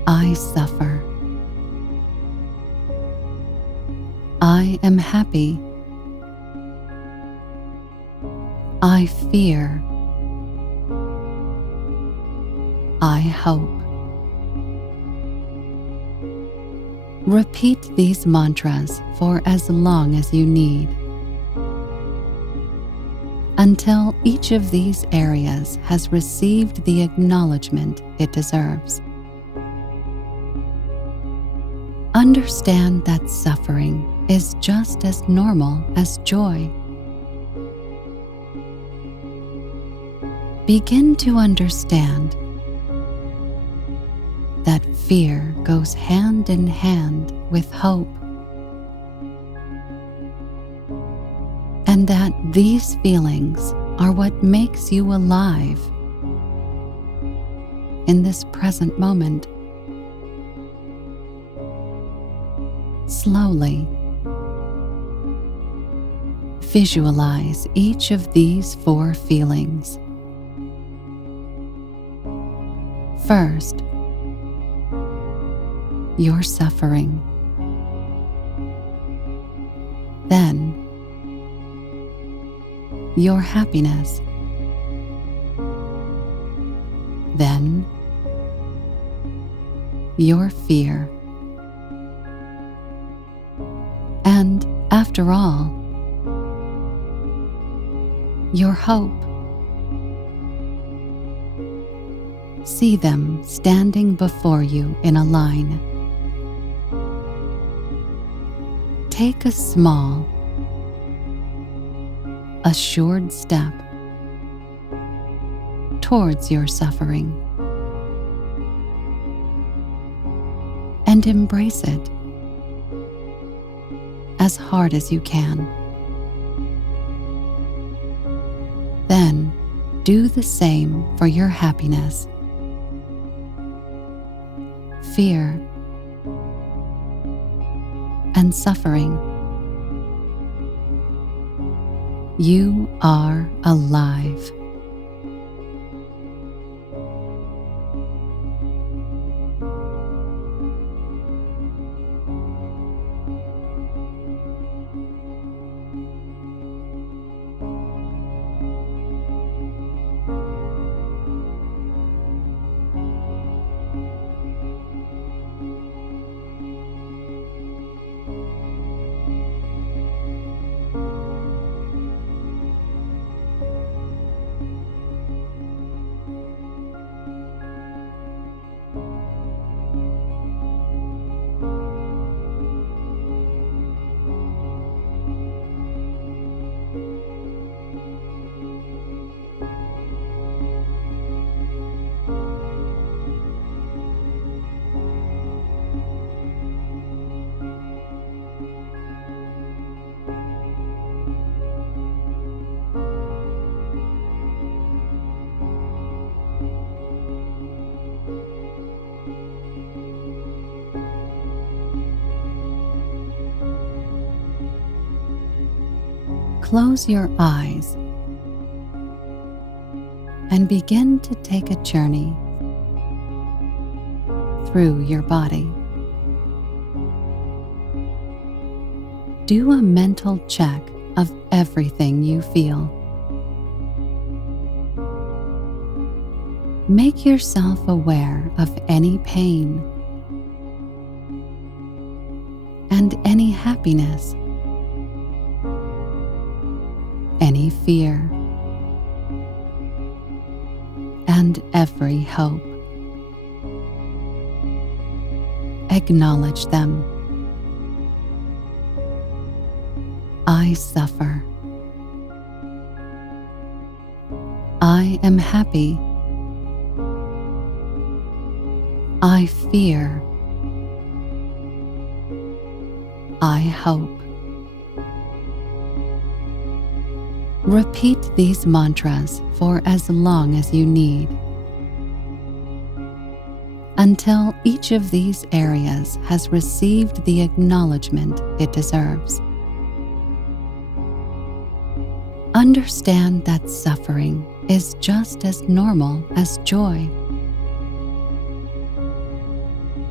I suffer. I am happy. I fear. I hope. Repeat these mantras for as long as you need, until each of these areas has received the acknowledgement it deserves. Understand that suffering is just as normal as joy. Begin to understand that fear goes hand in hand with hope, and that these feelings are what makes you alive in this present moment. Slowly visualize each of these 4 feelings. First, your suffering. Then, your happiness. Then, your fear. And after all, your hope. See them standing before you in a line. Take a small, assured step towards your suffering and embrace it as hard as you can. Then do the same for your happiness, fear, and suffering. You are alive. Close your eyes and begin to take a journey through your body. Do a mental check of everything you feel. Make yourself aware of any pain and any happiness, any fear, and every hope. Acknowledge them. I suffer. I am happy. I fear. I hope. Repeat these mantras for as long as you need, until each of these areas has received the acknowledgement it deserves. Understand that suffering is just as normal as joy.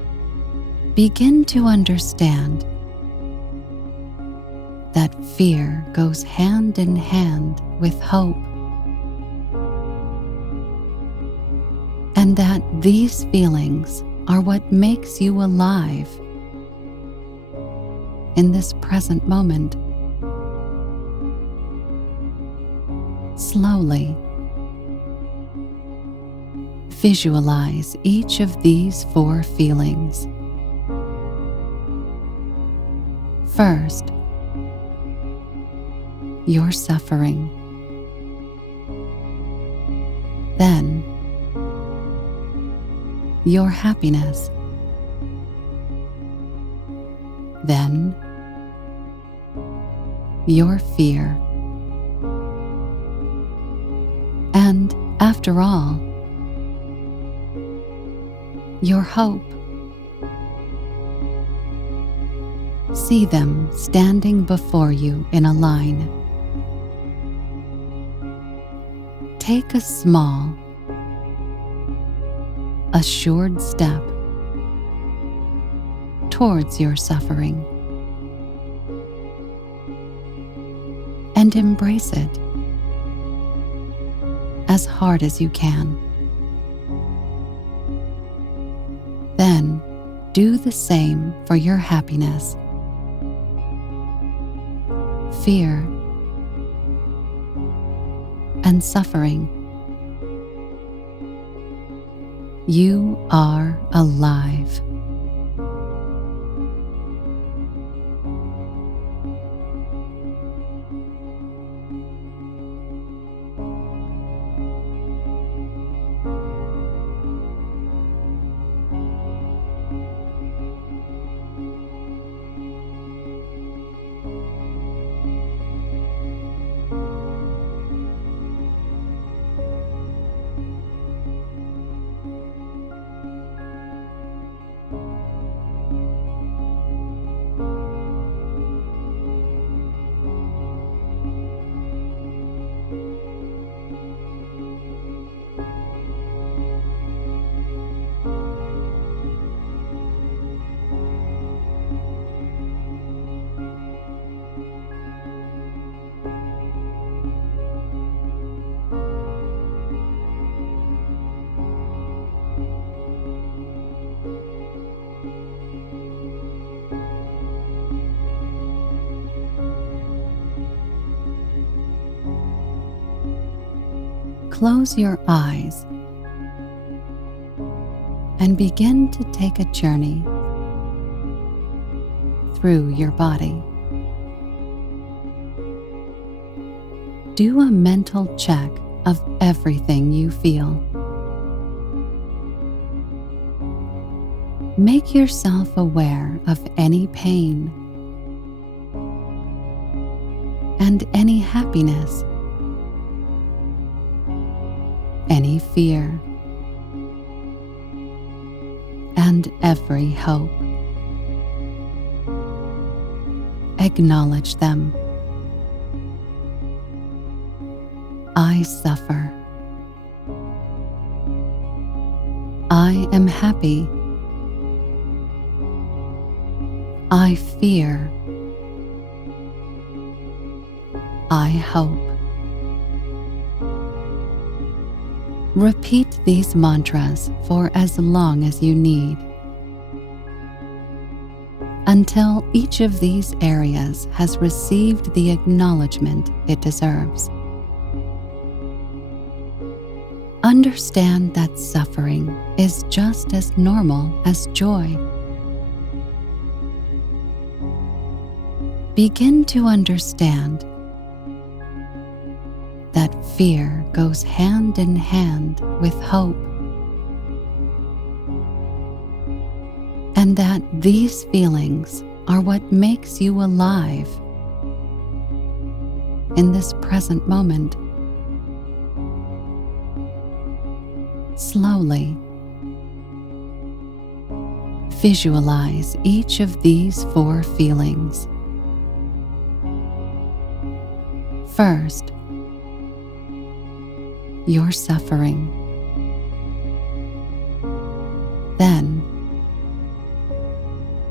begin to understand that fear goes hand in hand with hope, and that these feelings are what makes you alive in this present moment. Slowly visualize each of these 4 feelings. First, your suffering. Then, your happiness. Then, your fear. And after all, your hope. See them standing before you in a line. Take a small, assured step towards your suffering and embrace it as hard as you can. Then do the same for your happiness, fear, and suffering. You are alive. Close your eyes and begin to take a journey through your body. Do a mental check of everything you feel. Make yourself aware of any pain and any happiness, any fear, and every hope. Acknowledge them. I suffer. I am happy. I fear. I hope. Repeat these mantras for as long as you need, until each of these areas has received the acknowledgement it deserves. Understand that suffering is just as normal as joy. Begin to understand that fear goes hand in hand with hope, and that these feelings are what makes you alive in this present moment. Slowly visualize each of these 4 feelings. First, your suffering. Then,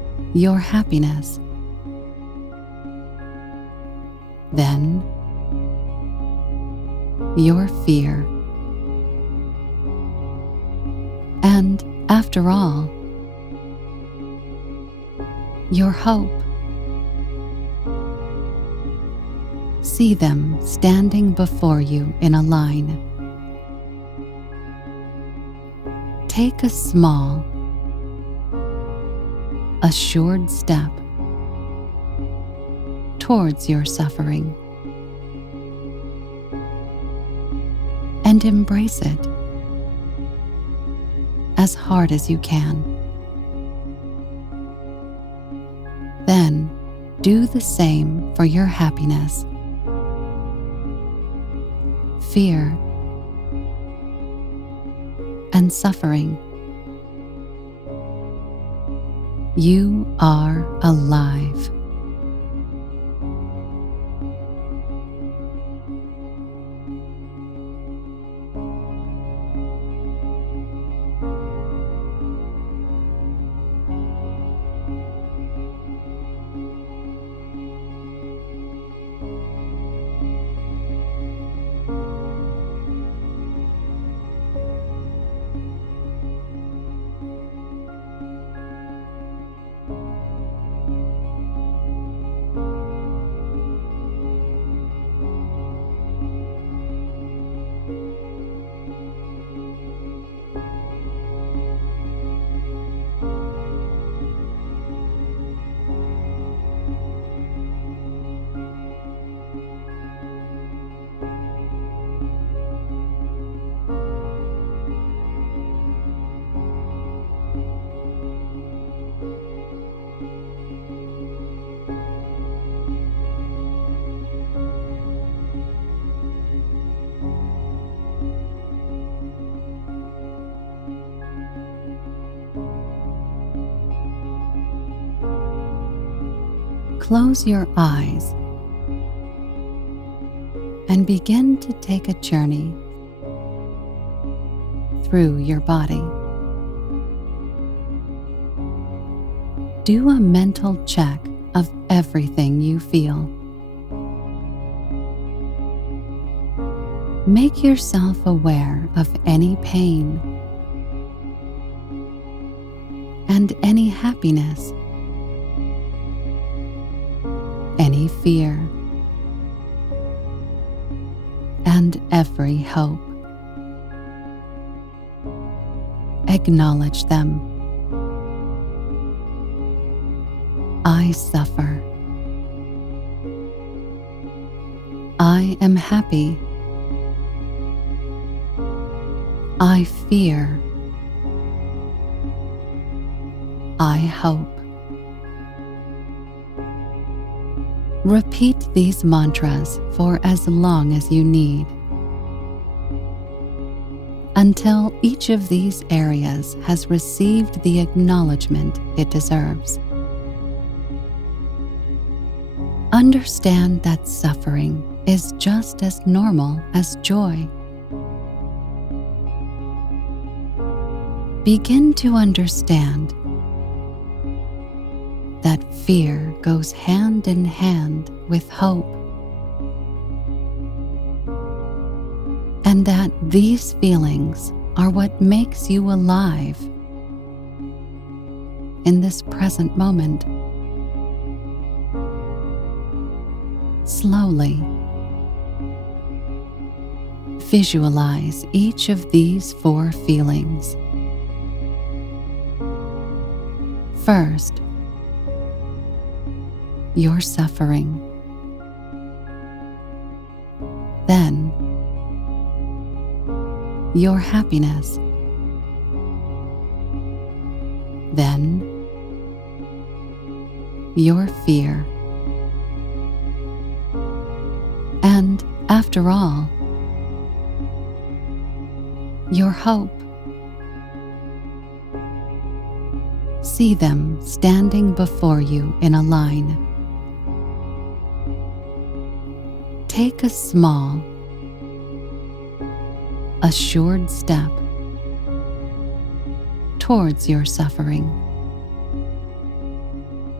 your happiness. Then your fear. And after all, your hope. See them standing before you in a line. Take a small, assured step towards your suffering and embrace it as hard as you can. Then do the same for your happiness, fear, and suffering. You are alive. Close your eyes and begin to take a journey through your body. Do a mental check of everything you feel. Make yourself aware of any pain and any happiness, any fear, and every hope. Acknowledge them. I suffer. I am happy. I fear. I hope. Repeat these mantras for as long as you need, until each of these areas has received the acknowledgement it deserves. Understand that suffering is just as normal as joy. Begin to understand that fear goes hand in hand with hope, and that these feelings are what makes you alive in this present moment. Slowly visualize each of these 4 feelings. First, your suffering. Then, your happiness. Then, your fear. And after all, your hope. See them standing before you in a line. Take a small, assured step towards your suffering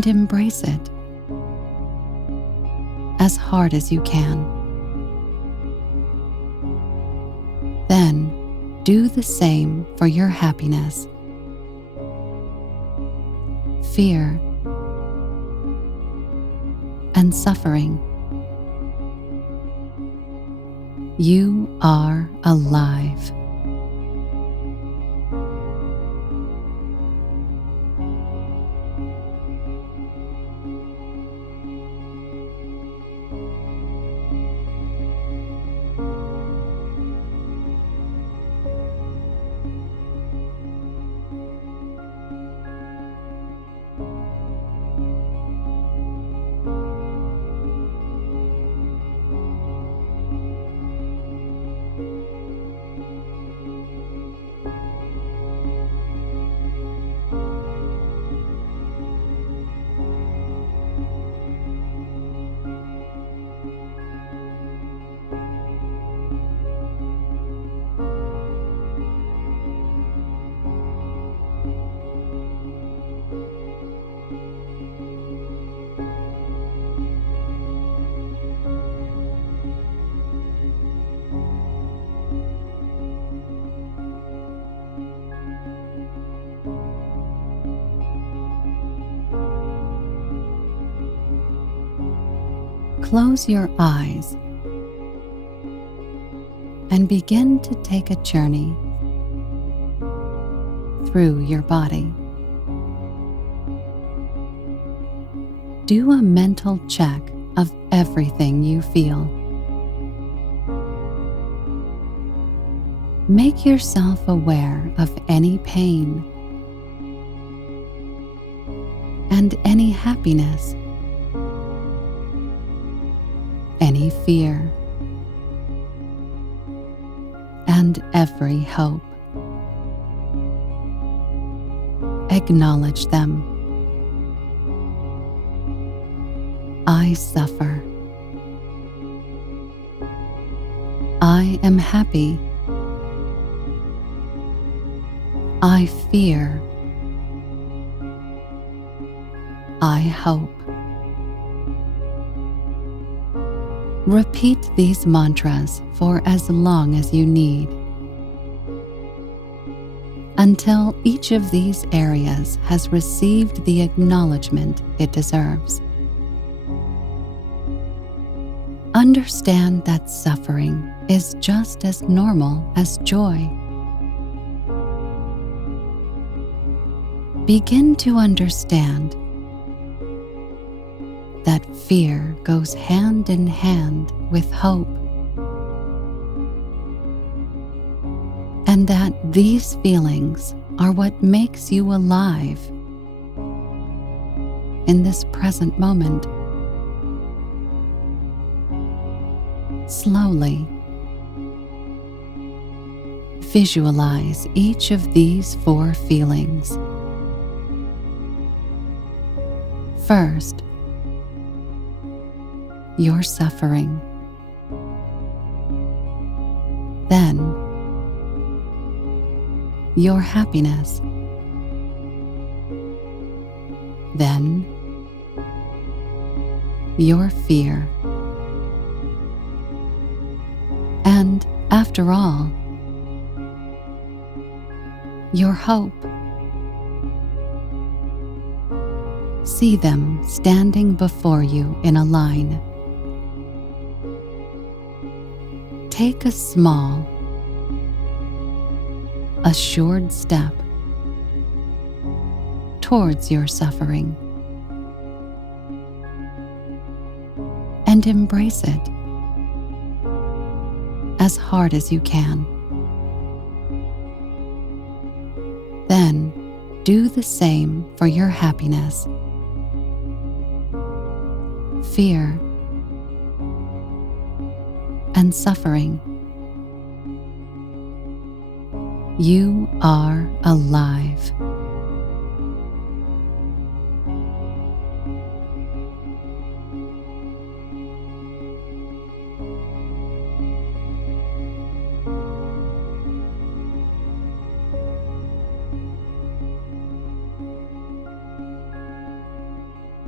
and embrace it as hard as you can. Then do the same for your happiness, fear, and suffering. You are alive. Close your eyes and begin to take a journey through your body. Do a mental check of everything you feel. Make yourself aware of any pain and any happiness, any fear, and every hope. Acknowledge them. I suffer. I am happy. I fear. I hope. Repeat these mantras for as long as you need, until each of these areas has received the acknowledgement it deserves. Understand that suffering is just as normal as joy. Begin to understand that fear goes hand in hand with hope, and that these feelings are what makes you alive in this present moment. Slowly visualize each of these 4 feelings. First, your suffering. Then, your happiness. Then, your fear. And, after all, your hope. See them standing before you in a line. Take a small, assured step towards your suffering and embrace it as hard as you can. Then do the same for your happiness, fear, and suffering. You are alive.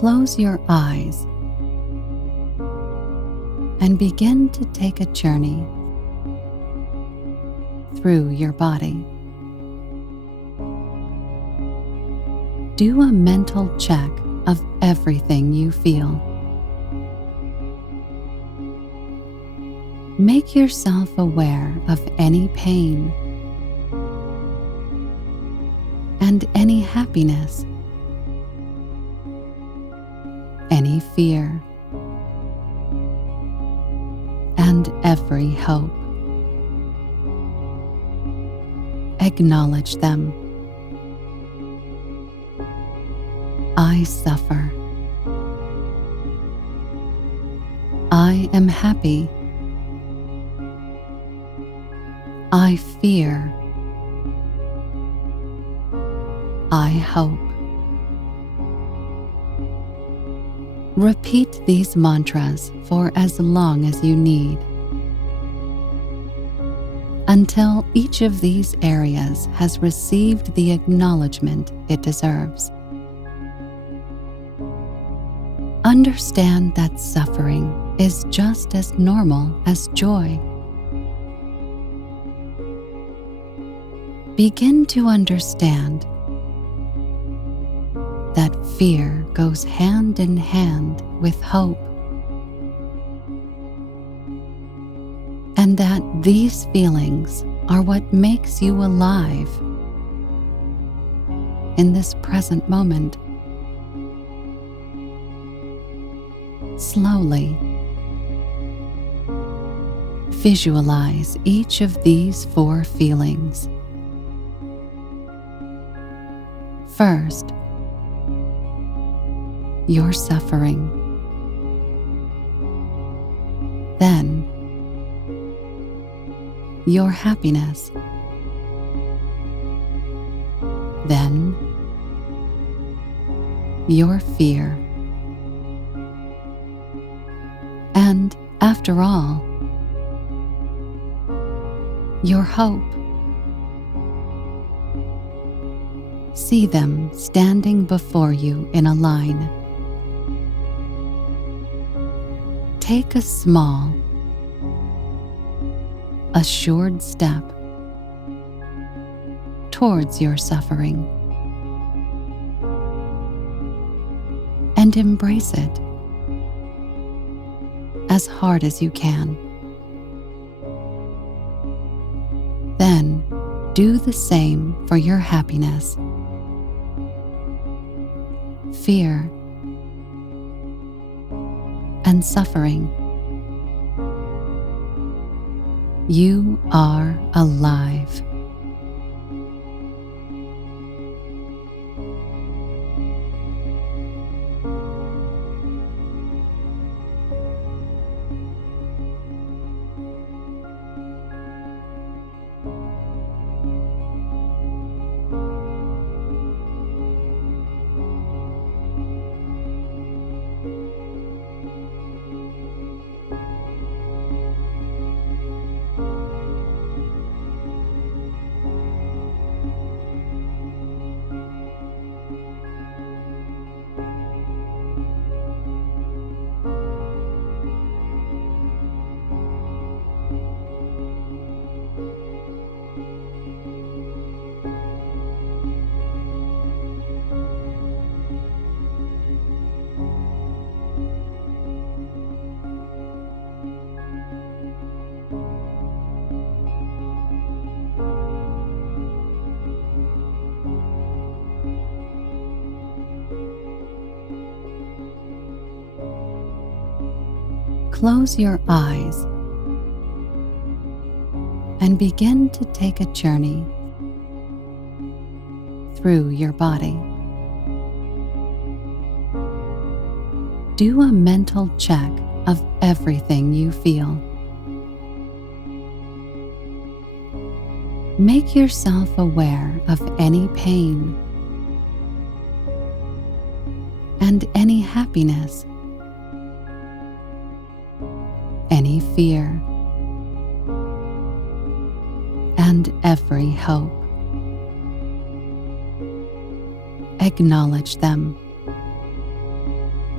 Close your eyes and begin to take a journey through your body. Do a mental check of everything you feel. Make yourself aware of any pain and any happiness, any fear, and every hope. Acknowledge them. I suffer. I am happy. I fear. I hope. Repeat these mantras for as long as you need, until each of these areas has received the acknowledgement it deserves. Understand that suffering is just as normal as joy. Begin to understand that fear goes hand in hand with hope, and that these feelings are what makes you alive in this present moment. Slowly visualize each of these 4 feelings. First, your suffering. Then, your happiness. Then, your fear. And, after all, your hope. See them standing before you in a line. Take a small, assured step towards your suffering and embrace it as hard as you can. Then do the same for your happiness, fear, and suffering. You are alive. Close your eyes and begin to take a journey through your body. Do a mental check of everything you feel. Make yourself aware of any pain and any happiness, any fear, and every hope. Acknowledge them.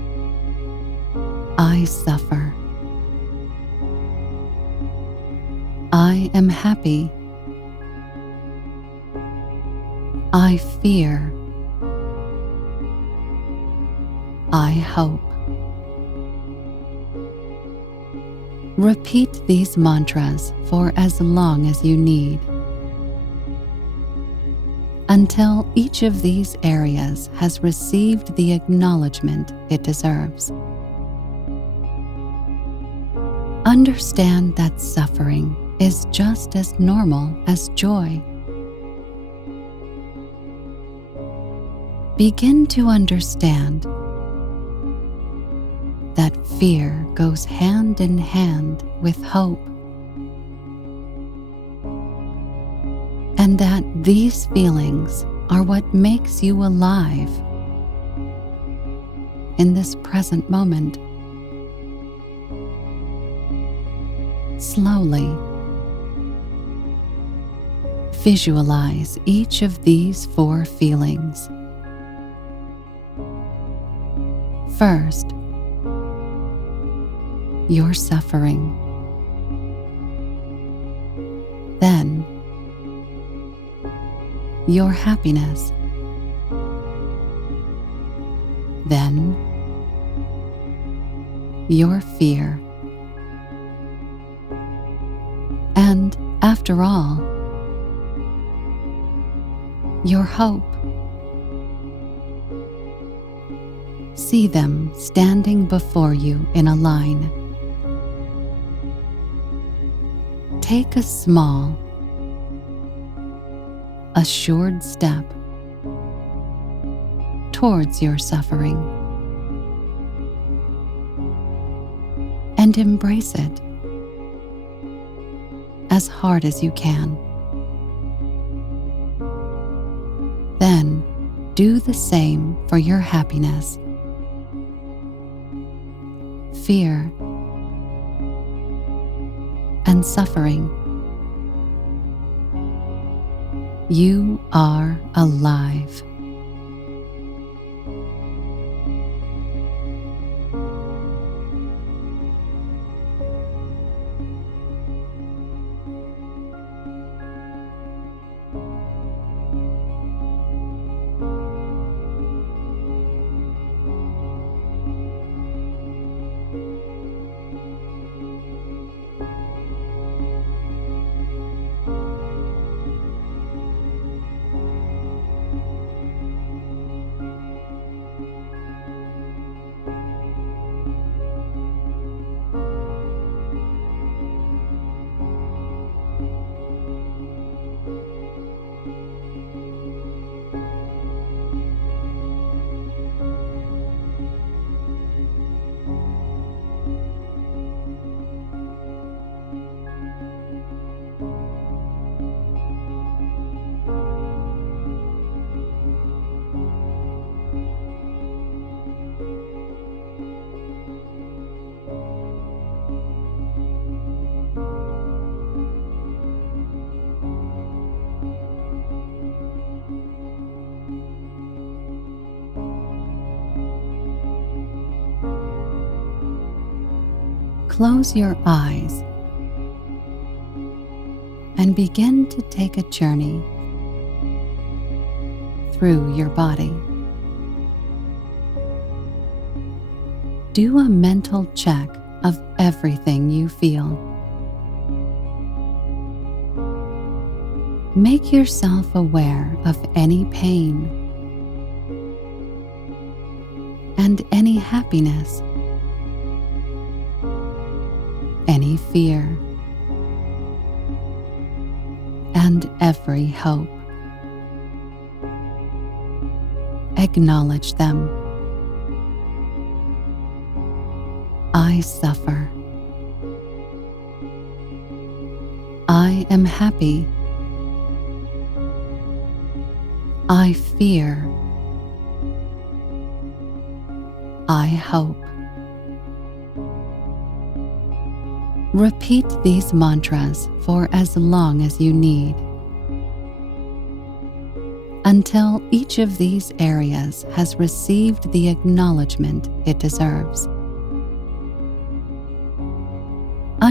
I suffer. I am happy. I fear. I hope. Repeat these mantras for as long as you need, until each of these areas has received the acknowledgement it deserves. Understand that suffering is just as normal as joy. Begin to understand that fear goes hand in hand with hope, and that these feelings are what makes you alive in this present moment. Slowly visualize each of these 4 feelings. First, your suffering. Then, your happiness. Then, your fear. And, after all, your hope. See them standing before you in a line. Take a small, assured step towards your suffering and embrace it as hard as you can. Then do the same for your happiness, fear, and suffering. You are alive. Close your eyes and begin to take a journey through your body. Do a mental check of everything you feel. Make yourself aware of any pain and any happiness, any fear, and every hope. Acknowledge them. I suffer. I am happy. I fear. I hope. Repeat these mantras for as long as you need, until each of these areas has received the acknowledgement it deserves.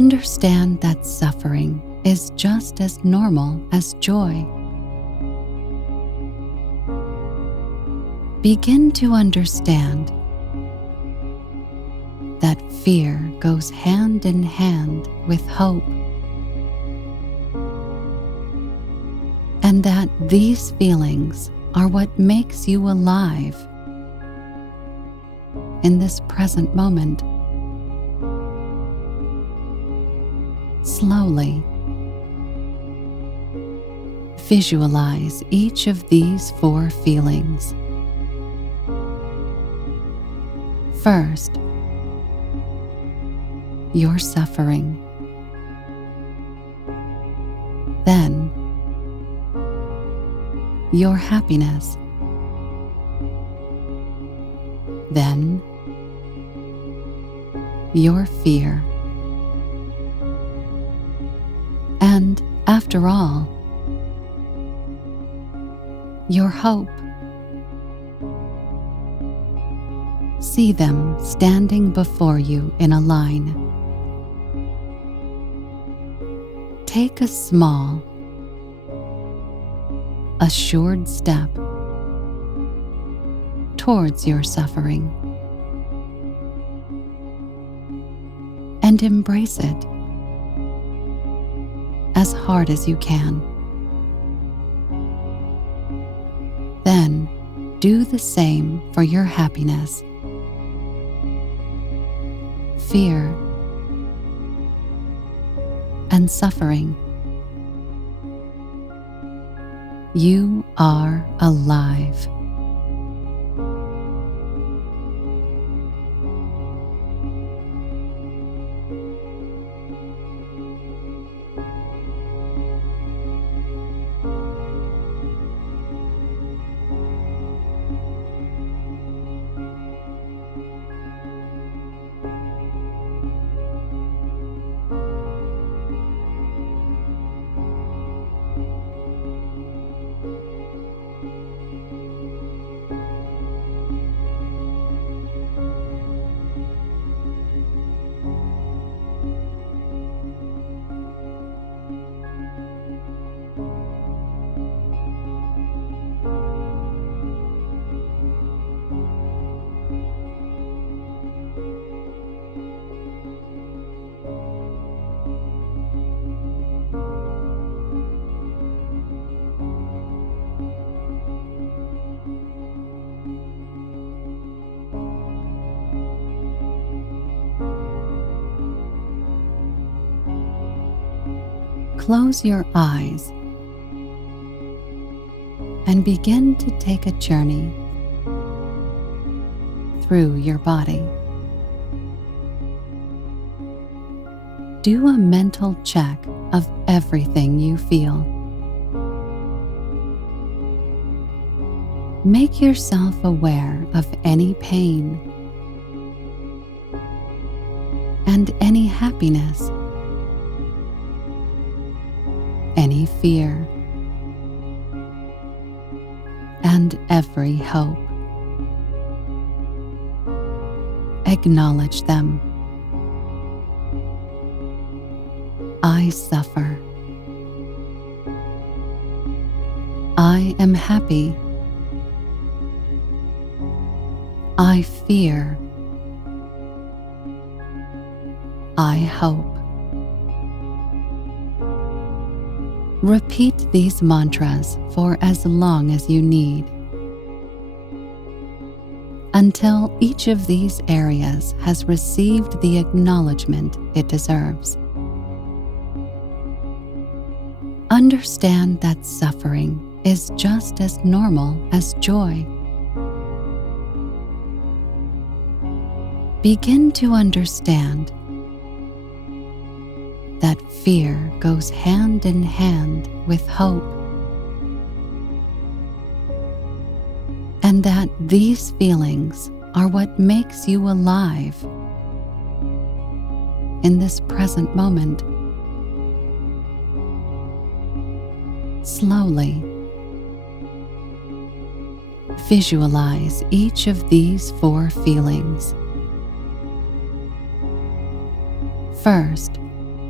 Understand that suffering is just as normal as joy. Begin to understand that fear goes hand in hand with hope, and that these feelings are what makes you alive in this present moment. Slowly visualize each of these 4 feelings. First, your suffering. Then, your happiness. Then, your fear. And after all, your hope. See them standing before you in a line. Take a small, assured step towards your suffering and embrace it as hard as you can. Then do the same for your happiness, fear, and suffering. You are alive. Close your eyes and begin to take a journey through your body. Do a mental check of everything you feel. Make yourself aware of any pain and any happiness, any fear, and every hope. Acknowledge them. I suffer. I am happy. I fear. I hope. Repeat these mantras for as long as you need, until each of these areas has received the acknowledgement it deserves. Understand that suffering is just as normal as joy. Begin to understand that fear goes hand in hand with hope, and that these feelings are what makes you alive in this present moment. Slowly visualize each of these 4 feelings. First,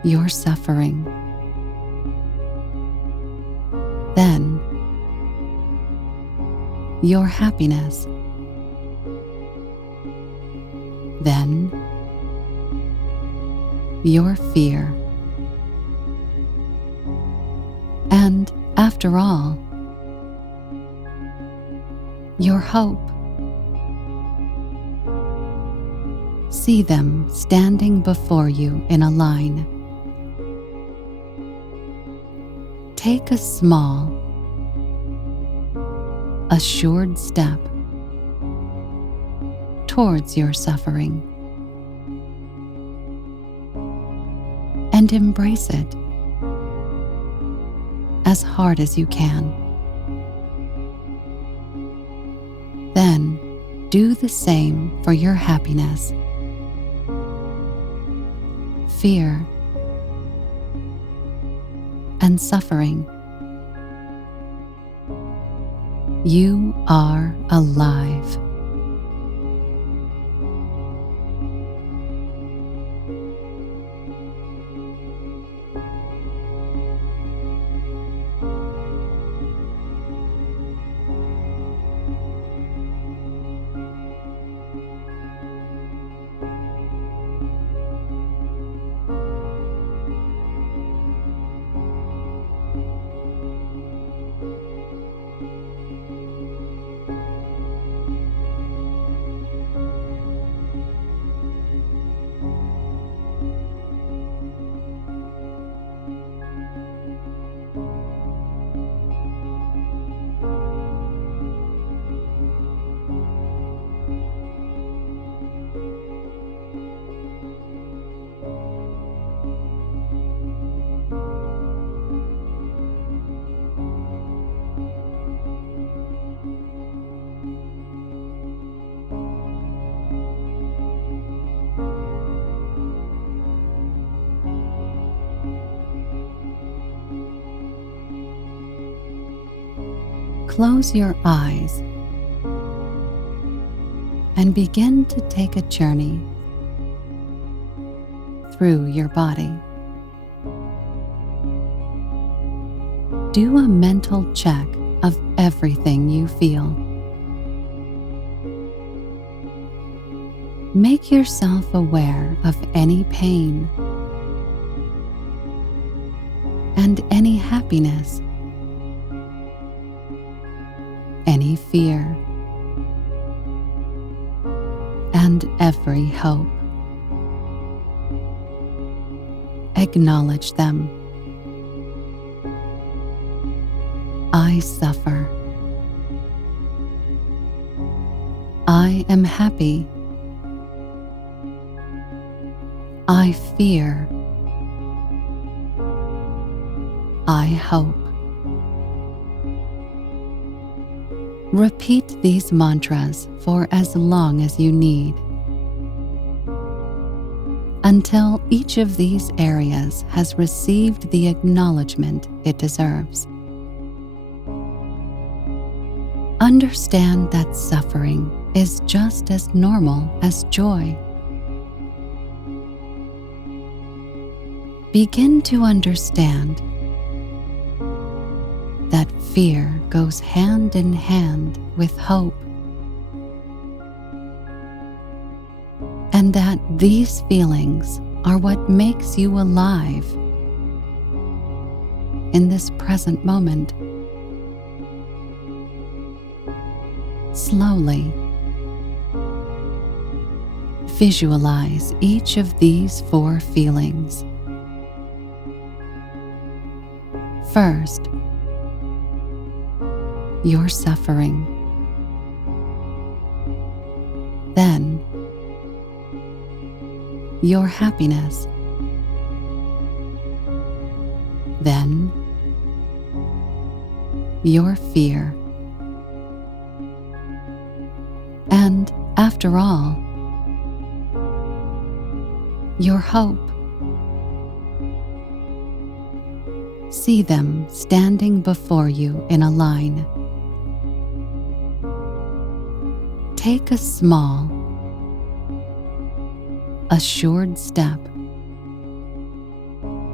your suffering. Then your happiness. Then your fear. And after all, your hope. See them standing before you in a line. Take a small, assured step towards your suffering and embrace it as hard as you can. Then do the same for your happiness, fear, and suffering. You are alive. Close your eyes and begin to take a journey through your body. Do a mental check of everything you feel. Make yourself aware of any pain and any happiness, any fear, and every hope. Acknowledge them. I suffer. I am happy. I fear. I hope. Repeat these mantras for as long as you need, until each of these areas has received the acknowledgement it deserves. Understand that suffering is just as normal as joy. Begin to understand that fear goes hand in hand with hope, and that these feelings are what makes you alive in this present moment. Slowly visualize each of these 4 feelings. First, your suffering. Then, your happiness. Then, your fear. And after all, your hope. See them standing before you in a line. Take a small, assured step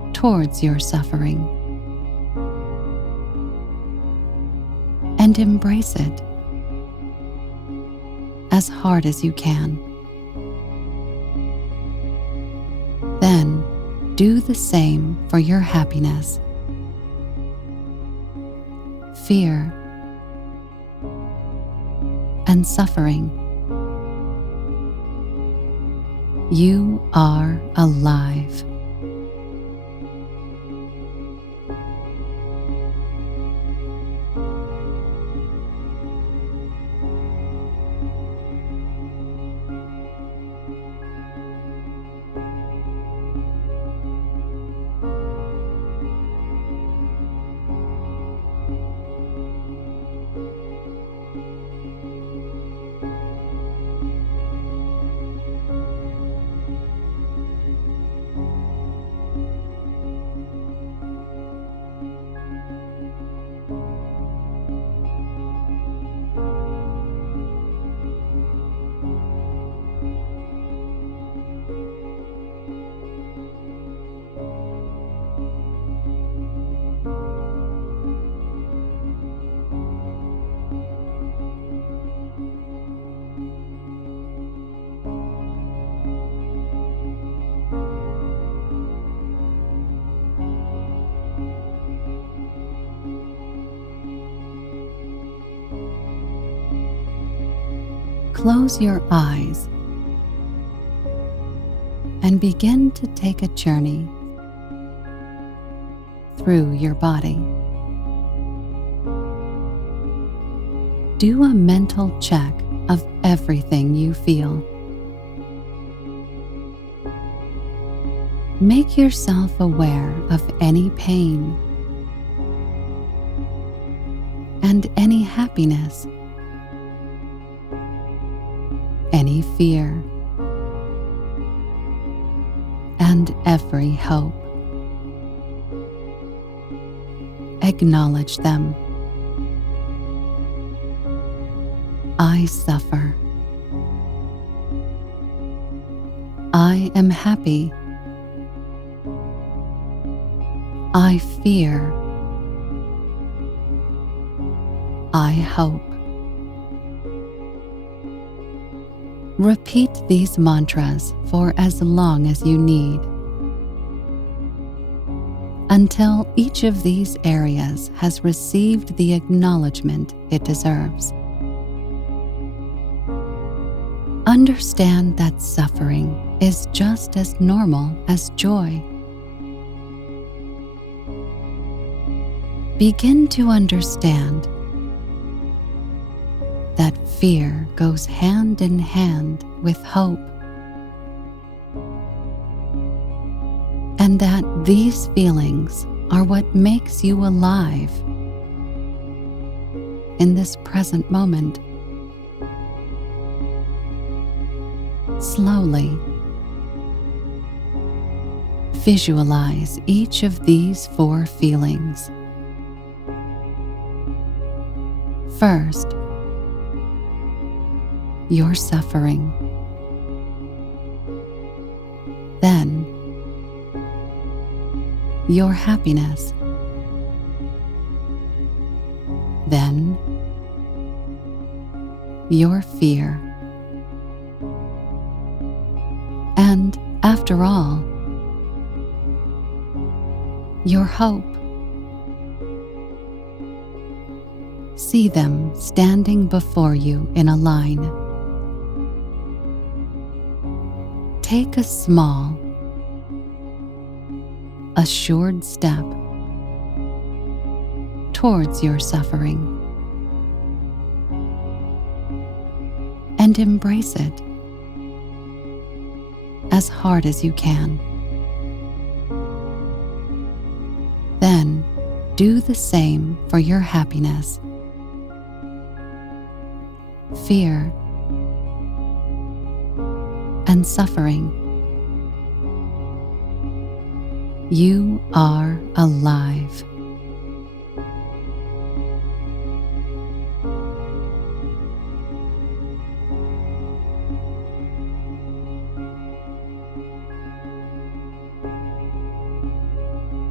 towards your suffering and embrace it as hard as you can. Then do the same for your happiness, fear, and suffering. You are alive. Close your eyes and begin to take a journey through your body. Do a mental check of everything you feel. Make yourself aware of any pain and any happiness, any fear, and every hope. Acknowledge them. I suffer. I am happy. I fear. I hope. Repeat these mantras for as long as you need, until each of these areas has received the acknowledgement it deserves. Understand that suffering is just as normal as joy. Begin to understand that fear goes hand in hand with hope, and that these feelings are what makes you alive in this present moment. Slowly visualize each of these 4 feelings. First, your suffering. Then, your happiness. Then, your fear. And after all, your hope. See them standing before you in a line. Take a small, assured step towards your suffering and embrace it as hard as you can. Then do the same for your happiness, fear, and suffering. You are alive.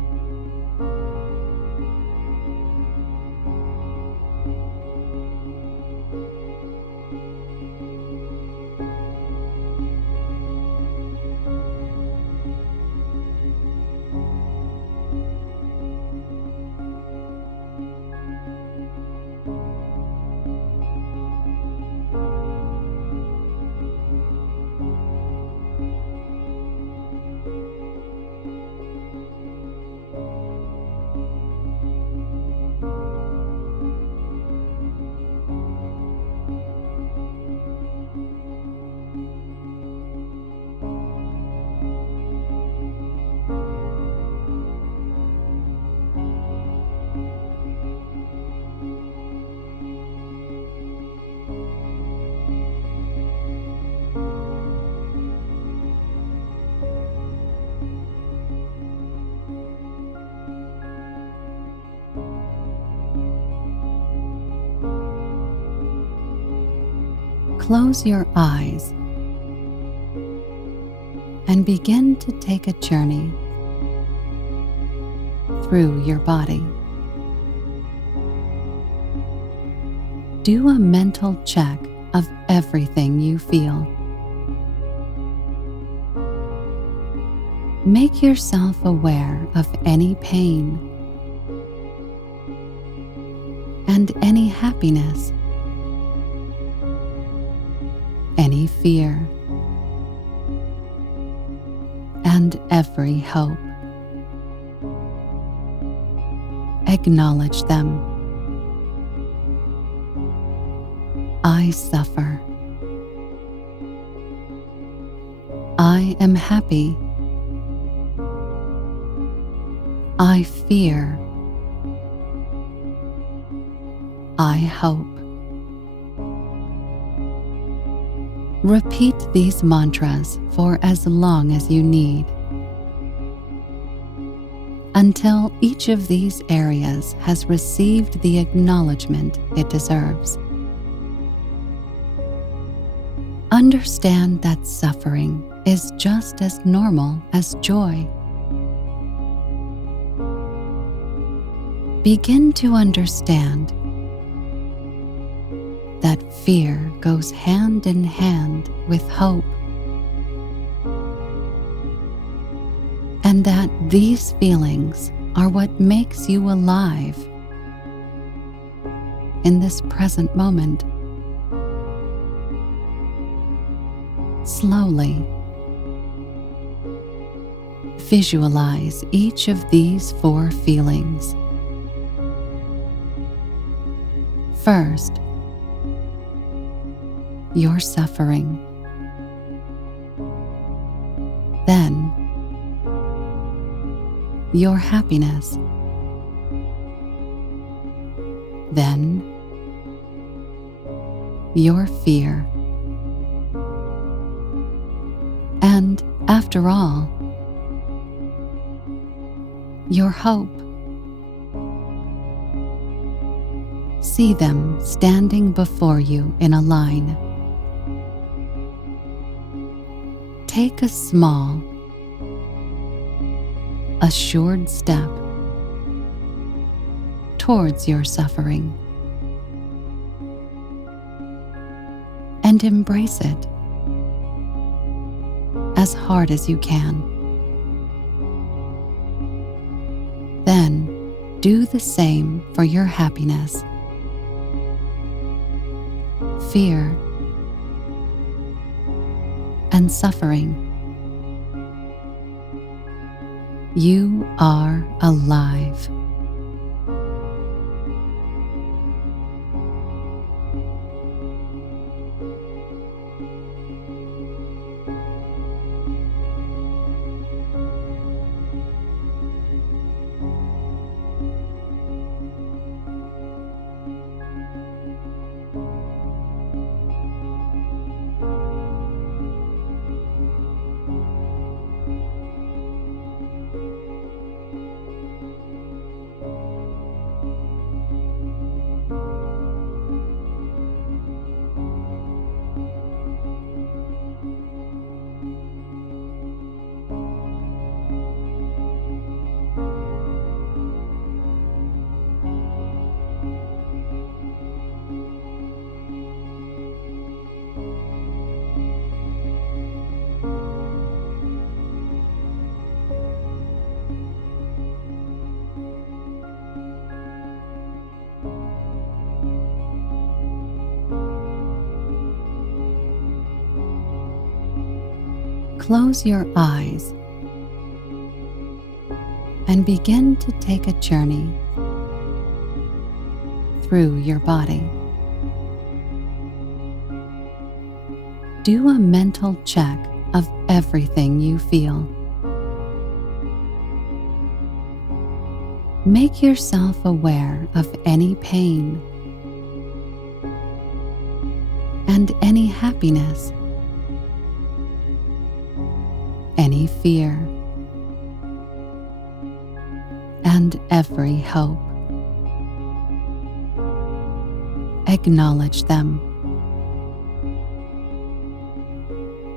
Close your eyes and begin to take a journey through your body. Do a mental check of everything you feel. Make yourself aware of any pain and any happiness, any fear, and every hope. Acknowledge them. I suffer. I am happy. I fear. I hope. Repeat these mantras for as long as you need, until each of these areas has received the acknowledgement it deserves. Understand that suffering is just as normal as joy. Begin to understand that fear goes hand in hand with hope, and that these feelings are what makes you alive in this present moment. Slowly visualize each of these 4 feelings. First, your suffering. Then, your happiness. Then, your fear. And, after all, your hope. See them standing before you in a line. Take a small, assured step towards your suffering and embrace it as hard as you can. Then do the same for your happiness, fear, and suffering. You are alive. Close your eyes and begin to take a journey through your body. Do a mental check of everything you feel. Make yourself aware of any pain and any happiness, any fear, and every hope. Acknowledge them.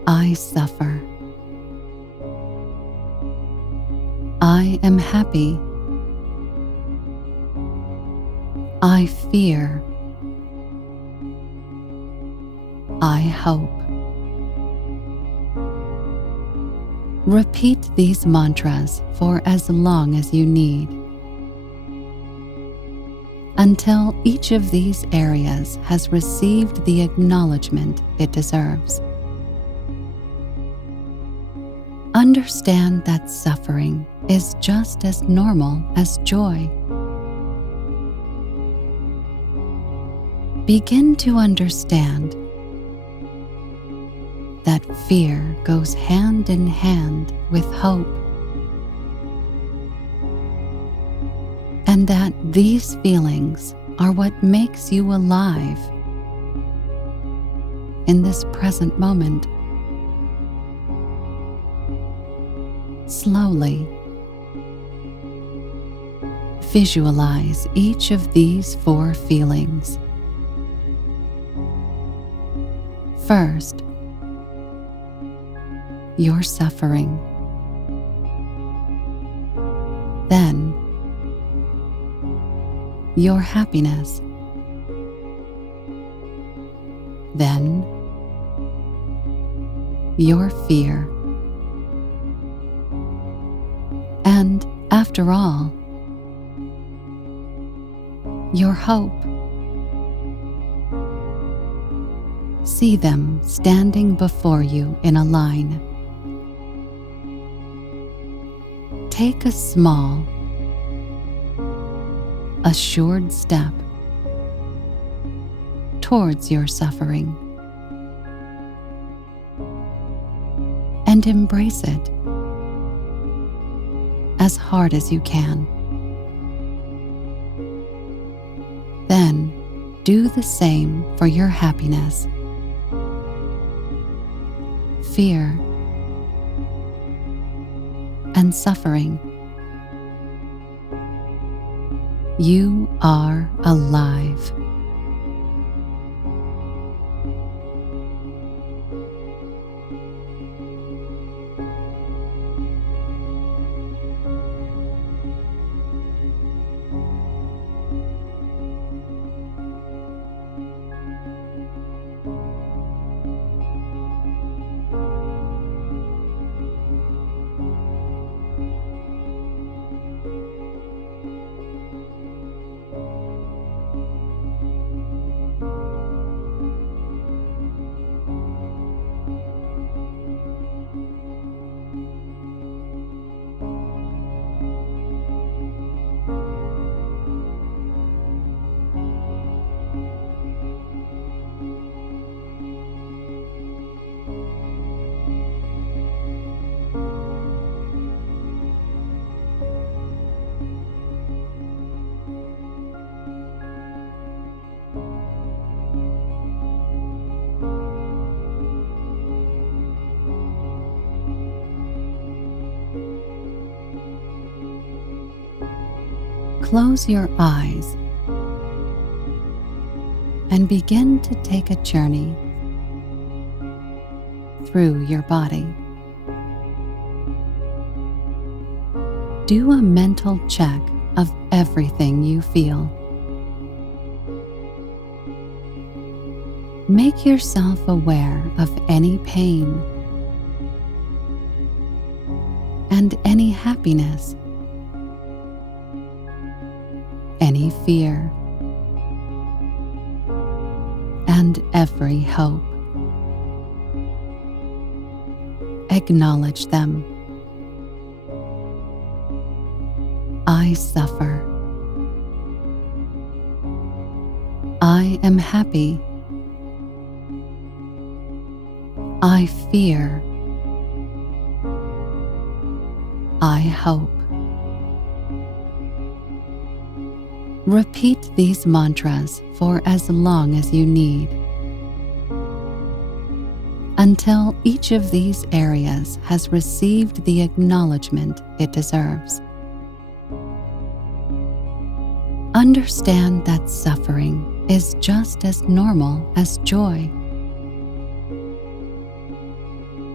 I suffer. I am happy. I fear. I hope. Repeat these mantras for as long as you need, until each of these areas has received the acknowledgement it deserves. Understand that suffering is just as normal as joy. Begin to understand that fear goes hand in hand with hope, and that these feelings are what makes you alive in this present moment. Slowly visualize each of these 4 feelings. First, your suffering. Then, your happiness. Then, your fear. And after all, your hope. See them standing before you in a line. Take a small, assured step towards your suffering and embrace it as hard as you can. Then do the same for your happiness, fear, and suffering. You are alive. Close your eyes and begin to take a journey through your body. Do a mental check of everything you feel. Make yourself aware of any pain and any happiness, any fear, and every hope. Acknowledge them. I suffer. I am happy. I fear. I hope. Repeat these mantras for as long as you need, until each of these areas has received the acknowledgement it deserves. Understand that suffering is just as normal as joy.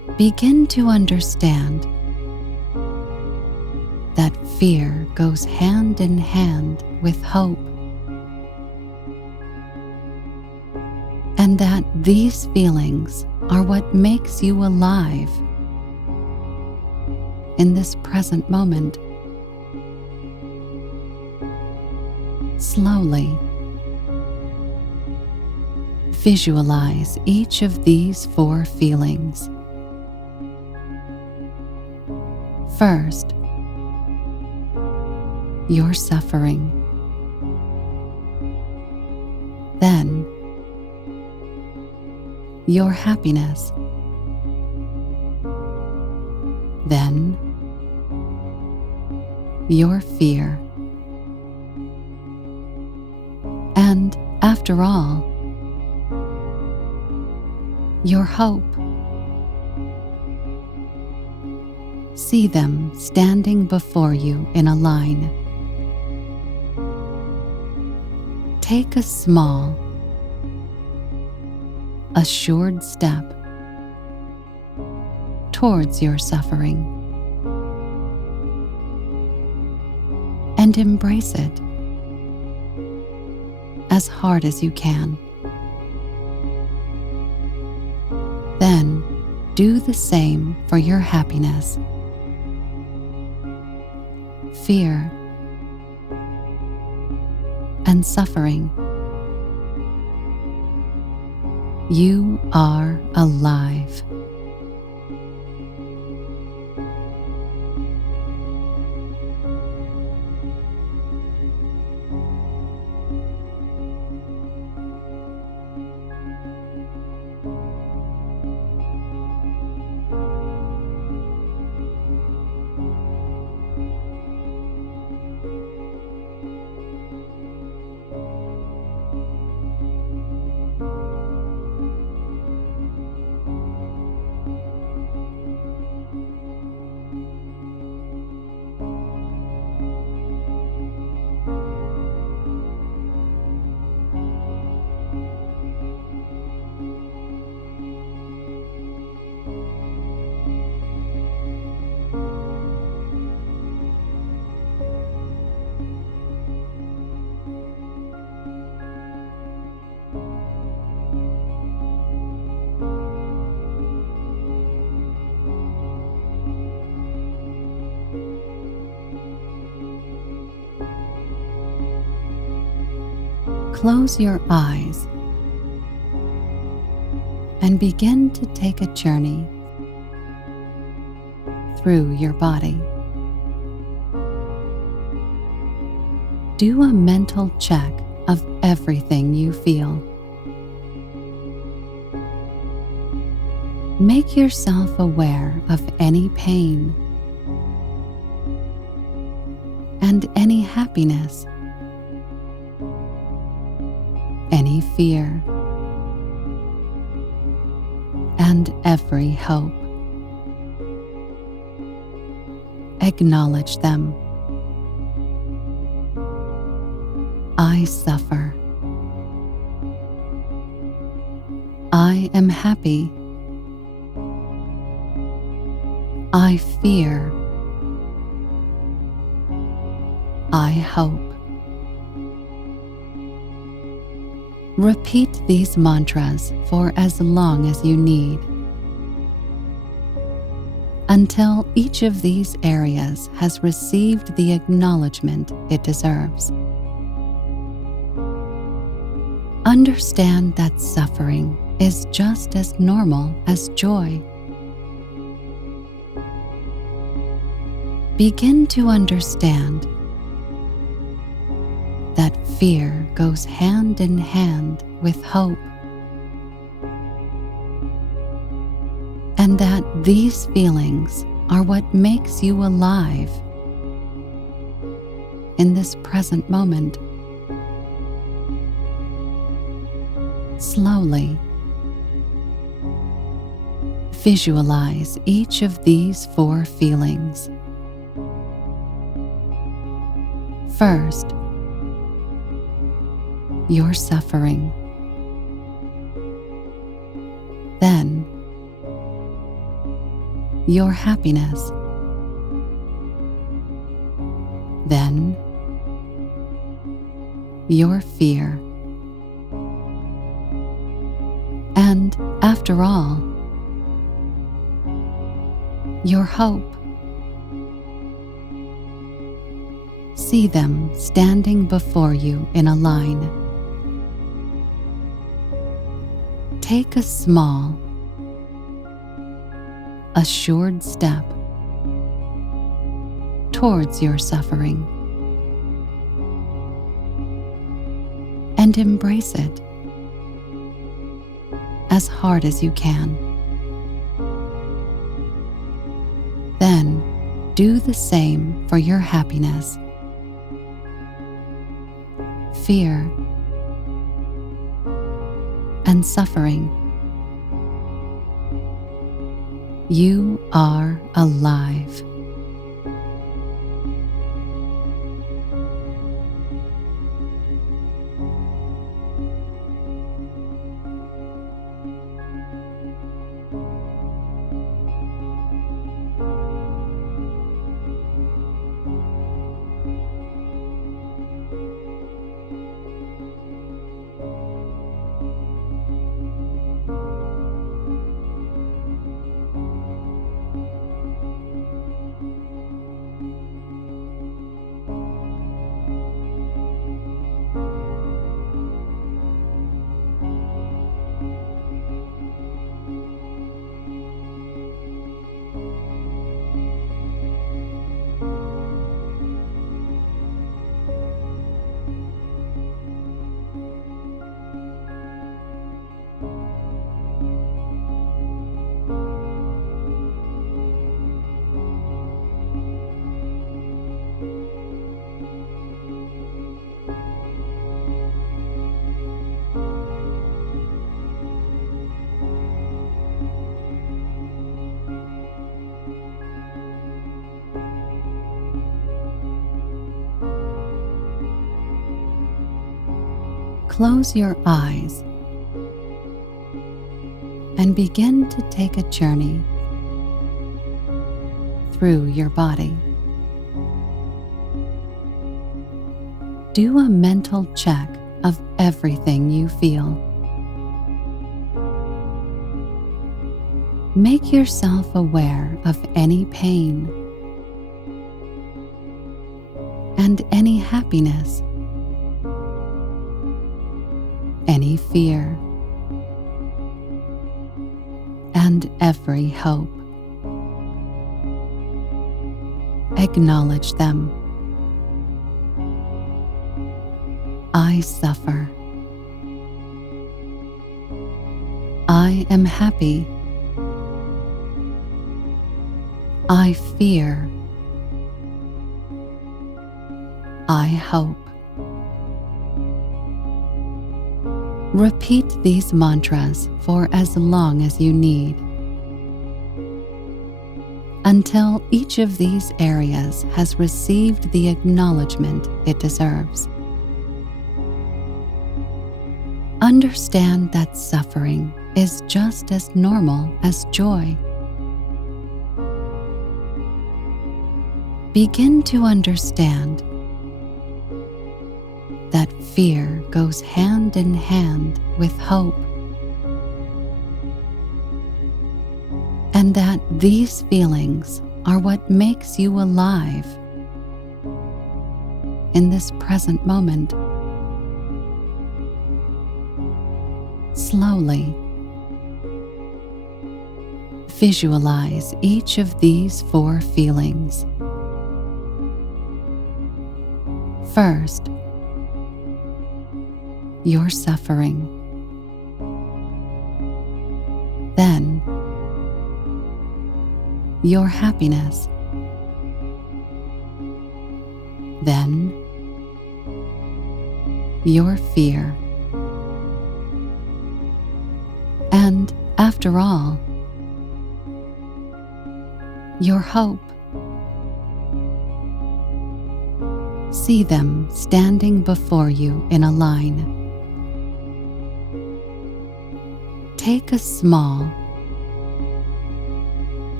Begin to understand that fear goes hand in hand with hope, and that these feelings are what makes you alive in this present moment. Slowly visualize each of these 4 feelings. First, your suffering. Then, your happiness. Then, your fear. And after all, your hope. See them standing before you in a line. Take a small, assured step towards your suffering and embrace it as hard as you can. Then do the same for your happiness, fear, and suffering. You are alive. Close your eyes and begin to take a journey through your body. Do a mental check of everything you feel. Make yourself aware of any pain and any happiness, any fear, and every hope. Acknowledge them. I suffer. I am happy. I fear. I hope. Repeat these mantras for as long as you need, until each of these areas has received the acknowledgement it deserves. Understand that suffering is just as normal as joy. Begin to understand that fear goes hand in hand with hope, and that these feelings are what makes you alive in this present moment. Slowly visualize each of these 4 feelings. First, your suffering. Then, your happiness. Then your fear. And after all, your hope. See them standing before you in a line. Take a small, assured step towards your suffering and embrace it as hard as you can. Then do the same for your happiness. Fear and suffering. You are alive. Close your eyes and begin to take a journey through your body. Do a mental check of everything you feel. Make yourself aware of any pain and any happiness, any fear, and every hope. Acknowledge them. I suffer. I am happy. I fear. I hope. Repeat these mantras for as long as you need, until each of these areas has received the acknowledgement it deserves. Understand that suffering is just as normal as joy. Begin to understand that fear goes hand in hand with hope, and that these feelings are what makes you alive in this present moment. Slowly visualize each of these 4 feelings. First, your suffering. Then, your happiness. Then, your fear. And after all, your hope. See them standing before you in a line. Take a small,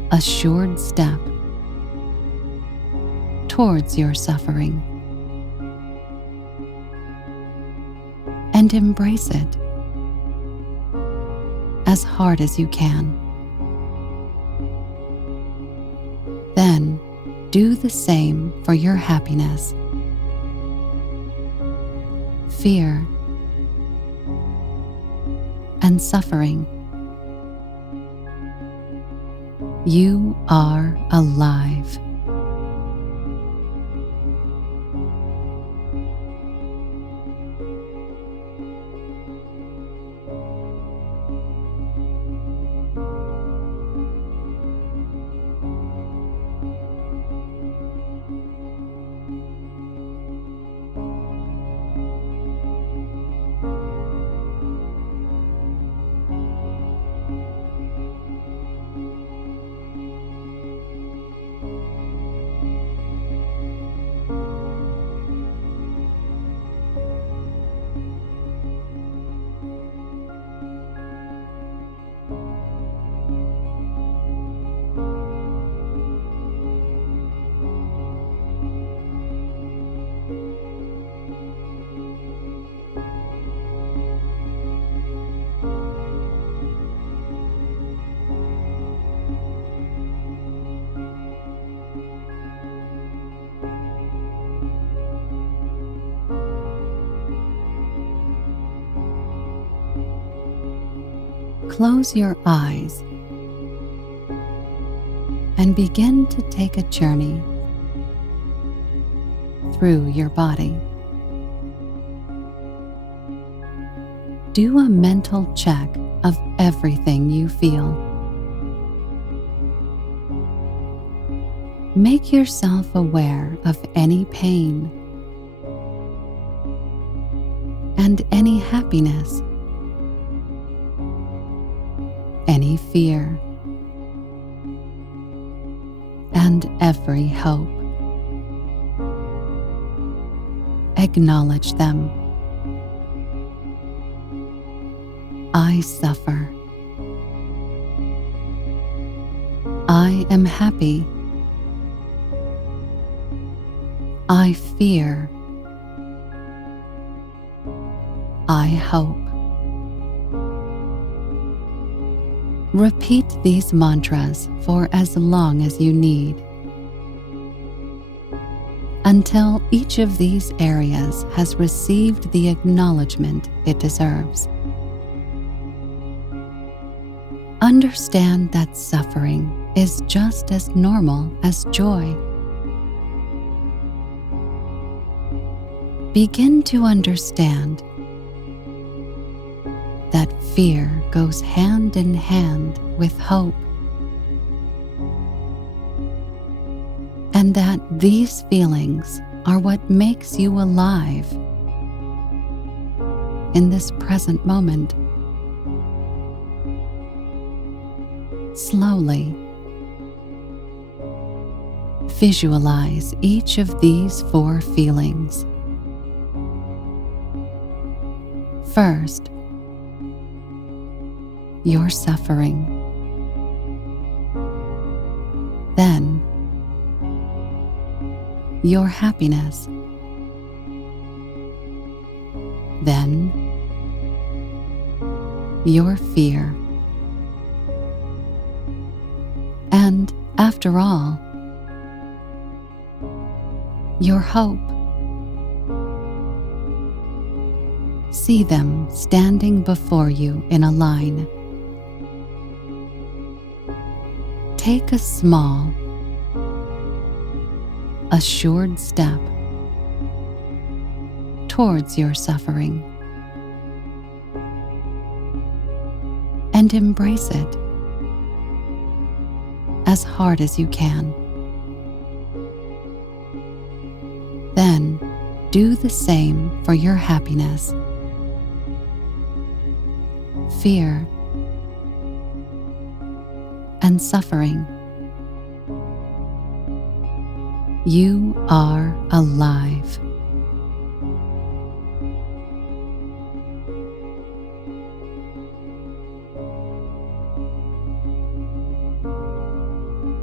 assured step towards your suffering, and embrace it as hard as you can. Then do the same for your happiness, fear, and suffering. You are alive. Close your eyes and begin to take a journey through your body. Do a mental check of everything you feel. Make yourself aware of any pain and any happiness, any fear, and every hope. Acknowledge them. I suffer. I am happy. I fear. I hope. Repeat these mantras for as long as you need, until each of these areas has received the acknowledgement it deserves. Understand that suffering is just as normal as joy. Begin to understand that fear goes hand in hand with hope, and that these feelings are what makes you alive in this present moment. Slowly visualize each of these 4 feelings. First, your suffering. Then, your happiness. Then, your fear. And, after all, your hope. See them standing before you in a line. Take a small, assured step towards your suffering, and embrace it as hard as you can. Then do the same for your happiness, fear, and suffering. You are alive.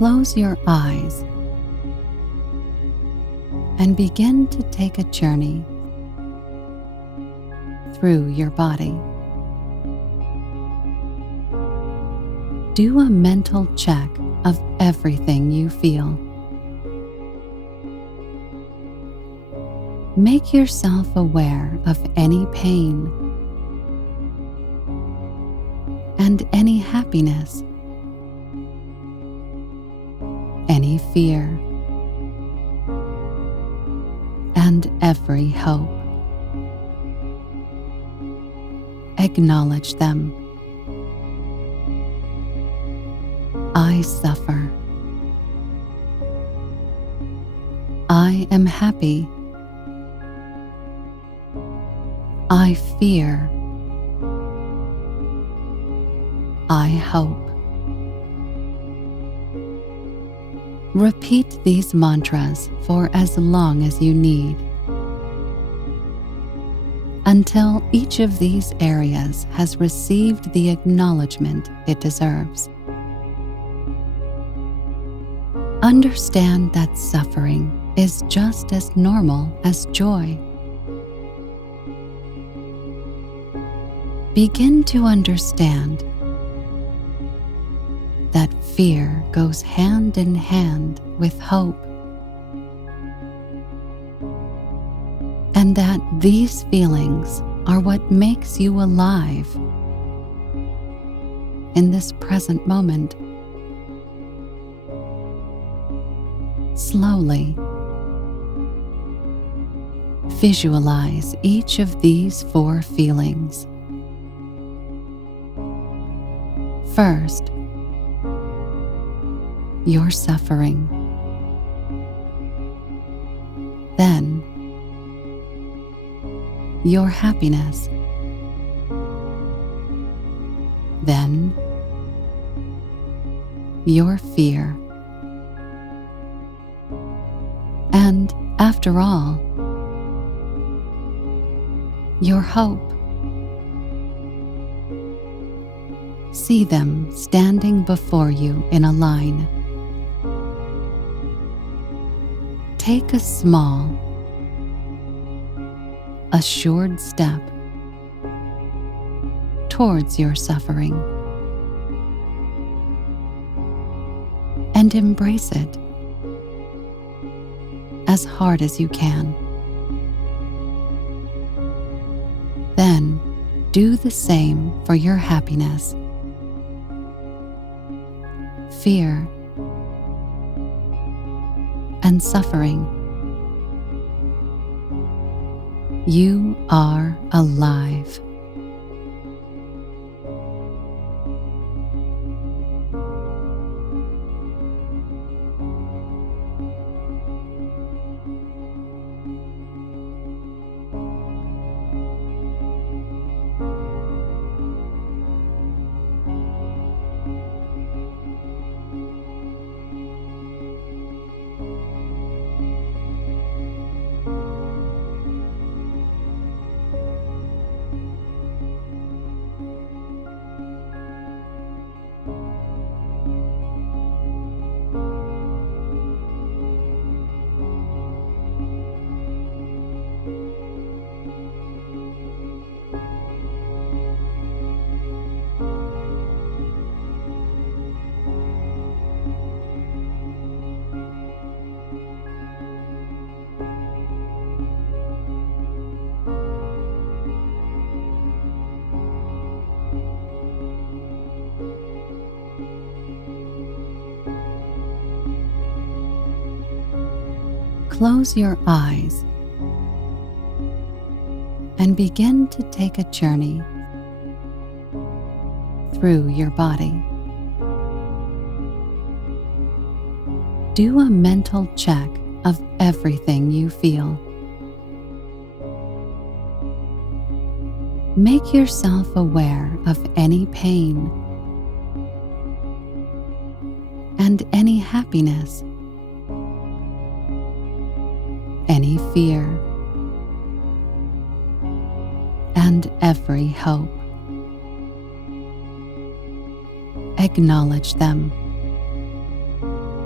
Close your eyes and begin to take a journey through your body. Do a mental check of everything you feel. Make yourself aware of any pain and any happiness, any fear, and every hope. Acknowledge them. I suffer. I am happy. I fear. I hope. Repeat these mantras for as long as you need, until each of these areas has received the acknowledgement it deserves. Understand that suffering is just as normal as joy. Begin to understand that fear goes hand in hand with hope, and that these feelings are what makes you alive in this present moment. Slowly visualize each of these 4 feelings. First, your suffering. Then, your happiness. Then, your fear. And, after all, your hope. See them standing before you in a line. Take a small, assured step towards your suffering and embrace it as hard as you can. Then do the same for your happiness, fear, and suffering. You are alive. Close your eyes and begin to take a journey through your body. Do a mental check of everything you feel. Make yourself aware of any pain and any happiness, any fear, and every hope. Acknowledge them.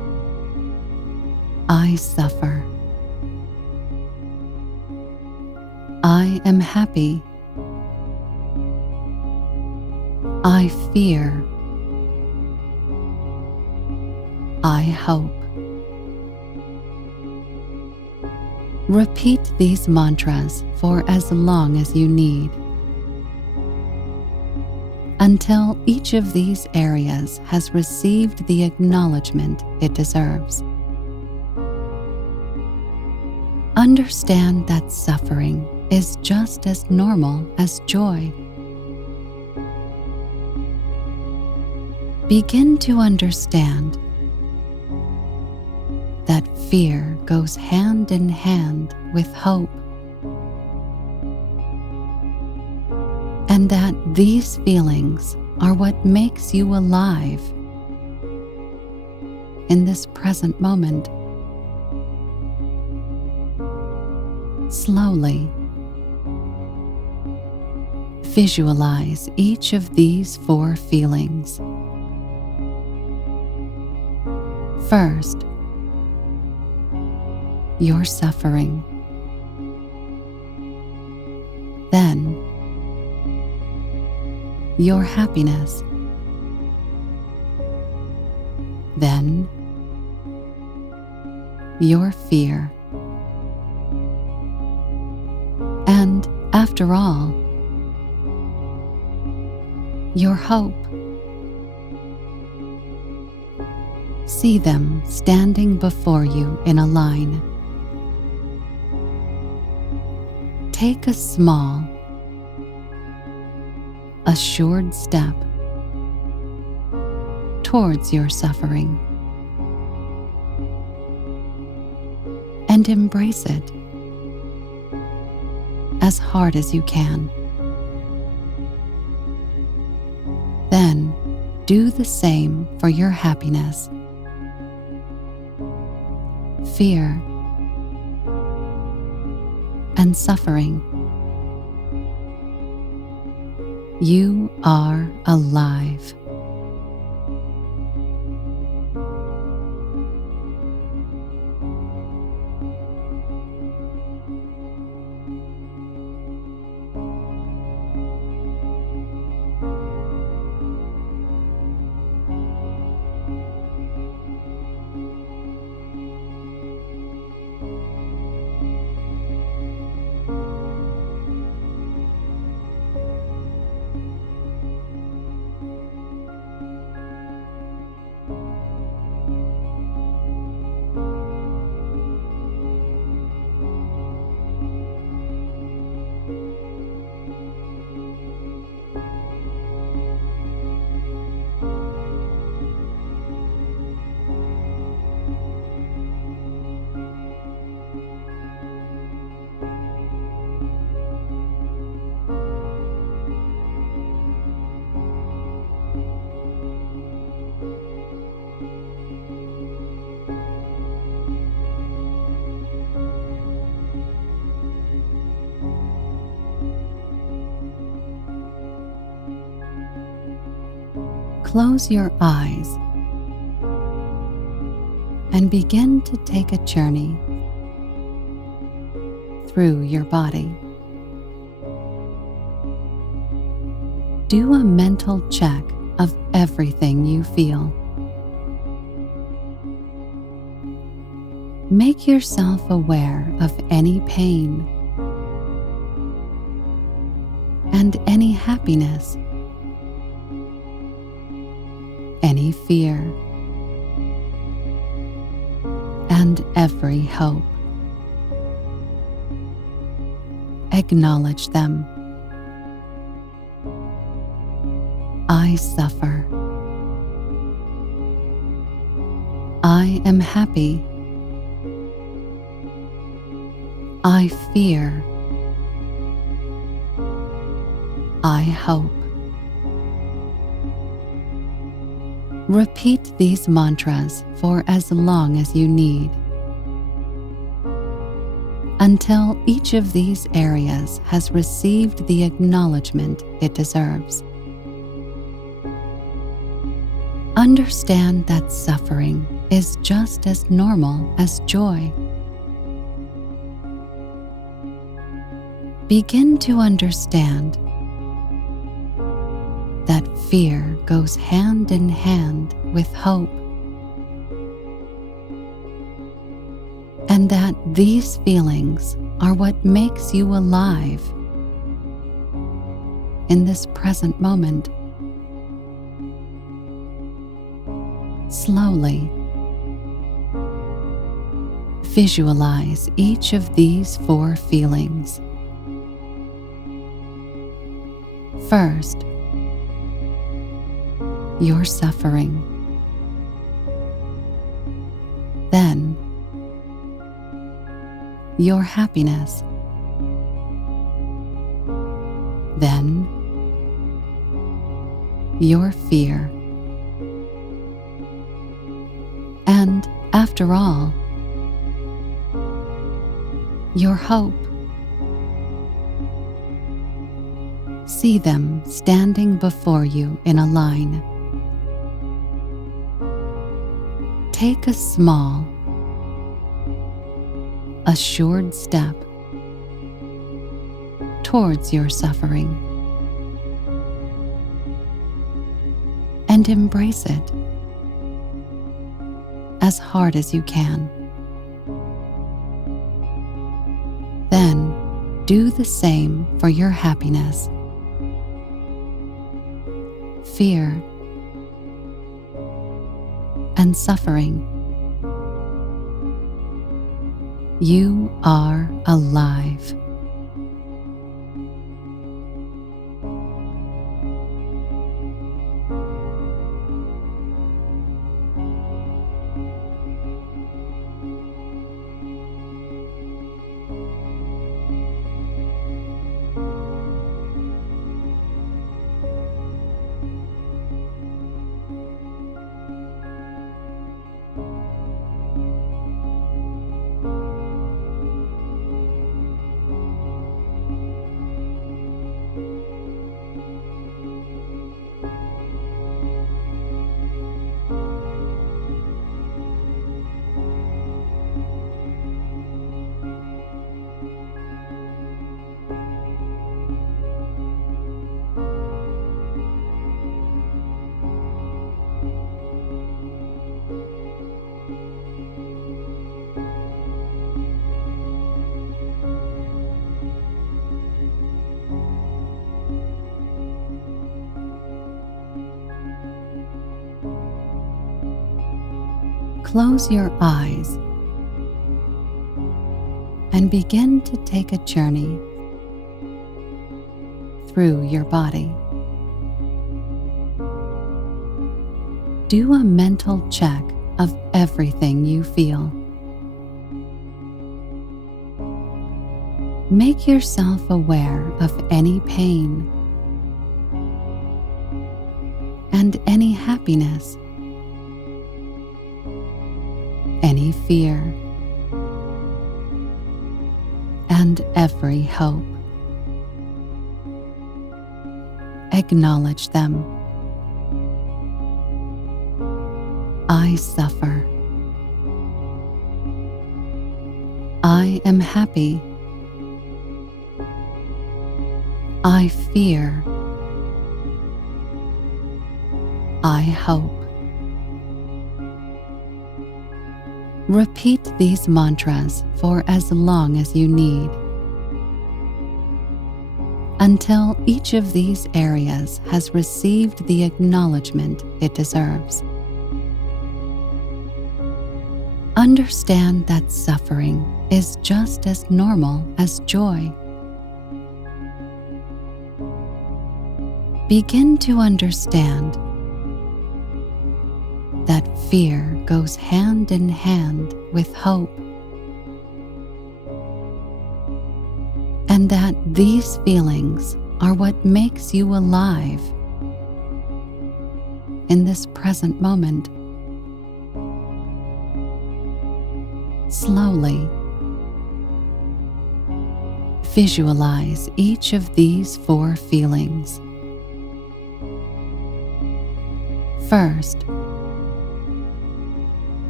I suffer. I am happy. I fear. I hope. Repeat these mantras for as long as you need, until each of these areas has received the acknowledgement it deserves. Understand that suffering is just as normal as joy. Begin to understand that fear goes hand in hand with hope, and that these feelings are what makes you alive in this present moment. Slowly visualize each of these 4 feelings. First, your suffering. Then, your happiness. Then, your fear. And after all, your hope. See them standing before you in a line. Take a small, assured step towards your suffering and embrace it as hard as you can. Then do the same for your happiness, fear, and suffering. You are alive. Close your eyes and begin to take a journey through your body. Do a mental check of everything you feel. Make yourself aware of any pain and any happiness, any fear, and every hope. Acknowledge them. I suffer. I am happy. I fear. I hope. Repeat these mantras for as long as you need, until each of these areas has received the acknowledgement it deserves. Understand that suffering is just as normal as joy. Begin to understand that fear goes hand in hand with hope, and that these feelings are what makes you alive in this present moment. Slowly visualize each of these 4 feelings. First, your suffering. Then, your happiness. Then, your fear. And after all, your hope. See them standing before you in a line. Take a small, assured step towards your suffering and embrace it as hard as you can. Then do the same for your happiness, fear, and suffering. You are alive. Close your eyes and begin to take a journey through your body. Do a mental check of everything you feel. Make yourself aware of any pain and any happiness, any fear, and every hope. Acknowledge them. I suffer. I am happy. I fear. I hope. Repeat these mantras for as long as you need, until each of these areas has received the acknowledgement it deserves. Understand that suffering is just as normal as joy. Begin to understand that fear goes hand in hand with hope, and that these feelings are what makes you alive in this present moment. Slowly visualize each of these 4 feelings. First,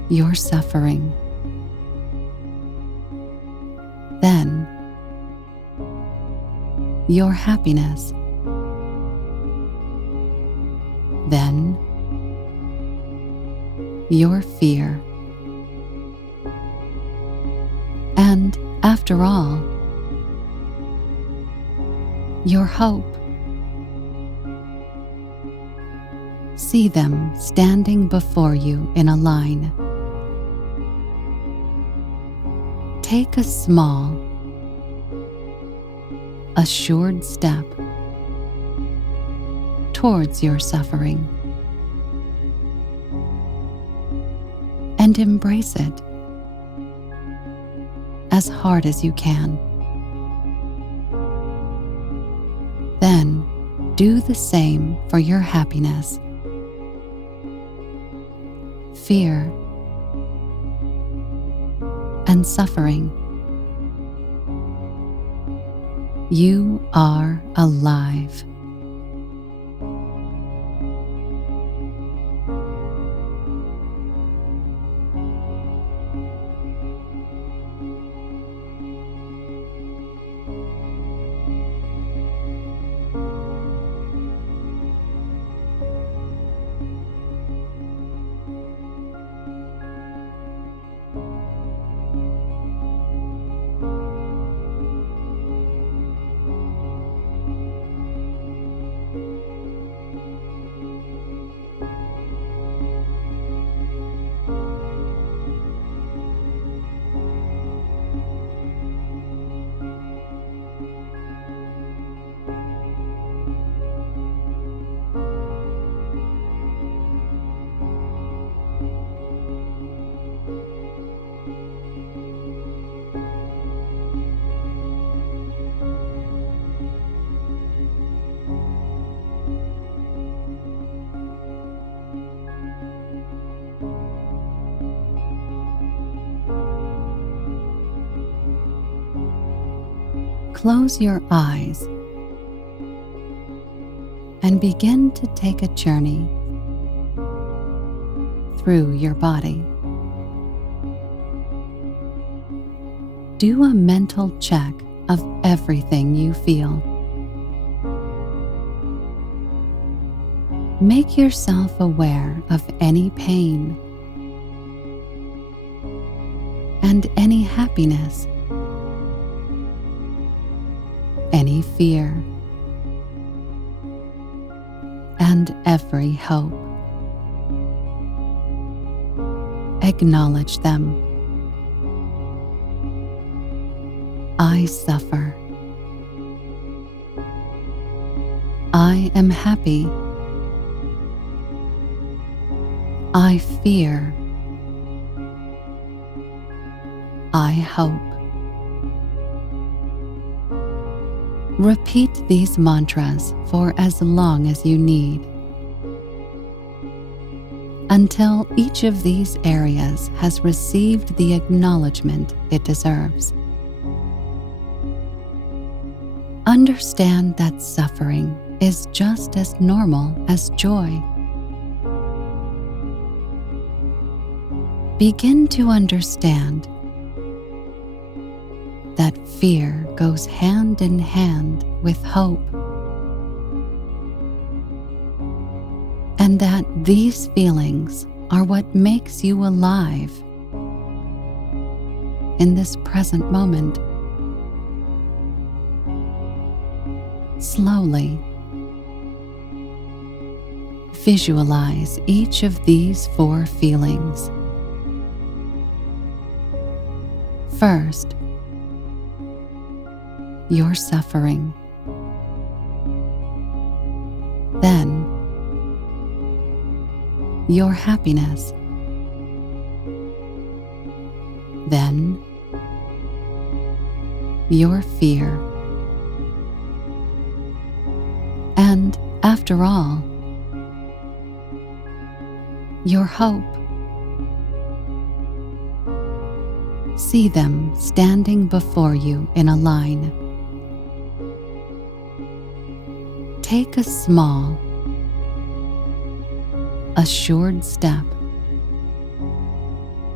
your suffering. Then your happiness. Then your fear. And after all, your hope. See them standing before you in a line. Take a small, assured step towards your suffering and embrace it as hard as you can. Then do the same for your happiness, fear, and suffering. You are alive. Close your eyes and begin to take a journey through your body. Do a mental check of everything you feel. Make yourself aware of any pain and any happiness, any fear, and every hope. Acknowledge them. I suffer. I am happy. I fear. I hope. Repeat these mantras for as long as you need, until each of these areas has received the acknowledgement it deserves. Understand that suffering is just as normal as joy. Begin to understand that fear goes hand in hand with hope, and that these feelings are what makes you alive in this present moment. Slowly visualize each of these 4 feelings. First, your suffering. Then, your happiness. Then, your fear. And after all, your hope. See them standing before you in a line. Take a small, assured step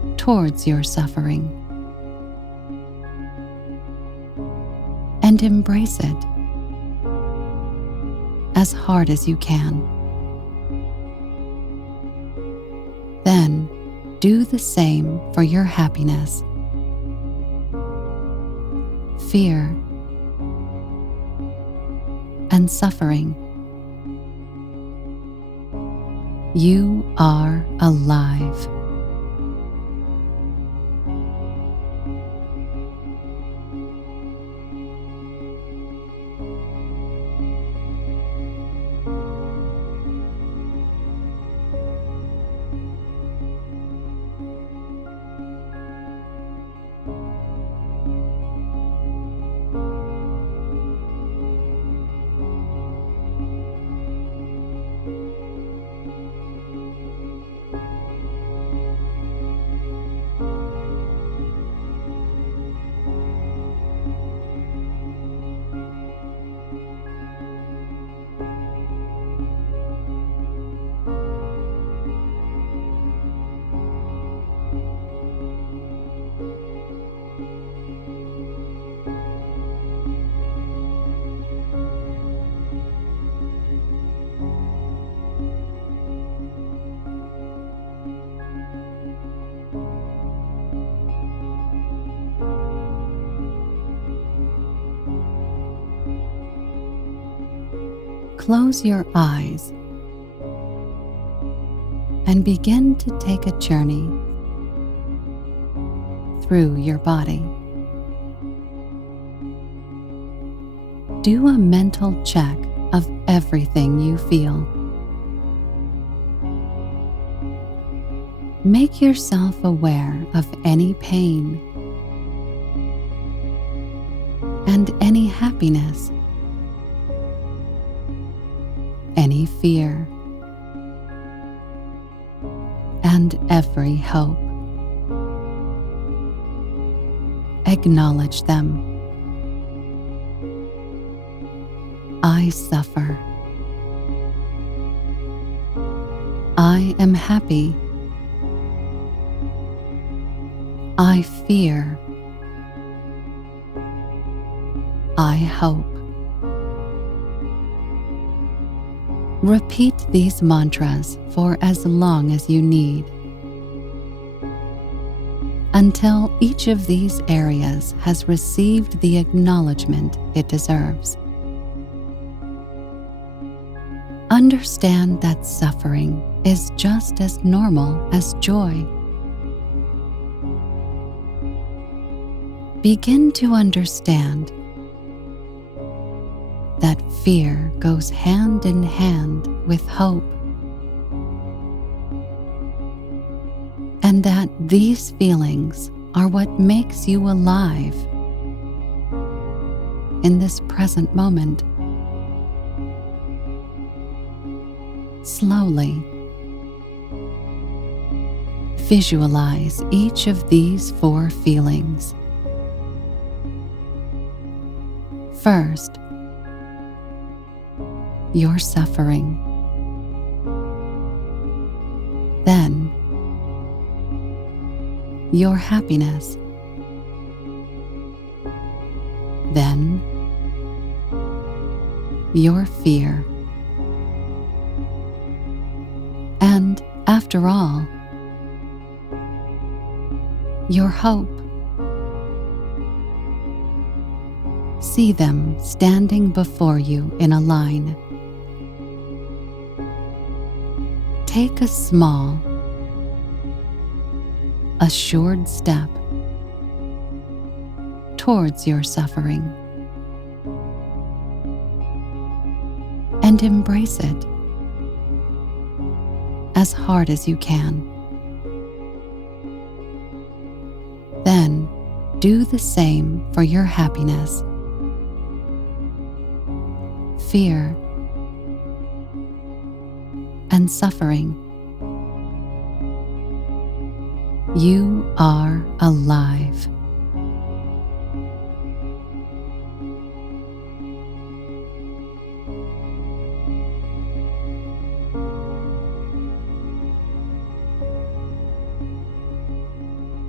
towards your suffering and embrace it as hard as you can. Then do the same for your happiness, fear, and suffering. You are alive. Close your eyes and begin to take a journey through your body. Do a mental check of everything you feel. Make yourself aware of any pain and any happiness, any fear, and every hope. Acknowledge them. I suffer. I am happy. I fear. I hope. Repeat these mantras for as long as you need, until each of these areas has received the acknowledgement it deserves. Understand that suffering is just as normal as joy. Begin to understand that fear goes hand in hand with hope, and that these feelings are what makes you alive in this present moment. Slowly visualize each of these 4 feelings. First, your suffering. Then, your happiness. Then, your fear. And, after all, your hope. See them standing before you in a line. Take a small, assured step towards your suffering and embrace it as hard as you can. Then do the same for your happiness, fear, and suffering. You are alive.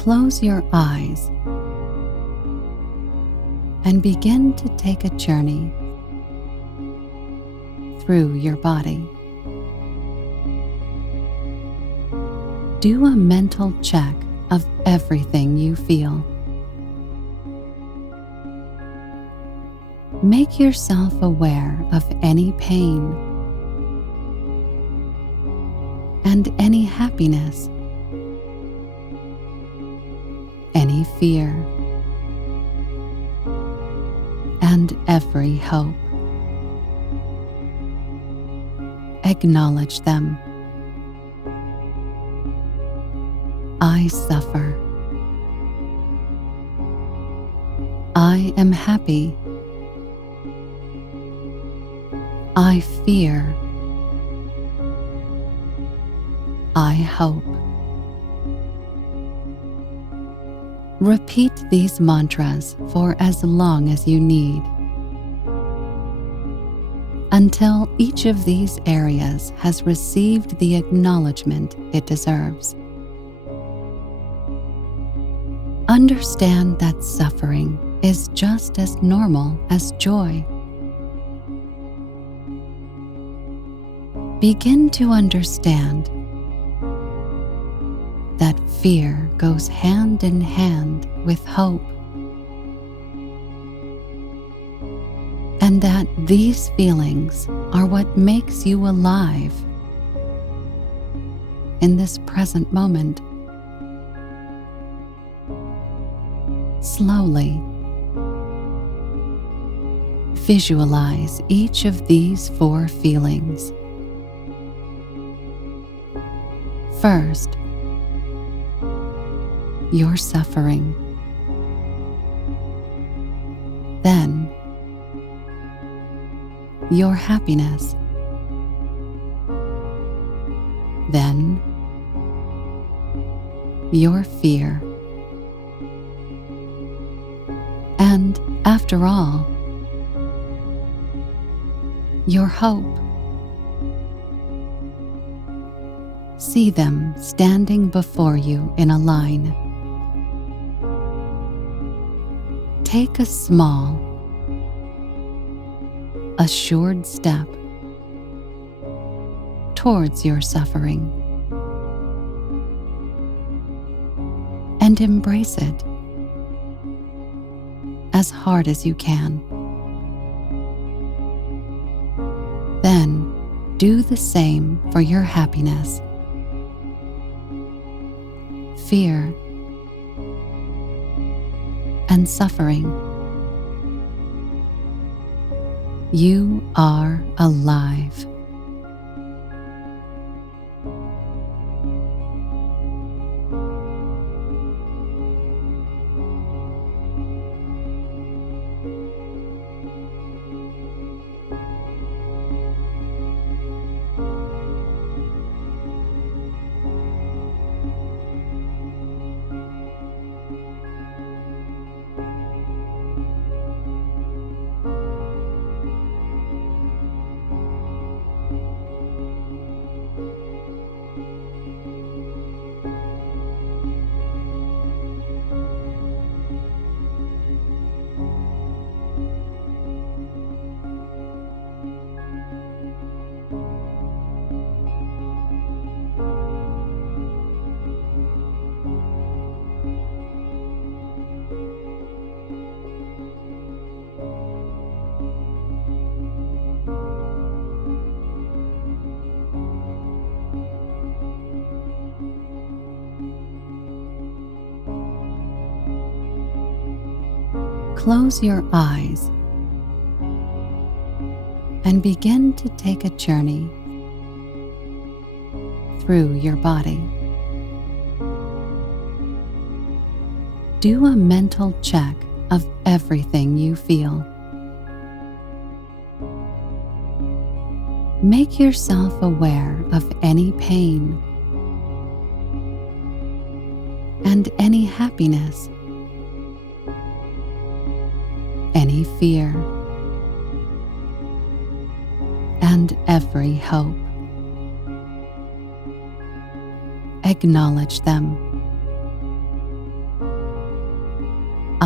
Close your eyes and begin to take a journey through your body. Do a mental check of everything you feel. Make yourself aware of any pain and any happiness, any fear, and every hope. Acknowledge them. I suffer. I am happy. I fear. I hope. Repeat these mantras for as long as you need, until each of these areas has received the acknowledgement it deserves. Understand that suffering is just as normal as joy. Begin to understand that fear goes hand in hand with hope, and that these feelings are what makes you alive in this present moment. Slowly visualize each of these 4 feelings. First, your suffering. Then, your happiness. Then, your fear. And after all, your hope. See them standing before you in a line. Take a small, assured step towards your suffering and embrace it as hard as you can. Then do the same for your happiness, fear, and suffering. You are alive. Close your eyes and begin to take a journey through your body. Do a mental check of everything you feel. Make yourself aware of any pain and any happiness, any fear, and every hope. Acknowledge them.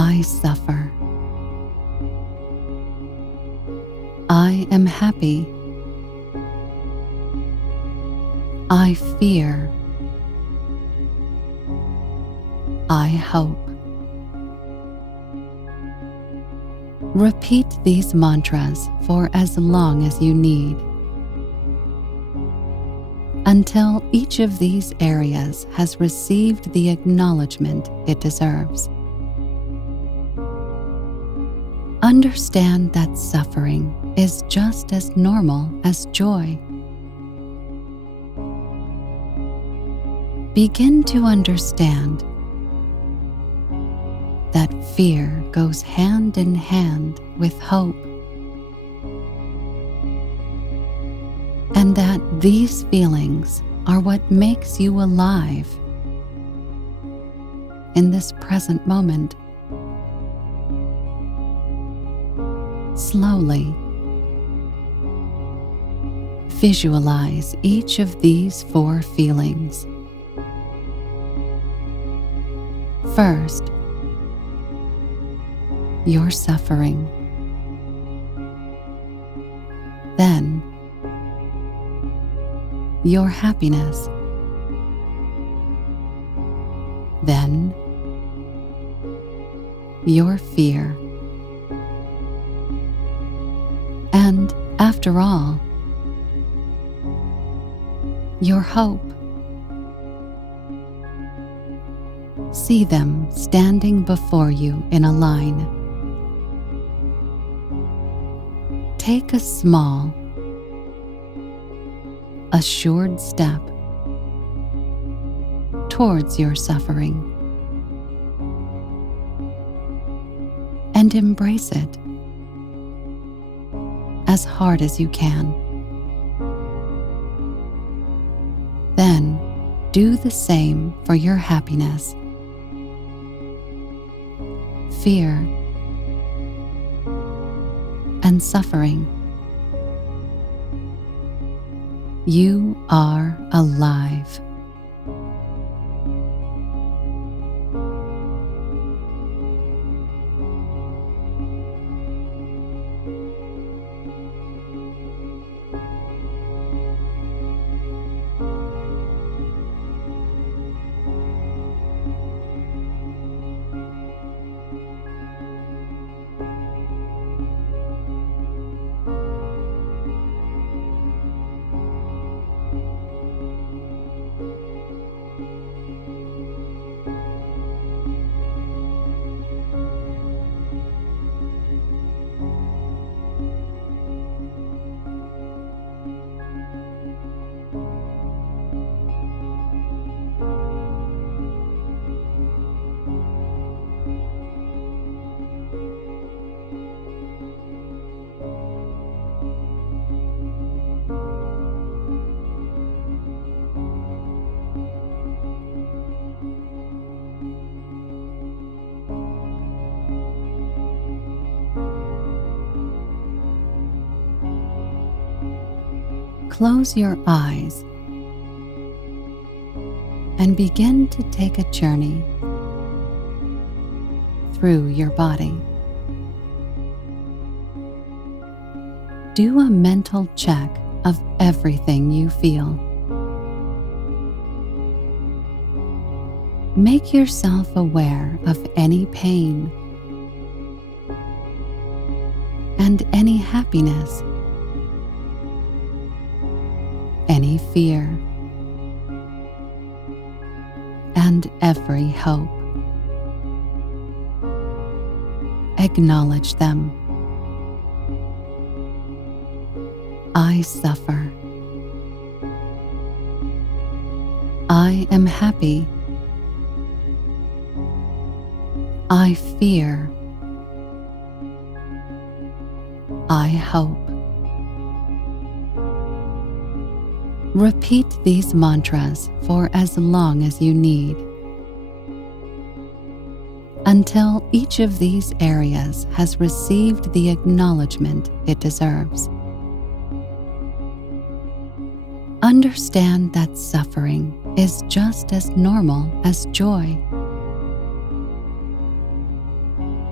I suffer. I am happy. I fear. I hope. Repeat these mantras for as long as you need, until each of these areas has received the acknowledgement it deserves. Understand that suffering is just as normal as joy. Begin to understand that fear goes hand in hand with hope, and that these feelings are what makes you alive in this present moment. Slowly visualize each of these 4 feelings. First, your suffering. Then, your happiness. Then, your fear. And after all, your hope. See them standing before you in a line. Take a small, assured step towards your suffering and embrace it as hard as you can. Then do the same for your happiness, fear, and suffering. You are alive. Close your eyes and begin to take a journey through your body. Do a mental check of everything you feel. Make yourself aware of any pain and any happiness, any fear, and every hope. Acknowledge them. I suffer. I am happy. I fear. I hope. Repeat these mantras for as long as you need, until each of these areas has received the acknowledgement it deserves. Understand that suffering is just as normal as joy.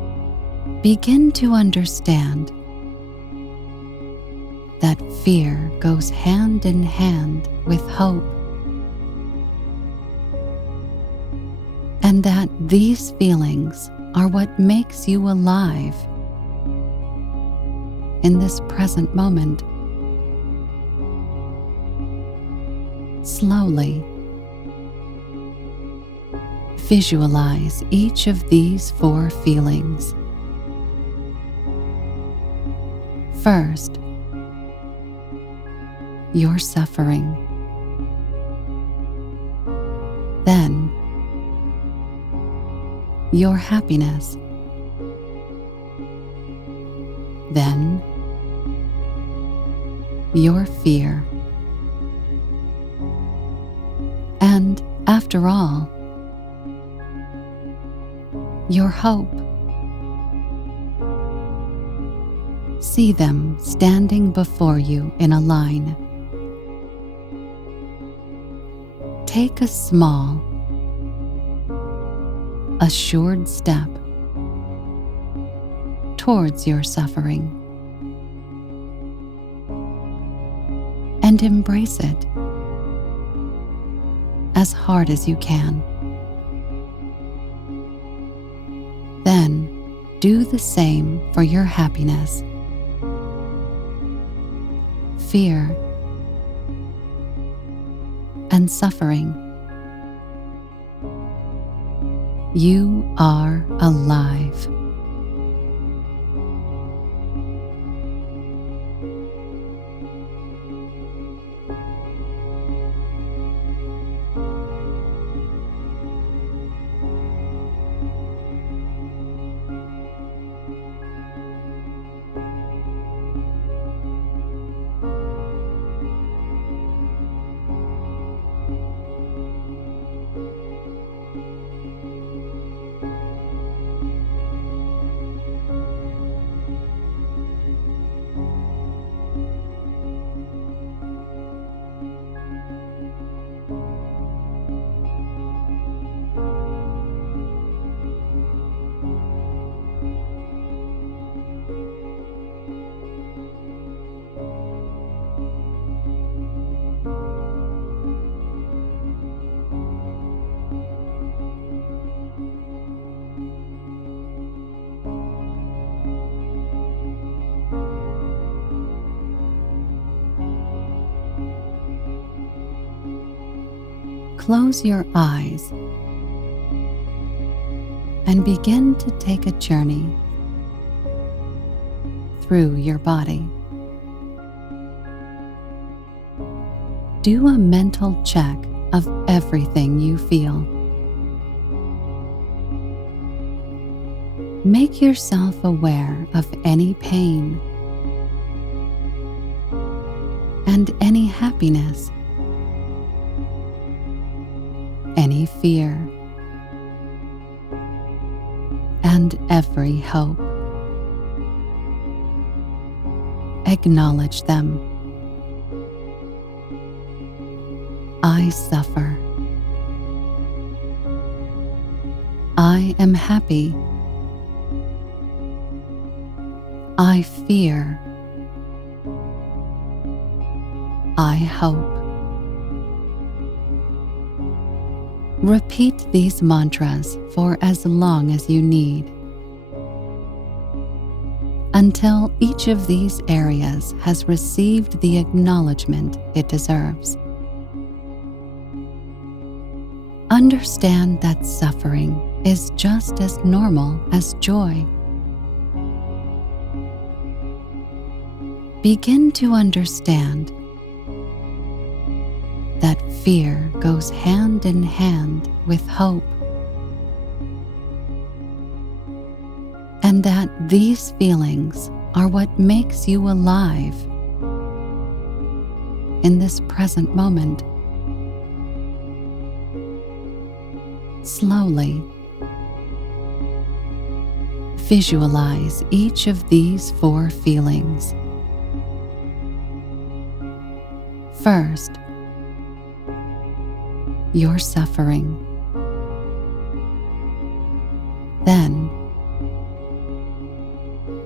Begin to understand that fear goes hand in hand with hope, and that these feelings are what makes you alive in this present moment. Slowly visualize each of these 4 feelings. First, your suffering. Then, your happiness. Then, your fear. And after all, your hope. See them standing before you in a line. Take a small, assured step towards your suffering and embrace it as hard as you can. Then do the same for your happiness, fear, and suffering. You are alive. Close your eyes and begin to take a journey through your body. Do a mental check of everything you feel. Make yourself aware of any pain and any happiness, any fear, and every hope. Acknowledge them. I suffer. I am happy. I fear. I hope. Repeat these mantras for as long as you need, until each of these areas has received the acknowledgement it deserves. Understand that suffering is just as normal as joy. Begin to understand that fear goes hand in hand with hope, and that these feelings are what makes you alive in this present moment. Slowly visualize each of these 4 feelings. First, your suffering. Then,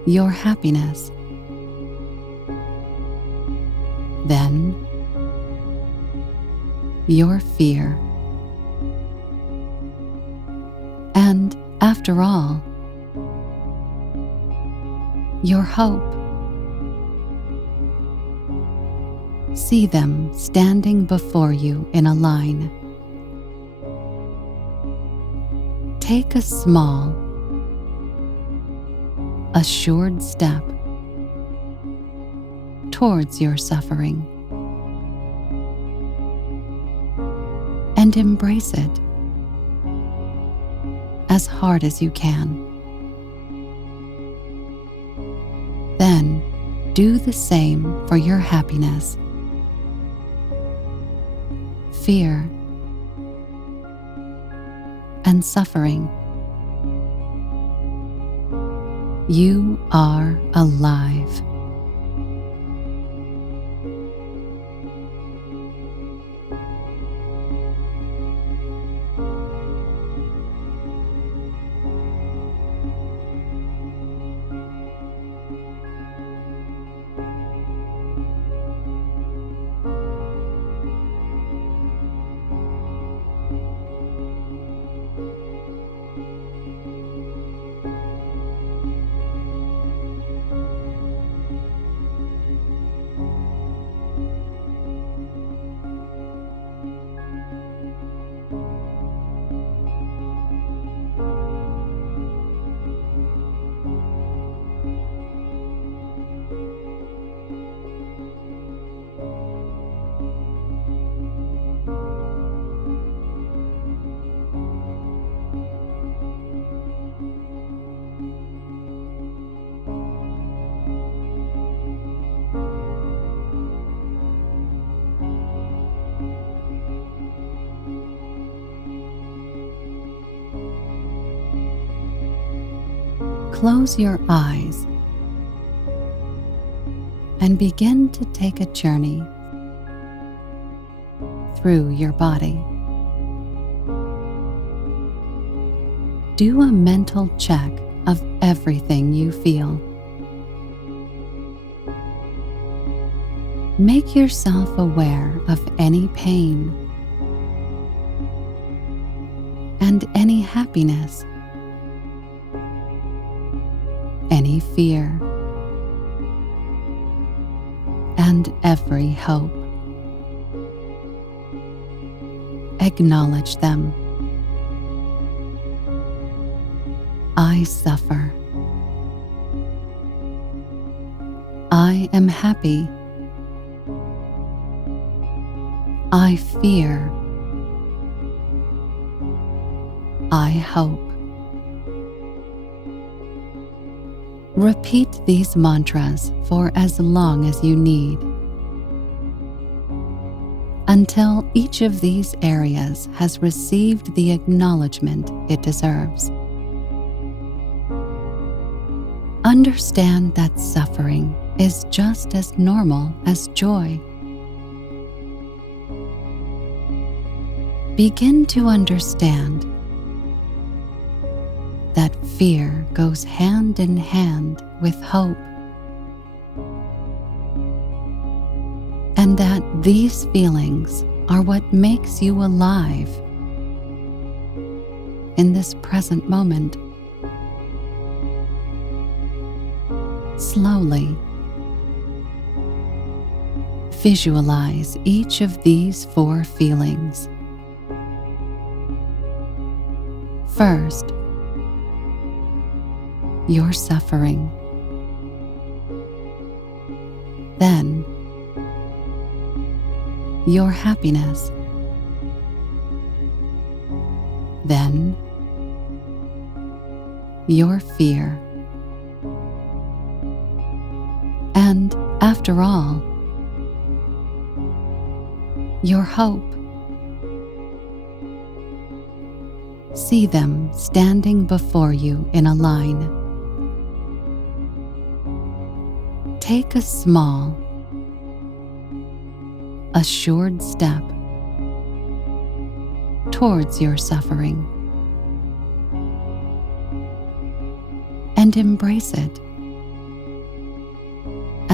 your happiness. Then your fear. And after all, your hope. See them standing before you in a line. Take a small, assured step towards your suffering and embrace it as hard as you can. Then do the same for your happiness. Fear and suffering. You are alive. Close your eyes and begin to take a journey through your body. Do a mental check of everything you feel. Make yourself aware of any pain and any happiness, any fear, and every hope. Acknowledge them. I suffer. I am happy. I fear. I hope. Repeat these mantras for as long as you need, until each of these areas has received the acknowledgement it deserves. Understand that suffering is just as normal as joy. Begin to understand that fear goes hand in hand with hope, and that these feelings are what makes you alive in this present moment. Slowly visualize each of these 4 feelings. First, your suffering. Then, your happiness. Then, your fear. And after all, your hope. See them standing before you in a line. Take a small, assured step towards your suffering and embrace it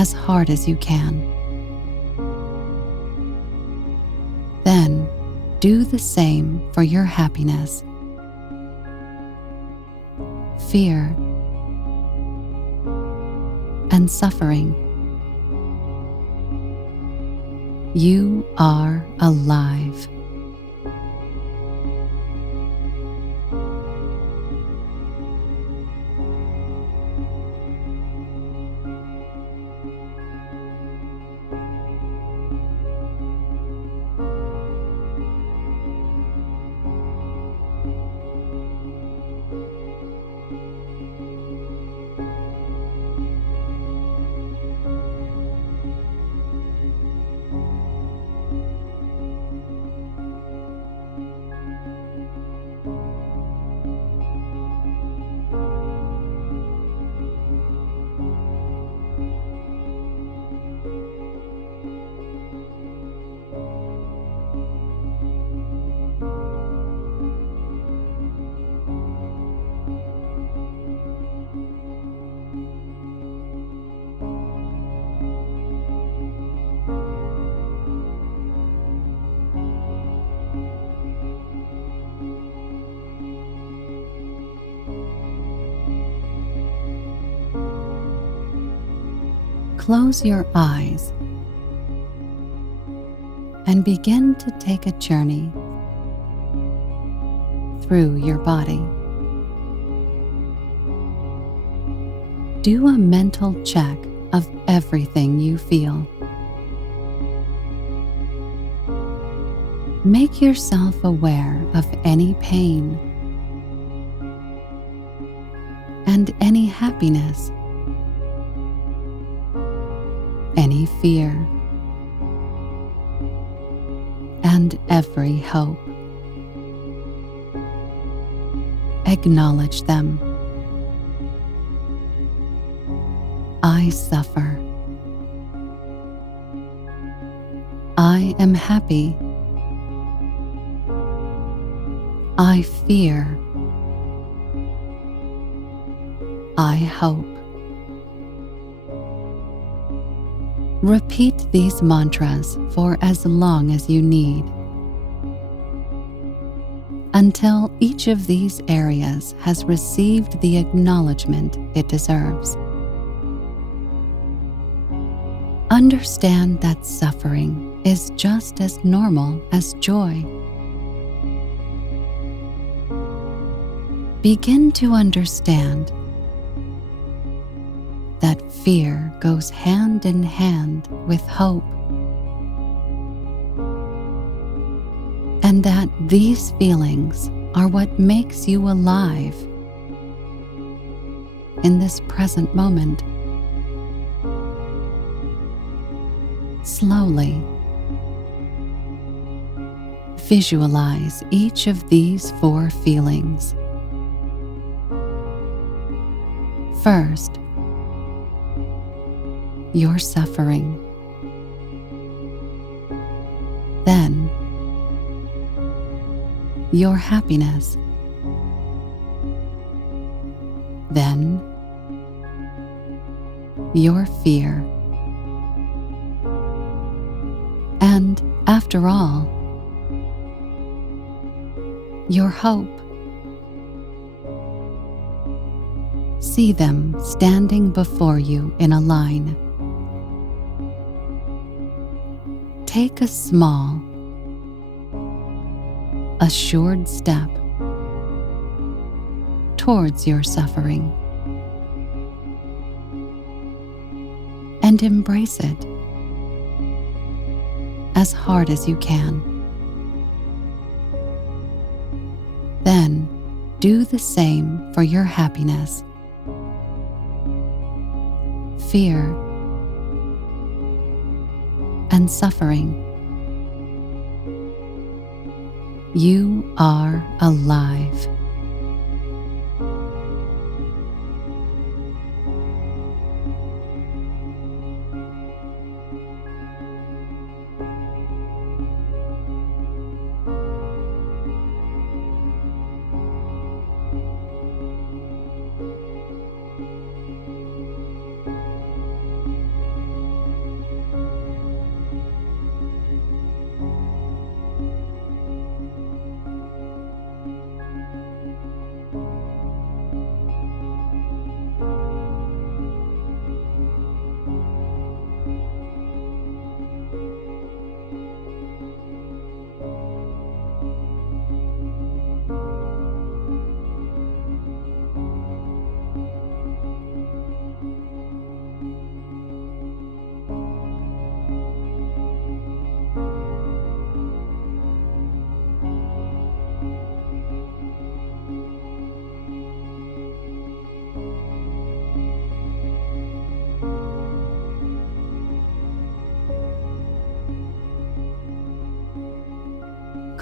as hard as you can. Then do the same for your happiness, fear, and suffering. You are alive. Close your eyes and begin to take a journey through your body. Do a mental check of everything you feel. Make yourself aware of any pain and any happiness, any fear, and every hope. Acknowledge them. I suffer. I am happy. I fear. I hope. Repeat these mantras for as long as you need, until each of these areas has received the acknowledgement it deserves. Understand that suffering is just as normal as joy. Begin to understand that fear goes hand in hand with hope, and that these feelings are what makes you alive in this present moment. Slowly visualize each of these 4 feelings. First, your suffering. Then, your happiness. Then, your fear. And after all, your hope. See them standing before you in a line. Take a small, assured step towards your suffering and embrace it as hard as you can. Then do the same for your happiness, fear, and suffering. You are alive.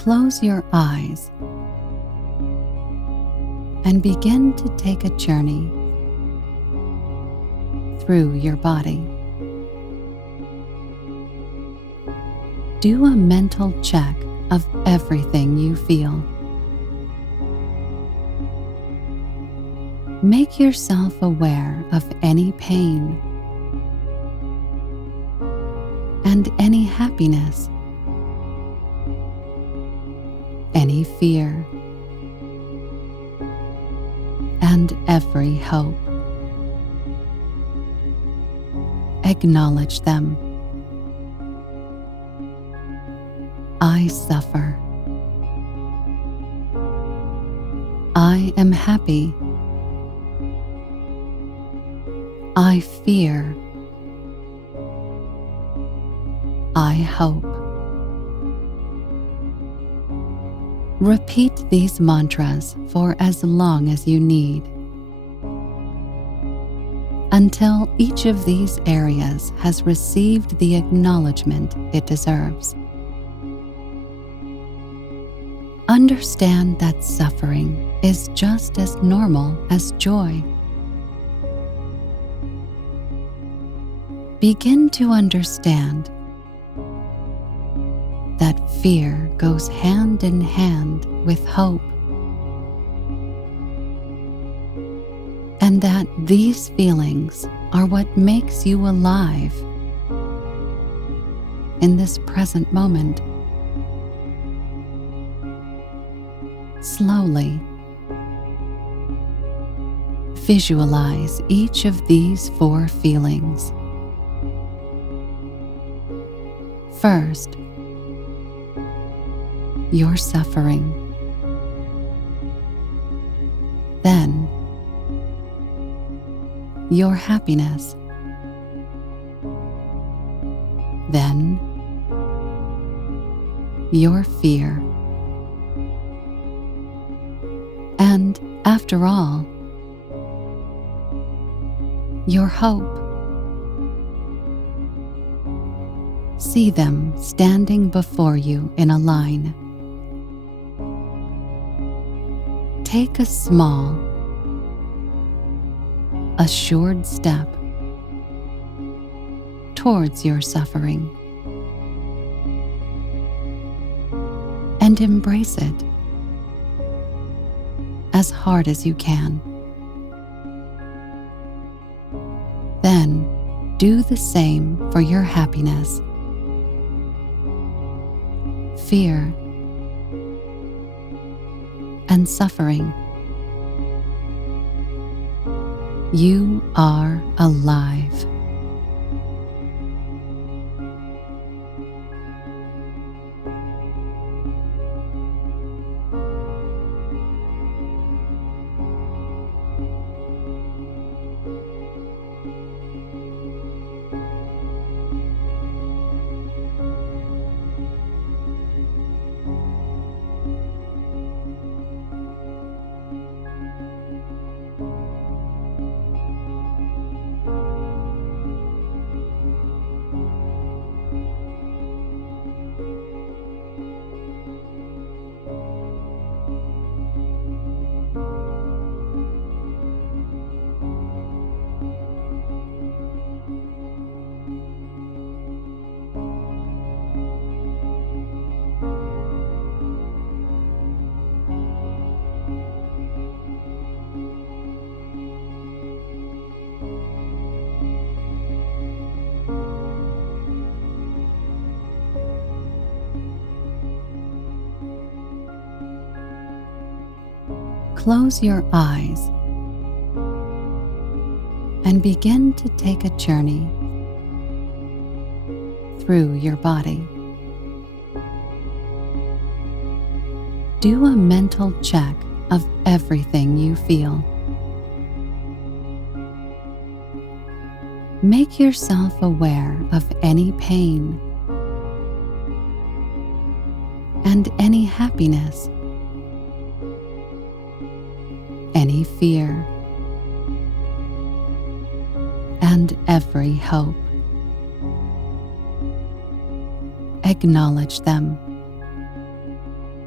Close your eyes and begin to take a journey through your body. Do a mental check of everything you feel. Make yourself aware of any pain and any happiness, any fear, and every hope. Acknowledge them. I suffer. I am happy. I fear. I hope. Repeat these mantras for as long as you need, until each of these areas has received the acknowledgement it deserves. Understand that suffering is just as normal as joy. Begin to understand that fear goes hand in hand with hope, and that these feelings are what makes you alive in this present moment. Slowly visualize each of these 4 feelings. First, your suffering. Then, your happiness. Then, your fear. And, after all, your hope. See them standing before you in a line. Take a small, assured step towards your suffering and embrace it as hard as you can. Then do the same for your happiness, fear, and suffering. You are alive. Close your eyes and begin to take a journey through your body. Do a mental check of everything you feel. Make yourself aware of any pain and any happiness, any fear, and every hope. Acknowledge them.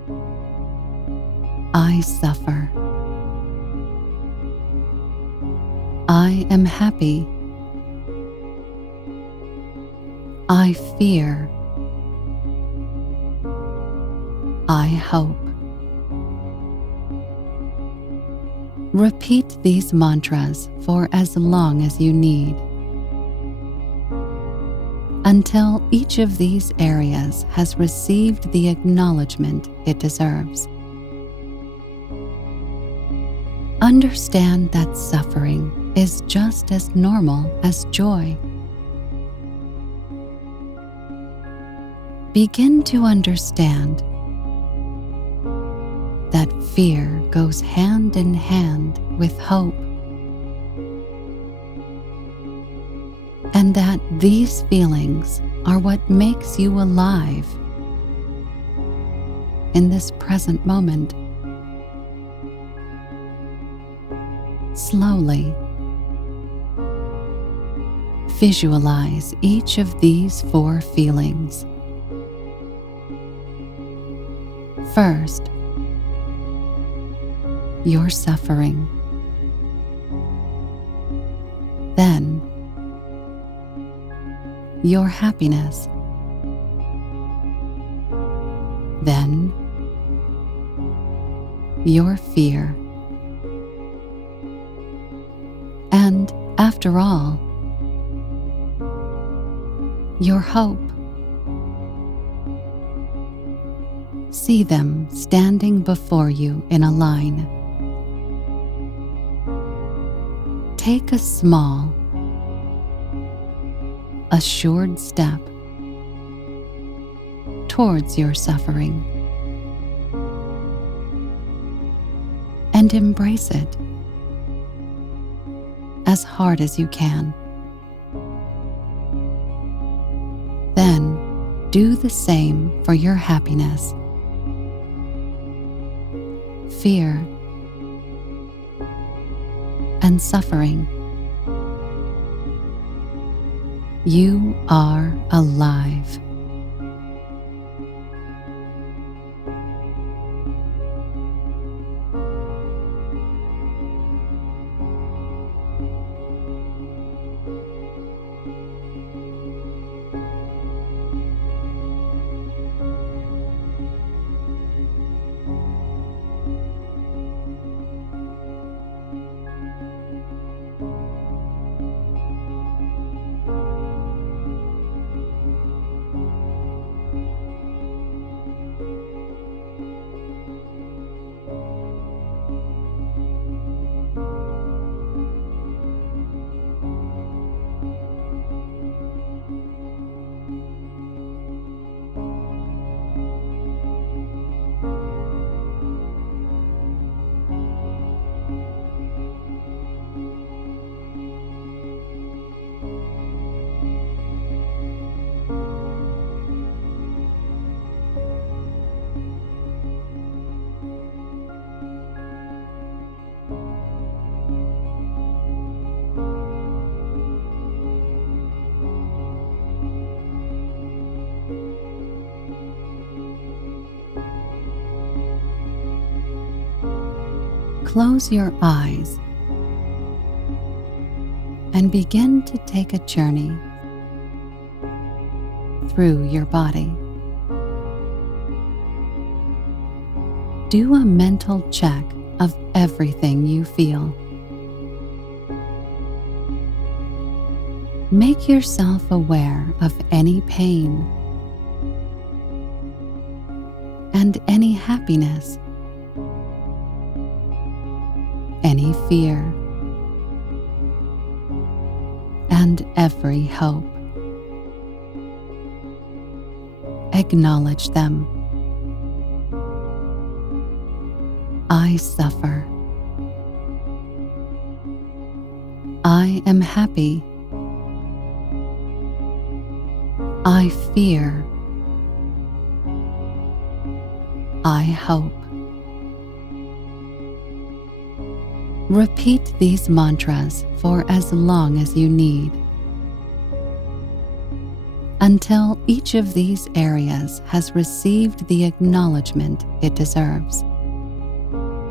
I suffer. I am happy. I fear. I hope. Repeat these mantras for as long as you need, until each of these areas has received the acknowledgement it deserves. Understand that suffering is just as normal as joy. Begin to understand that fear goes hand in hand with hope, and that these feelings are what makes you alive in this present moment. Slowly visualize each of these 4 feelings. First, your suffering. Then, your happiness. Then, your fear. And after all, your hope. See them standing before you in a line. Take a small, assured step towards your suffering and embrace it as hard as you can. Then do the same for your happiness, fear, and suffering. You are alive. Close your eyes and begin to take a journey through your body. Do a mental check of everything you feel. Make yourself aware of any pain and any happiness, any fear, and every hope. Acknowledge them. I suffer. I am happy. I fear. I hope. Repeat these mantras for as long as you need, until each of these areas has received the acknowledgement it deserves.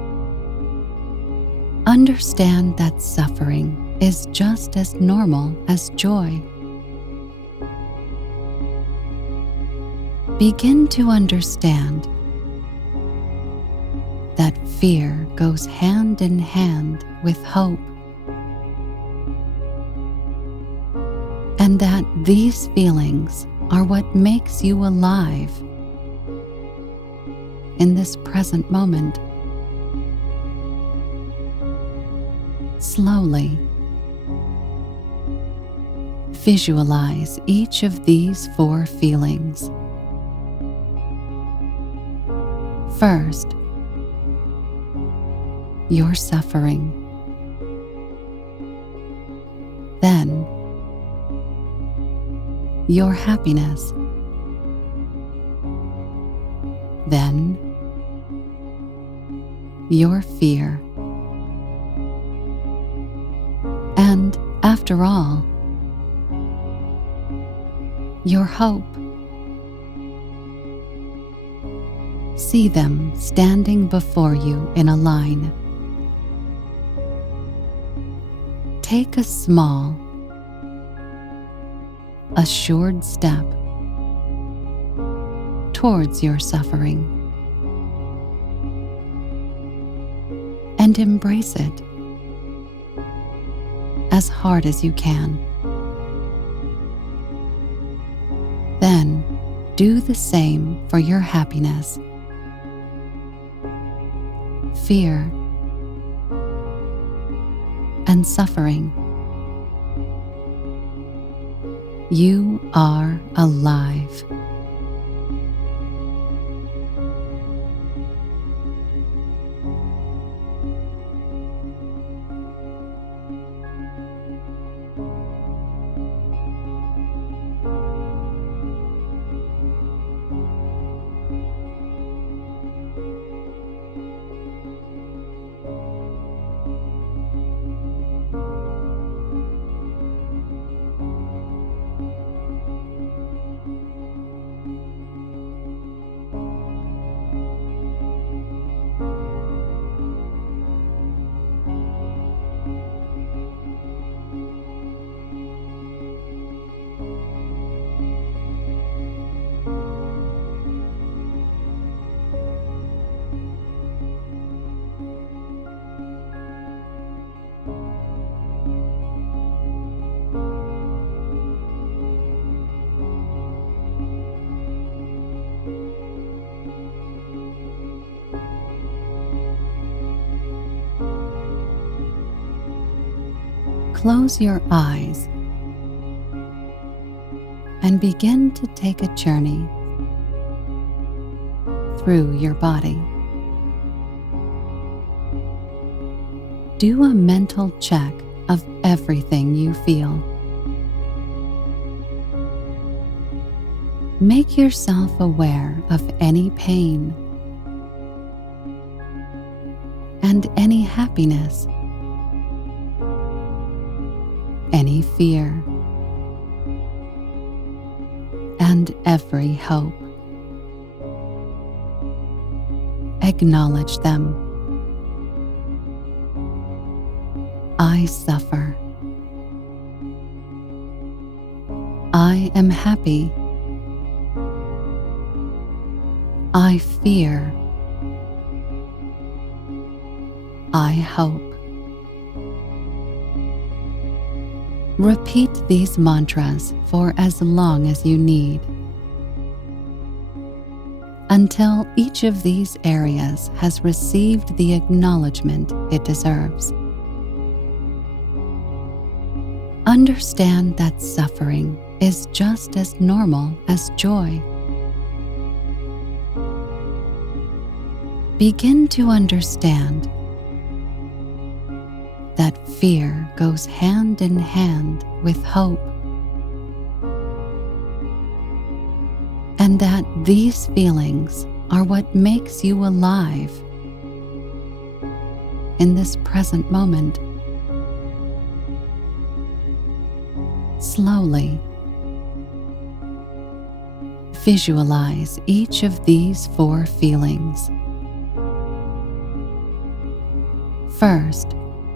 Understand that suffering is just as normal as joy. Begin to understand that fear goes hand in hand with hope, and that these feelings are what makes you alive in this present moment. Slowly visualize each of these 4 feelings. First, your suffering. Then, your happiness. Then, your fear. And after all, your hope. See them standing before you in a line. Take a small, assured step towards your suffering and embrace it as hard as you can. Then do the same for your happiness, fear, and suffering. You are alive. Close your eyes and begin to take a journey through your body. Do a mental check of everything you feel. Make yourself aware of any pain and any happiness, any fear, and every hope. Acknowledge them. I suffer. I am happy. I fear. I hope. Repeat these mantras for as long as you need, until each of these areas has received the acknowledgement it deserves. Understand that suffering is just as normal as joy. Begin to understand that fear goes hand in hand with hope, and that these feelings are what makes you alive in this present moment. Slowly visualize each of these 4 feelings. First,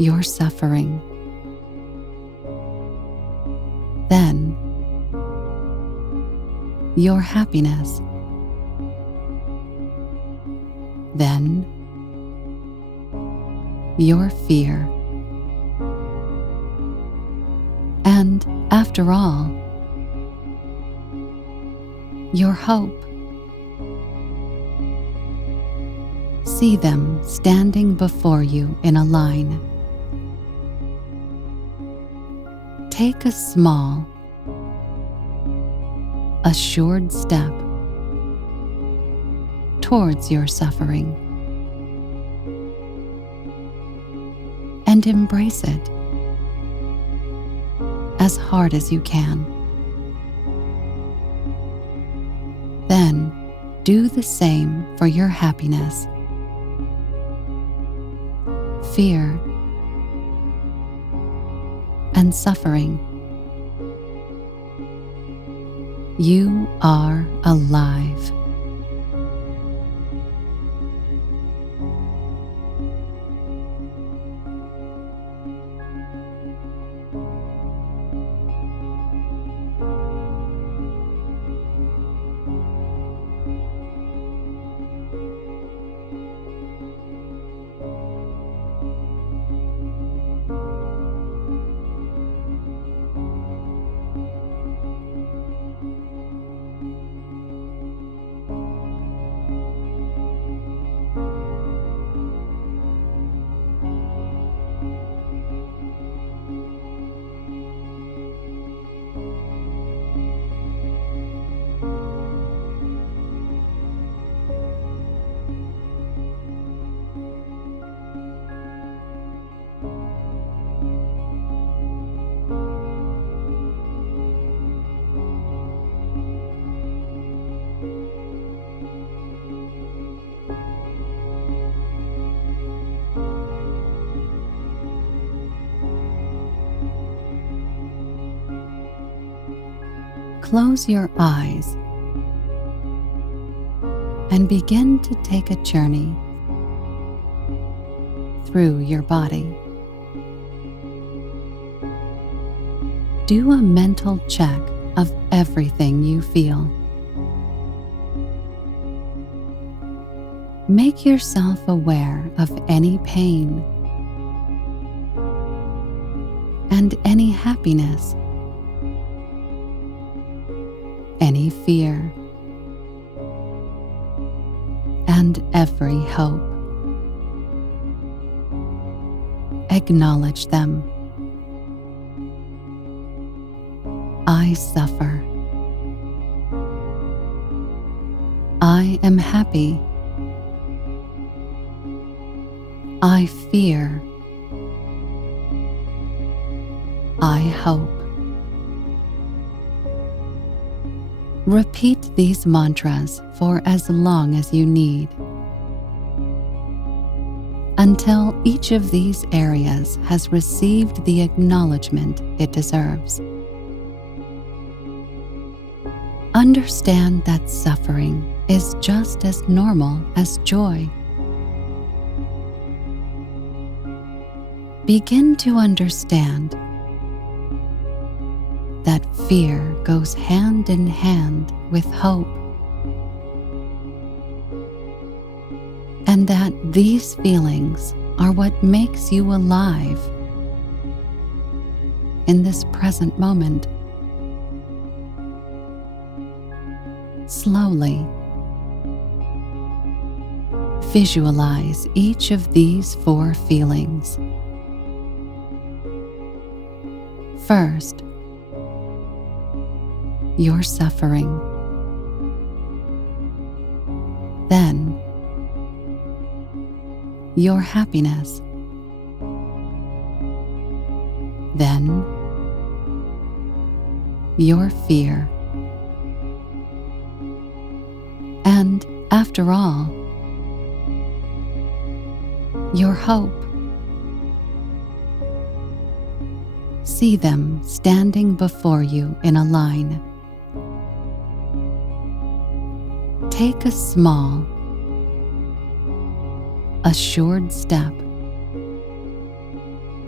your suffering. Then your happiness. Then your fear. And after all, your hope. See them standing before you in a line. Take a small, assured step towards your suffering and embrace it as hard as you can. Then do the same for your happiness, fear, and suffering. You are alive. Close your eyes and begin to take a journey through your body. Do a mental check of everything you feel. Make yourself aware of any pain and any happiness, any fear, and every hope. Acknowledge them. I suffer. I am happy. I fear. I hope. Repeat these mantras for as long as you need, until each of these areas has received the acknowledgement it deserves. Understand that suffering is just as normal as joy. Begin to understand that fear goes hand in hand with hope, and that these feelings are what makes you alive in this present moment. Slowly visualize each of these 4 feelings. First, your suffering. Then, your happiness. Then, your fear. And after all, your hope. See them standing before you in a line. Take a small, assured step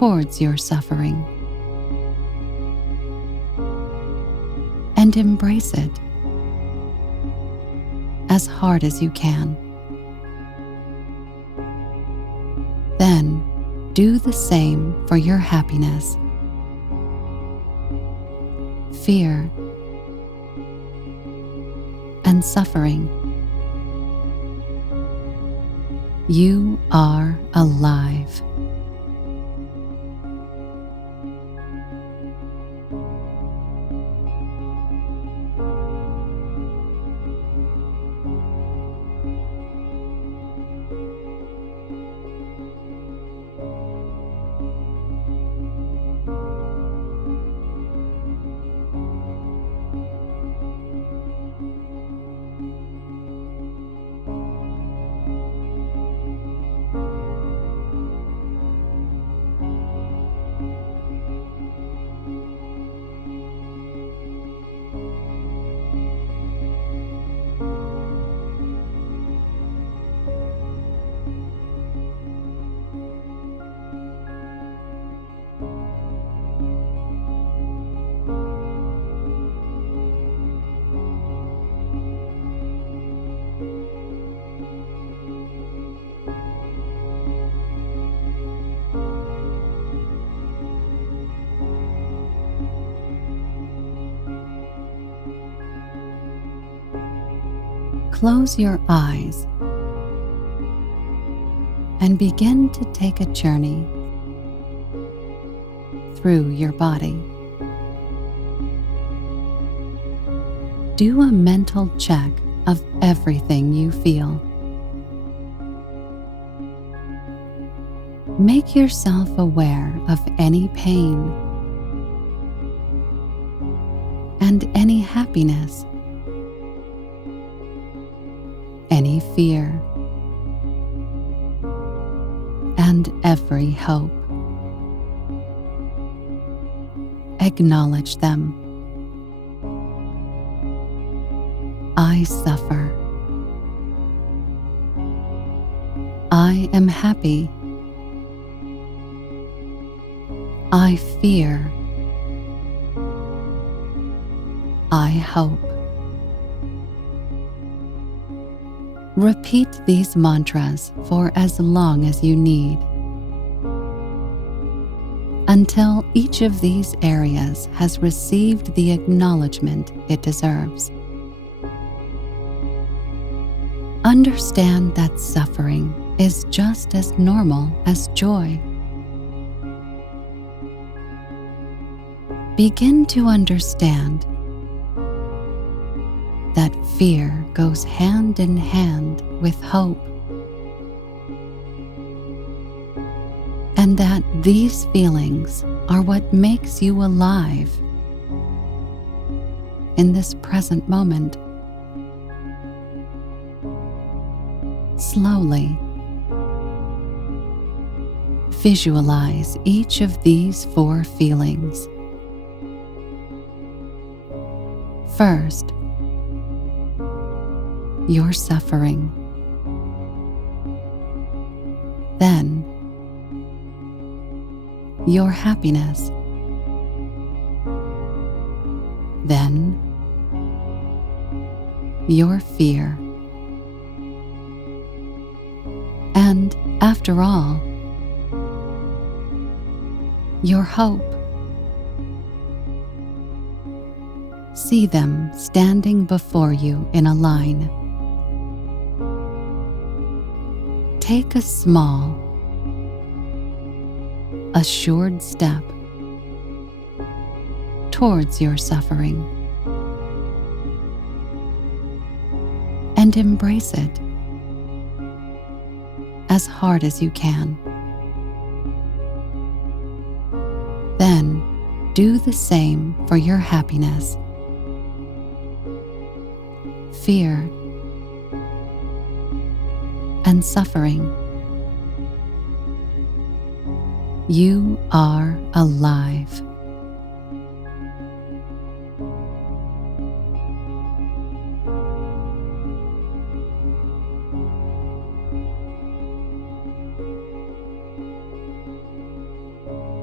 towards your suffering and embrace it as hard as you can. Then do the same for your happiness, fear, and suffering. You are alive. Close your eyes and begin to take a journey through your body. Do a mental check of everything you feel. Make yourself aware of any pain and any happiness, any fear, and every hope. Acknowledge them. I suffer. I am happy. I fear. I hope. Repeat these mantras for as long as you need, until each of these areas has received the acknowledgement it deserves. Understand that suffering is just as normal as joy. Begin to understand that fear goes hand in hand with hope, and that these feelings are what makes you alive in this present moment. Slowly visualize each of these 4 feelings. First, your suffering. Then, your happiness. Then, your fear. And after all, your hope. See them standing before you in a line. Take a small, assured step towards your suffering and embrace it as hard as you can. Then do the same for your happiness, fear, and suffering. You are alive.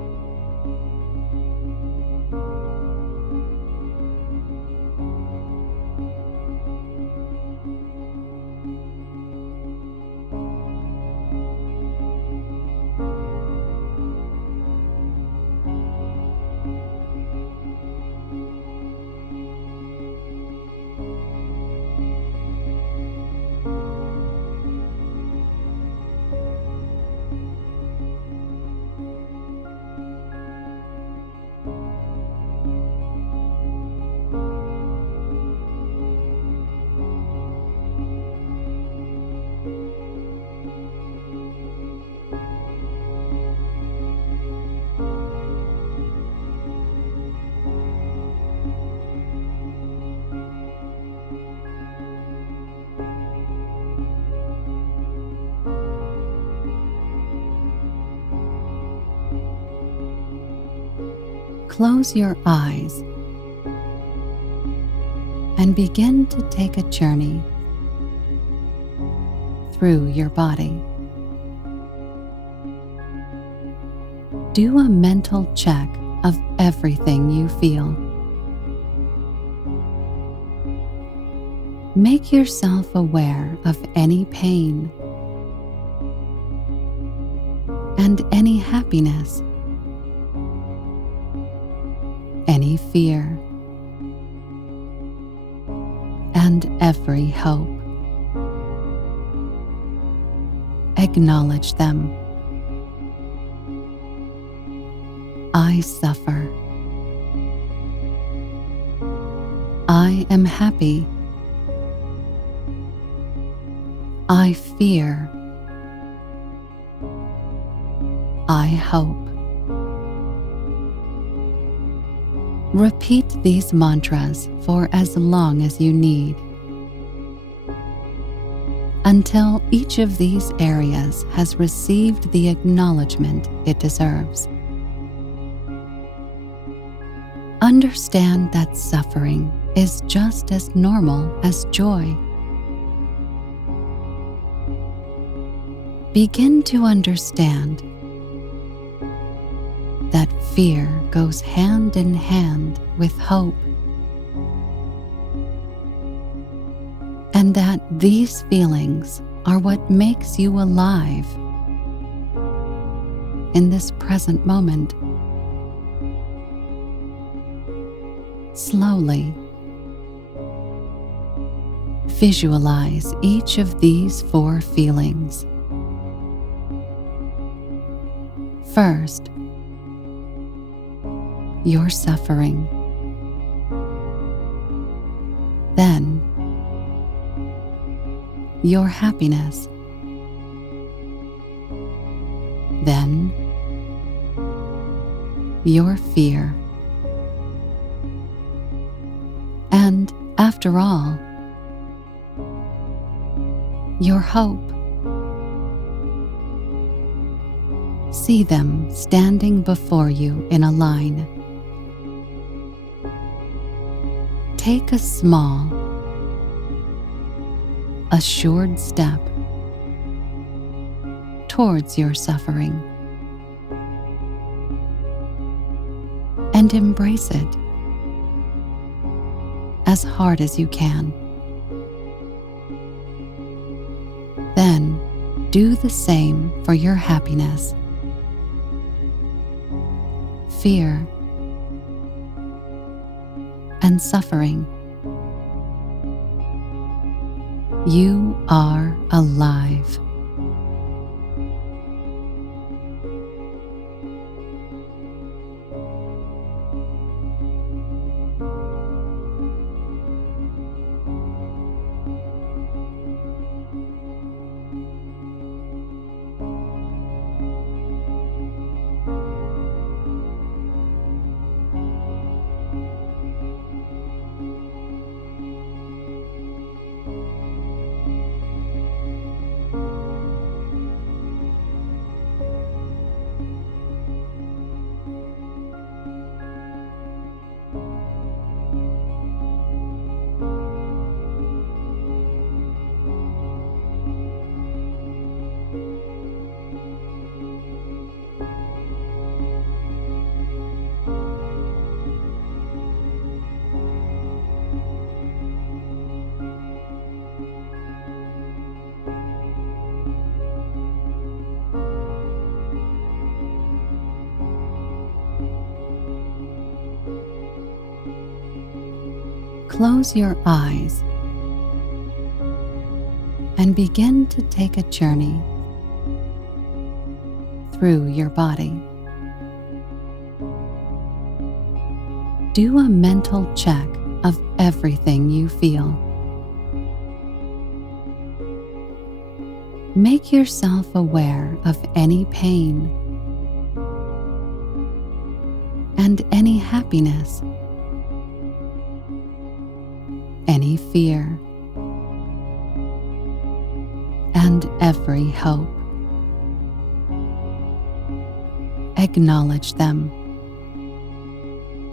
Close your eyes and begin to take a journey through your body. Do a mental check of everything you feel. Make yourself aware of any pain and any happiness, any fear, and every hope. Acknowledge them. I suffer. I am happy. I fear. I hope. Repeat these mantras for as long as you need, until each of these areas has received the acknowledgement it deserves. Understand that suffering is just as normal as joy. Begin to understand that fear goes hand in hand with hope, and that these feelings are what makes you alive in this present moment. Slowly visualize each of these 4 feelings. First, your suffering. Then, your happiness. Then, your fear. And, after all, your hope. See them standing before you in a line. Take a small, assured step towards your suffering and embrace it as hard as you can. Then do the same for your happiness, fear, and suffering. You are alive. Close your eyes and begin to take a journey through your body. Do a mental check of everything you feel. Make yourself aware of any pain and any happiness, any fear, and every hope. Acknowledge them.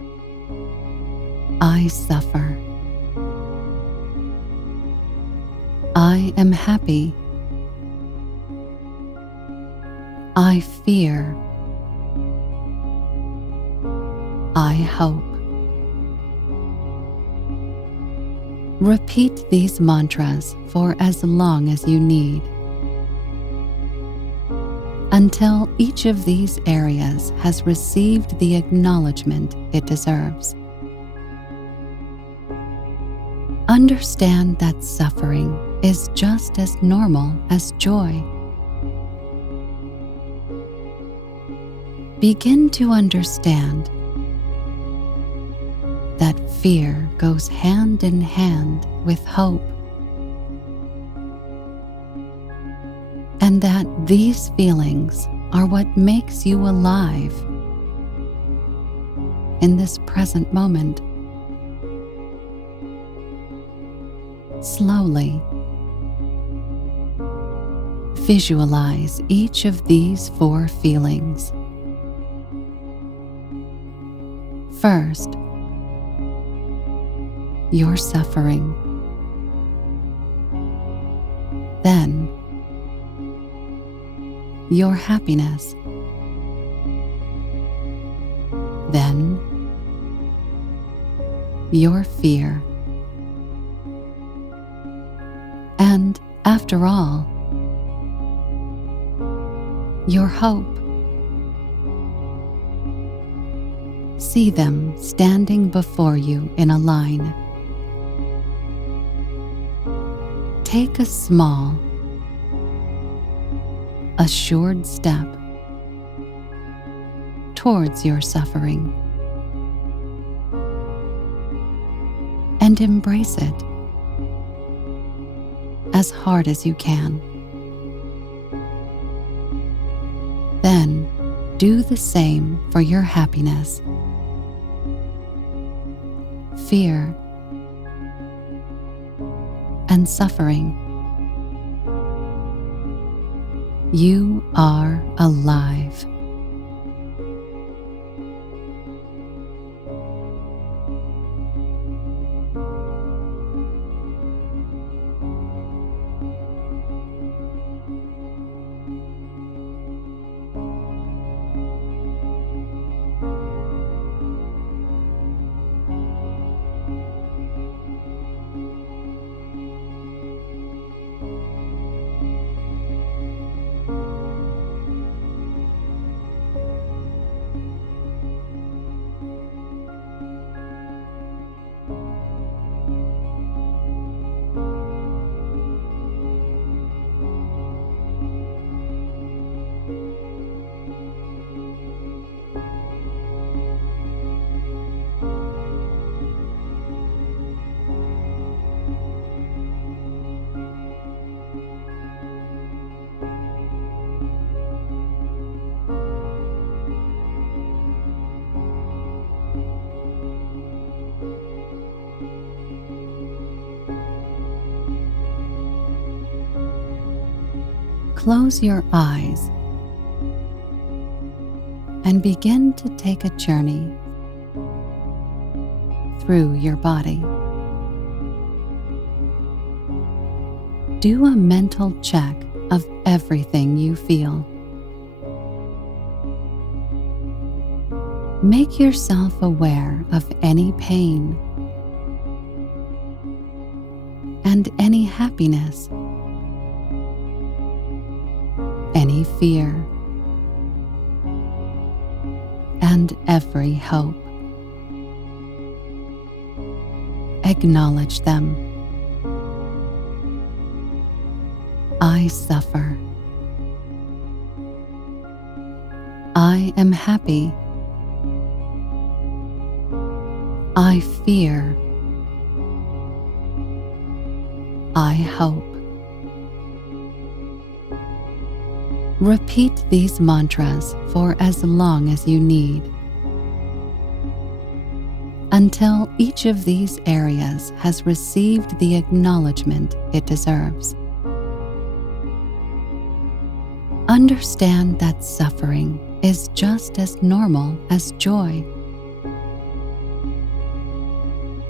I suffer. I am happy. I fear. I hope. Repeat these mantras for as long as you need, until each of these areas has received the acknowledgement it deserves. Understand that suffering is just as normal as joy. Begin to understand that fear goes hand in hand with hope, and that these feelings are what makes you alive in this present moment. Slowly visualize each of these 4 feelings. First, your suffering. Then, your happiness. Then, your fear. And after all, your hope. See them standing before you in a line. Take a small, assured step towards your suffering and embrace it as hard as you can. Then do the same for your happiness, fear, and suffering. You are alive. Close your eyes and begin to take a journey through your body. Do a mental check of everything you feel. Make yourself aware of any pain and any happiness, any fear, and every hope. Acknowledge them. I suffer. I am happy. I fear. I hope. Repeat these mantras for as long as you need, until each of these areas has received the acknowledgement it deserves. Understand that suffering is just as normal as joy.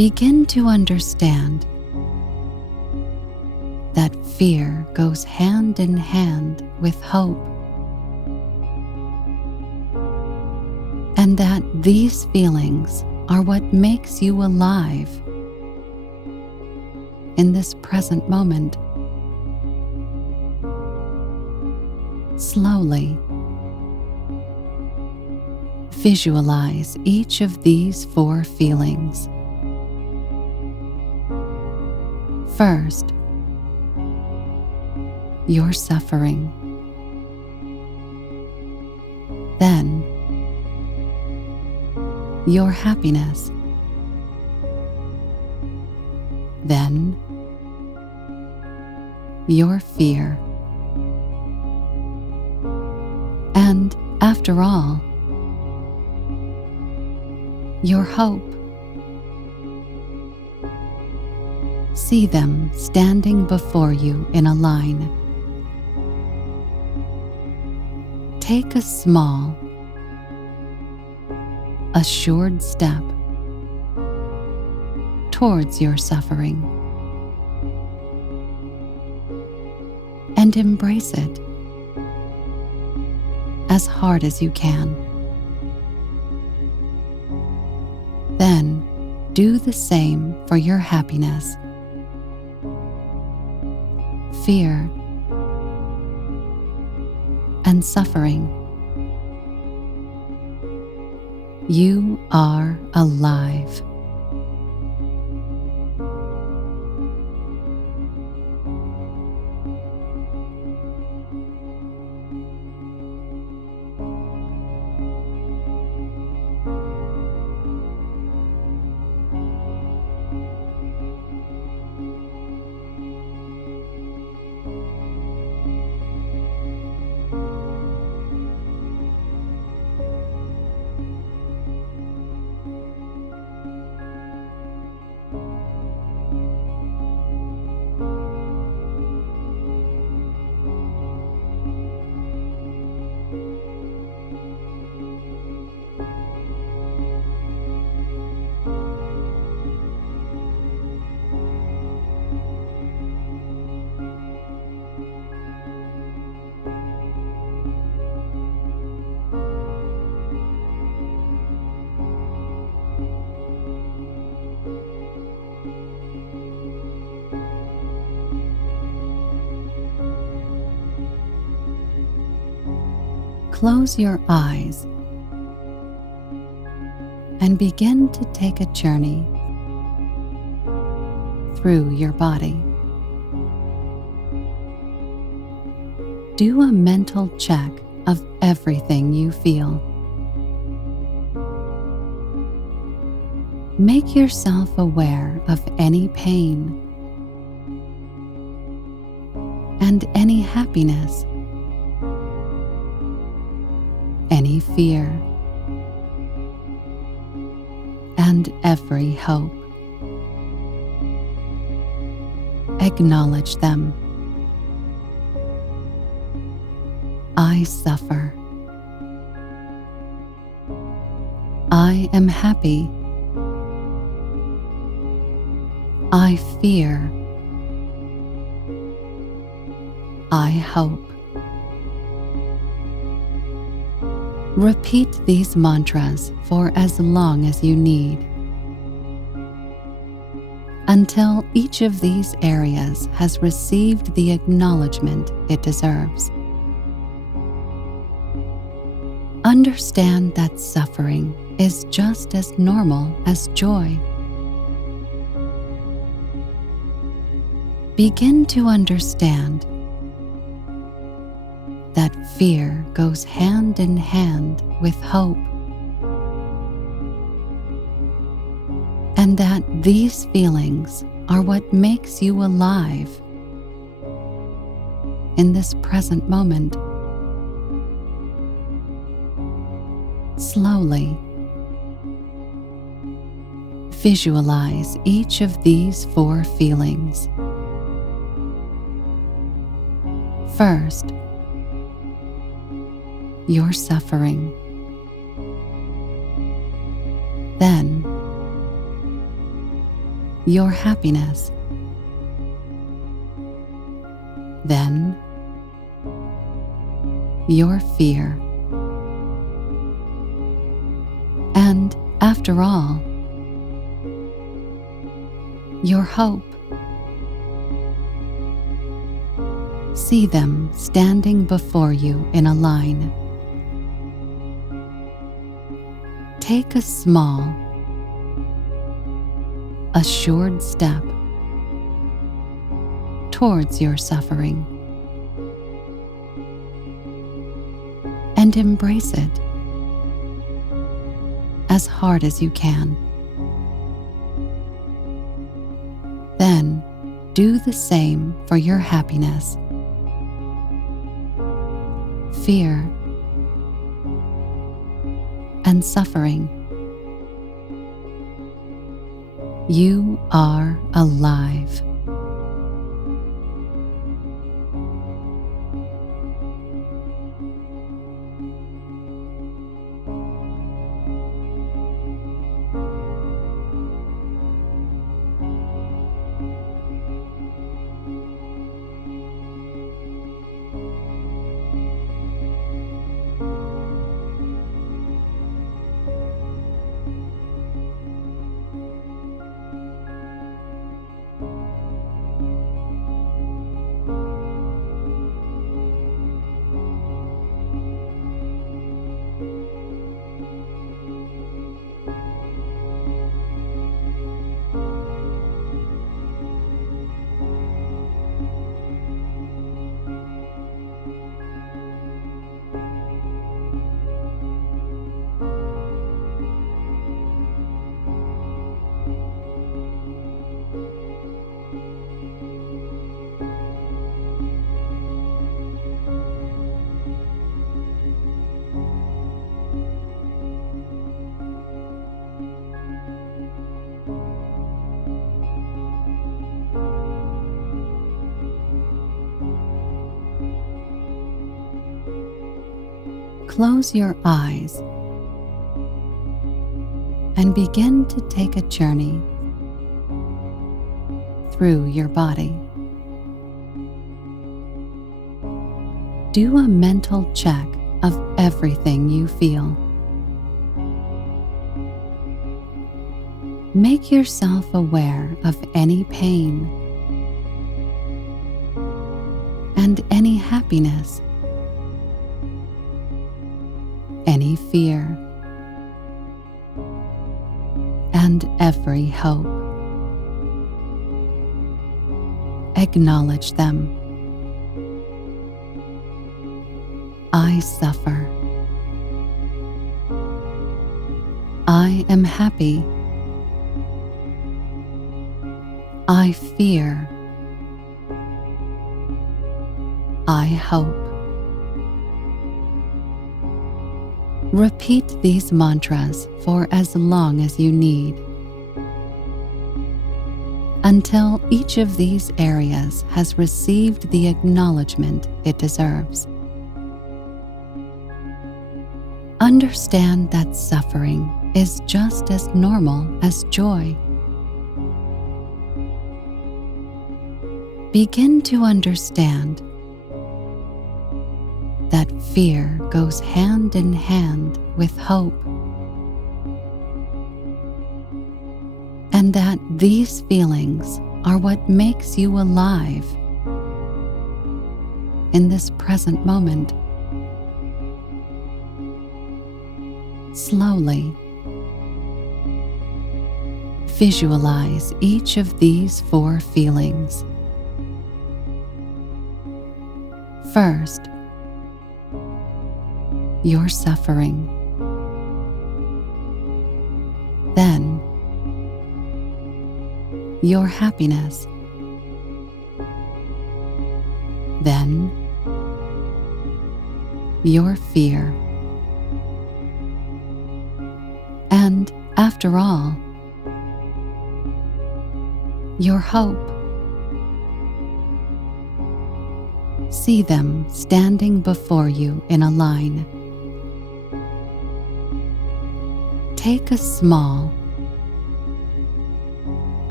Begin to understand that fear goes hand in hand with hope, and that these feelings are what makes you alive in this present moment. Slowly visualize each of these 4 feelings. First, your suffering. Then, your happiness. Then, your fear. And after all, your hope. See them standing before you in a line. Take a small, assured step towards your suffering and embrace it as hard as you can. Then do the same for your happiness, fear, and suffering. You are alive. Close your eyes and begin to take a journey through your body. Do a mental check of everything you feel. Make yourself aware of any pain and any happiness, any fear, and every hope. Acknowledge them. I suffer. I am happy. I fear. I hope. Repeat these mantras for as long as you need, until each of these areas has received the acknowledgement it deserves. Understand that suffering is just as normal as joy. Begin to understand that fear goes hand in hand with hope, and that these feelings are what makes you alive in this present moment. Slowly visualize each of these 4 feelings. First, your suffering. Then, your happiness, then your fear, and after all, your hope. See them standing before you in a line. Take a small, assured step towards your suffering and embrace it as hard as you can. Then do the same for your happiness, fear, and suffering. You are alive. Close your eyes and begin to take a journey through your body. Do a mental check of everything you feel. Make yourself aware of any pain and any happiness, any fear, and every hope. Acknowledge them. I suffer. I am happy. I fear. I hope. Repeat these mantras for as long as you need, until each of these areas has received the acknowledgement it deserves. Understand that suffering is just as normal as joy. Begin to understand that fear goes hand in hand with hope, and that these feelings are what makes you alive in this present moment. Slowly visualize each of these 4 feelings. First, your suffering. Then, your happiness. Then, your fear. And after all, your hope. See them standing before you in a line. Take a small,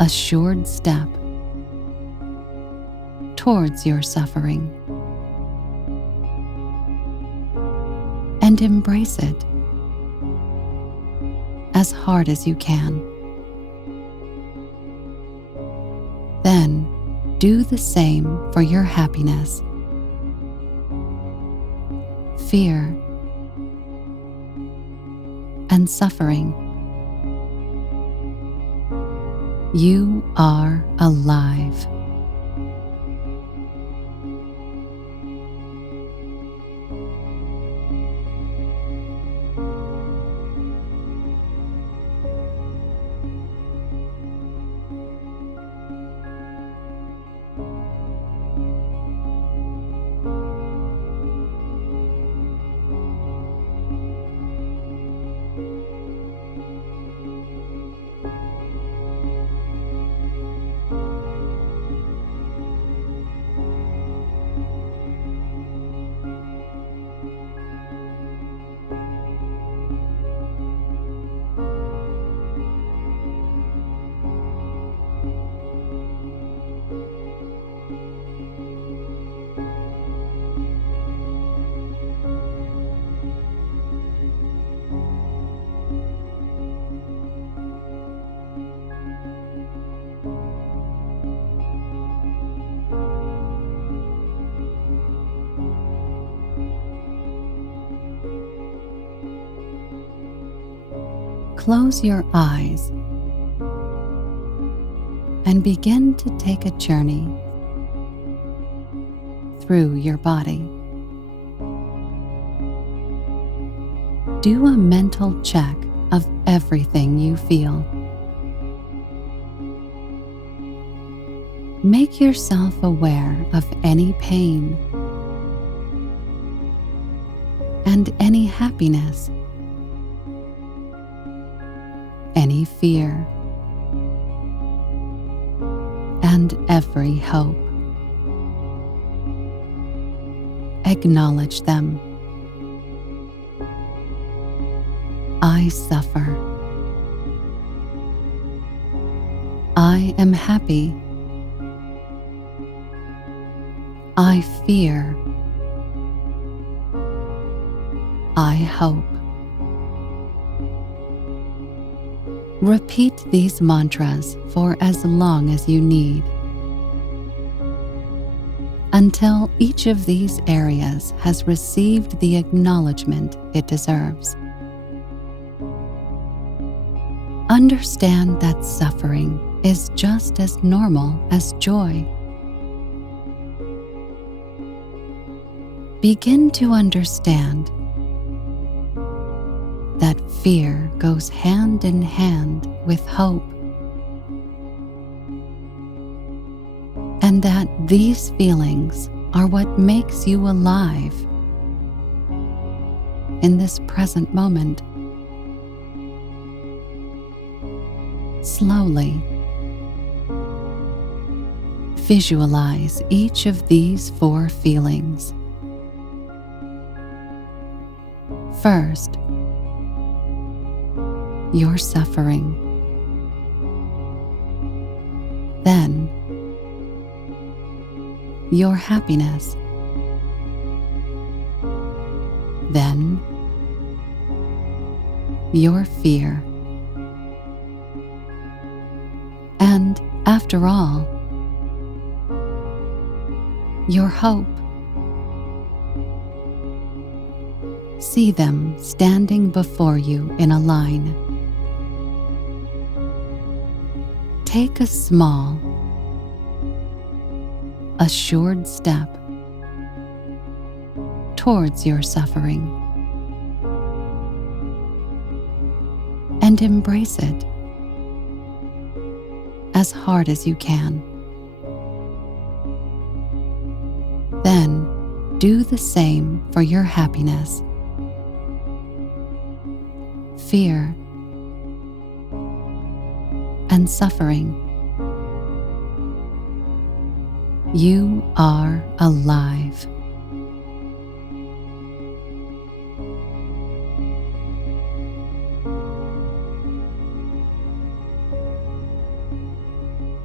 assured step towards your suffering, and embrace it as hard as you can. Then do the same for your happiness, fear, and suffering. You are alive. Close your eyes and begin to take a journey through your body. Do a mental check of everything you feel. Make yourself aware of any pain and any happiness, any fear, and every hope. Acknowledge them. I suffer. I am happy. I fear. I hope. Repeat these mantras for as long as you need, until each of these areas has received the acknowledgement it deserves. Understand that suffering is just as normal as joy. Begin to understand that fear goes hand in hand with hope, and that these feelings are what makes you alive in this present moment. Slowly visualize each of these 4 feelings. First, your suffering. Then, your happiness. Then, your fear. And after all, your hope. See them standing before you in a line. Take a small, assured step towards your suffering, and embrace it as hard as you can. Then do the same for your happiness, fear, and suffering. You are alive.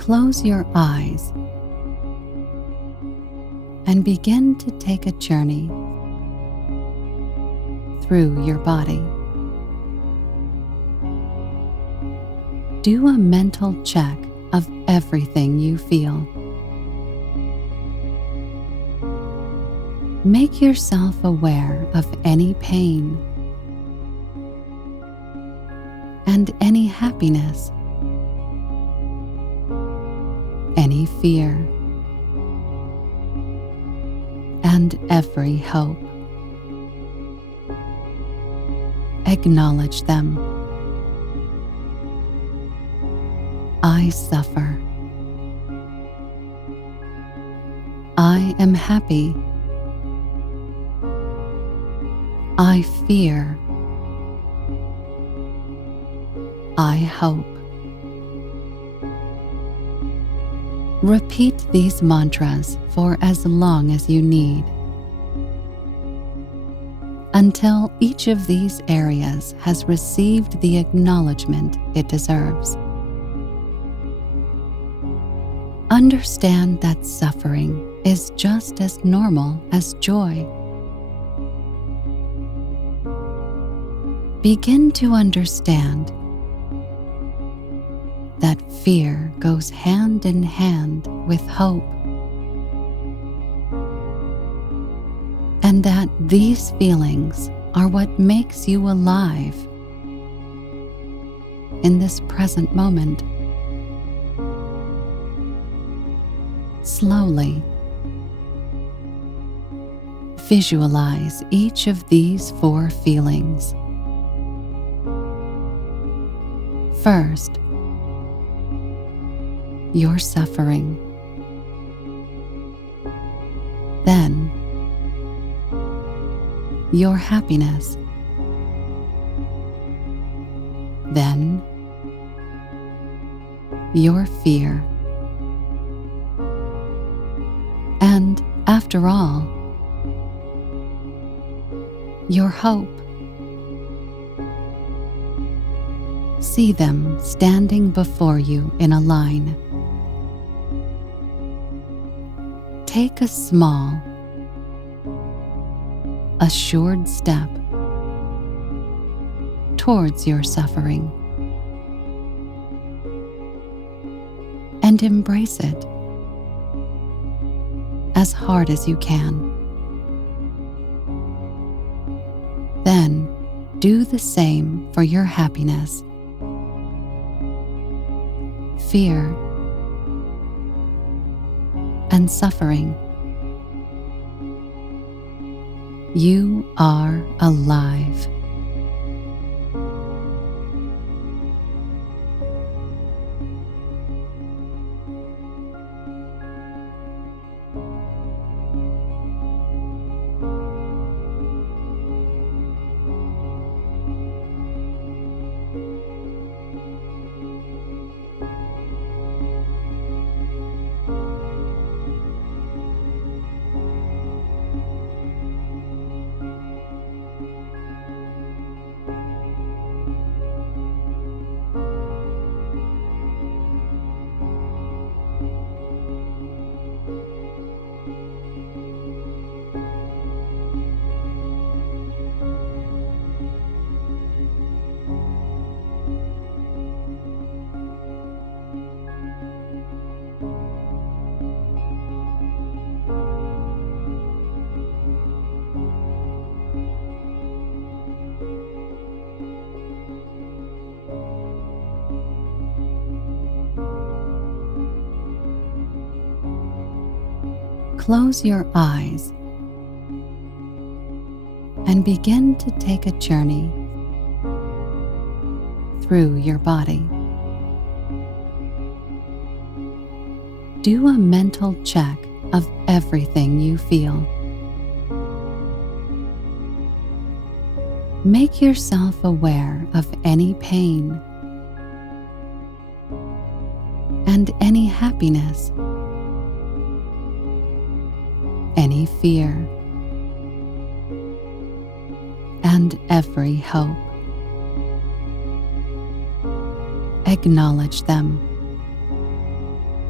Close your eyes and begin to take a journey through your body. Do a mental check of everything you feel. Make yourself aware of any pain and any happiness, any fear, and every hope. Acknowledge them. I suffer. I am happy. I fear. I hope. Repeat these mantras for as long as you need, until each of these areas has received the acknowledgement it deserves. Understand that suffering is just as normal as joy. Begin to understand that fear goes hand in hand with hope, and that these feelings are what makes you alive in this present moment. Slowly visualize each of these 4 feelings. First, your suffering. Then, your happiness. Then, your fear. And, after all, your hope. See them standing before you in a line. Take a small, assured step towards your suffering and embrace it as hard as you can. Then do the same for your happiness, fear, and suffering. You are alive. Close your eyes and begin to take a journey through your body. Do a mental check of everything you feel. Make yourself aware of any pain and any happiness, any fear, and every hope. Acknowledge them.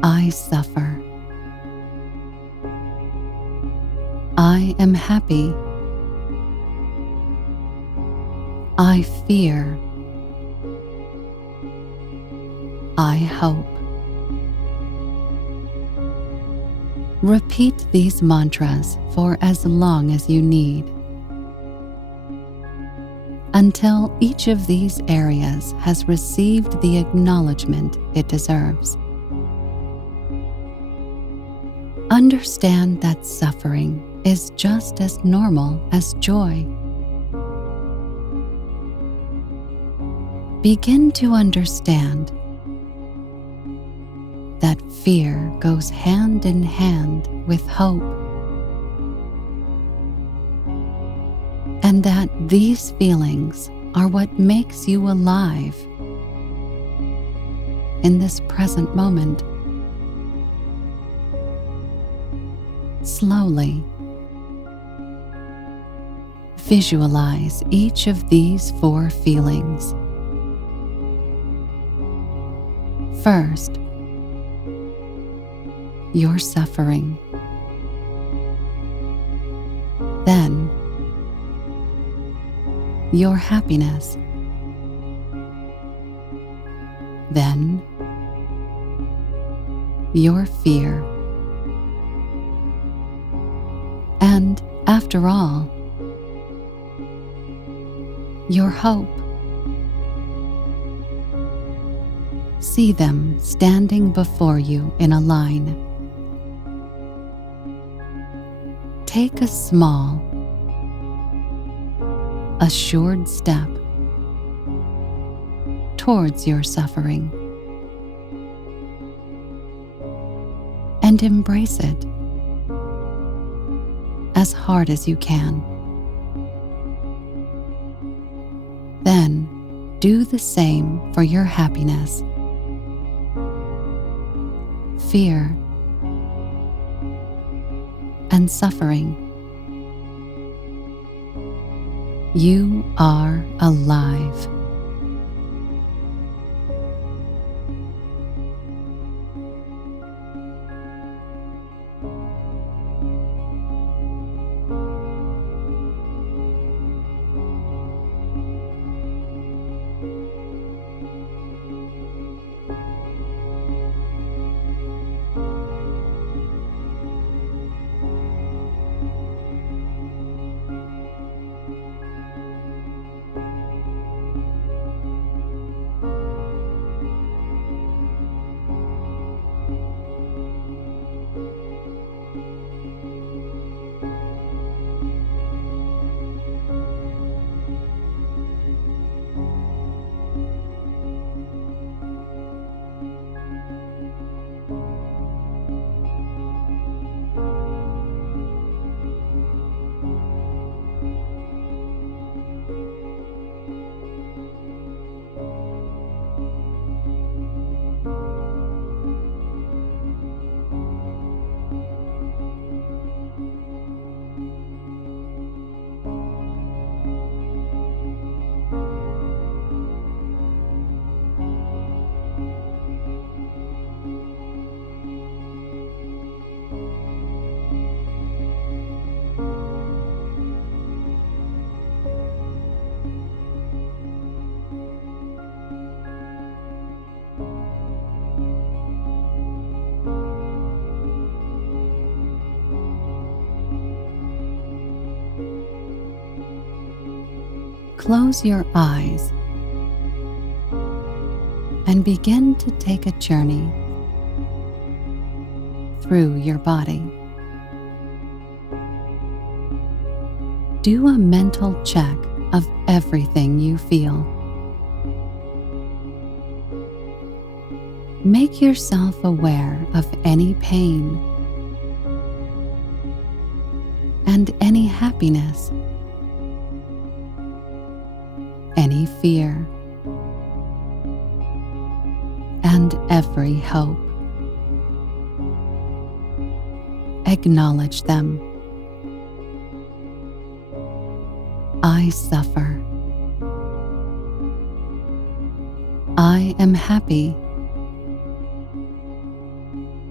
I suffer. I am happy. I fear. I hope. Repeat these mantras for as long as you need, until each of these areas has received the acknowledgement it deserves. Understand that suffering is just as normal as joy. Begin to understand that fear goes hand in hand with hope, and that these feelings are what makes you alive in this present moment. Slowly visualize each of these 4 feelings. First, your suffering. Then, your happiness. Then, your fear. And, after all, your hope. See them standing before you in a line. Take a small, assured step towards your suffering and embrace it as hard as you can. Then do the same for your happiness, fear, and suffering. You are alive. Close your eyes and begin to take a journey through your body. Do a mental check of everything you feel. Make yourself aware of any pain and any happiness, any fear, and every hope. Acknowledge them. I suffer. I am happy.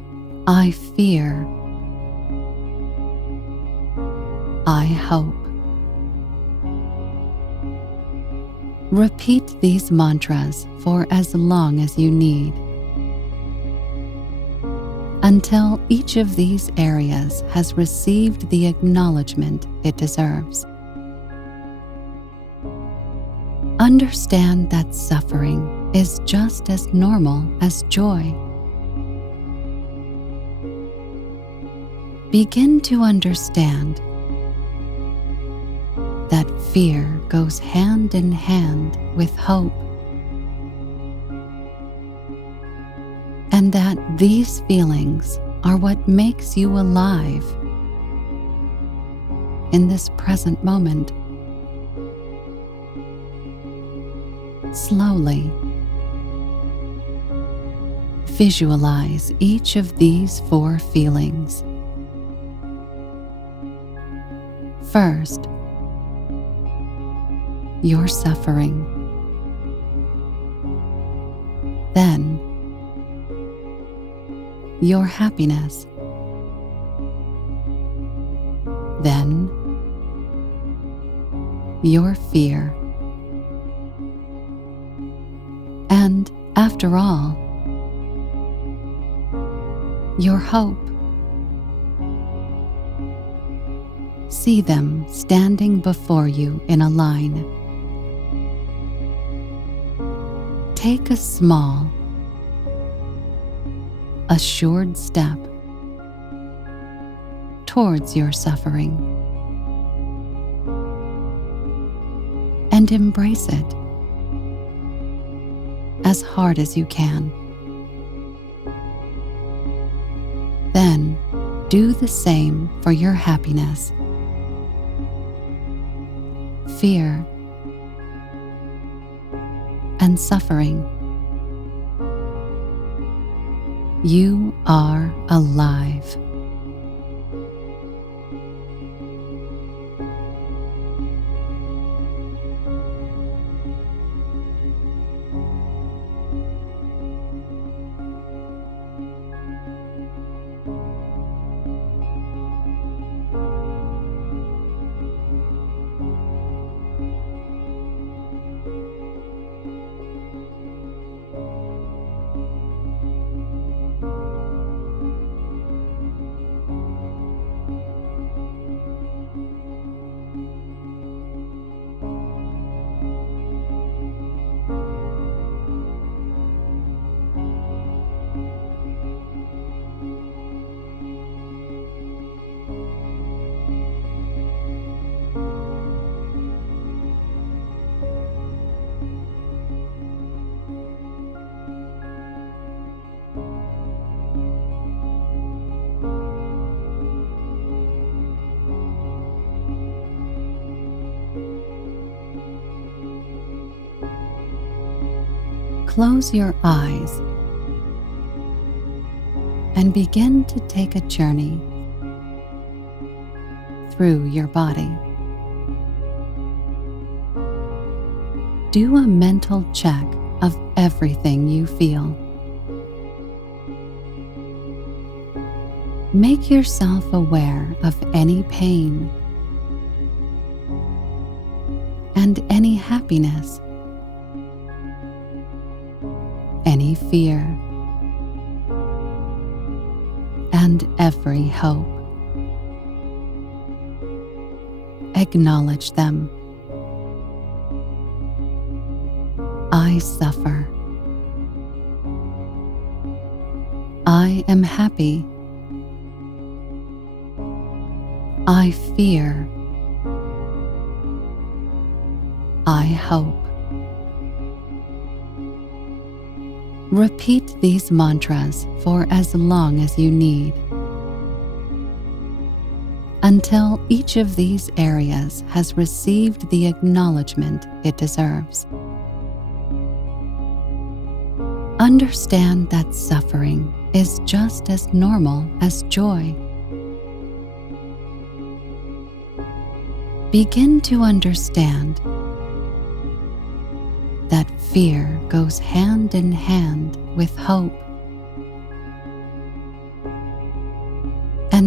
I fear. I hope. Repeat these mantras for as long as you need, until each of these areas has received the acknowledgement it deserves. Understand that suffering is just as normal as joy. Begin to understand that fear goes hand in hand with hope, and that these feelings are what makes you alive in this present moment. Slowly visualize each of these 4 feelings. First, your suffering. Then, your happiness. Then, your fear. And after all, your hope. See them standing before you in a line. Take a small, assured step towards your suffering and embrace it as hard as you can. Then do the same for your happiness, fear, and suffering. You are alive. Close your eyes and begin to take a journey through your body. Do a mental check of everything you feel. Make yourself aware of any pain and any happiness, any fear, and every hope. Acknowledge them. I suffer. I am happy. I fear. I hope. Repeat these mantras for as long as you need, until each of these areas has received the acknowledgement it deserves. Understand that suffering is just as normal as joy. Begin to understand that fear goes hand in hand with hope,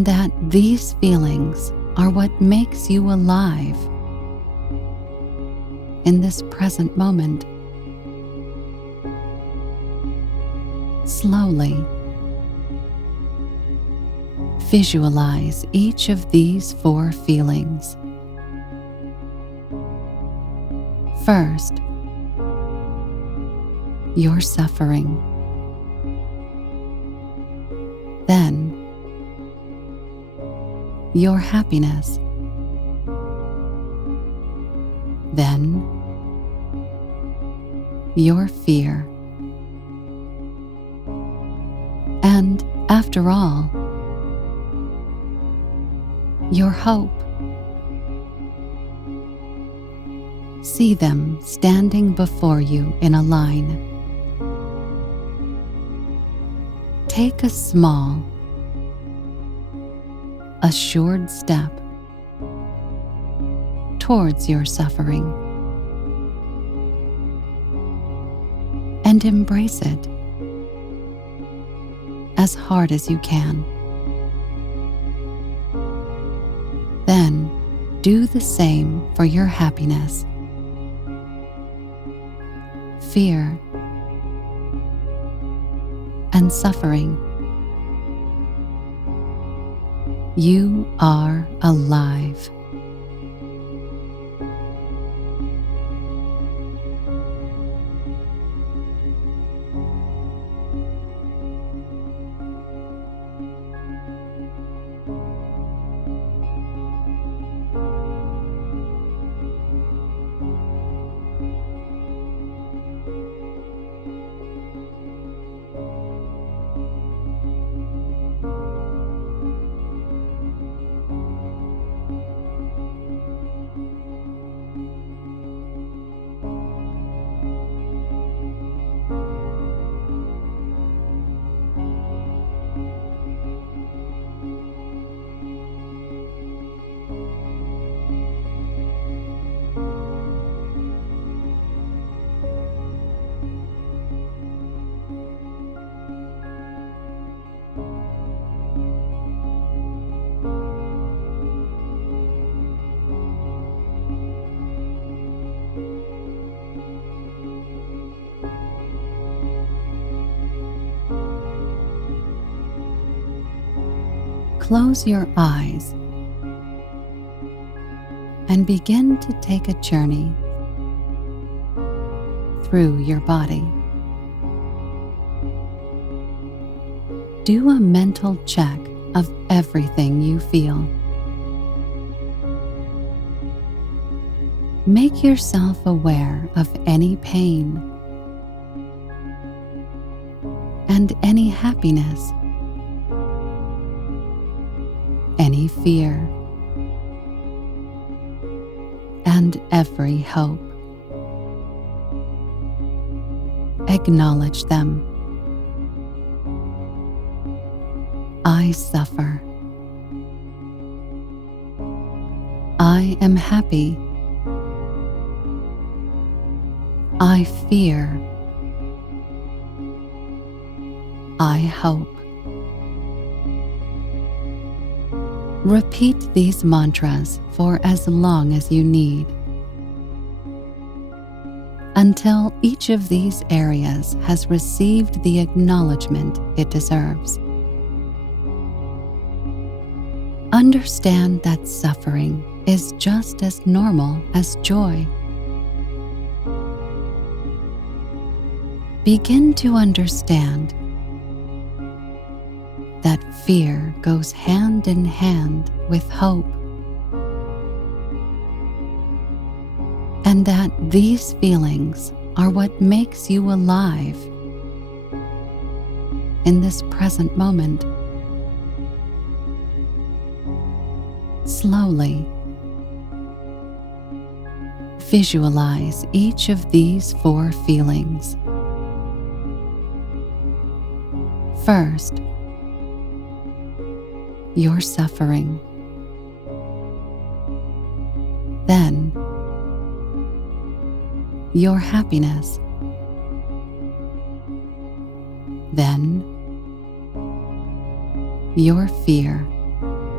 and that these feelings are what makes you alive in this present moment. Slowly visualize each of these 4 feelings. First, your suffering. Then, your happiness. Then, your fear. And after all, your hope. See them standing before you in a line. Take a small, assured step towards your suffering and embrace it as hard as you can. Then do the same for your happiness, fear, and suffering. You are alive. Close your eyes and begin to take a journey through your body. Do a mental check of everything you feel. Make yourself aware of any pain and any happiness, any fear, and every hope. Acknowledge them. I suffer. I am happy. I fear. I hope. Repeat these mantras for as long as you need, until each of these areas has received the acknowledgement it deserves. Understand that suffering is just as normal as joy. Begin to understand that fear goes hand in hand with hope, and that these feelings are what makes you alive in this present moment. Slowly visualize each of these 4 feelings. First, your suffering. Then, your happiness. Then, your fear.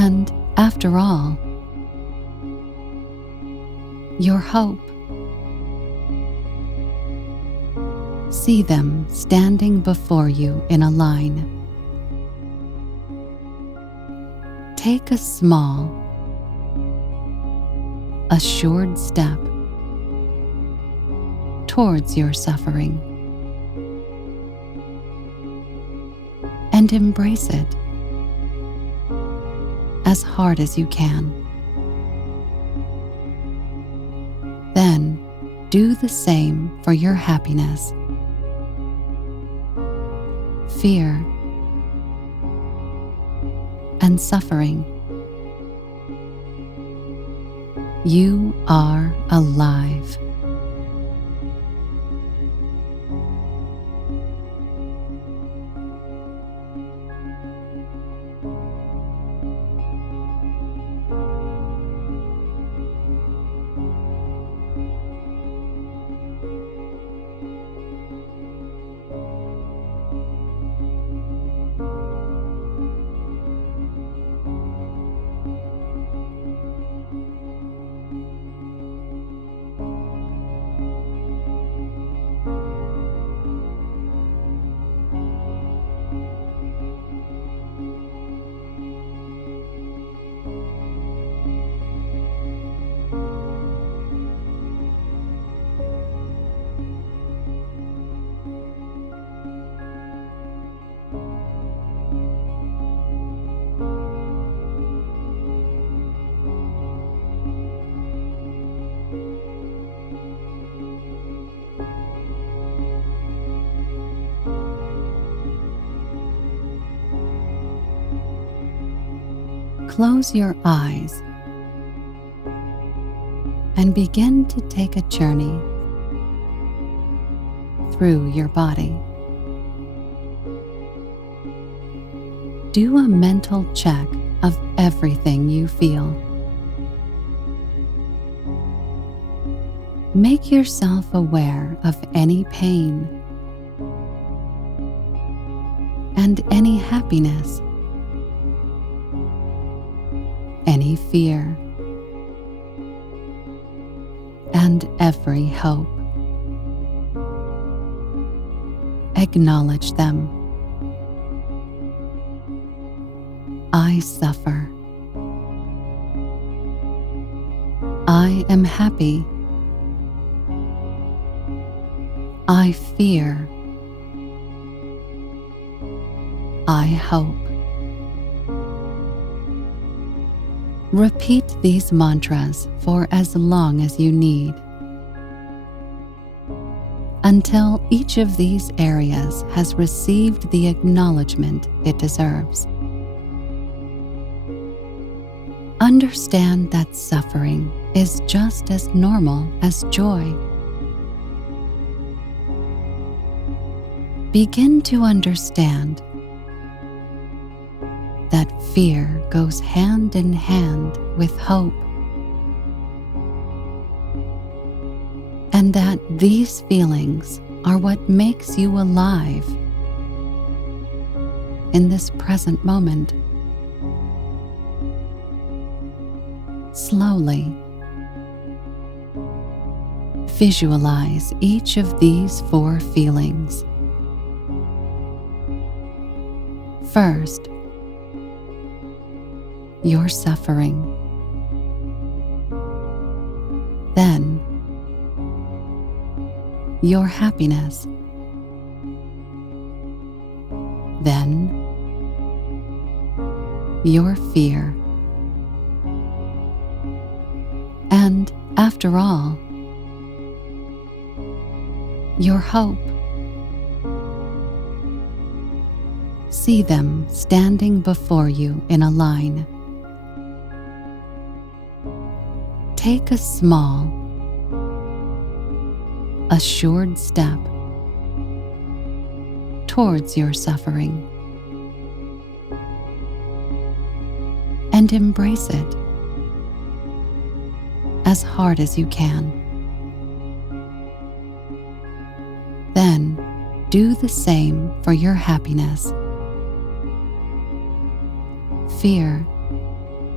And after all, your hope. See them standing before you in a line. Take a small, assured step towards your suffering and embrace it as hard as you can. Then do the same for your happiness, fear, and suffering. You are alive. Close your eyes and begin to take a journey through your body. Do a mental check of everything you feel. Make yourself aware of any pain and any happiness, any fear, and every hope. Acknowledge them. I suffer. I am happy. I fear. I hope. Repeat these mantras for as long as you need, until each of these areas has received the acknowledgement it deserves. Understand that suffering is just as normal as joy. Begin to understand that fear goes hand in hand with hope, and that these feelings are what makes you alive in this present moment. Slowly visualize each of these 4 feelings. First, your suffering. Then, your happiness. Then, your fear. And after all, your hope. See them standing before you in a line. Take a small, assured step towards your suffering and embrace it as hard as you can. Then do the same for your happiness, fear,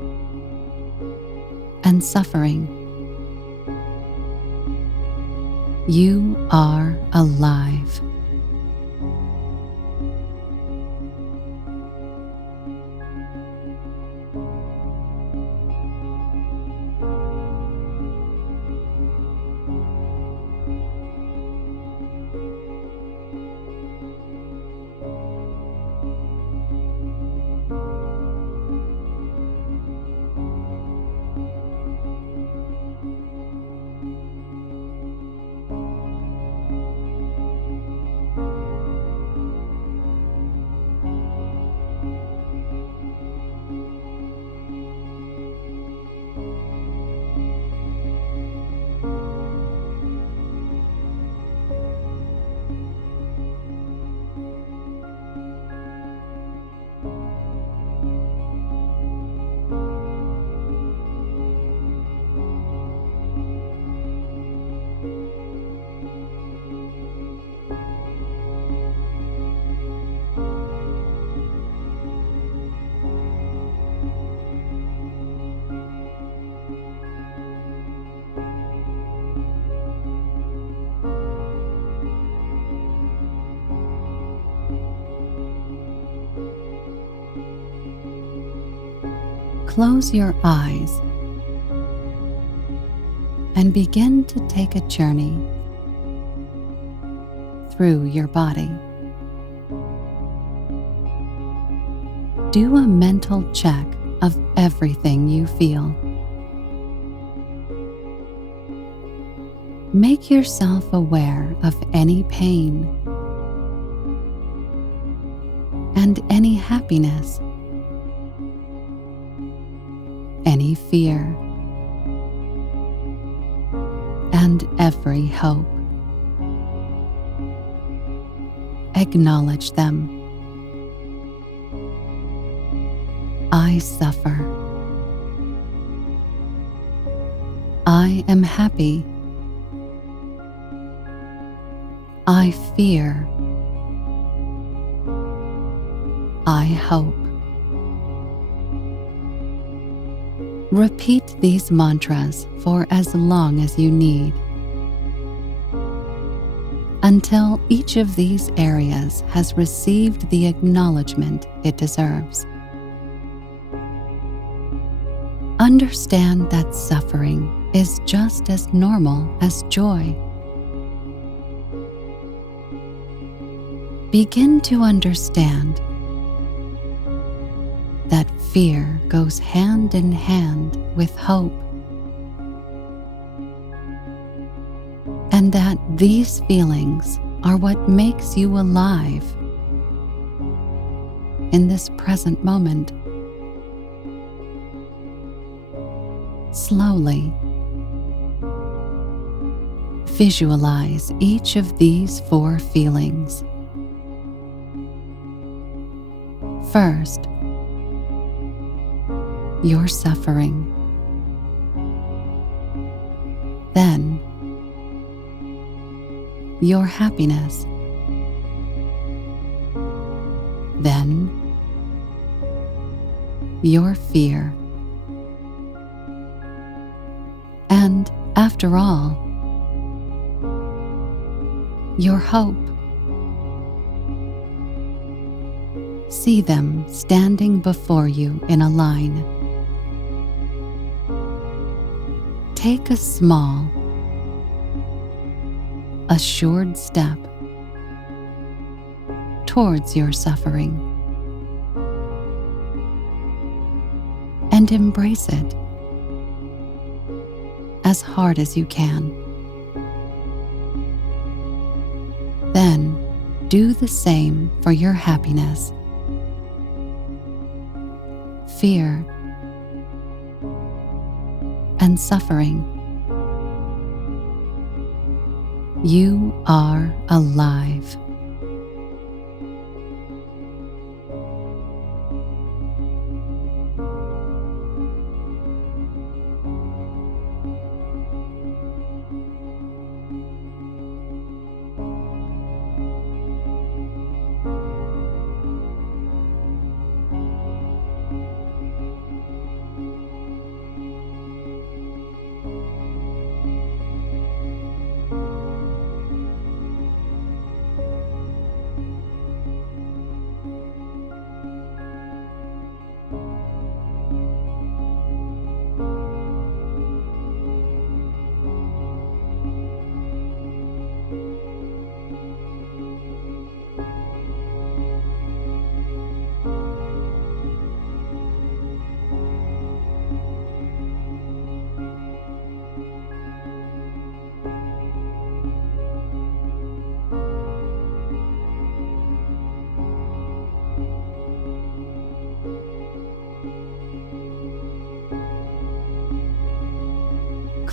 and suffering. You are alive. Close your eyes and begin to take a journey through your body. Do a mental check of everything you feel. Make yourself aware of any pain and any happiness, any fear, and every hope. Acknowledge them. I suffer. I am happy. I fear. I hope. Repeat these mantras for as long as you need, until each of these areas has received the acknowledgement it deserves. Understand that suffering is just as normal as joy. Begin to understand that fear goes hand in hand with hope, and that these feelings are what makes you alive in this present moment. Slowly visualize each of these 4 feelings. First, your suffering. Then, your happiness. Then, your fear. And after all, your hope. See them standing before you in a line. Take a small, assured step towards your suffering and embrace it as hard as you can. Then do the same for your happiness, fear, and suffering. You are alive.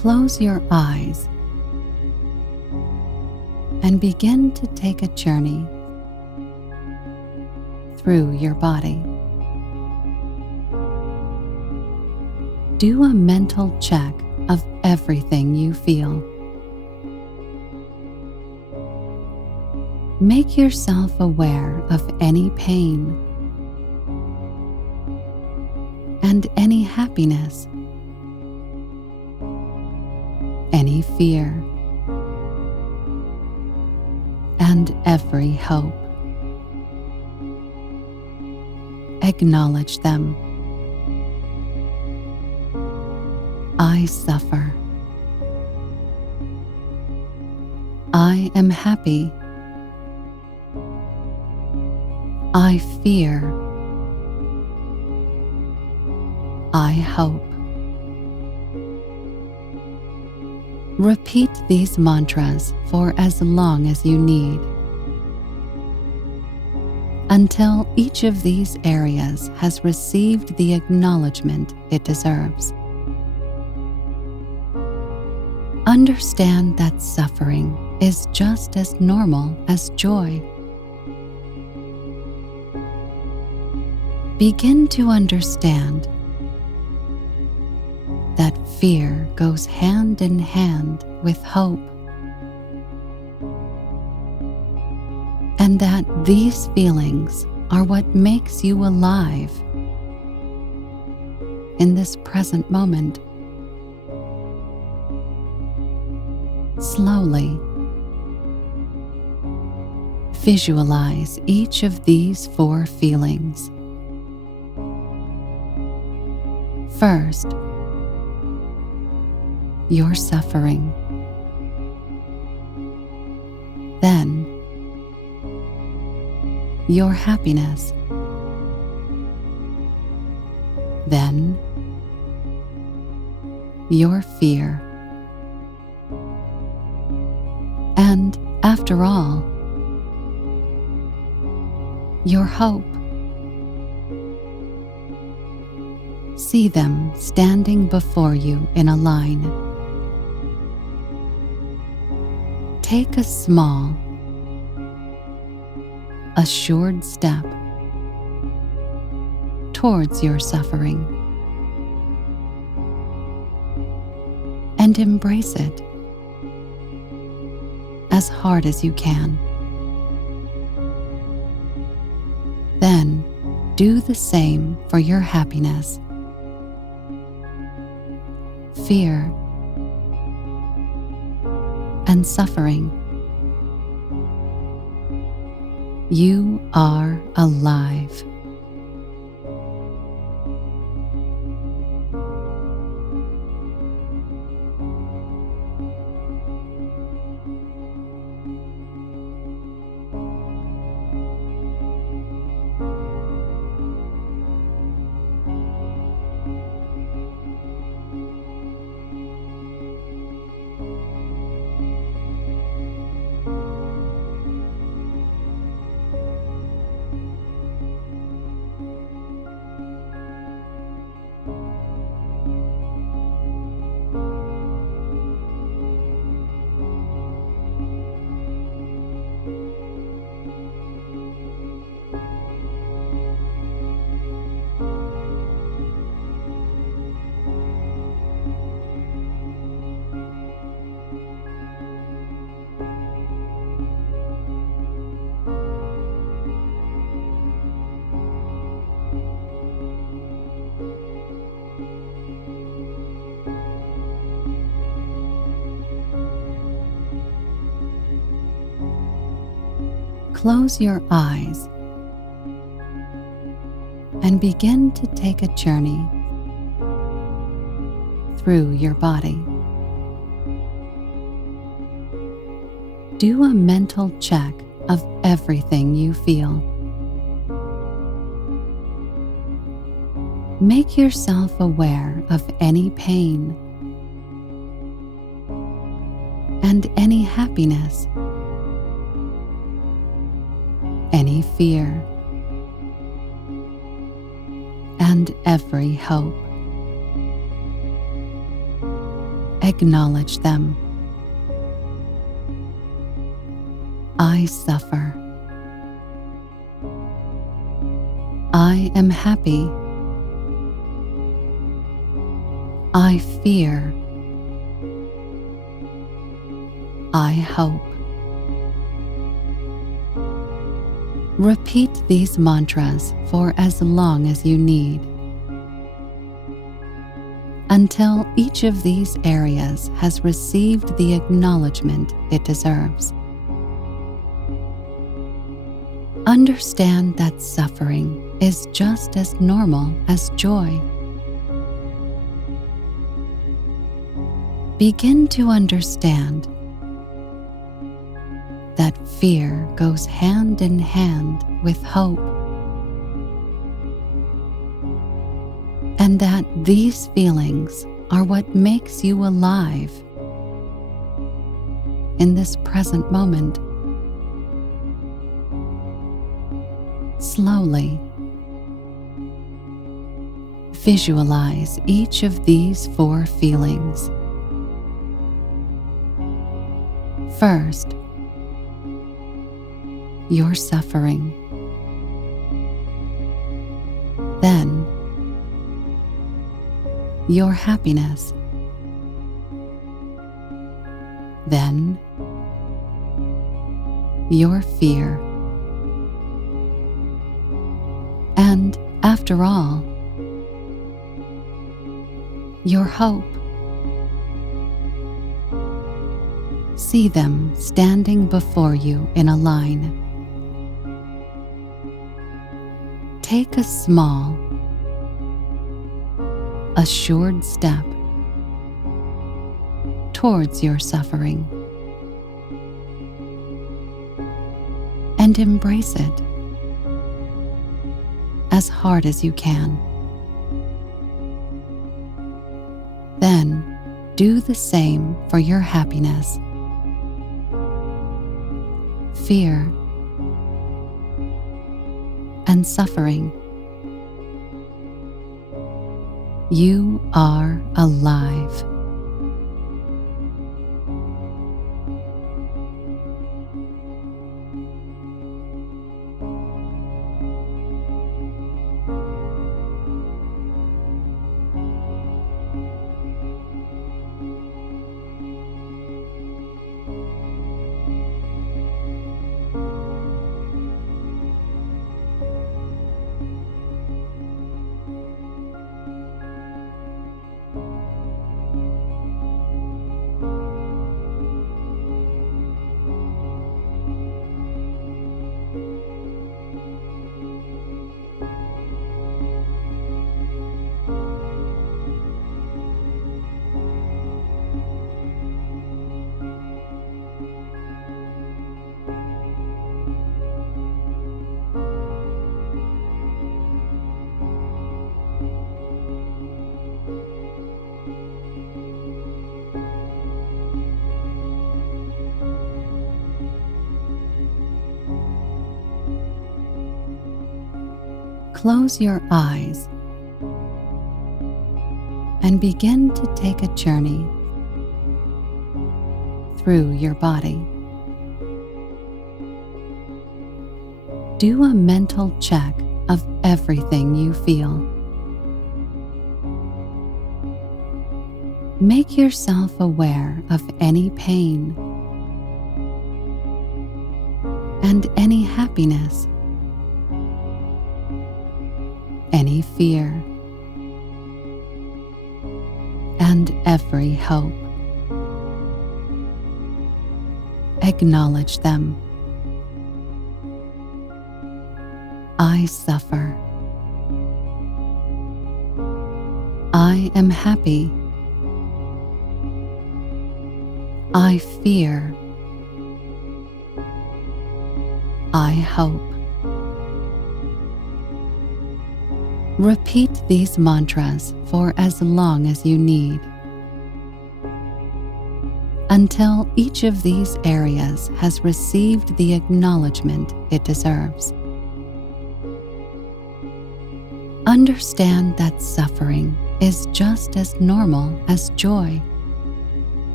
Close your eyes and begin to take a journey through your body. Do a mental check of everything you feel. Make yourself aware of any pain and any happiness, any fear, and every hope. Acknowledge them. I suffer. I am happy. I fear. I hope. Repeat these mantras for as long as you need, until each of these areas has received the acknowledgement it deserves. Understand that suffering is just as normal as joy. Begin to understand that fear goes hand in hand with hope, and that these feelings are what makes you alive in this present moment. Slowly visualize each of these 4 feelings. First, your suffering. Then, your happiness. Then, your fear. And after all, your hope. See them standing before you in a line. Take a small, assured step towards your suffering and embrace it as hard as you can. Then do the same for your happiness, fear, and suffering. You are alive. Close your eyes and begin to take a journey through your body. Do a mental check of everything you feel. Make yourself aware of any pain and any happiness, any fear, and every hope. Acknowledge them. I suffer. I am happy. I fear. I hope. Repeat these mantras for as long as you need, until each of these areas has received the acknowledgement it deserves. Understand that suffering is just as normal as joy. Begin to understand that fear goes hand in hand with hope, and that these feelings are what makes you alive in this present moment. Slowly visualize each of these 4 feelings. First, your suffering. Then, your happiness. Then, your fear. And after all, your hope. See them standing before you in a line. Take a small, assured step towards your suffering and embrace it as hard as you can. Then do the same for your happiness, fear, and suffering. You are alive. Close your eyes and begin to take a journey through your body. Do a mental check of everything you feel. Make yourself aware of any pain and any happiness, any fear, and every hope. Acknowledge them. I suffer. I am happy. I fear. I hope. Repeat these mantras for as long as you need, until each of these areas has received the acknowledgement it deserves. Understand that suffering is just as normal as joy.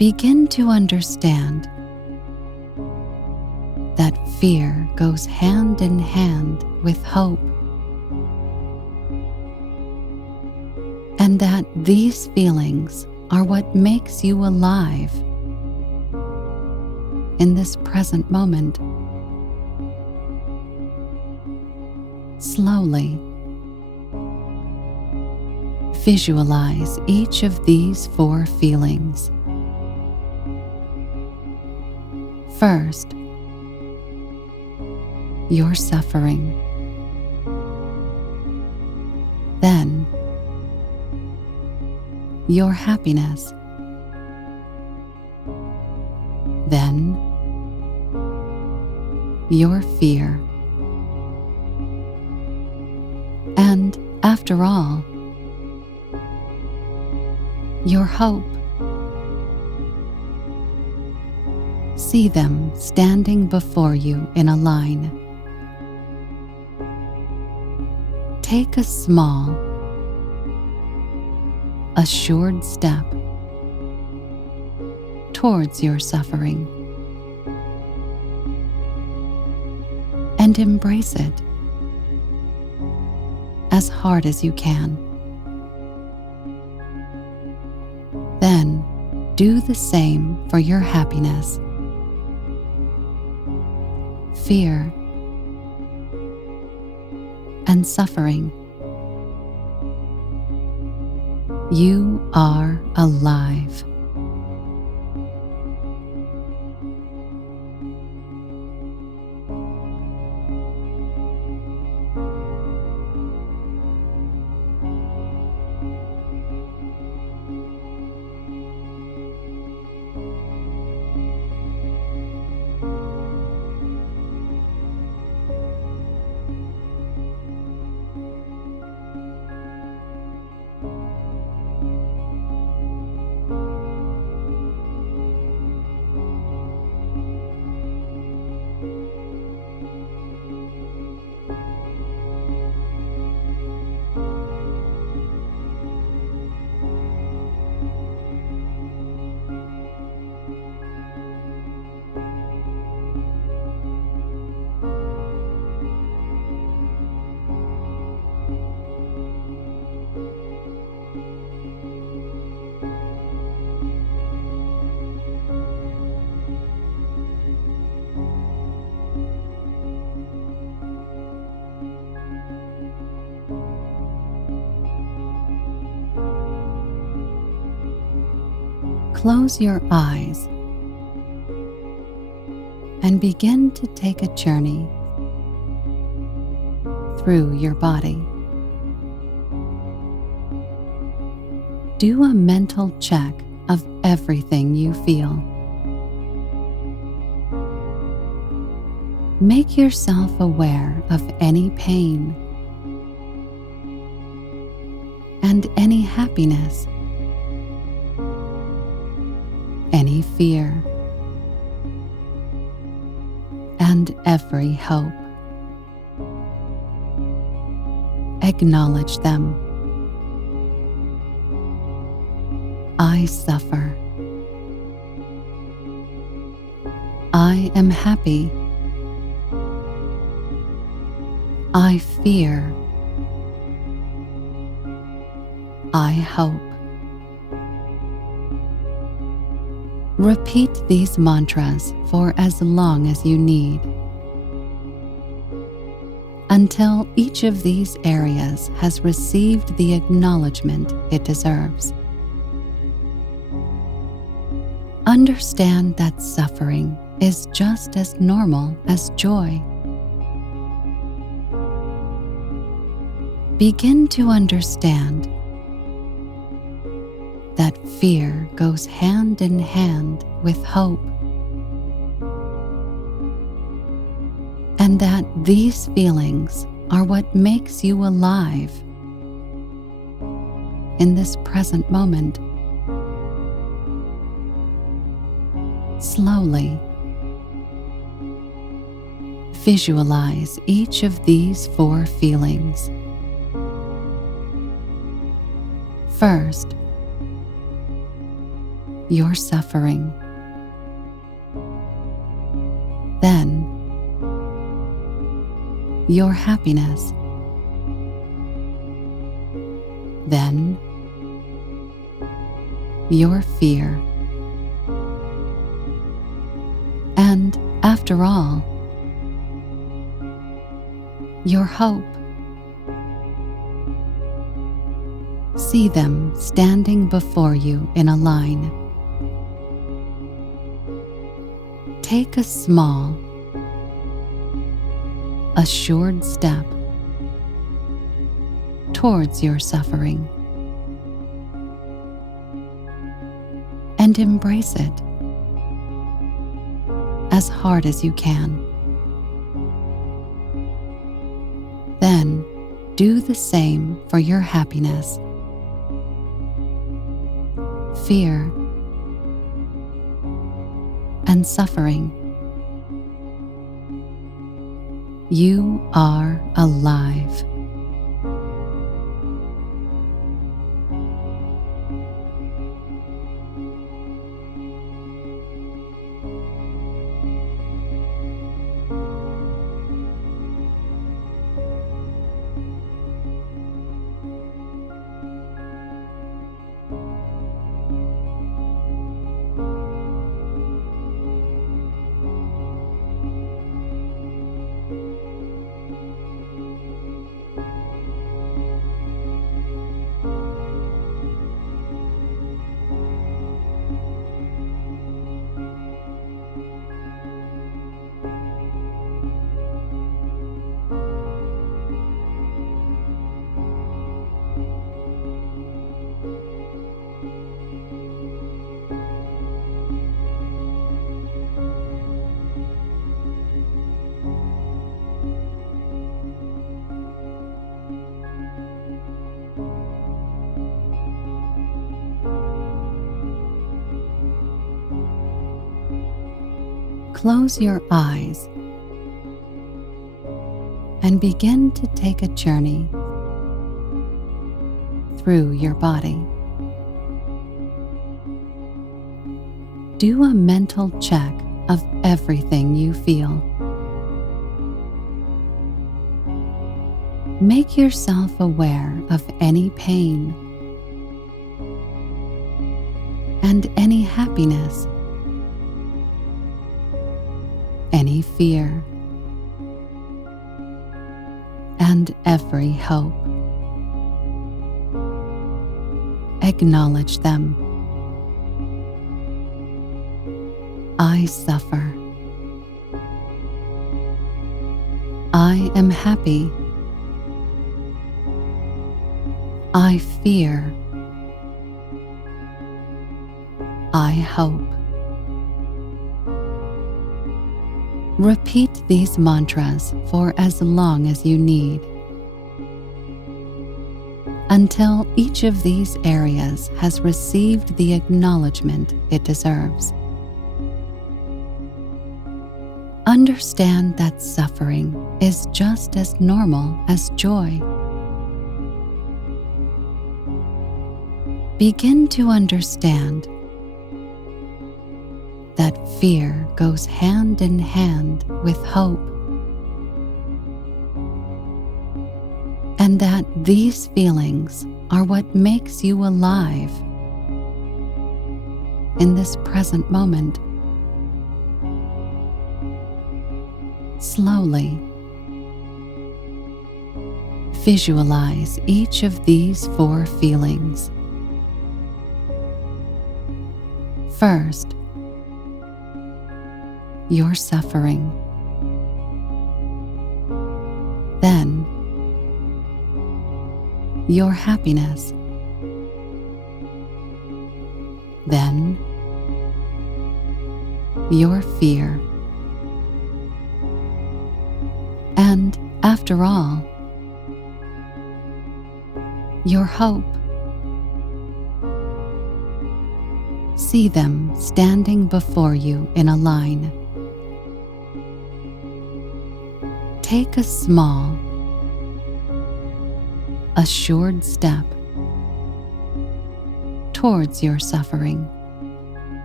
begin to understand that fear goes hand in hand with hope, and that these feelings are what makes you alive in this present moment. Slowly visualize each of these 4 feelings. First, your suffering. Then, your happiness. Then, your fear. And after all, your hope. See them standing before you in a line. Take a small, assured step towards your suffering and embrace it as hard as you can. Then do the same for your happiness, fear, and suffering. You are alive. Close your eyes and begin to take a journey through your body. Do a mental check of everything you feel. Make yourself aware of any pain and any happiness, any fear, and every hope. Acknowledge them. I suffer. I am happy. I fear. I hope. Repeat these mantras for as long as you need, until each of these areas has received the acknowledgement it deserves. Understand that suffering is just as normal as joy. Begin to understand that fear goes hand in hand with hope, and that these feelings are what makes you alive in this present moment. Slowly visualize each of these 4 feelings. First, your suffering. Then your happiness. Then your fear. And after all, your hope. See them standing before you in a line. Take a small, assured step towards your suffering and embrace it as hard as you can. Then do the same for your happiness, fear, and suffering. You are alive. Close your eyes and begin to take a journey through your body. Do a mental check of everything you feel. Make yourself aware of any pain and any happiness, any fear, and every hope. Acknowledge them. I suffer. I am happy. I fear. I hope. Repeat these mantras for as long as you need, until each of these areas has received the acknowledgement it deserves. Understand that suffering is just as normal as joy. Begin to understand that fear goes hand in hand with hope, and that these feelings are what makes you alive in this present moment. Slowly visualize each of these 4 feelings. First, your suffering. Then, your happiness. Then, your fear. And after all, your hope. See them standing before you in a line. Take a small, assured step towards your suffering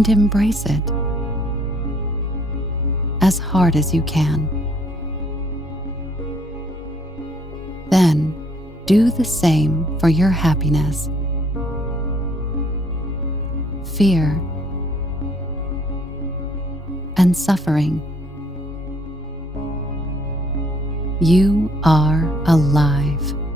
and embrace it as hard as you can. Then, do the same for your happiness. Fear and suffering. You are alive.